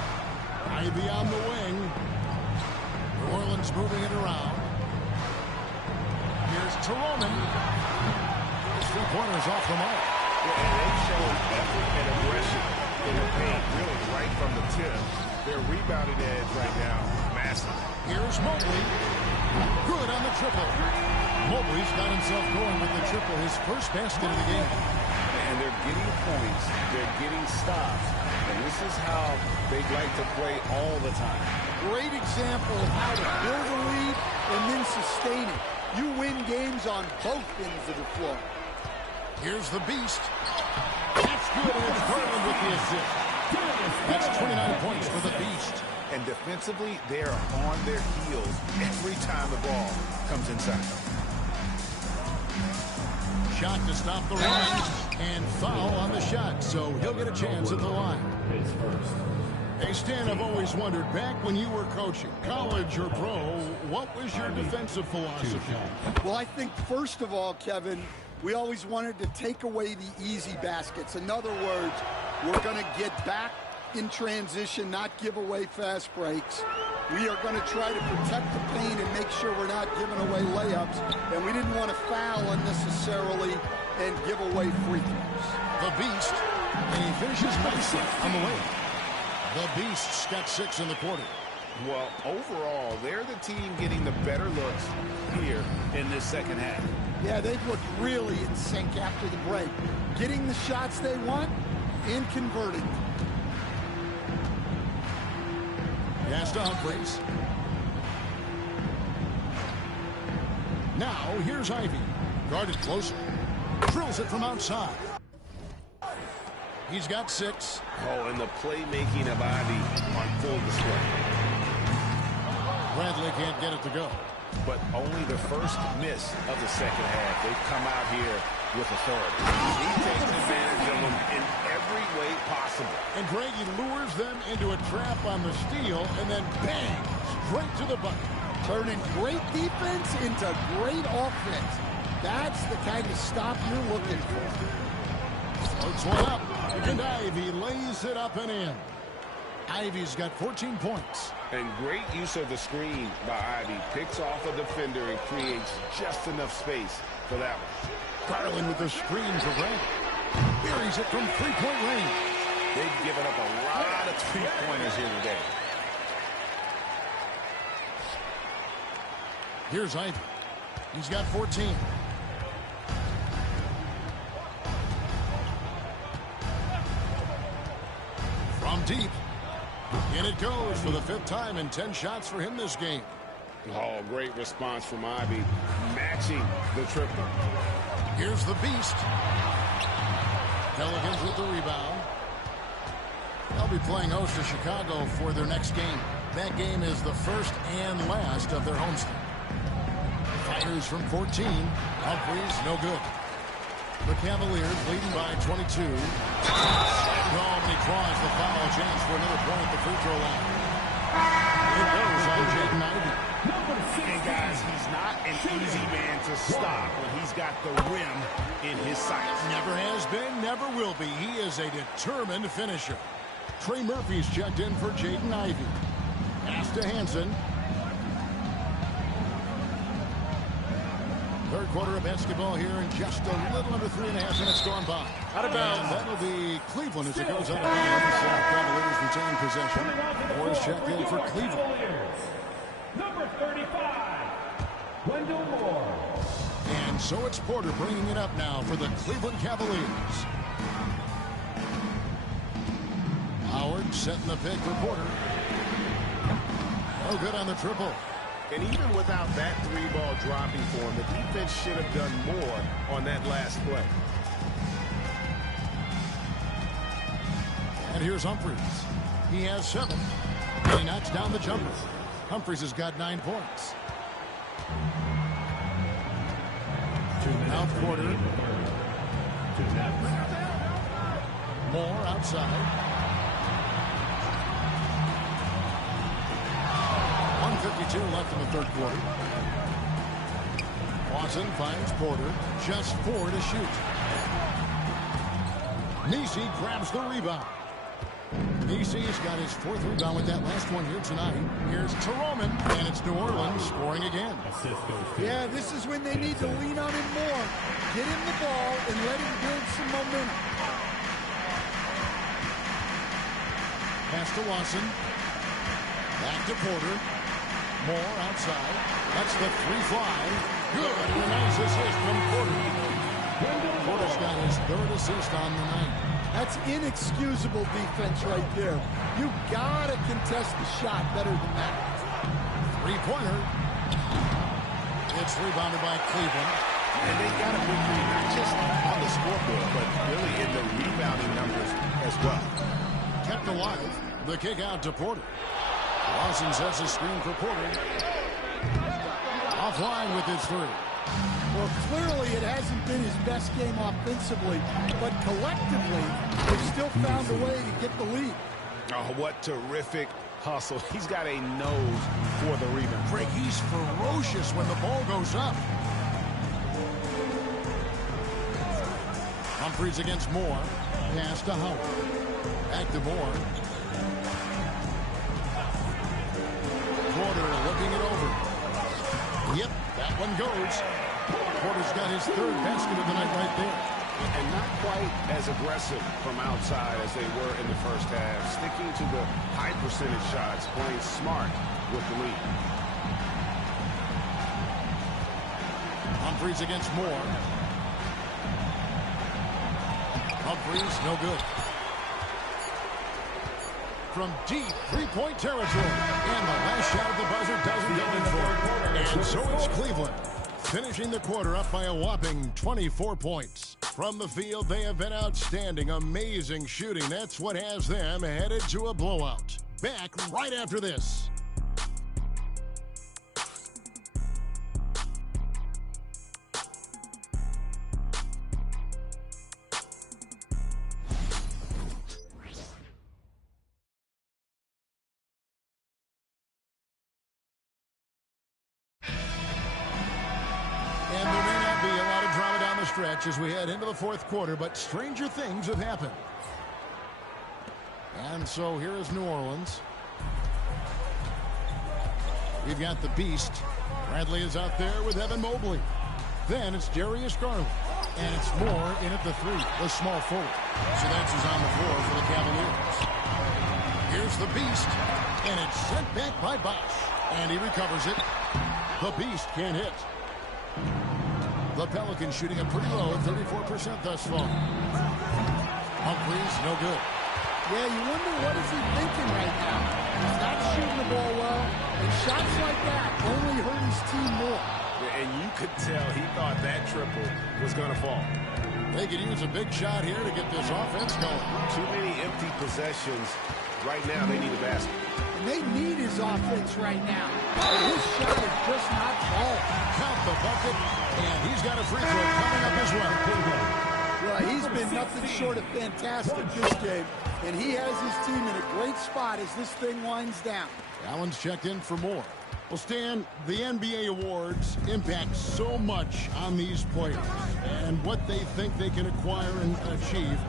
Ivy on the wing. New Orleans moving it around. Here's Toroman. His three-pointers off the mark. Yeah, and they've shown effort and aggression in the paint, really right from the tip. Their rebounding edge right now, massive. Here's Mobley. Good on the triple. Mobley's got himself going with the triple, his first basket of the game. And they're getting points, they're getting stops, and this is how they'd like to play all the time. Great example of how to build a lead and then sustain it. You win games on both ends of the floor. Here's the Beast. That's good, and it's Garland with the assist. That's 29 points for the Beast. And defensively, they are on their heels every time the ball comes inside. Shot to stop the run, and foul on the shot, so he'll get a chance at the line. Hey, Stan, I've always wondered, back when you were coaching, college or pro, what was your defensive philosophy? Well, I think, first of all, Kevin, we always wanted to take away the easy baskets. In other words, we're going to get back in transition, not give away fast breaks. We are going to try to protect the paint and make sure we're not giving away layups. And we didn't want to foul unnecessarily and give away free throws. The Beast, and he finishes nicely on the way. The Beast's got 6 in the quarter. Well, overall, they're the team getting the better looks here in this second half. Yeah, they've looked really in sync after the break. Getting the shots they want and converting them. Pass to Humphries. Now, here's Ivy. Guarded closer. Drills it from outside. He's got 6. Oh, and the playmaking of Ivy on full display. Bradley can't get it to go. But only the first miss of the second half. They've come out here with authority. He takes advantage of them in every way possible. And Greg, he lures them into a trap on the steal, and then bang, straight to the bucket. Turning great defense into great offense. That's the kind of stop you're looking for. Floats one up, and Ivy lays it up and in. Ivy's got 14 points. And great use of the screen by Ivy. Picks off a defender and creates just enough space for that one. Garland with the screen for Brandon. Buries it from three-point range. They've given up a lot of three-pointers here today. Here's Ivy. He's got 14. From deep. In it goes for the 5th time and 10 shots for him this game. Oh, great response from Ivy, matching the triple. Here's the beast. Pelicans with the rebound. They'll be playing host to Chicago for their next game. That game is the first and last of their homestand. Fighters from 14. Humphries, no good. The Cavaliers leading by 22. Home, and he draws the foul. Chance for another point at the free throw line. It goes on Jaden Ivey. And guys, he's not an easy man to stop when he's got the rim in his sights. Never has been, never will be. He is a determined finisher. Trey Murphy's checked in for Jaden Ivey. Pass to Hansen. Third quarter of basketball here in just a little under 3.5 minutes gone by. Out of bounds. And that'll be Cleveland as it goes out of bounds. Cavaliers retain possession. Moore's checked in for Cleveland. Number 35, Wendell Moore. And so it's Porter bringing it up now for the Cleveland Cavaliers. Howard setting the pick for Porter. No good on the triple. And even without that three-ball dropping for him, the defense should have done more on that last play. And here's Humphries. He has 7. And he knocks down the jumper. Humphries has got 9 points. Now Porter. Moore outside. 1:52 left in the third quarter. Watson finds Porter. Just 4 to shoot. Nisi grabs the rebound. Nisi's got his 4th rebound with that last one here tonight. Here's Teroman, and it's New Orleans scoring again. Yeah, this is when they need to lean on him more. Get him the ball and let him build some momentum. Pass to Watson. Back to Porter. Moore outside. That's the 3 fly. Good. And a nice assist from Porter. Porter's got his 3rd assist on the night. That's inexcusable defense right there. You gotta contest the shot better than that. 3-pointer. It's rebounded by Cleveland. And they got a big lead, not just on the scoreboard, but really in the rebounding numbers as well. Kept alive. The kick out to Porter. Lawson sets a screen for Porter. Offline with his 3. Well, clearly it hasn't been his best game offensively, but collectively, they've still found a way to get the lead. Oh, what terrific hustle. He's got a nose for the rebound. Craig, he's ferocious when the ball goes up. Humphries against Moore. Pass to Howard. Back to Moore. Porter looking it over. Yep, that one goes. Porter's got his 3rd basket of the night right there. And not quite as aggressive from outside as they were in the first half. Sticking to the high percentage shots, playing smart with the lead. Humphries against Moore. Humphries, no good. From deep 3-point territory. And the last shot of the buzzer doesn't get in for it. And so it's Cleveland, finishing the quarter up by a whopping 24 points. From the field, they have been outstanding. Amazing shooting. That's what has them headed to a blowout. Back right after this. Stretch as we head into the 4th quarter, but stranger things have happened. And so here is New Orleans. We've got the Beast. Bradley is out there with Evan Mobley. Then it's Darius Garland. And it's Moore in at the 3, the small forward. So that's who's on the floor for the Cavaliers. Here's the Beast. And it's sent back by Bosh. And he recovers it. The Beast can't hit. The Pelicans shooting it pretty low at 34% thus far. Humphries, no good. Yeah, you wonder what is he thinking right now. He's not shooting the ball well, and shots like that only hurt his team more. And you could tell he thought that triple was going to fall. They could use a big shot here to get this offense going. Too many empty possessions. Right now, they need a basket. And they need his offense right now. But his shot is just not falling. Count the bucket, and he's got a free throw coming up as well. Well, he's been nothing short of fantastic this game, and he has his team in a great spot as this thing winds down. Allen's checked in for more. Well, Stan, the NBA awards impact so much on these players and what they think they can acquire and achieve.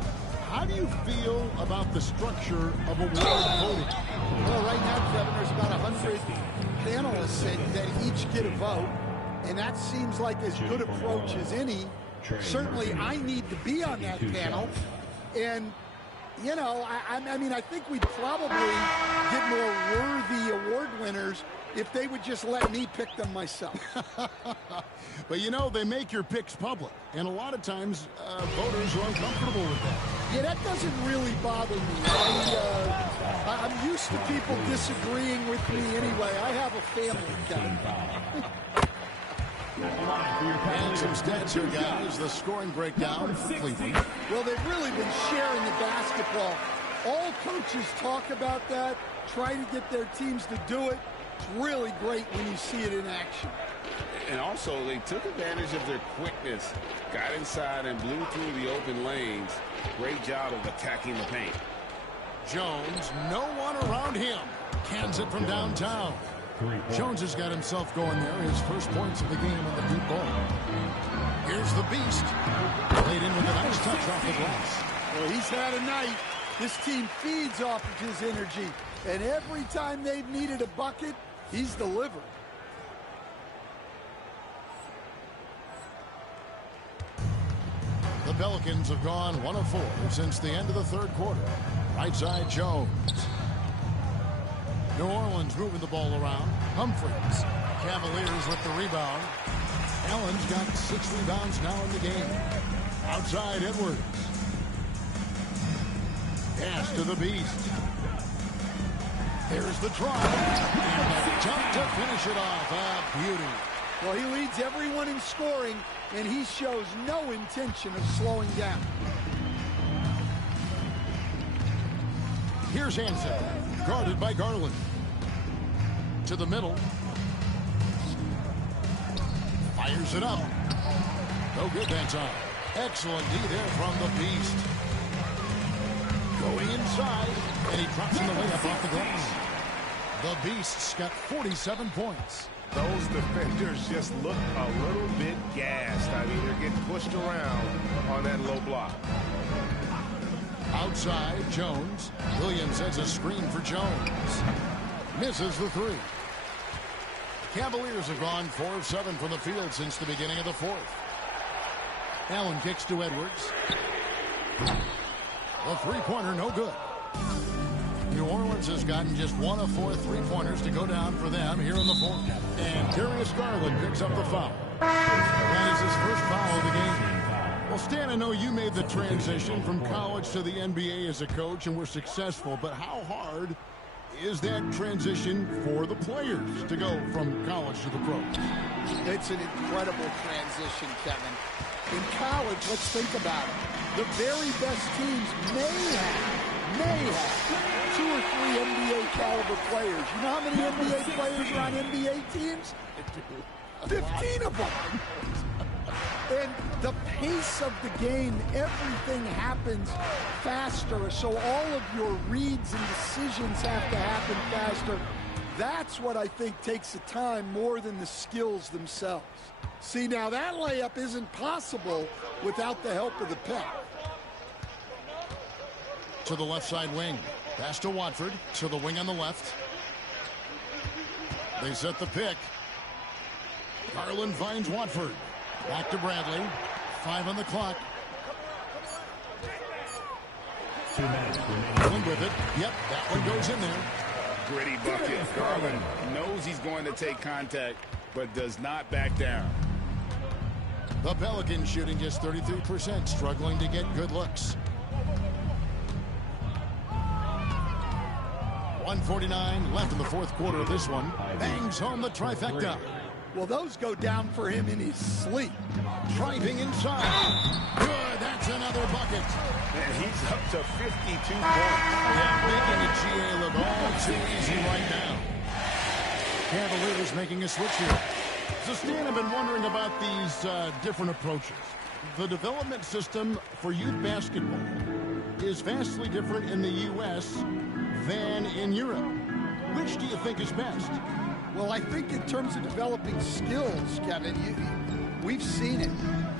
How do you feel about the structure of award voting? Well, right now, Kevin, there's about 100 panelists that each get a vote, and that seems like as good approach as any. Certainly, I need to be on that panel, and you know, I mean, I think we'd probably get more worthy award winners if they would just let me pick them myself. But, you know, they make your picks public, and a lot of times voters are uncomfortable with that. Yeah, that doesn't really bother me. I'm used to people disagreeing with me anyway. I have a family, Kevin. And some stats here, guys. The scoring breakdown for Cleveland. Well, they've really been sharing the basketball. All coaches talk about that, try to get their teams to do it. It's really great when you see it in action. And also, they took advantage of their quickness, got inside and blew through the open lanes. Great job of attacking the paint. Jones, no one around him. Cans it from downtown. Jones has got himself going there. His first points of the game on the deep ball. Here's the Beast. Laid in with a nice touch off the glass. Well, he's had a night. This team feeds off of his energy. And every time they've needed a bucket, he's delivered. The Pelicans have gone 1 of 4 since the end of the third quarter. Right side, Jones. New Orleans moving the ball around. Humphries. Cavaliers with the rebound. Allen's got 6 rebounds now in the game. Outside, Edwards. Pass to the Beast. There's the try. And the jump to finish it off. Ah, beauty. Well, he leads everyone in scoring, and he shows no intention of slowing down. Here's Hansen, guarded by Garland. To the middle. Fires it up. No good that time. Excellent D there from the Beast. Going inside, and he drops in the layup off the glass. The Beast's got 47 points. Those defenders just look a little bit gassed. I mean, they're getting pushed around on that low block. Outside, Jones. Williams has a screen for Jones. Misses the 3. Cavaliers have gone 4 of 7 from the field since the beginning of the fourth. Allen kicks to Edwards. A three-pointer, no good. New Orleans has gotten just 1 of 4 three-pointers to go down for them here in the fourth. And Darius Garland picks up the foul. That is his first foul of the game. Well, Stan, I know you made the transition from college to the NBA as a coach and were successful, but how hard is that transition for the players to go from college to the pros? It's an incredible transition, Kevin. In college, let's think about it. The very best teams may have 2 or 3 NBA caliber players. You know how many NBA players are on NBA teams? 15 of them. And the pace of the game, everything happens faster. So all of your reads and decisions have to happen faster. That's what I think takes the time more than the skills themselves. See, now that layup isn't possible without the help of the pick. To the left side wing. Pass to Watford, to the wing on the left. They set the pick. Garland finds Watford. Back to Bradley. 5 on the clock. 2 minutes Garland with it. Yep, that one goes in there. Gritty bucket. Garland knows he's going to take contact, but does not back down. The Pelicans shooting just 33%, struggling to get good looks. 1:49 left in the fourth quarter of this one. Bangs home the trifecta. Well, those go down for him in his sleep. Driving inside. Good, that's another bucket. And he's up to 52 points. Yeah, making it GA look all too easy right now. Cavaliers making a switch here. So, Stan, I've been wondering about these different approaches. The development system for youth basketball is vastly different in the U.S. than in Europe. Which do you think is best? Well, I think in terms of developing skills, Kevin, we've seen it.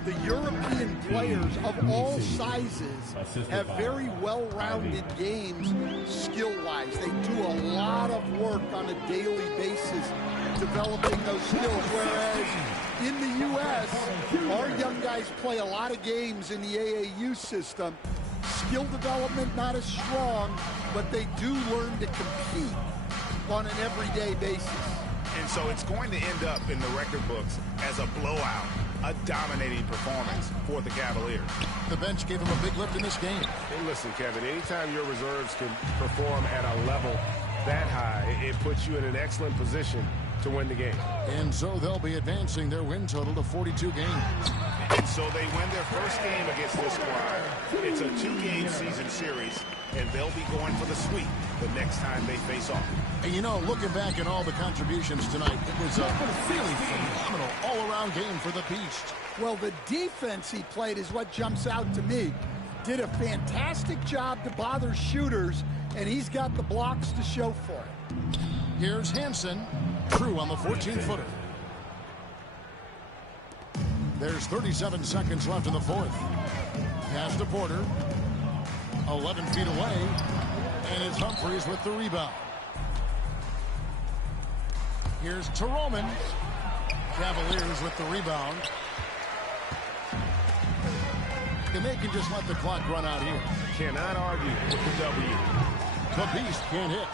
The European players of all sizes have very well-rounded games skill-wise. They do a lot of work on a daily basis developing those skills, whereas in the U.S., our young guys play a lot of games in the AAU system. Skill development not as strong, but they do learn to compete on an everyday basis. And so it's going to end up in the record books as a blowout, a dominating performance for the Cavaliers. The bench gave him a big lift in this game. Hey, listen, Kevin, anytime your reserves can perform at a level that high, it puts you in an excellent position to win the game. And so they'll be advancing their win total to 42 games. And so they win their first game against this squad. It's a 2-game season series, and they'll be going for the sweep the next time they face off. And you know, looking back at all the contributions tonight, it was a really phenomenal all-around game for the Beast. Well, the defense he played is what jumps out to me. Did a fantastic job to bother shooters, and he's got the blocks to show for it. Here's Hansen, true on the 14-footer. There's 37 seconds left in the fourth. Pass to Porter. 11 feet away. And it's Humphries with the rebound. Here's Toroman. Cavaliers with the rebound. And they can just let the clock run out here. Cannot argue with the W. The Beast can't hit.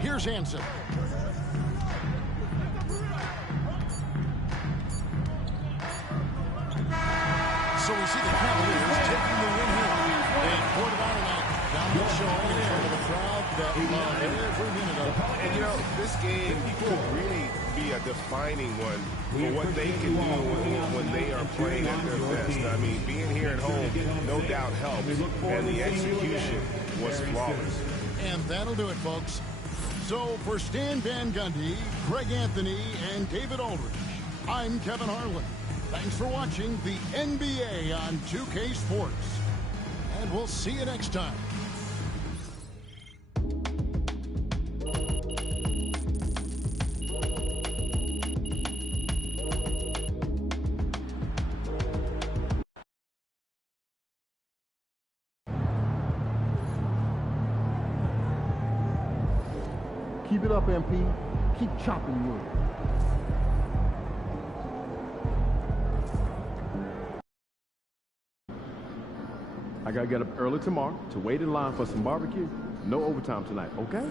Here's Hansen. So we see the Cavaliers taking the win here. They poured it on tonight. Down the shore in front of the crowd that loved every minute of it. And you know, this game could really be a defining one for what they can do when they are playing at their best. I mean, being here at home no doubt helps, and the execution was flawless. And that'll do it, folks. So for Stan Van Gundy, Greg Anthony, and David Aldridge, I'm Kevin Harlan. Thanks for watching the NBA on 2K Sports. And we'll see you next time. Keep it up, MP. Keep chopping wood. I gotta get up early tomorrow to wait in line for some barbecue. No overtime tonight, okay?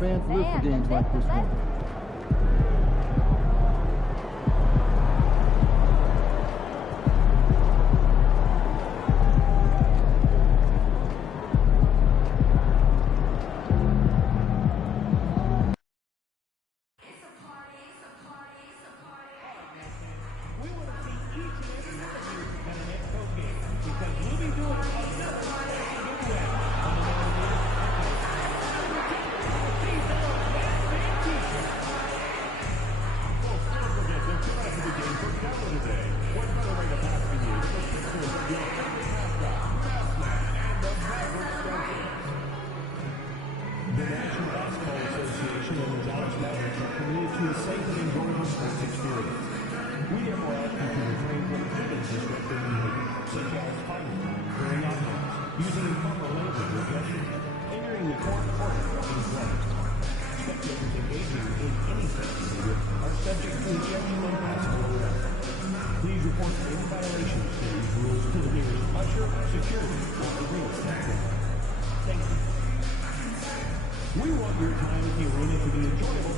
Fans live for games like this one. Please report any violations to these rules to the nearest usher, security, or arena staff. Thank you. We want your time at the arena to be enjoyable.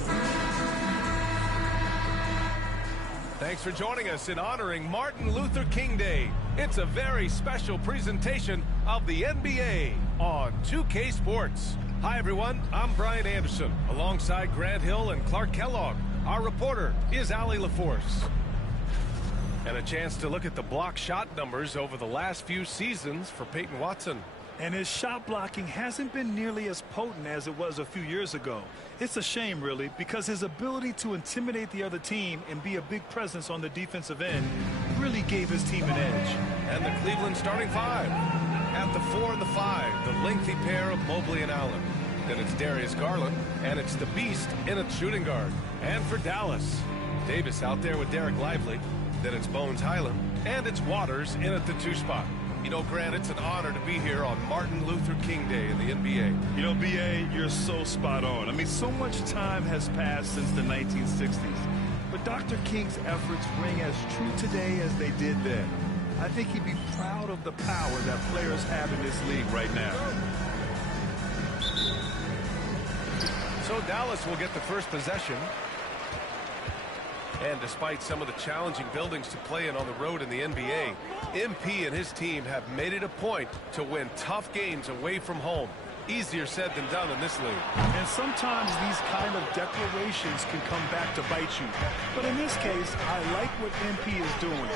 Thanks for joining us in honoring Martin Luther King Day. It's a very special presentation of the NBA on 2K Sports. Hi, everyone. I'm Brian Anderson, alongside Grant Hill and Clark Kellogg. Our reporter is Allie LaForce. And a chance to look at the block shot numbers over the last few seasons for Peyton Watson. And his shot blocking hasn't been nearly as potent as it was a few years ago. It's a shame, really, because his ability to intimidate the other team and be a big presence on the defensive end really gave his team an edge. And the Cleveland starting five. At the 4 and the 5, the lengthy pair of Mobley and Allen. Then it's Darius Garland, and it's the Beast in at shooting guard. And for Dallas, Davis out there with Derek Lively. Then it's Bones Highland, and it's Waters in at the 2 spot. You know, Grant, it's an honor to be here on Martin Luther King Day in the NBA. You know, B.A., you're so spot on. I mean, so much time has passed since the 1960s. But Dr. King's efforts ring as true today as they did then. I think he'd be proud of the power that players have in this league right now. So Dallas will get the first possession. And despite some of the challenging buildings to play in on the road in the NBA, MP and his team have made it a point to win tough games away from home. Easier said than done in this league. And sometimes these kind of declarations can come back to bite you. But in this case, I like what MP is doing.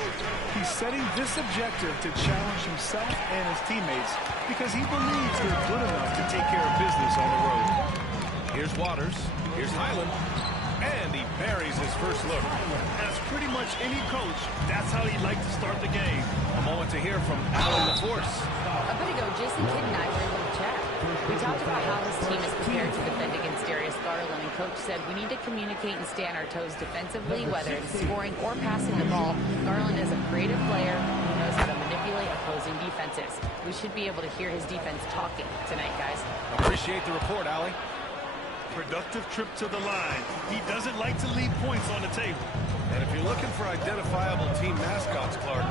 He's setting this objective to challenge himself and his teammates because he believes they're good enough to take care of business on the road. Here's Waters. Here's Highland. And he buries his first look. As pretty much any coach, that's how he'd like to start the game. A moment to hear from Allen LaForce. A bit ago, Jason Kidd and I were able to chat. We talked about how his team is prepared to defend against Darius Garland, and Coach said we need to communicate and stay on our toes defensively, whether it's scoring or passing the ball. Garland is a creative player who knows how to manipulate opposing defenses. We should be able to hear his defense talking tonight, guys. Appreciate the report, Allie. Productive trip to the line. He doesn't like to leave points on the table. And if you're looking for identifiable team mascots, Clark,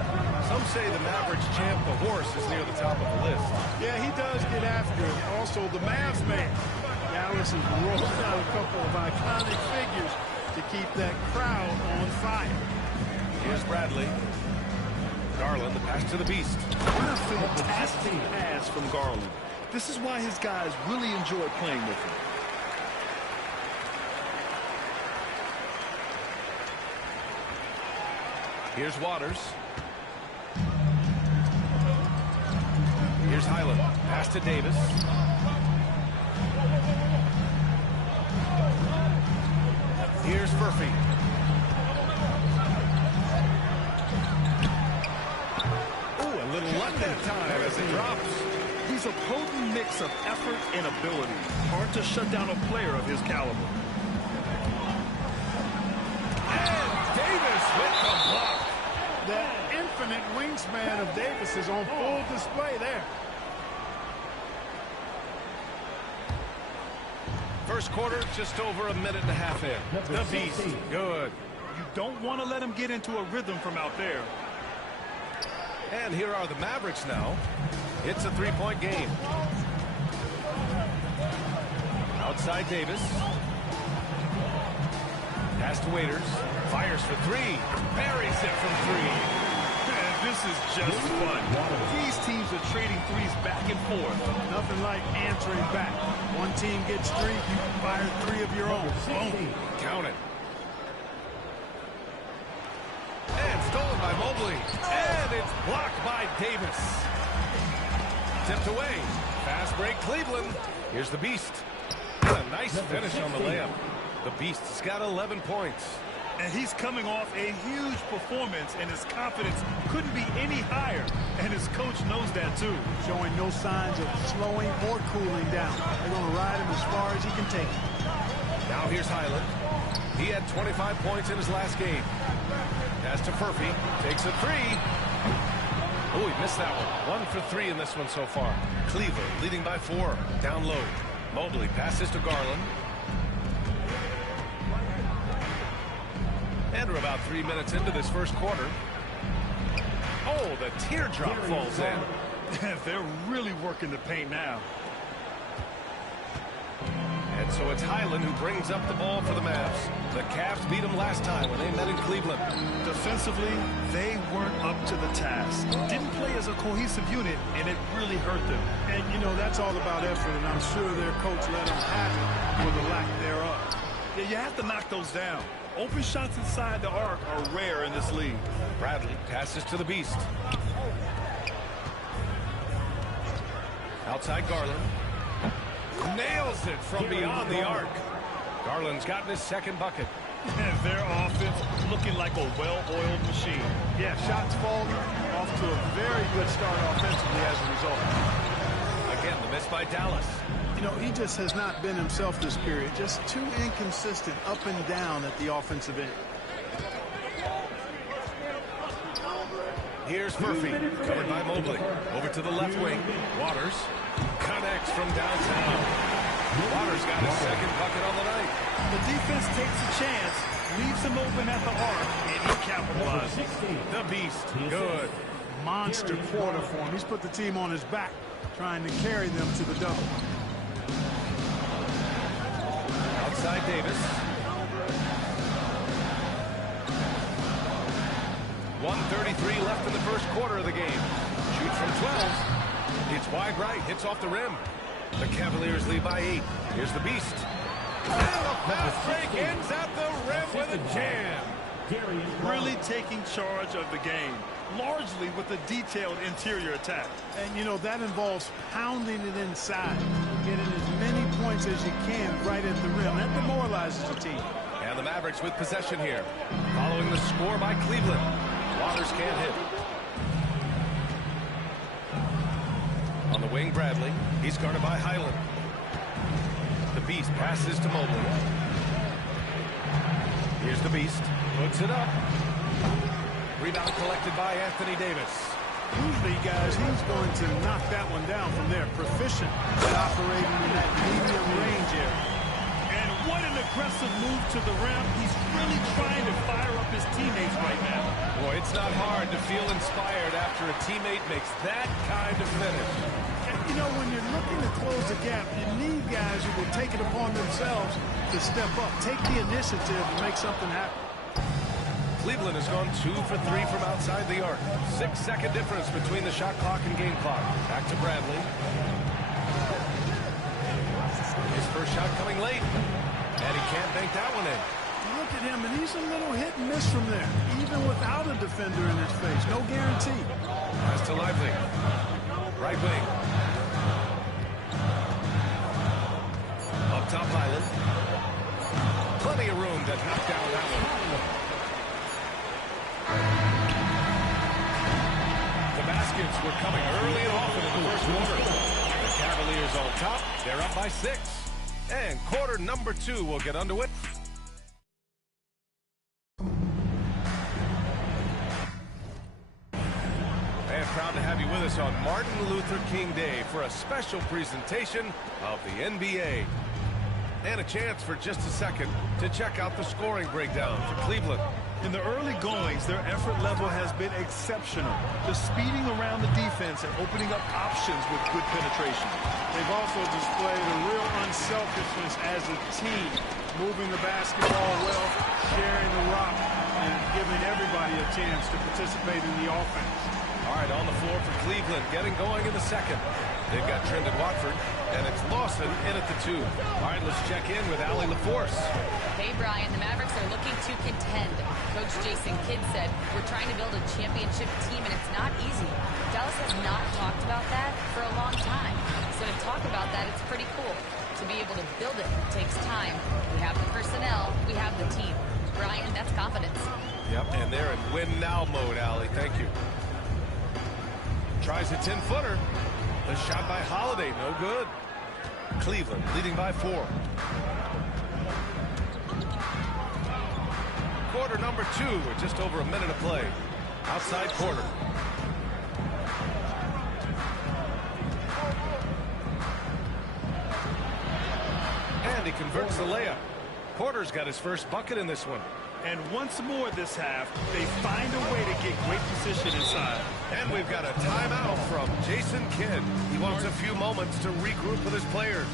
some say the Mavericks champ, the horse, is near the top of the list. Yeah, he does get after it. Also, the Mavs man. Dallas has rolled out a couple of iconic figures to keep that crowd on fire. Here's Bradley. Garland, the pass to the Beast. What a fantastic pass from Garland. This is why his guys really enjoy playing with him. Here's Waters. Here's Highland. Pass to Davis. Here's Furphy. Ooh, a little luck that time as it drops. He's a potent mix of effort and ability. Hard to shut down a player of his caliber. And Davis with the block. That infinite wingspan of Davis is on full display there. First quarter, just over a minute and a half in. The Beast, good. You don't want to let him get into a rhythm from out there. And here are the Mavericks now. It's a three-point game. Outside Davis. Pass to Waiters. Fires for three. Buries it from three. Man, this is just fun. These teams are trading threes back and forth. Nothing like answering back. One team gets three, you fire three of your own. Boom. Count it. And stolen by Mobley. And it's blocked by Davis. Tipped away. Fast break Cleveland. Here's the Beast. And a nice finish on the layup. The Beast's got 11 points. And he's coming off a huge performance, and his confidence couldn't be any higher. And his coach knows that, too. Showing no signs of slowing or cooling down. They're going to ride him as far as he can take him. Now here's Highland. He had 25 points in his last game. Pass to Furphy. Takes a three. Oh, he missed that one. 1 for 3 in this one so far. Cleveland leading by 4. Down low. Mobley passes to Garland. And we're about 3 minutes into this first quarter. Oh, the teardrop falls in. They're really working the paint now. And so it's Highland who brings up the ball for the Mavs. The Cavs beat them last time when they met in Cleveland. Defensively, they weren't up to the task. Didn't play as a cohesive unit, and it really hurt them. And, you know, that's all about effort, and I'm sure their coach let them have it for the lack thereof. Yeah, you have to knock those down. Open shots inside the arc are rare in this league. Bradley passes to the Beast. Outside Garland. Nails it from beyond the arc. Garland's gotten his second bucket. And their offense looking like a well-oiled machine. Yeah, shots falling, off to a very good start offensively as a result. Again, the miss by Dallas. You know, he just has not been himself this period. Just too inconsistent up and down at the offensive end. Here's Murphy, covered by Mobley. Over to the left wing. Waters connects from downtown. Waters got his second bucket on the night. The defense takes a chance, leaves him open at the arc, and he capitalizes. The Beast, good. Monster quarter for him. He's put the team on his back, trying to carry them to the double. Outside Davis. 1:33 left in the first quarter of the game. Shoots from 12. It's wide right, hits off the rim. The Cavaliers lead by 8. Here's the Beast. And the fast break ends at the rim with a jam. Really taking charge of the game, largely with a detailed interior attack. And, you know, that involves pounding it inside, getting as many points as you can right at the rim. That demoralizes the team. And the Mavericks with possession here. Following the score by Cleveland. Waters can't hit. On the wing, Bradley. He's guarded by Highland. The Beast passes to Mobley. Here's the Beast. Puts it up. Rebound collected by Anthony Davis. Usually, guys, he's going to knock that one down from there. Proficient at operating in that medium range area. And what an aggressive move to the rim. He's really trying to fire up his teammates right now. Boy, it's not hard to feel inspired after a teammate makes that kind of finish. And, you know, when you're looking to close the gap, you need guys who will take it upon themselves to step up, take the initiative and make something happen. Cleveland has gone 2 for 3 from outside the arc. 6-second difference between the shot clock and game clock. Back to Bradley. His first shot coming late. And he can't bank that one in. Look at him, and he's a little hit and miss from there, even without a defender in his face. No guarantee. Pass to Lively. Right wing. Up top, Highland. Plenty of room to knock down that one. The baskets were coming early and often in the first quarter. The Cavaliers on top. They're up by 6. And quarter number 2 will get underway. And proud to have you with us on Martin Luther King Day for a special presentation of the NBA. And a chance for just a second to check out the scoring breakdown for Cleveland. In the early goings, their effort level has been exceptional. Just speeding around the defense and opening up options with good penetration. They've also displayed a real unselfishness as a team, moving the basketball well, sharing the rock, and giving everybody a chance to participate in the offense. All right, on the floor for Cleveland, getting going in the second. They've got Trendon Watford, and it's Lawson in at the 2. All right, let's check in with Allie LaForce. Hey, Brian, the Mavericks are looking to contend. Coach Jason Kidd said, we're trying to build a championship team, and it's not easy. Dallas has not talked about that for a long time. So to talk about that, it's pretty cool. To be able to build it takes time. We have the personnel, we have the team. Brian, that's confidence. Yep, and they're in win-now mode, Allie. Thank you. Tries a 10-footer. The shot by Holiday, no good. Cleveland leading by 4. Quarter number 2 with just over a minute of play. Outside quarter. And he converts the layup. Porter's got his first bucket in this one. And once more this half, they find a way to get great position inside. And we've got a timeout from Jason Kidd. He wants a few moments to regroup with his players.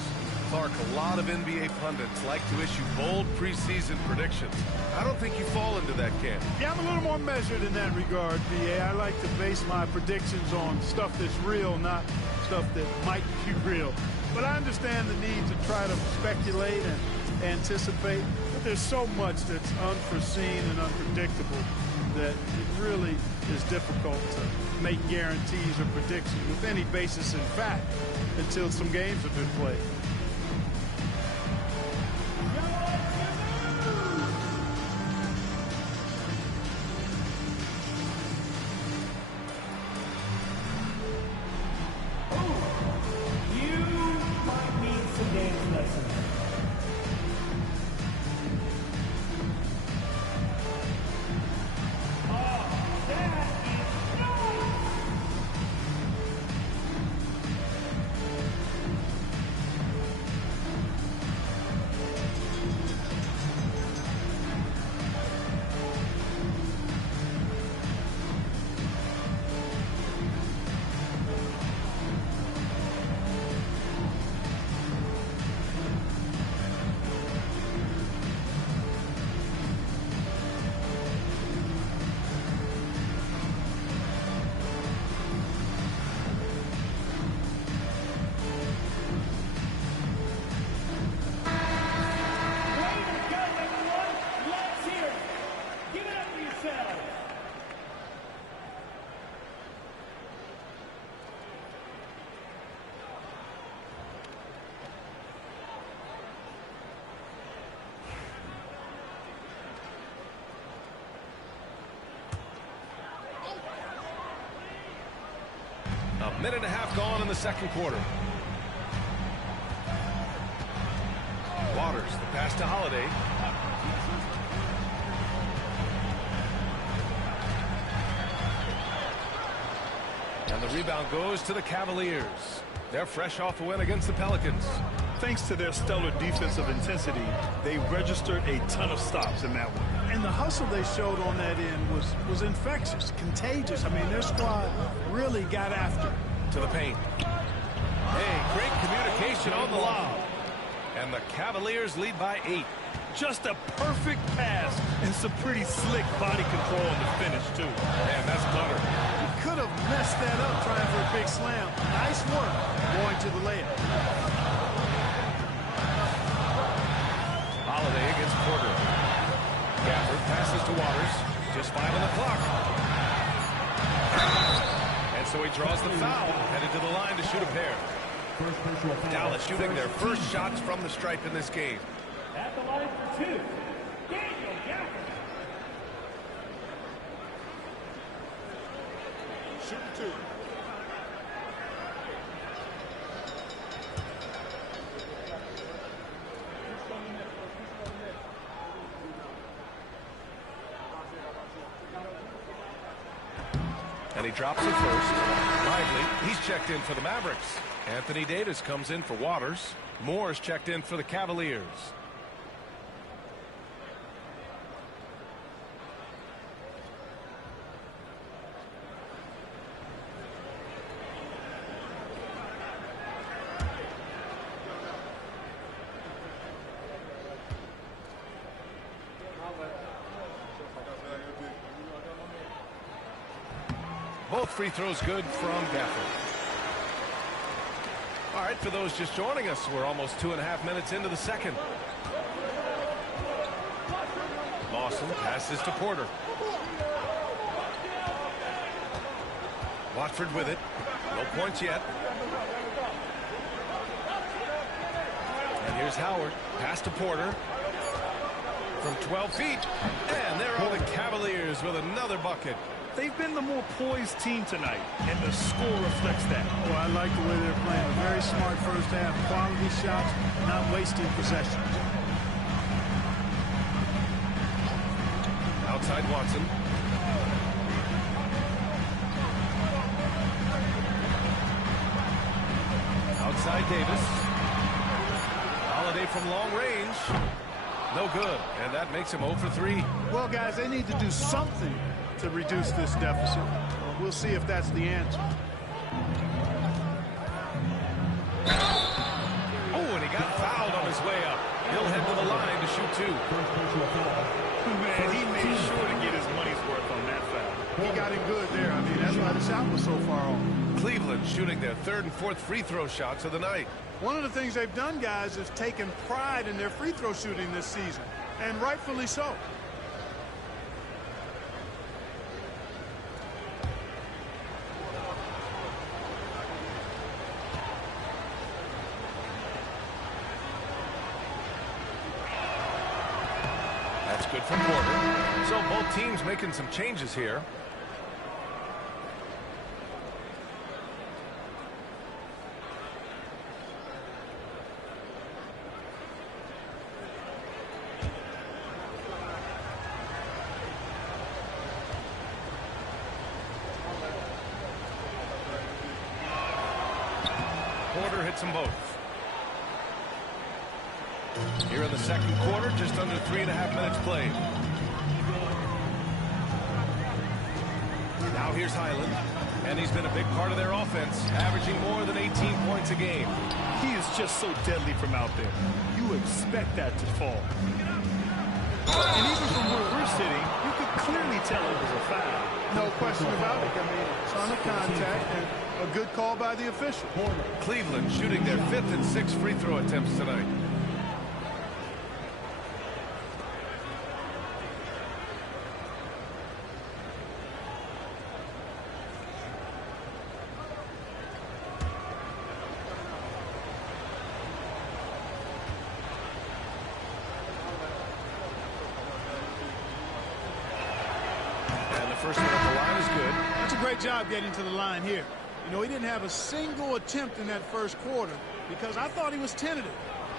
Clark, a lot of NBA pundits like to issue bold preseason predictions. I don't think you fall into that camp. Yeah, I'm a little more measured in that regard, B.A. I like to base my predictions on stuff that's real, not stuff that might be real. But I understand the need to try to speculate and anticipate. But there's so much that's unforeseen and unpredictable that it really is difficult to make guarantees or predictions with any basis in fact until some games have been played. A minute and a half gone in the second quarter. Waters, the pass to Holiday. And the rebound goes to the Cavaliers. They're fresh off a win against the Pelicans. Thanks to their stellar defensive intensity, they registered a ton of stops in that one. And the hustle they showed on that end was infectious, contagious. I mean, their squad really got after it. To the paint. Hey, great communication on the lob. And the Cavaliers lead by 8. Just a perfect pass and some pretty slick body control on the finish, too. Man, that's butter. He could have messed that up trying for a big slam. Nice work going to the layup. Holiday against Porter. Gafford passes to Waters. Just 5 on the clock. And so he draws the foul, headed to the line to shoot a pair. Dallas shooting their first shots from the stripe in this game. At the line for 2, Daniel Gafford. Shooting 2. And he drops it first. Lively, he's checked in for the Mavericks. Anthony Davis comes in for Waters. Moore's checked in for the Cavaliers. Both free throws good from Gafford. All right, for those just joining us, we're almost 2.5 minutes into the second. Lawson passes to Porter. Watford with it. No points yet. And here's Howard. Pass to Porter. From 12 feet. And there are the Cavaliers with another bucket. They've been the more poised team tonight, and the score reflects that. Oh, I like the way they're playing. A very smart first half. Quality shots, not wasting possessions. Outside Watson. Outside Davis. Holiday from long range. No good, and that makes him 0 for 3. Well, guys, they need to do something to reduce this deficit. We'll see if that's the answer. Oh, and he got fouled on his way up. He'll head to the line to shoot 2. Man, he made sure to get his money's worth on that foul. He got it good there. I mean, that's why the shot was so far off. Cleveland shooting their 3rd and 4th free throw shots of the night. One of the things they've done, guys, is taken pride in their free throw shooting this season, and rightfully so. That's good for Porter. So both teams making some changes here. Porter hits them both. Here in the second quarter, just under 3.5 minutes played. Now here's Highland, and he's been a big part of their offense, averaging more than 18 points a game. He is just so deadly from out there. You expect that to fall. And even from where we're sitting, you could clearly tell it was a foul. No question about it. I mean, it's on the contact, and a good call by the official. Cleveland shooting their 5th and 6th free throw attempts tonight. First one at the line is good. That's a great job getting to the line here. You know, he didn't have a single attempt in that first quarter because I thought he was tentative.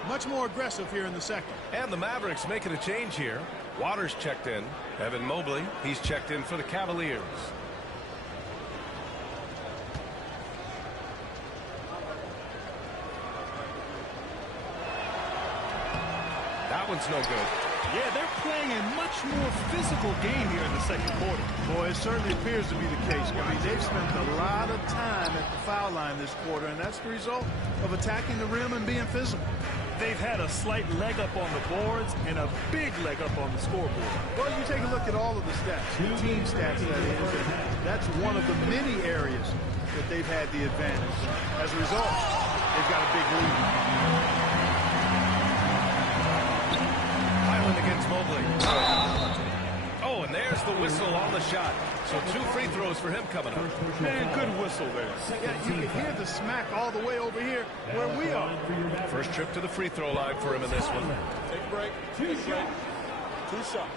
Much more aggressive here in the second. And the Mavericks making a change here. Waters checked in. Evan Mobley, he's checked in for the Cavaliers. That one's no good. Yeah, they're playing a much more physical game here in the second quarter. Boy, it certainly appears to be the case. I mean, they've spent a lot of time at the foul line this quarter, and that's the result of attacking the rim and being physical. They've had a slight leg up on the boards and a big leg up on the scoreboard. Well, you take a look at all of the stats, the team stats, that is, and that's one of the many areas that they've had the advantage. As a result, they've got a big lead. Against Mobley. Oh, and there's the whistle on the shot. So 2 free throws for him coming up. Man, good whistle there. Yeah, you can hear the smack all the way over here where we are. First trip to the free throw line for him in this one. Take a break. Take a break. 2 shots.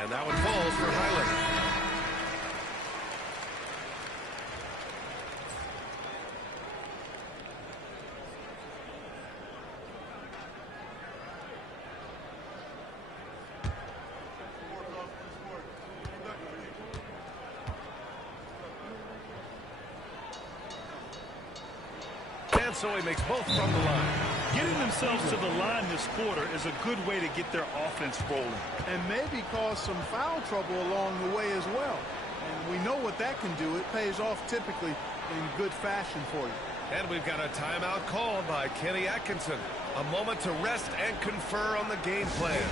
And that one falls for Highland. And so he makes both from the line. Getting themselves to the line this quarter is a good way to get their offense rolling. And maybe cause some foul trouble along the way as well. And we know what that can do. It pays off typically in good fashion for you. And we've got a timeout called by Kenny Atkinson. A moment to rest and confer on the game plan.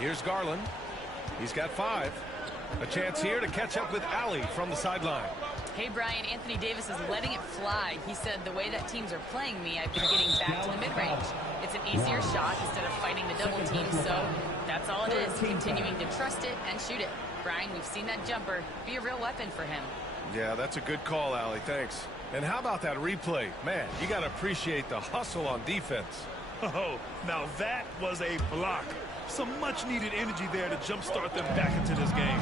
Here's Garland. He's got 5. A chance here to catch up with Allie from the sideline. Hey, Brian, Anthony Davis is letting it fly. He said, the way that teams are playing me, I've been getting back to the mid-range. It's an easier shot instead of fighting the double team, so that's all it is, continuing to trust it and shoot it. Brian, we've seen that jumper be a real weapon for him. Yeah, that's a good call, Allie. Thanks. And how about that replay? Man, you got to appreciate the hustle on defense. Oh, now that was a block. Some much-needed energy there to jumpstart them back into this game.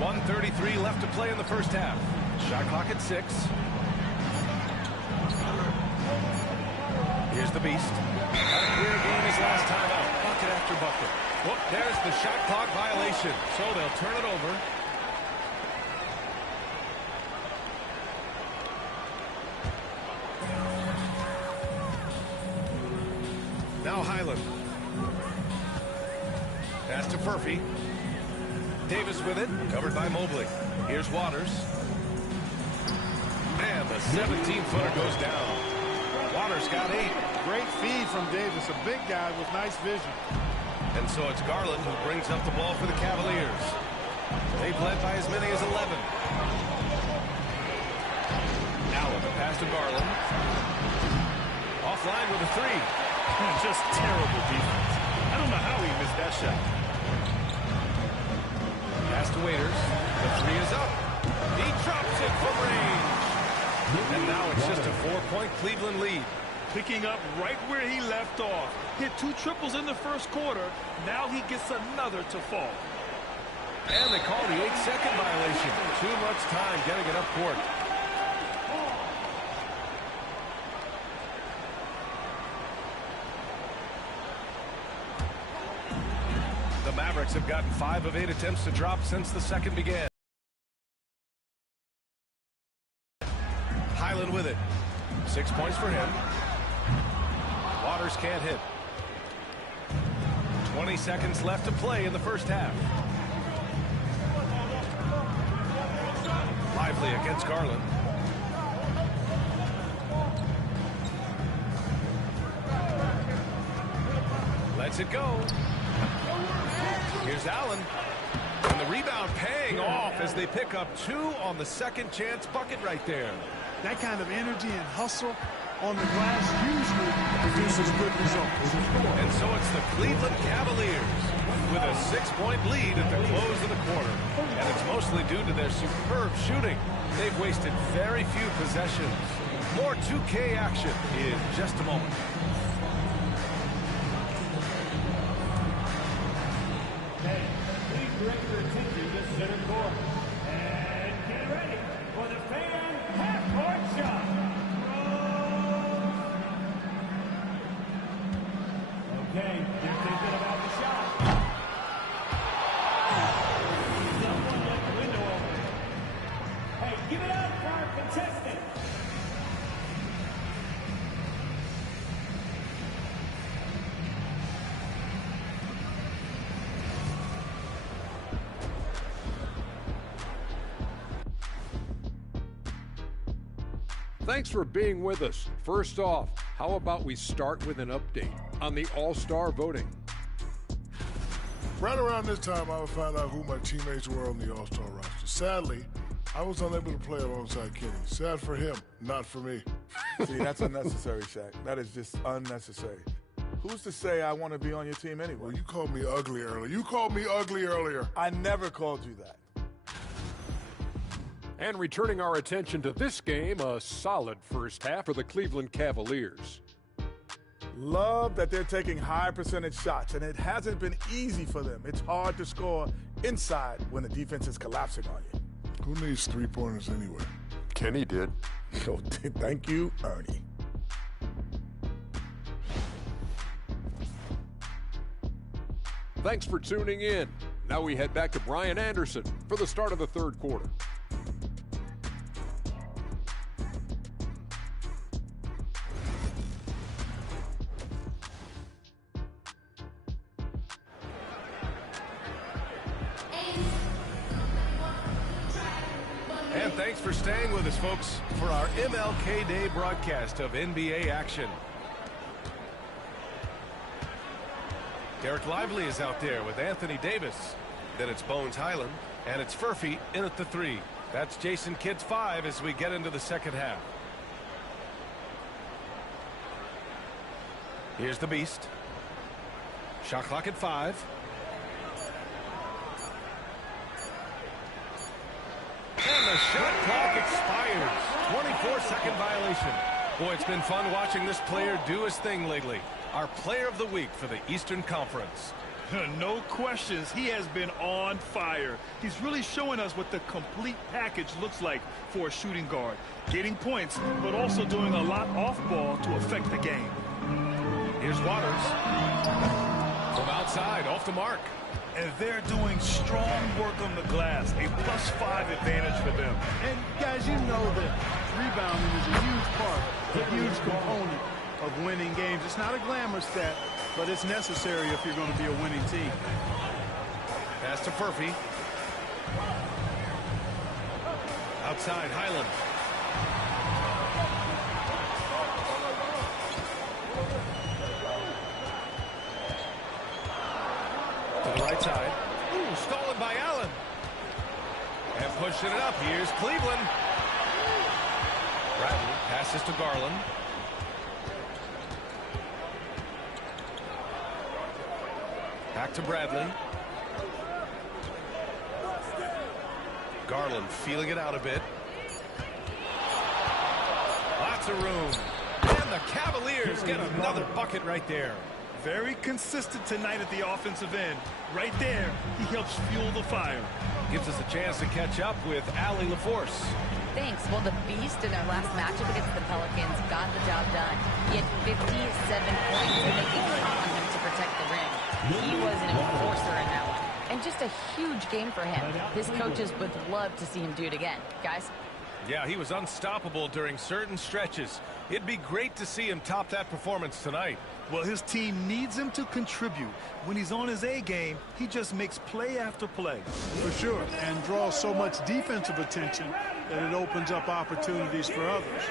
1:33 left to play in the first half. Shot clock at 6. Here's the Beast. Had a career game his last time out. Bucket after bucket. Well, there's the shot clock violation. So they'll turn it over. Now Highland. Pass to Furphy. Davis with it, covered by Mobley. Here's Waters. And the 17-footer goes down. Waters got 8. Great feed from Davis, a big guy with nice vision. And so it's Garland who brings up the ball for the Cavaliers. They've led by as many as 11. Allen, the pass to Garland. Offline with a 3. Just terrible defense. I don't know how he missed that shot. Pass to Waiters. The 3 is up. He drops it from range. And now it's just a 4-point Cleveland lead. Picking up right where he left off. Hit 2 triples in the first quarter. Now he gets another to fall. And they call the 8-second violation. Too much time getting it up court. The Mavericks have gotten 5 of 8 attempts to drop since the second began. Highland with it. 6 points for him. Waters can't hit. 20 seconds left to play in the first half. Lively against Garland. Lets it go. Here's Allen. And the rebound paying off as they pick up 2 on the second chance bucket right there. That kind of energy and hustle on the glass usually produces good results. And so it's the Cleveland Cavaliers with a 6-point lead at the close of the quarter. And it's mostly due to their superb shooting. They've wasted very few possessions. More 2K action in just a moment. Hey, please direct your attention to center court. And get ready for the fan half-court shot. Okay, you're thinking about the shot. Someone left the window open. Hey, give it up for our contestant. Thanks for being with us. First off, how about we start with an update on the All-Star voting? Right around this time, I would find out who my teammates were on the All-Star roster. Sadly, I was unable to play alongside Kenny. Sad for him, not for me. See, that's unnecessary, Shaq. That is just unnecessary. Who's to say I want to be on your team anyway? Well, you called me ugly earlier. I never called you that. And returning our attention to this game, a solid first half for the Cleveland Cavaliers. Love that they're taking high percentage shots, and it hasn't been easy for them. It's hard to score inside when the defense is collapsing on you. Who needs three-pointers anyway? Kenny did. So, thank you, Ernie. Thanks for tuning in. Now we head back to Brian Anderson for the start of the third quarter. And thanks for staying with us, folks, for our MLK Day broadcast of NBA action. Derek Lively is out there with Anthony Davis. Then it's Bones Highland, and it's Furphy in at the 3. That's Jason Kidd's 5 as we get into the second half. Here's the Beast. Shot clock at 5. And the shot clock expires. 24-second violation. Boy, it's been fun watching this player do his thing lately. Our player of the week for the Eastern Conference. No questions. He has been on fire. He's really showing us what the complete package looks like for a shooting guard. Getting points, but also doing a lot off ball to affect the game. Here's Waters. From outside, off the mark. And they're doing strong work on the glass. A +5 advantage for them. And guys, you know that rebounding is a huge part, a huge component of winning games. It's not a glamour stat, but it's necessary if you're going to be a winning team. Pass to Furphy. Outside, Highland. To the right side. Ooh, stolen by Allen. And pushing it up. Here's Cleveland. Bradley passes to Garland. Back to Bradley. Garland feeling it out a bit. Lots of room. And the Cavaliers get another bucket right there. Very consistent tonight at the offensive end. Right there, he helps fuel the fire. Gives us a chance to catch up with Allie LaForce. Thanks. Well, the Beast in their last matchup against the Pelicans got the job done. He had 57 points, and they can count on him to protect the rim. He was an enforcer in that one. And just a huge game for him. His coaches would love to see him do it again. Guys? Yeah, he was unstoppable during certain stretches. It'd be great to see him top that performance tonight. Well, his team needs him to contribute. When he's on his A game, he just makes play after play. For sure, and draws so much defensive attention that it opens up opportunities for others.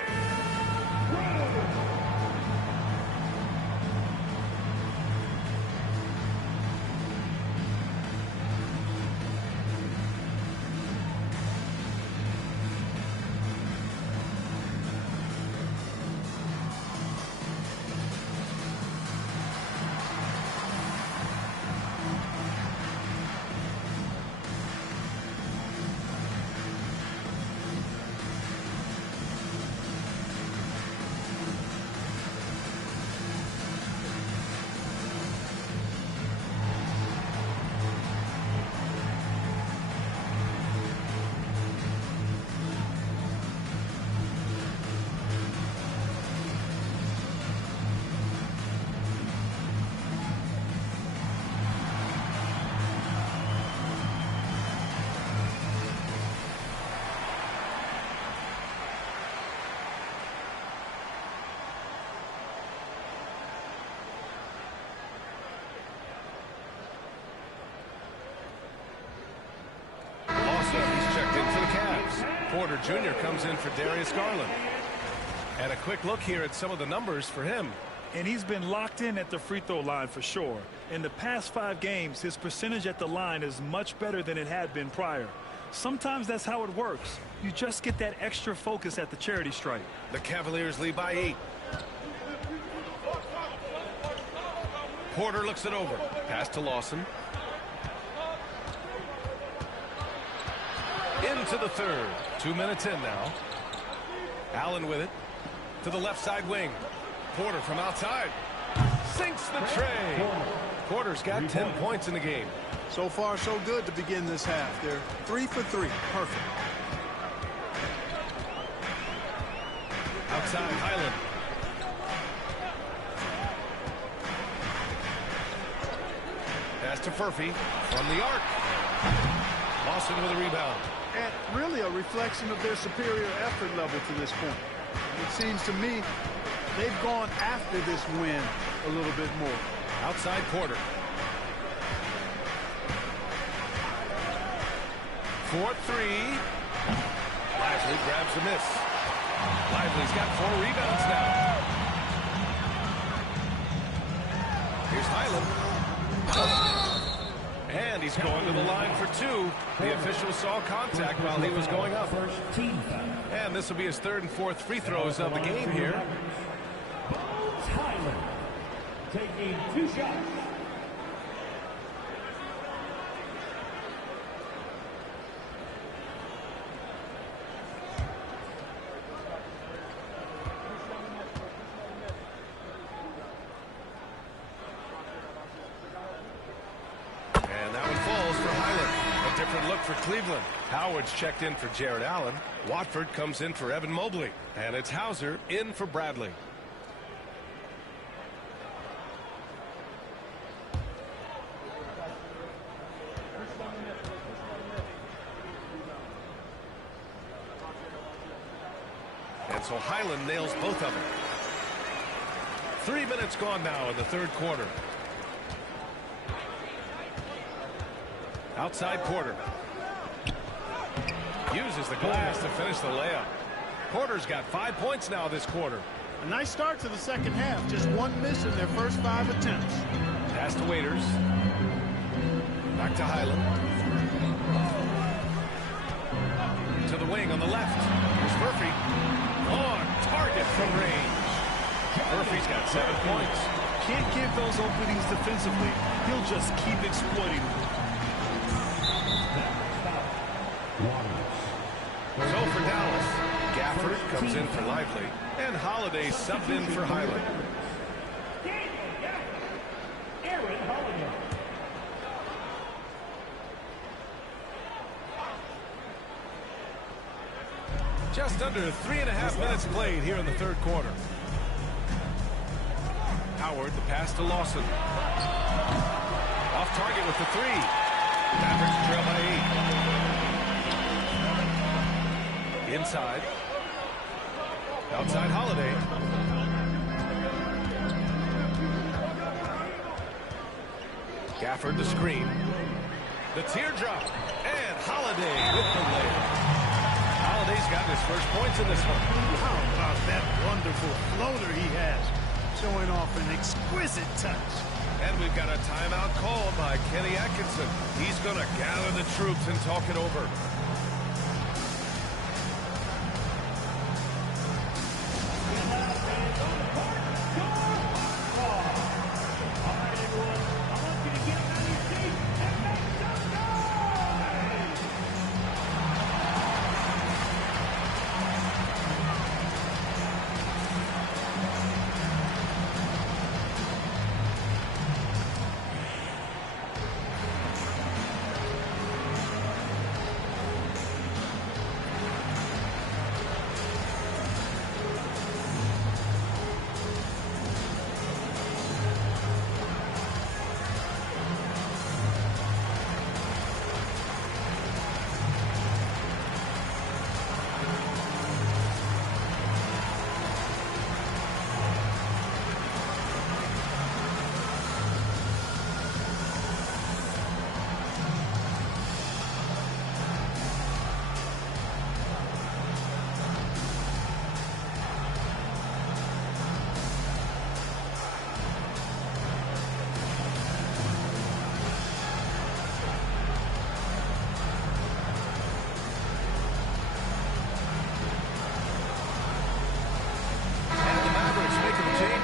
Porter Jr. comes in for Darius Garland. And a quick look here at some of the numbers for him. And he's been locked in at the free throw line for sure. In the past 5 games, his percentage at the line is much better than it had been prior. Sometimes that's how it works. You just get that extra focus at the charity stripe. The Cavaliers lead by 8. Porter looks it over. Pass to Lawson. Into the third. 2 minutes in now. Allen with it. To the left side wing. Porter from outside. Sinks the tray. Porter's got 10 points in the game. So far, so good to begin this half. They're 3 for 3. Perfect. Outside, Highland. Pass to Furphy from the arc. Lawson with a rebound. And really a reflection of their superior effort level to this point. It seems to me they've gone after this win a little bit more. Outside Porter. 4-3. Lively grabs the miss. Lively's got 4 rebounds now. Here's Highland. And he's going to the line for 2. The official saw contact while he was going up. And this will be his 3rd and 4th free throws of the game here. Tyler taking 2 shots. For Cleveland. Howard's checked in for Jared Allen. Watford comes in for Evan Mobley. And it's Hauser in for Bradley. And so Highland nails both of them. 3 minutes gone now in the 3rd quarter. Outside Porter. Uses the glass to finish the layup. Porter's got 5 points now this quarter. A nice start to the second half. Just 1 miss in their first 5 attempts. Pass to Waiters. Back to Highland. To the wing on the left. Here's Murphy. On target from range. Murphy's got 7 points. Can't give those openings defensively. He'll just keep exploiting them. So for Dallas, Gafford comes in for Lively, and Holiday subbed in for Highland. Just under 3.5 minutes played here in the 3rd quarter. Howard, the pass to Lawson. Off target with the 3. Mavericks trail by 8. Inside. Outside Holiday. Gafford the screen. The teardrop. And Holiday with the layup. Holiday's got his first points in this one. How about that wonderful floater he has? Showing off an exquisite touch. And we've got a timeout called by Kenny Atkinson. He's going to gather the troops and talk it over.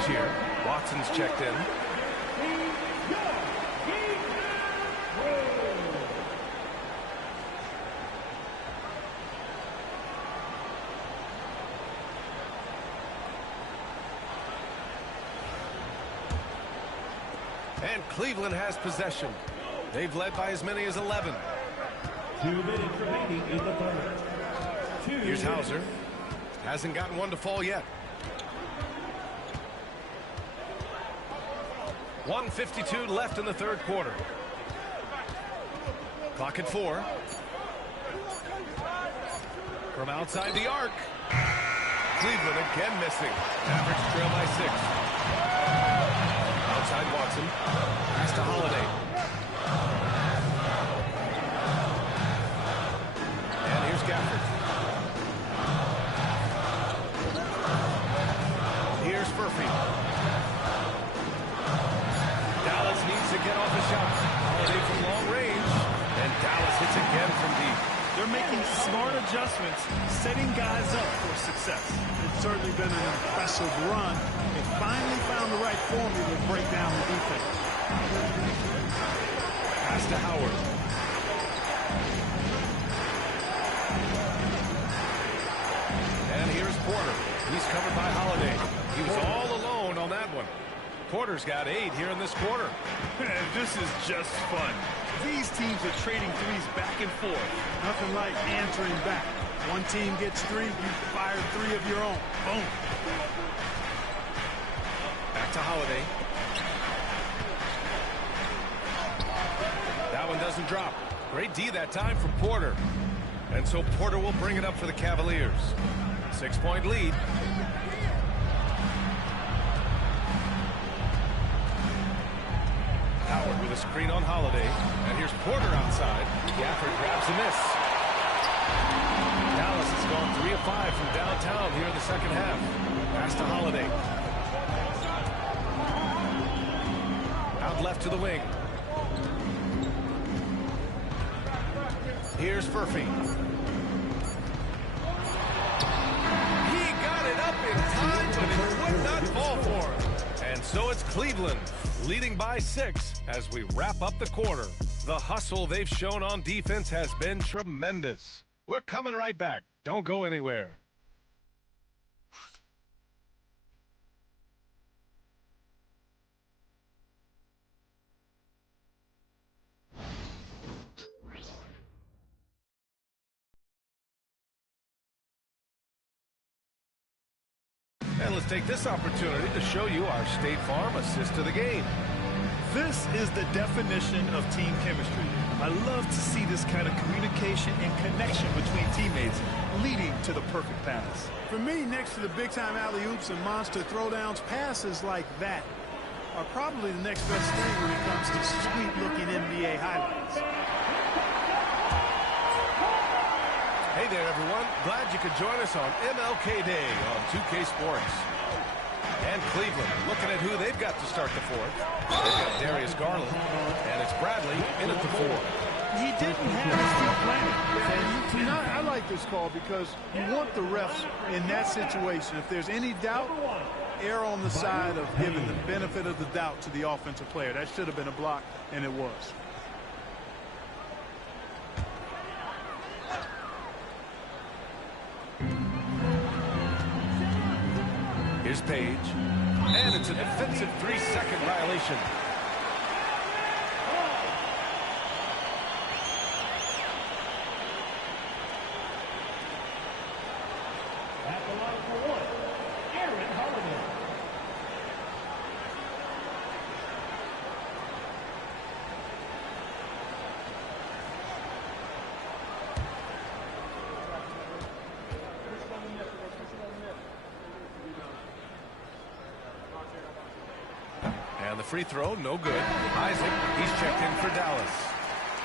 Here, Watson's checked in. And Cleveland has possession. They've led by as many as 11. 2 minutes remaining in the 3rd. Here's Hauser. Hasn't gotten one to fall yet. 1:52 left in the 3rd quarter. Clock at 4. From outside the arc. Cleveland again missing. Mavericks trail by 6. Outside Watson. Pass to Holiday. And here's Gafford. Here's Murphy. Dallas needs to get off the shot Dallas hits again from deep. They're making smart adjustments, setting guys up for success. It's certainly been an impressive run. They finally found the right formula to break down the defense. Pass to Howard. And here's Porter. He's covered by Holiday. He was all alone on that one. Porter's got 8 here in this quarter. This is just fun. These teams are trading threes back and forth. Nothing like answering back. One team gets 3, you fire 3 of your own. Boom. Back to Holiday. That one doesn't drop. Great D that time from Porter. And so Porter will bring it up for the Cavaliers. 6-point lead. Howard with a screen on Holiday. And here's Porter outside. Gafford grabs the miss. Dallas has gone 3 of 5 from downtown here in the second half. Pass to Holiday. Out left to the wing. Here's Furphy. He got it up in time, but it would not fall for him. And so it's Cleveland leading by 6 as we wrap up the quarter. The hustle they've shown on defense has been tremendous. We're coming right back. Don't go anywhere. And let's take this opportunity to show you our State Farm assist to the game. This is the definition of team chemistry. I love to see this kind of communication and connection between teammates leading to the perfect pass. For me, next to the big-time alley-oops and monster throwdowns, passes like that are probably the next best thing when it comes to sweet-looking NBA highlights. Hey there, everyone. Glad you could join us on MLK Day on 2K Sports. And Cleveland looking at who they've got to start the fourth. They've got Darius Garland, and it's Bradley in at the 4. He didn't have his feet planted. And I like this call because you want the refs in that situation. If there's any doubt, err on the side of giving the benefit of the doubt to the offensive player. That should have been a block, and it was. Here's Page. And it's a defensive 3-second violation. At the line for 1, Aaron Holiday. And the free throw, no good. Isaac, he's checked in for Dallas.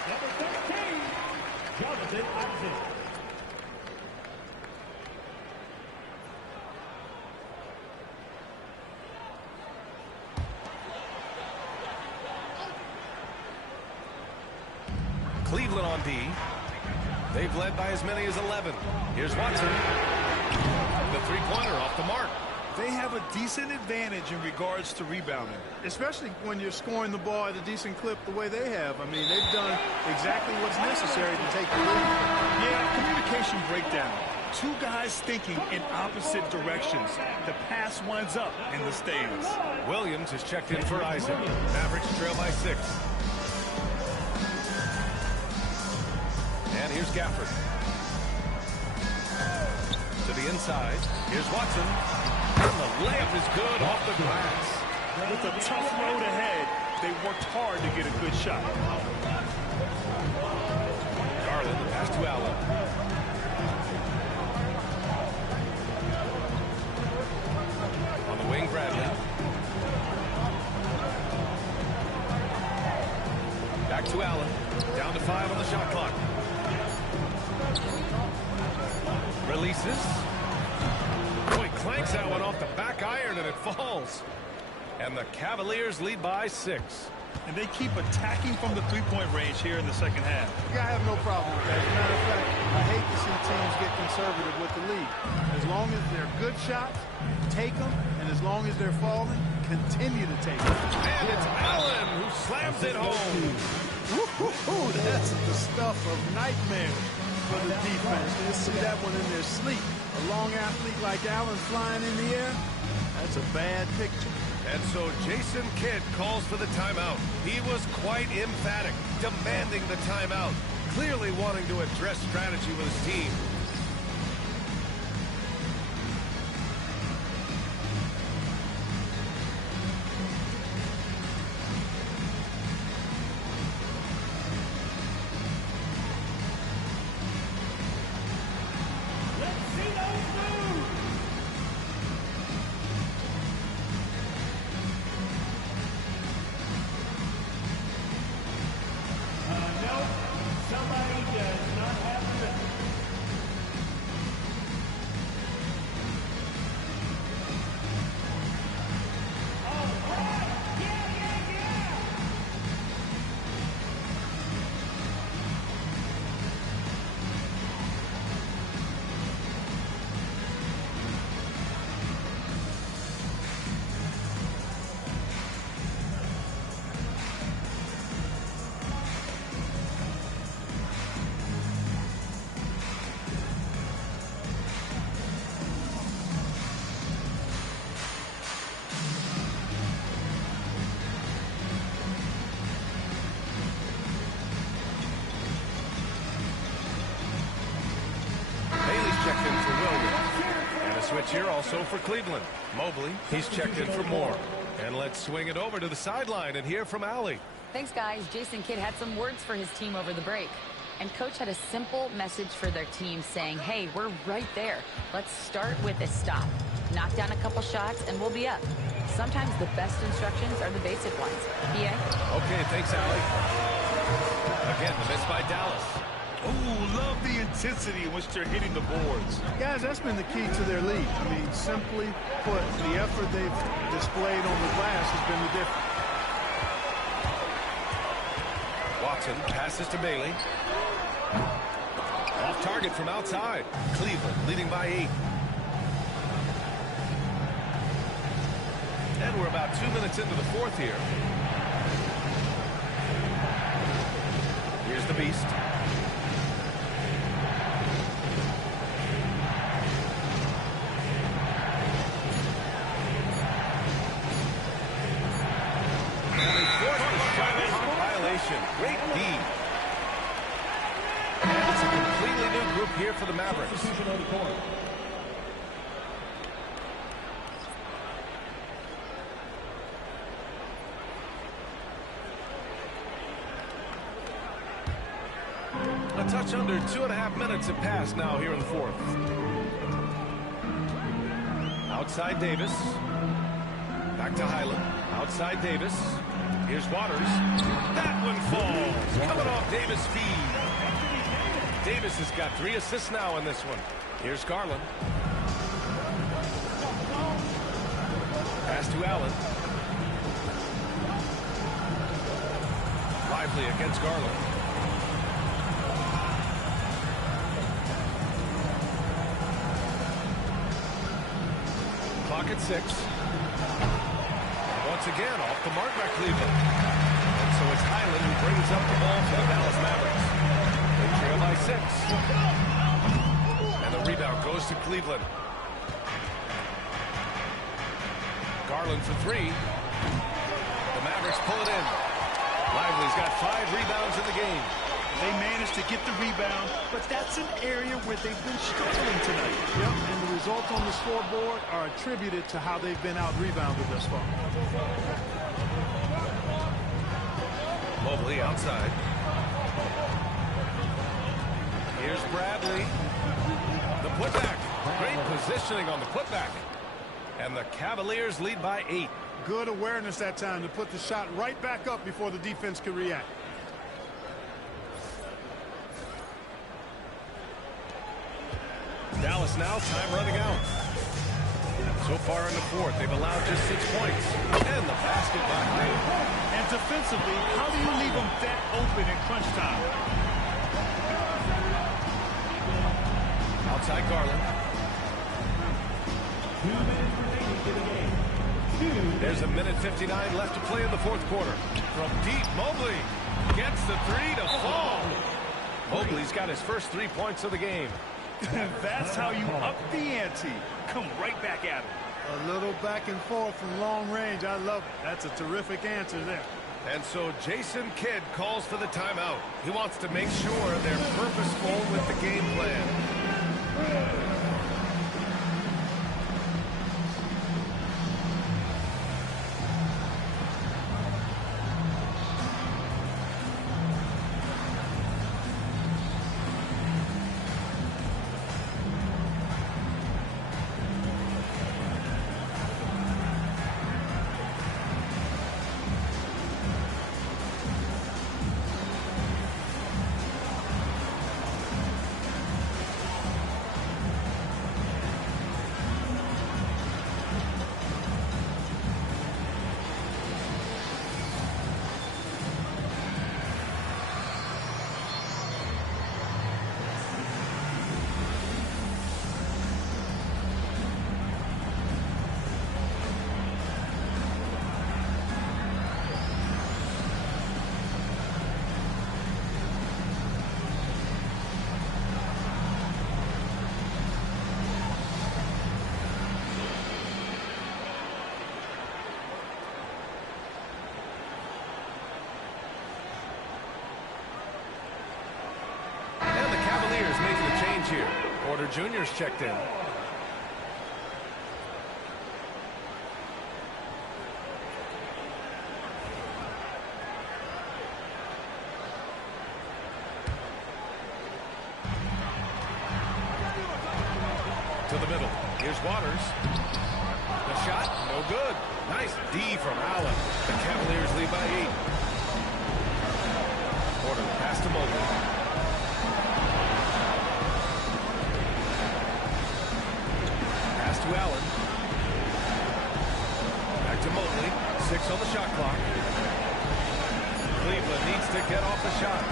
Number 13, Jonathan Isaac. Cleveland on D. They've led by as many as 11. Here's Watson. The three-pointer off the mark. They have a decent advantage in regards to rebounding, especially when you're scoring the ball at a decent clip the way they have. I mean, they've done exactly what's necessary to take the lead. Yeah, communication breakdown. 2 guys thinking in opposite directions. The pass winds up in the stands. Williams is checked in for Isaac. Mavericks trail by 6. And here's Gafford. To the inside. Here's Watson. And the layup is good off the glass. With a tough road ahead, they worked hard to get a good shot. Garland, the pass to Allen. On the wing, Bradley. Back to Allen. Down to 5 on the shot clock. Releases. Oh, he clanks that one off the back iron and it falls. And the Cavaliers lead by 6. And they keep attacking from the three-point range here in the second half. I have no problem with that. As a matter of fact, I hate to see teams get conservative with the lead. As long as they're good shots, take them. And as long as they're falling, continue to take them. And it's Allen who slams it home. Woo-hoo-hoo, that's the stuff of nightmares for the defense. They'll see that one in their sleep. A long athlete like Allen flying in the air, that's a bad picture. And so Jason Kidd calls for the timeout. He was quite emphatic, demanding the timeout, clearly wanting to address strategy with his team. Checked in for Williams. And a switch here also for Cleveland. Mobley, he's checked in for Moore. And let's swing it over to the sideline and hear from Allie. Thanks, guys. Jason Kidd had some words for his team over the break. And Coach had a simple message for their team saying, hey, we're right there. Let's start with a stop. Knock down a couple shots and we'll be up. Sometimes the best instructions are the basic ones. PA? Okay, thanks, Allie. Again, the miss by Dallas. Ooh, love the intensity in which they're hitting the boards. Guys, that's been the key to their lead. I mean, simply put, the effort they've displayed on the glass has been the difference. Watson passes to Bailey. Off target from outside. Cleveland leading by 8. And we're about 2 minutes into the fourth here. Here's the Beast. Great D. And it's a completely new group here for the Mavericks. A touch under 2.5 minutes have passed now here in the fourth. Outside Davis. Back to Highland. Outside Davis. Here's Waters. That one falls. Coming off Davis' feed. Davis has got 3 assists now in this one. Here's Garland. Pass to Allen. Lively against Garland. Clock at 6. Once again, off the mark by Cleveland. And so it's Highland who brings up the ball for the Dallas Mavericks. They trail by 6. And the rebound goes to Cleveland. Garland for 3. The Mavericks pull it in. Lively's got 5 rebounds in the game. They managed to get the rebound, but that's an area where they've been struggling tonight. Yep, and the results on the scoreboard are attributed to how they've been out-rebounded thus far. Mobley outside. Here's Bradley. The putback. Great positioning on the putback. And the Cavaliers lead by 8. Good awareness that time to put the shot right back up before the defense could react. Dallas now, time running out. So far in the fourth, they've allowed just 6 points. And the basket by Hyatt. And defensively, how do you leave them that open in crunch time? Outside Garland. 2 minutes remaining in the game. There's a minute 59 left to play in the fourth quarter. From deep, Mobley gets the three to fall. Mobley's got his first 3 points of the game. That's how you up the ante. Come right back at him. A little back and forth from long range. I love it. That's a terrific answer there. And so Jason Kidd calls for the timeout. He wants to make sure they're purposeful with the game plan. Here. Porter Jr.'s checked in. To the middle. Here's Waters. The shot, no good. Nice D from Allen. The Cavaliers lead by 8. Porter pass to Mobley. To Allen. Back to Mobley. 6 on the shot clock. Cleveland needs to get off the shot.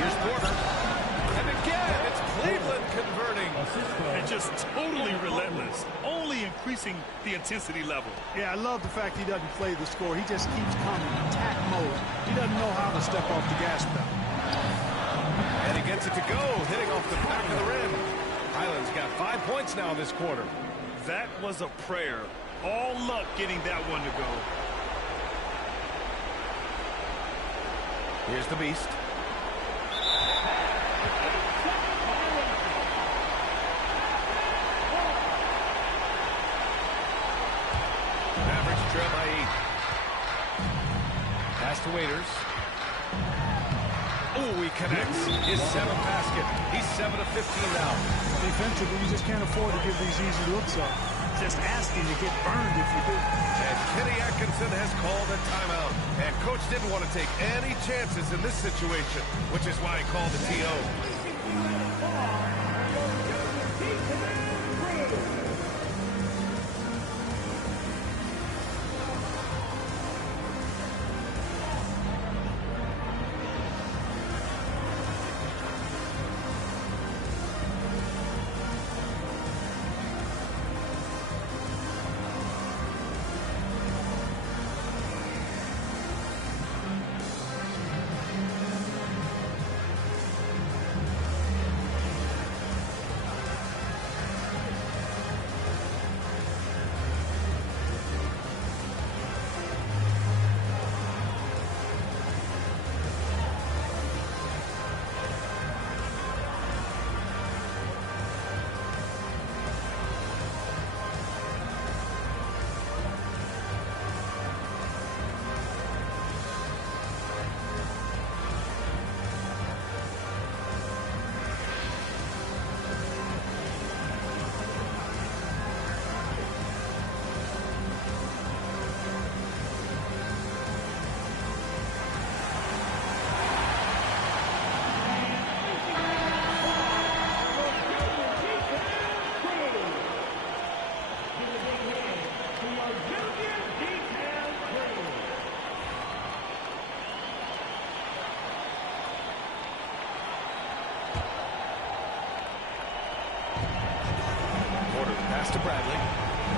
Here's Porter. And again, it's Cleveland converting. And just totally relentless. Only increasing the intensity level. Yeah, I love the fact he doesn't play the score. He just keeps coming. Attack mode. He doesn't know how to step off the gas pedal. And he gets it to go. Hitting off the back of the rim. Highland's got 5 points now this quarter. That was a prayer. All luck getting that one to go. Here's the Beast. Mavericks trail by 8. Pass to Waiters. Oh, he connects. His 7th basket. He's 7 of 15 now. Defensively, you just can't afford to give these easy looks up. Just asking to get burned if you do. And Kenny Atkinson has called a timeout. And Coach didn't want to take any chances in this situation, which is why he called the TO. Pass to Bradley.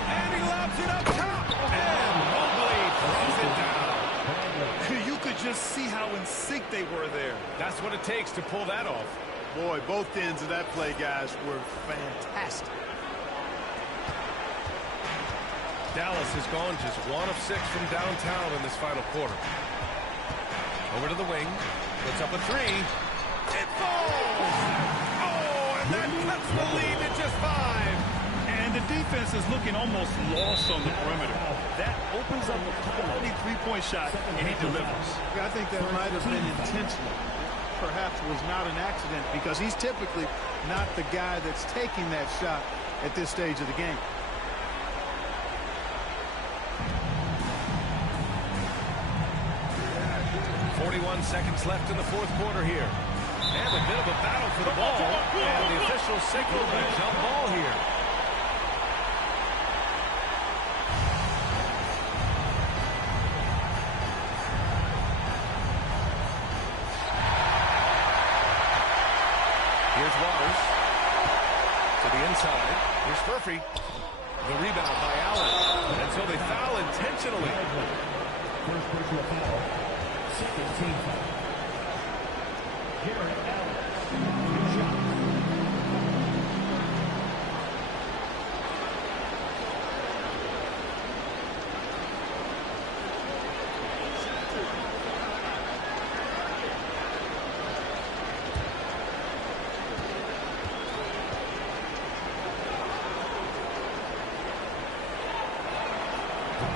And he lobs it up top. And Mobley throws it down. You could just see how in sync they were there. That's what it takes to pull that off. Boy, both ends of that play, guys, were fantastic. Dallas has gone just 1 of 6 from downtown in this final quarter. Over to the wing. Puts up a 3. It falls! Oh, and that cuts the lead to just 5. And the defense is looking almost lost on the perimeter. That opens up a quality three-point shot, and he delivers. I think that might have been intentional. Perhaps was not an accident because he's typically not the guy that's taking that shot at this stage of the game. Seconds left in the fourth quarter here. And a bit of a battle for the ball. And the officials signaled a jump ball here. Here's Waters. To the inside. Here's Furphy. The rebound by Allen. And so they foul intentionally. First personal foul. Second team foul. Jarrett Allen. Good shot.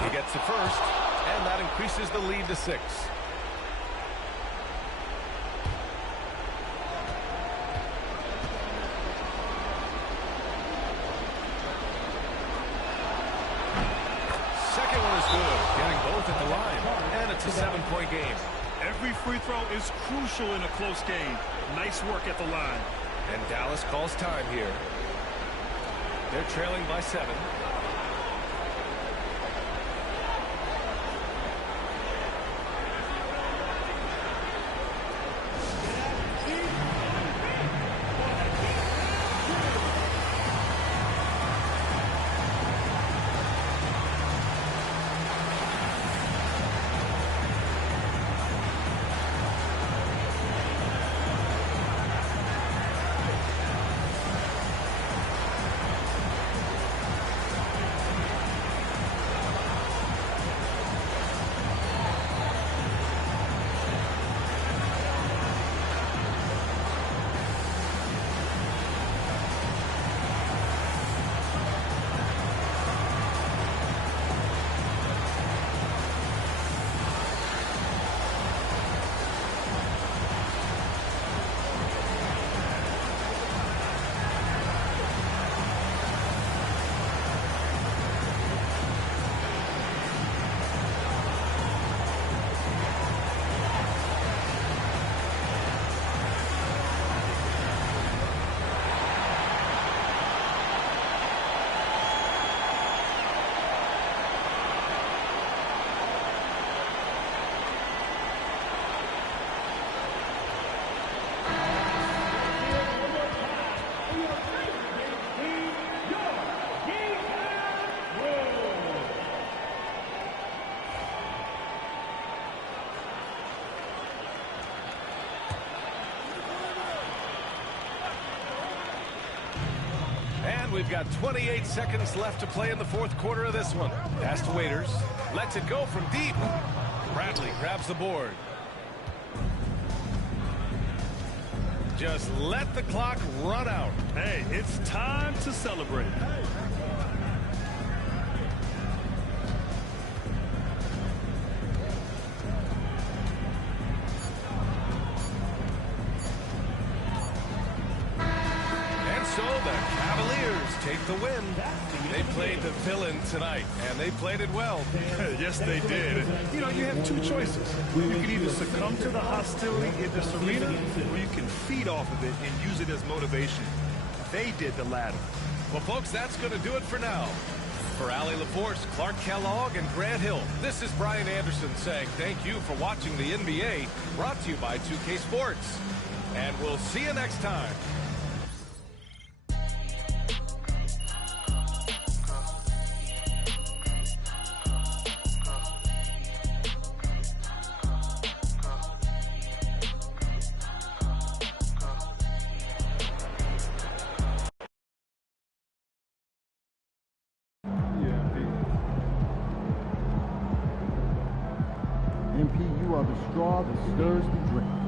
He gets the first, and that increases the lead to 6. Second one is good, getting both at the line, and it's a 7-point game. Every free throw is crucial in a close game. Nice work at the line. And Dallas calls time here. They're trailing by 7. We've got 28 seconds left to play in the fourth quarter of this one. Pass to Waiters. Lets it go from deep. Bradley grabs the board. Just let the clock run out. Hey, it's time to celebrate. Take the win. They played the villain tonight, and they played it well. Yes, they did. You know, you have two choices. You can either succumb to the hostility in this arena, or you can feed off of it and use it as motivation. They did the latter. Well, folks, that's going to do it for now. For Allie LaForce, Clark Kellogg, and Grant Hill, this is Brian Anderson saying thank you for watching the NBA, brought to you by 2K Sports. And we'll see you next time. are the straw that stirs the drink.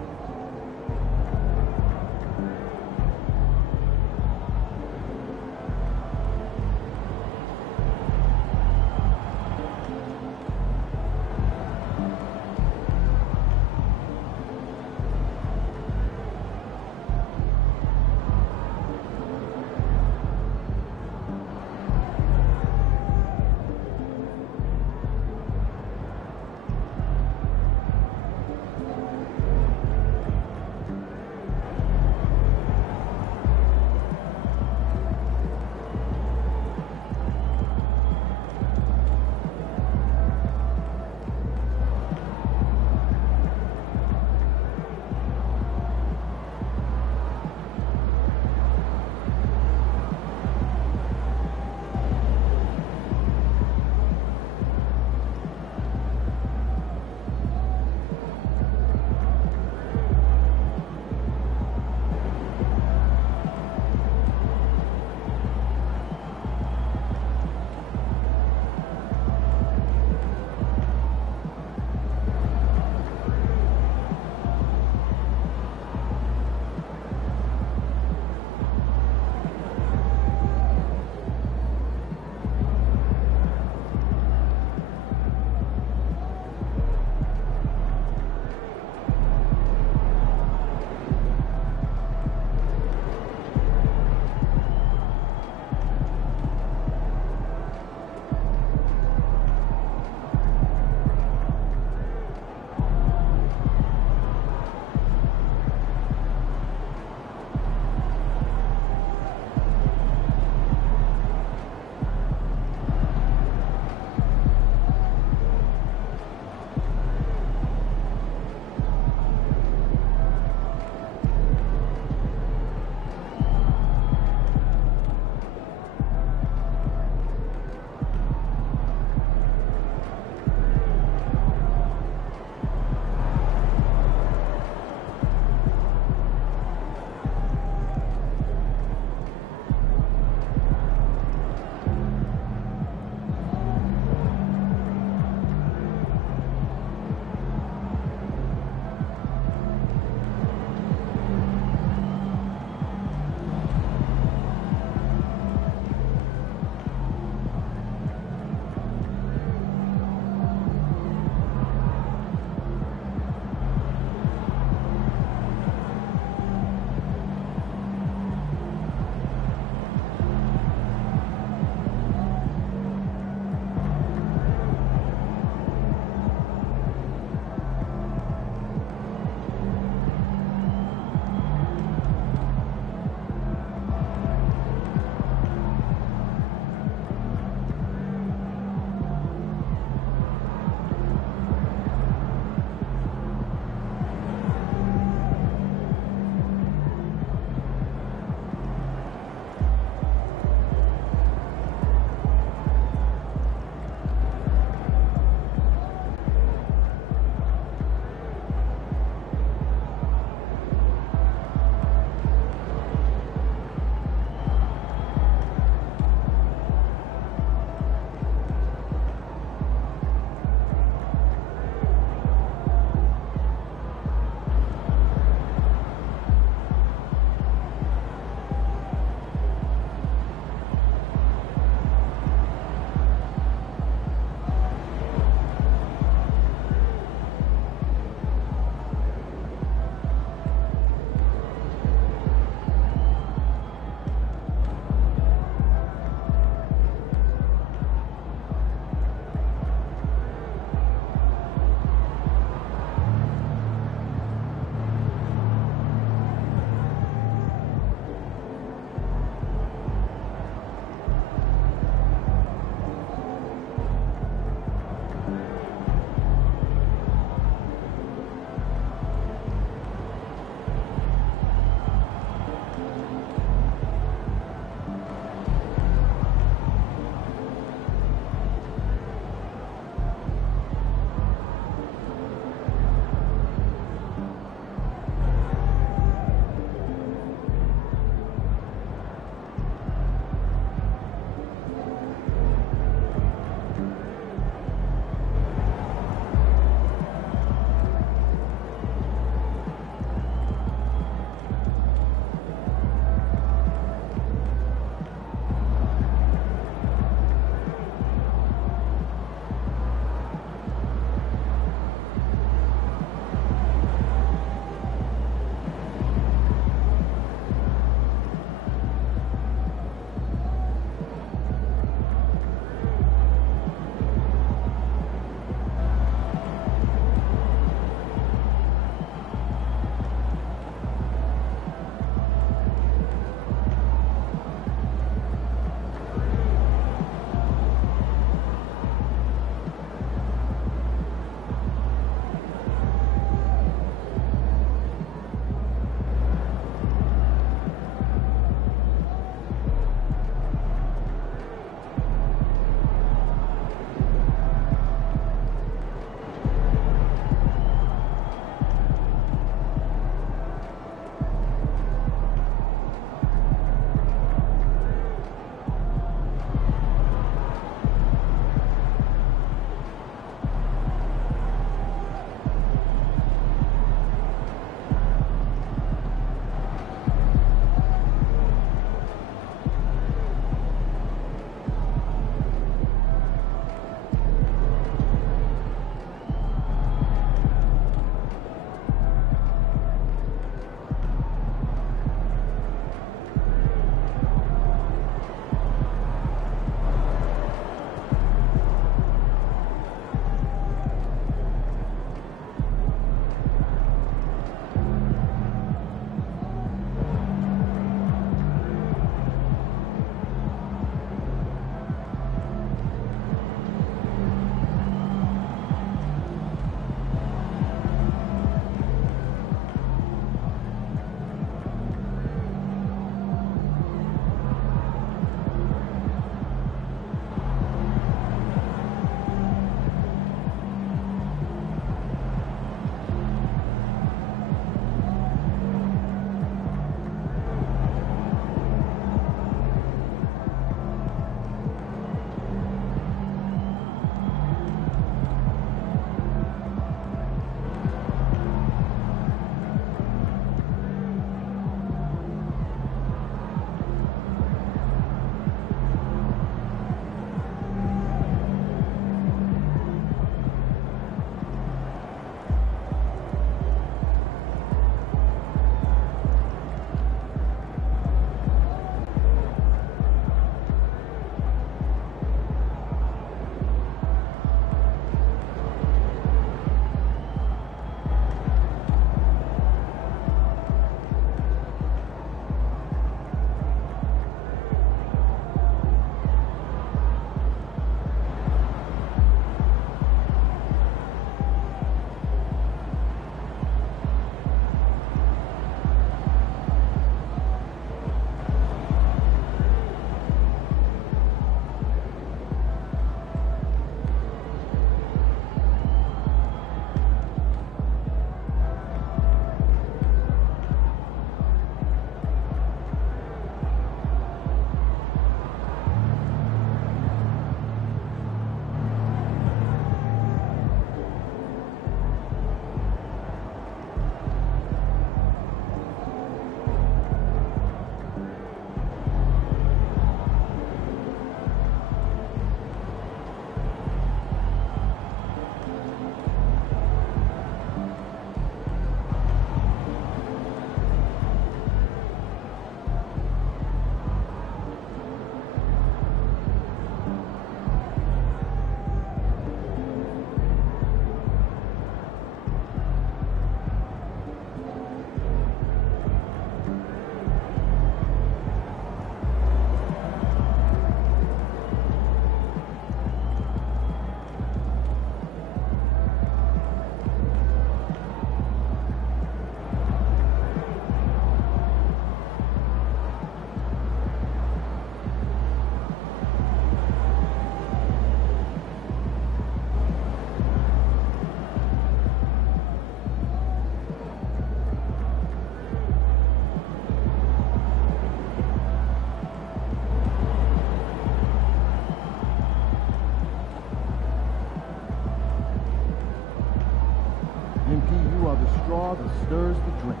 stirs the drink.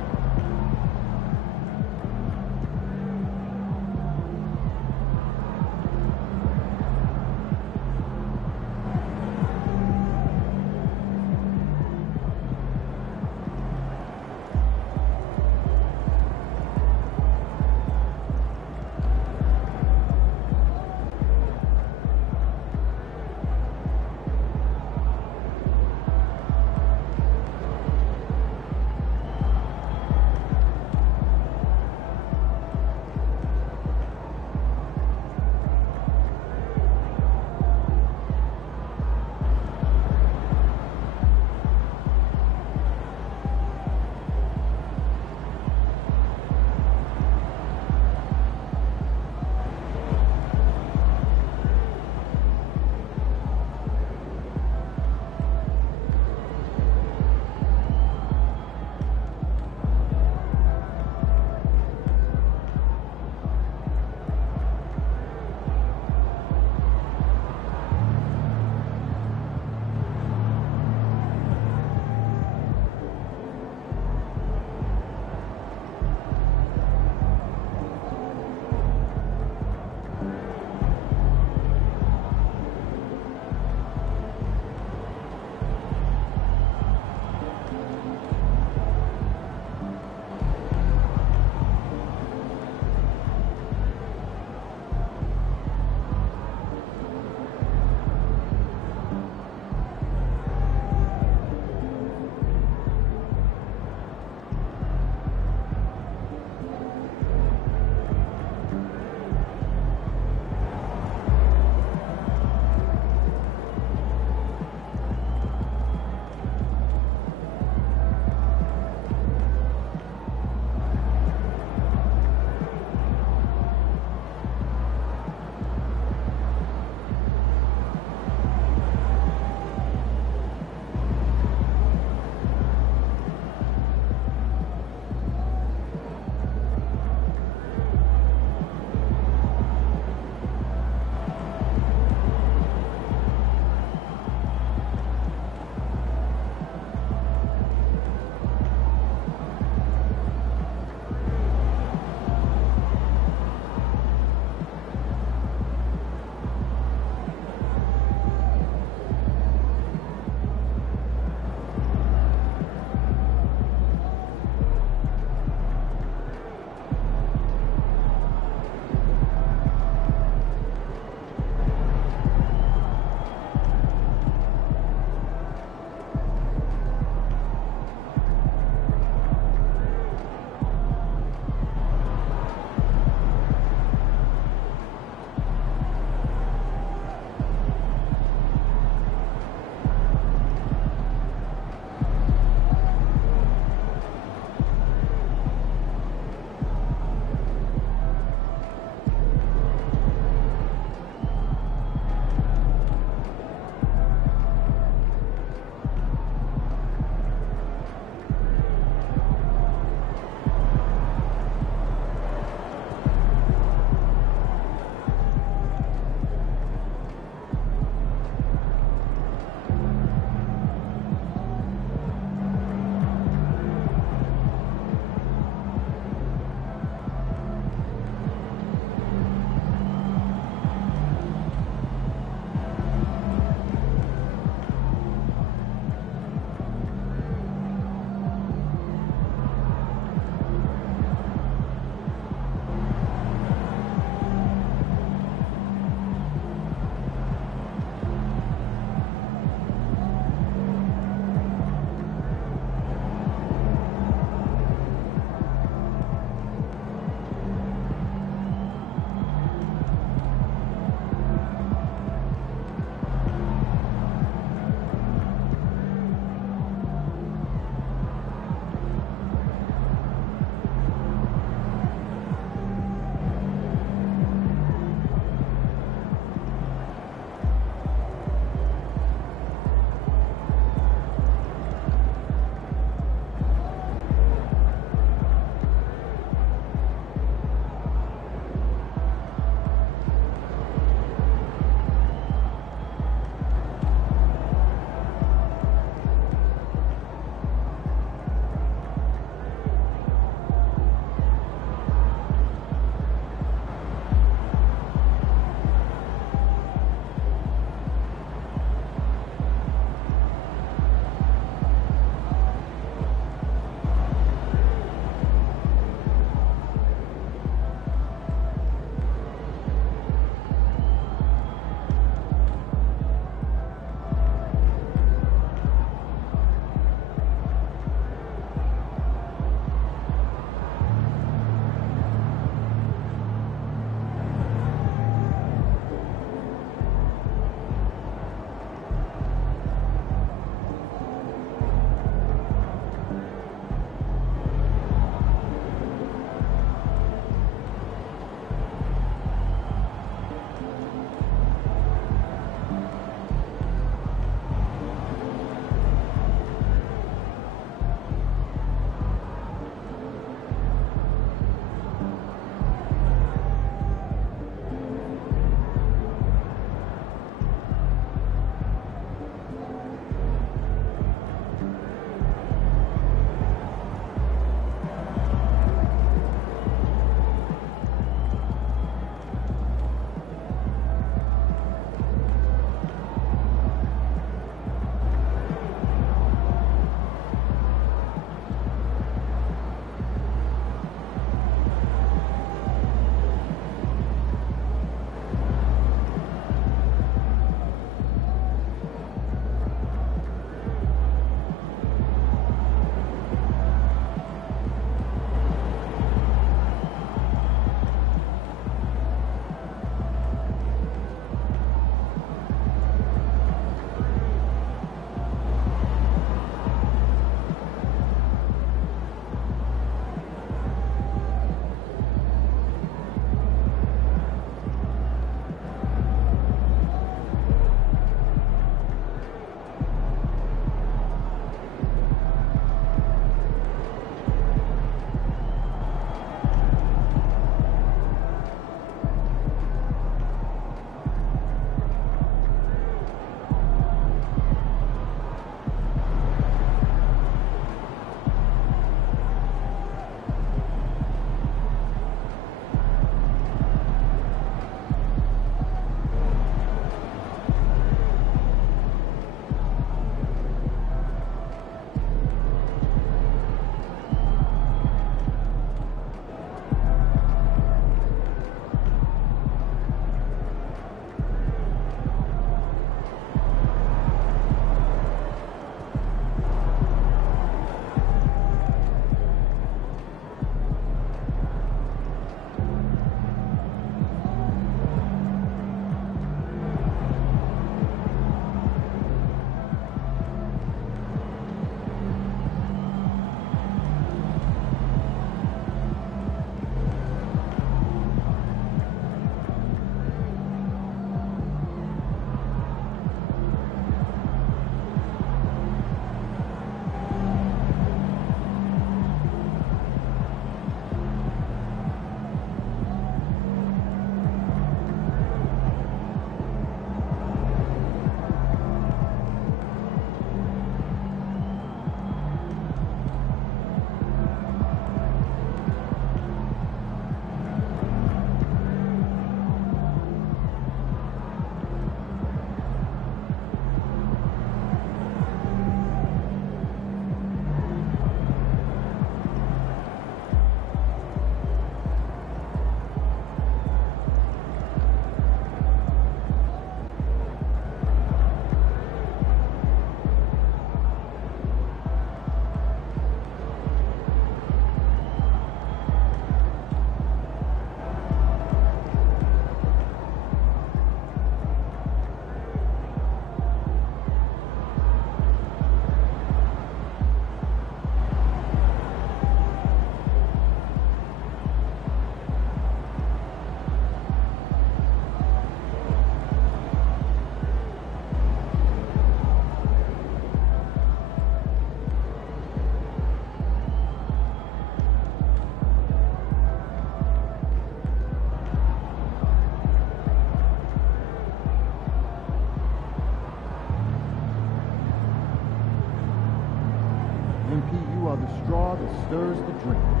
stirs the drink.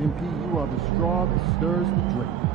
MP, you are the straw that stirs the drink.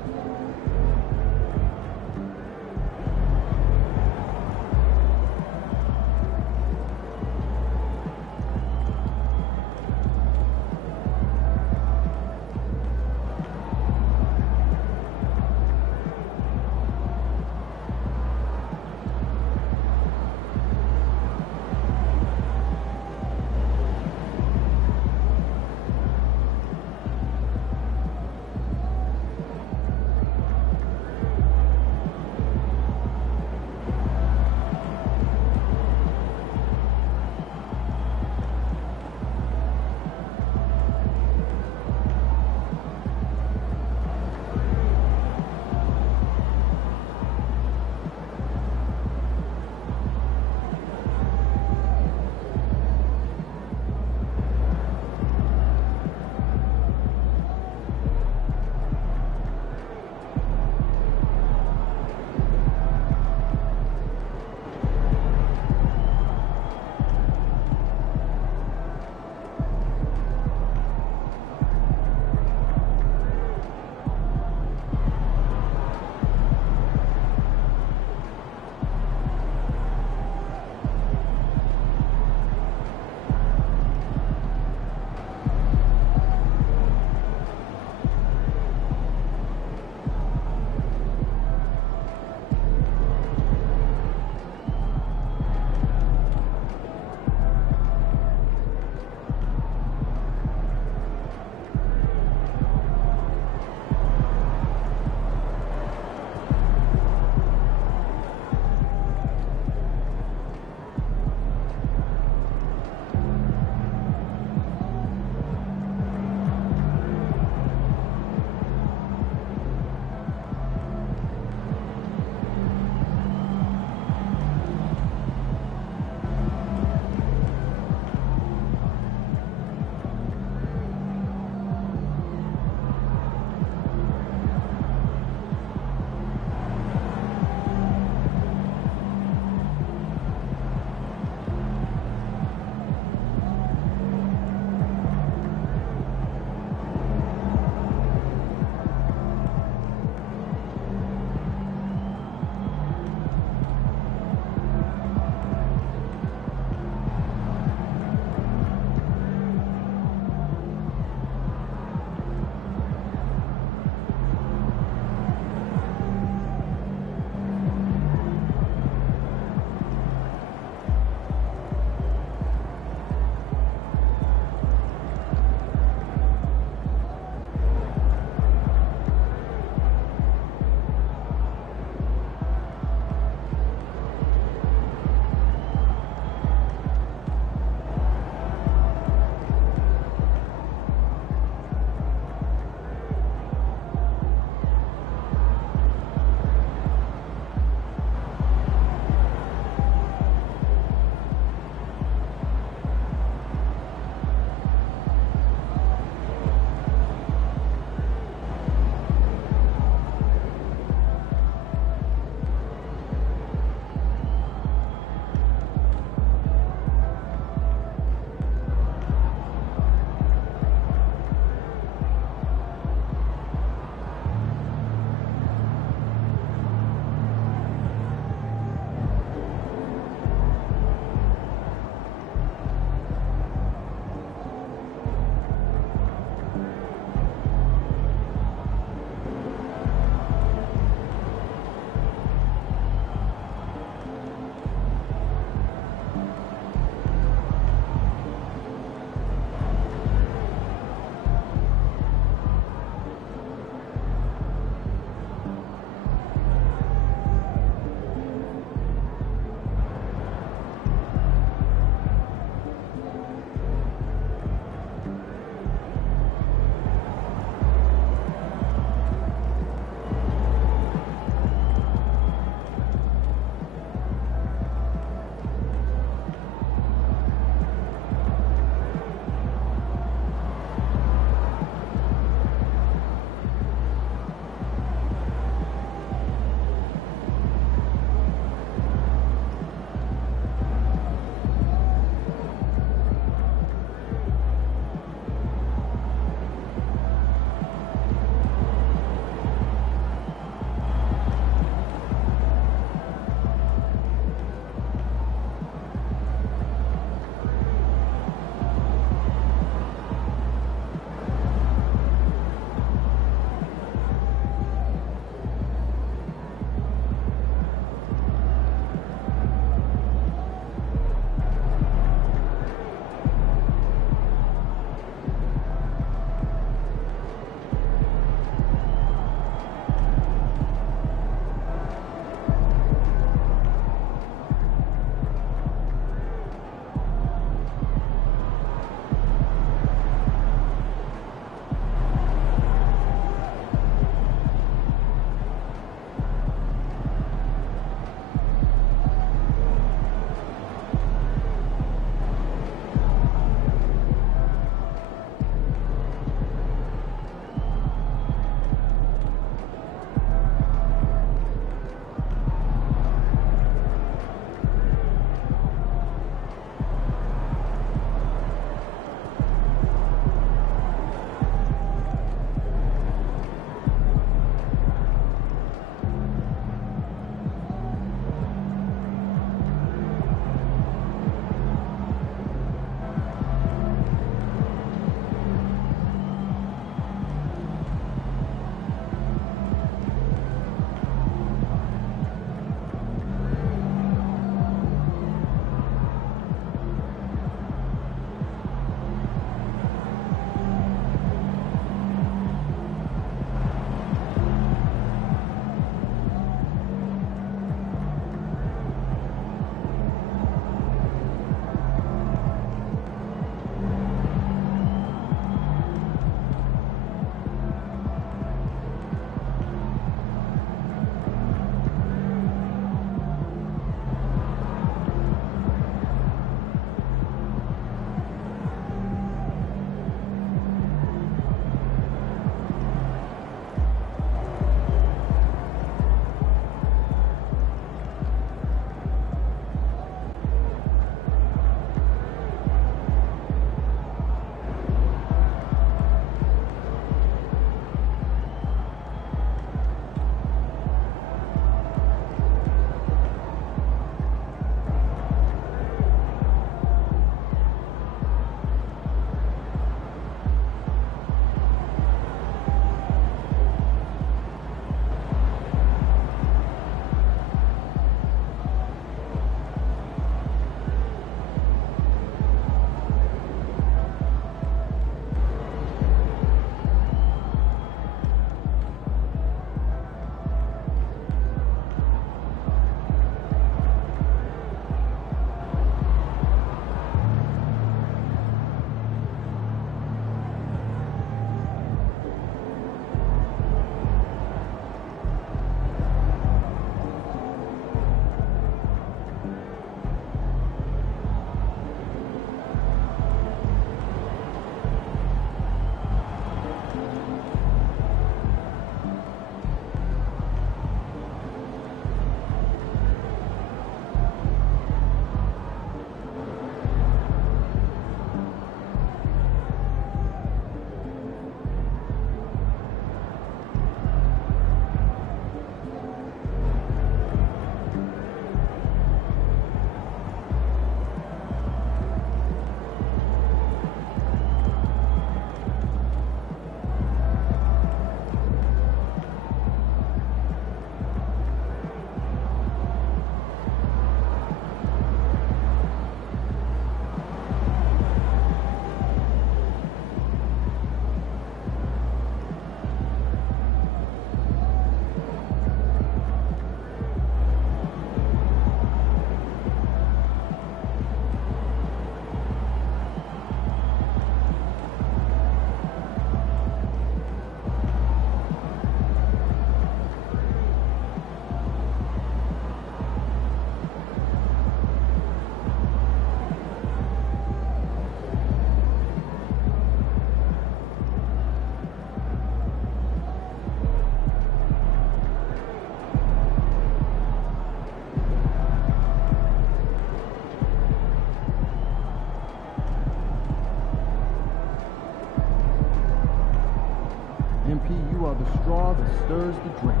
MP, you are the straw that stirs the drink.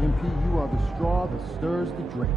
MP, you are the straw that stirs the drink.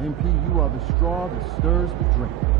MP, you are the straw that stirs the drink.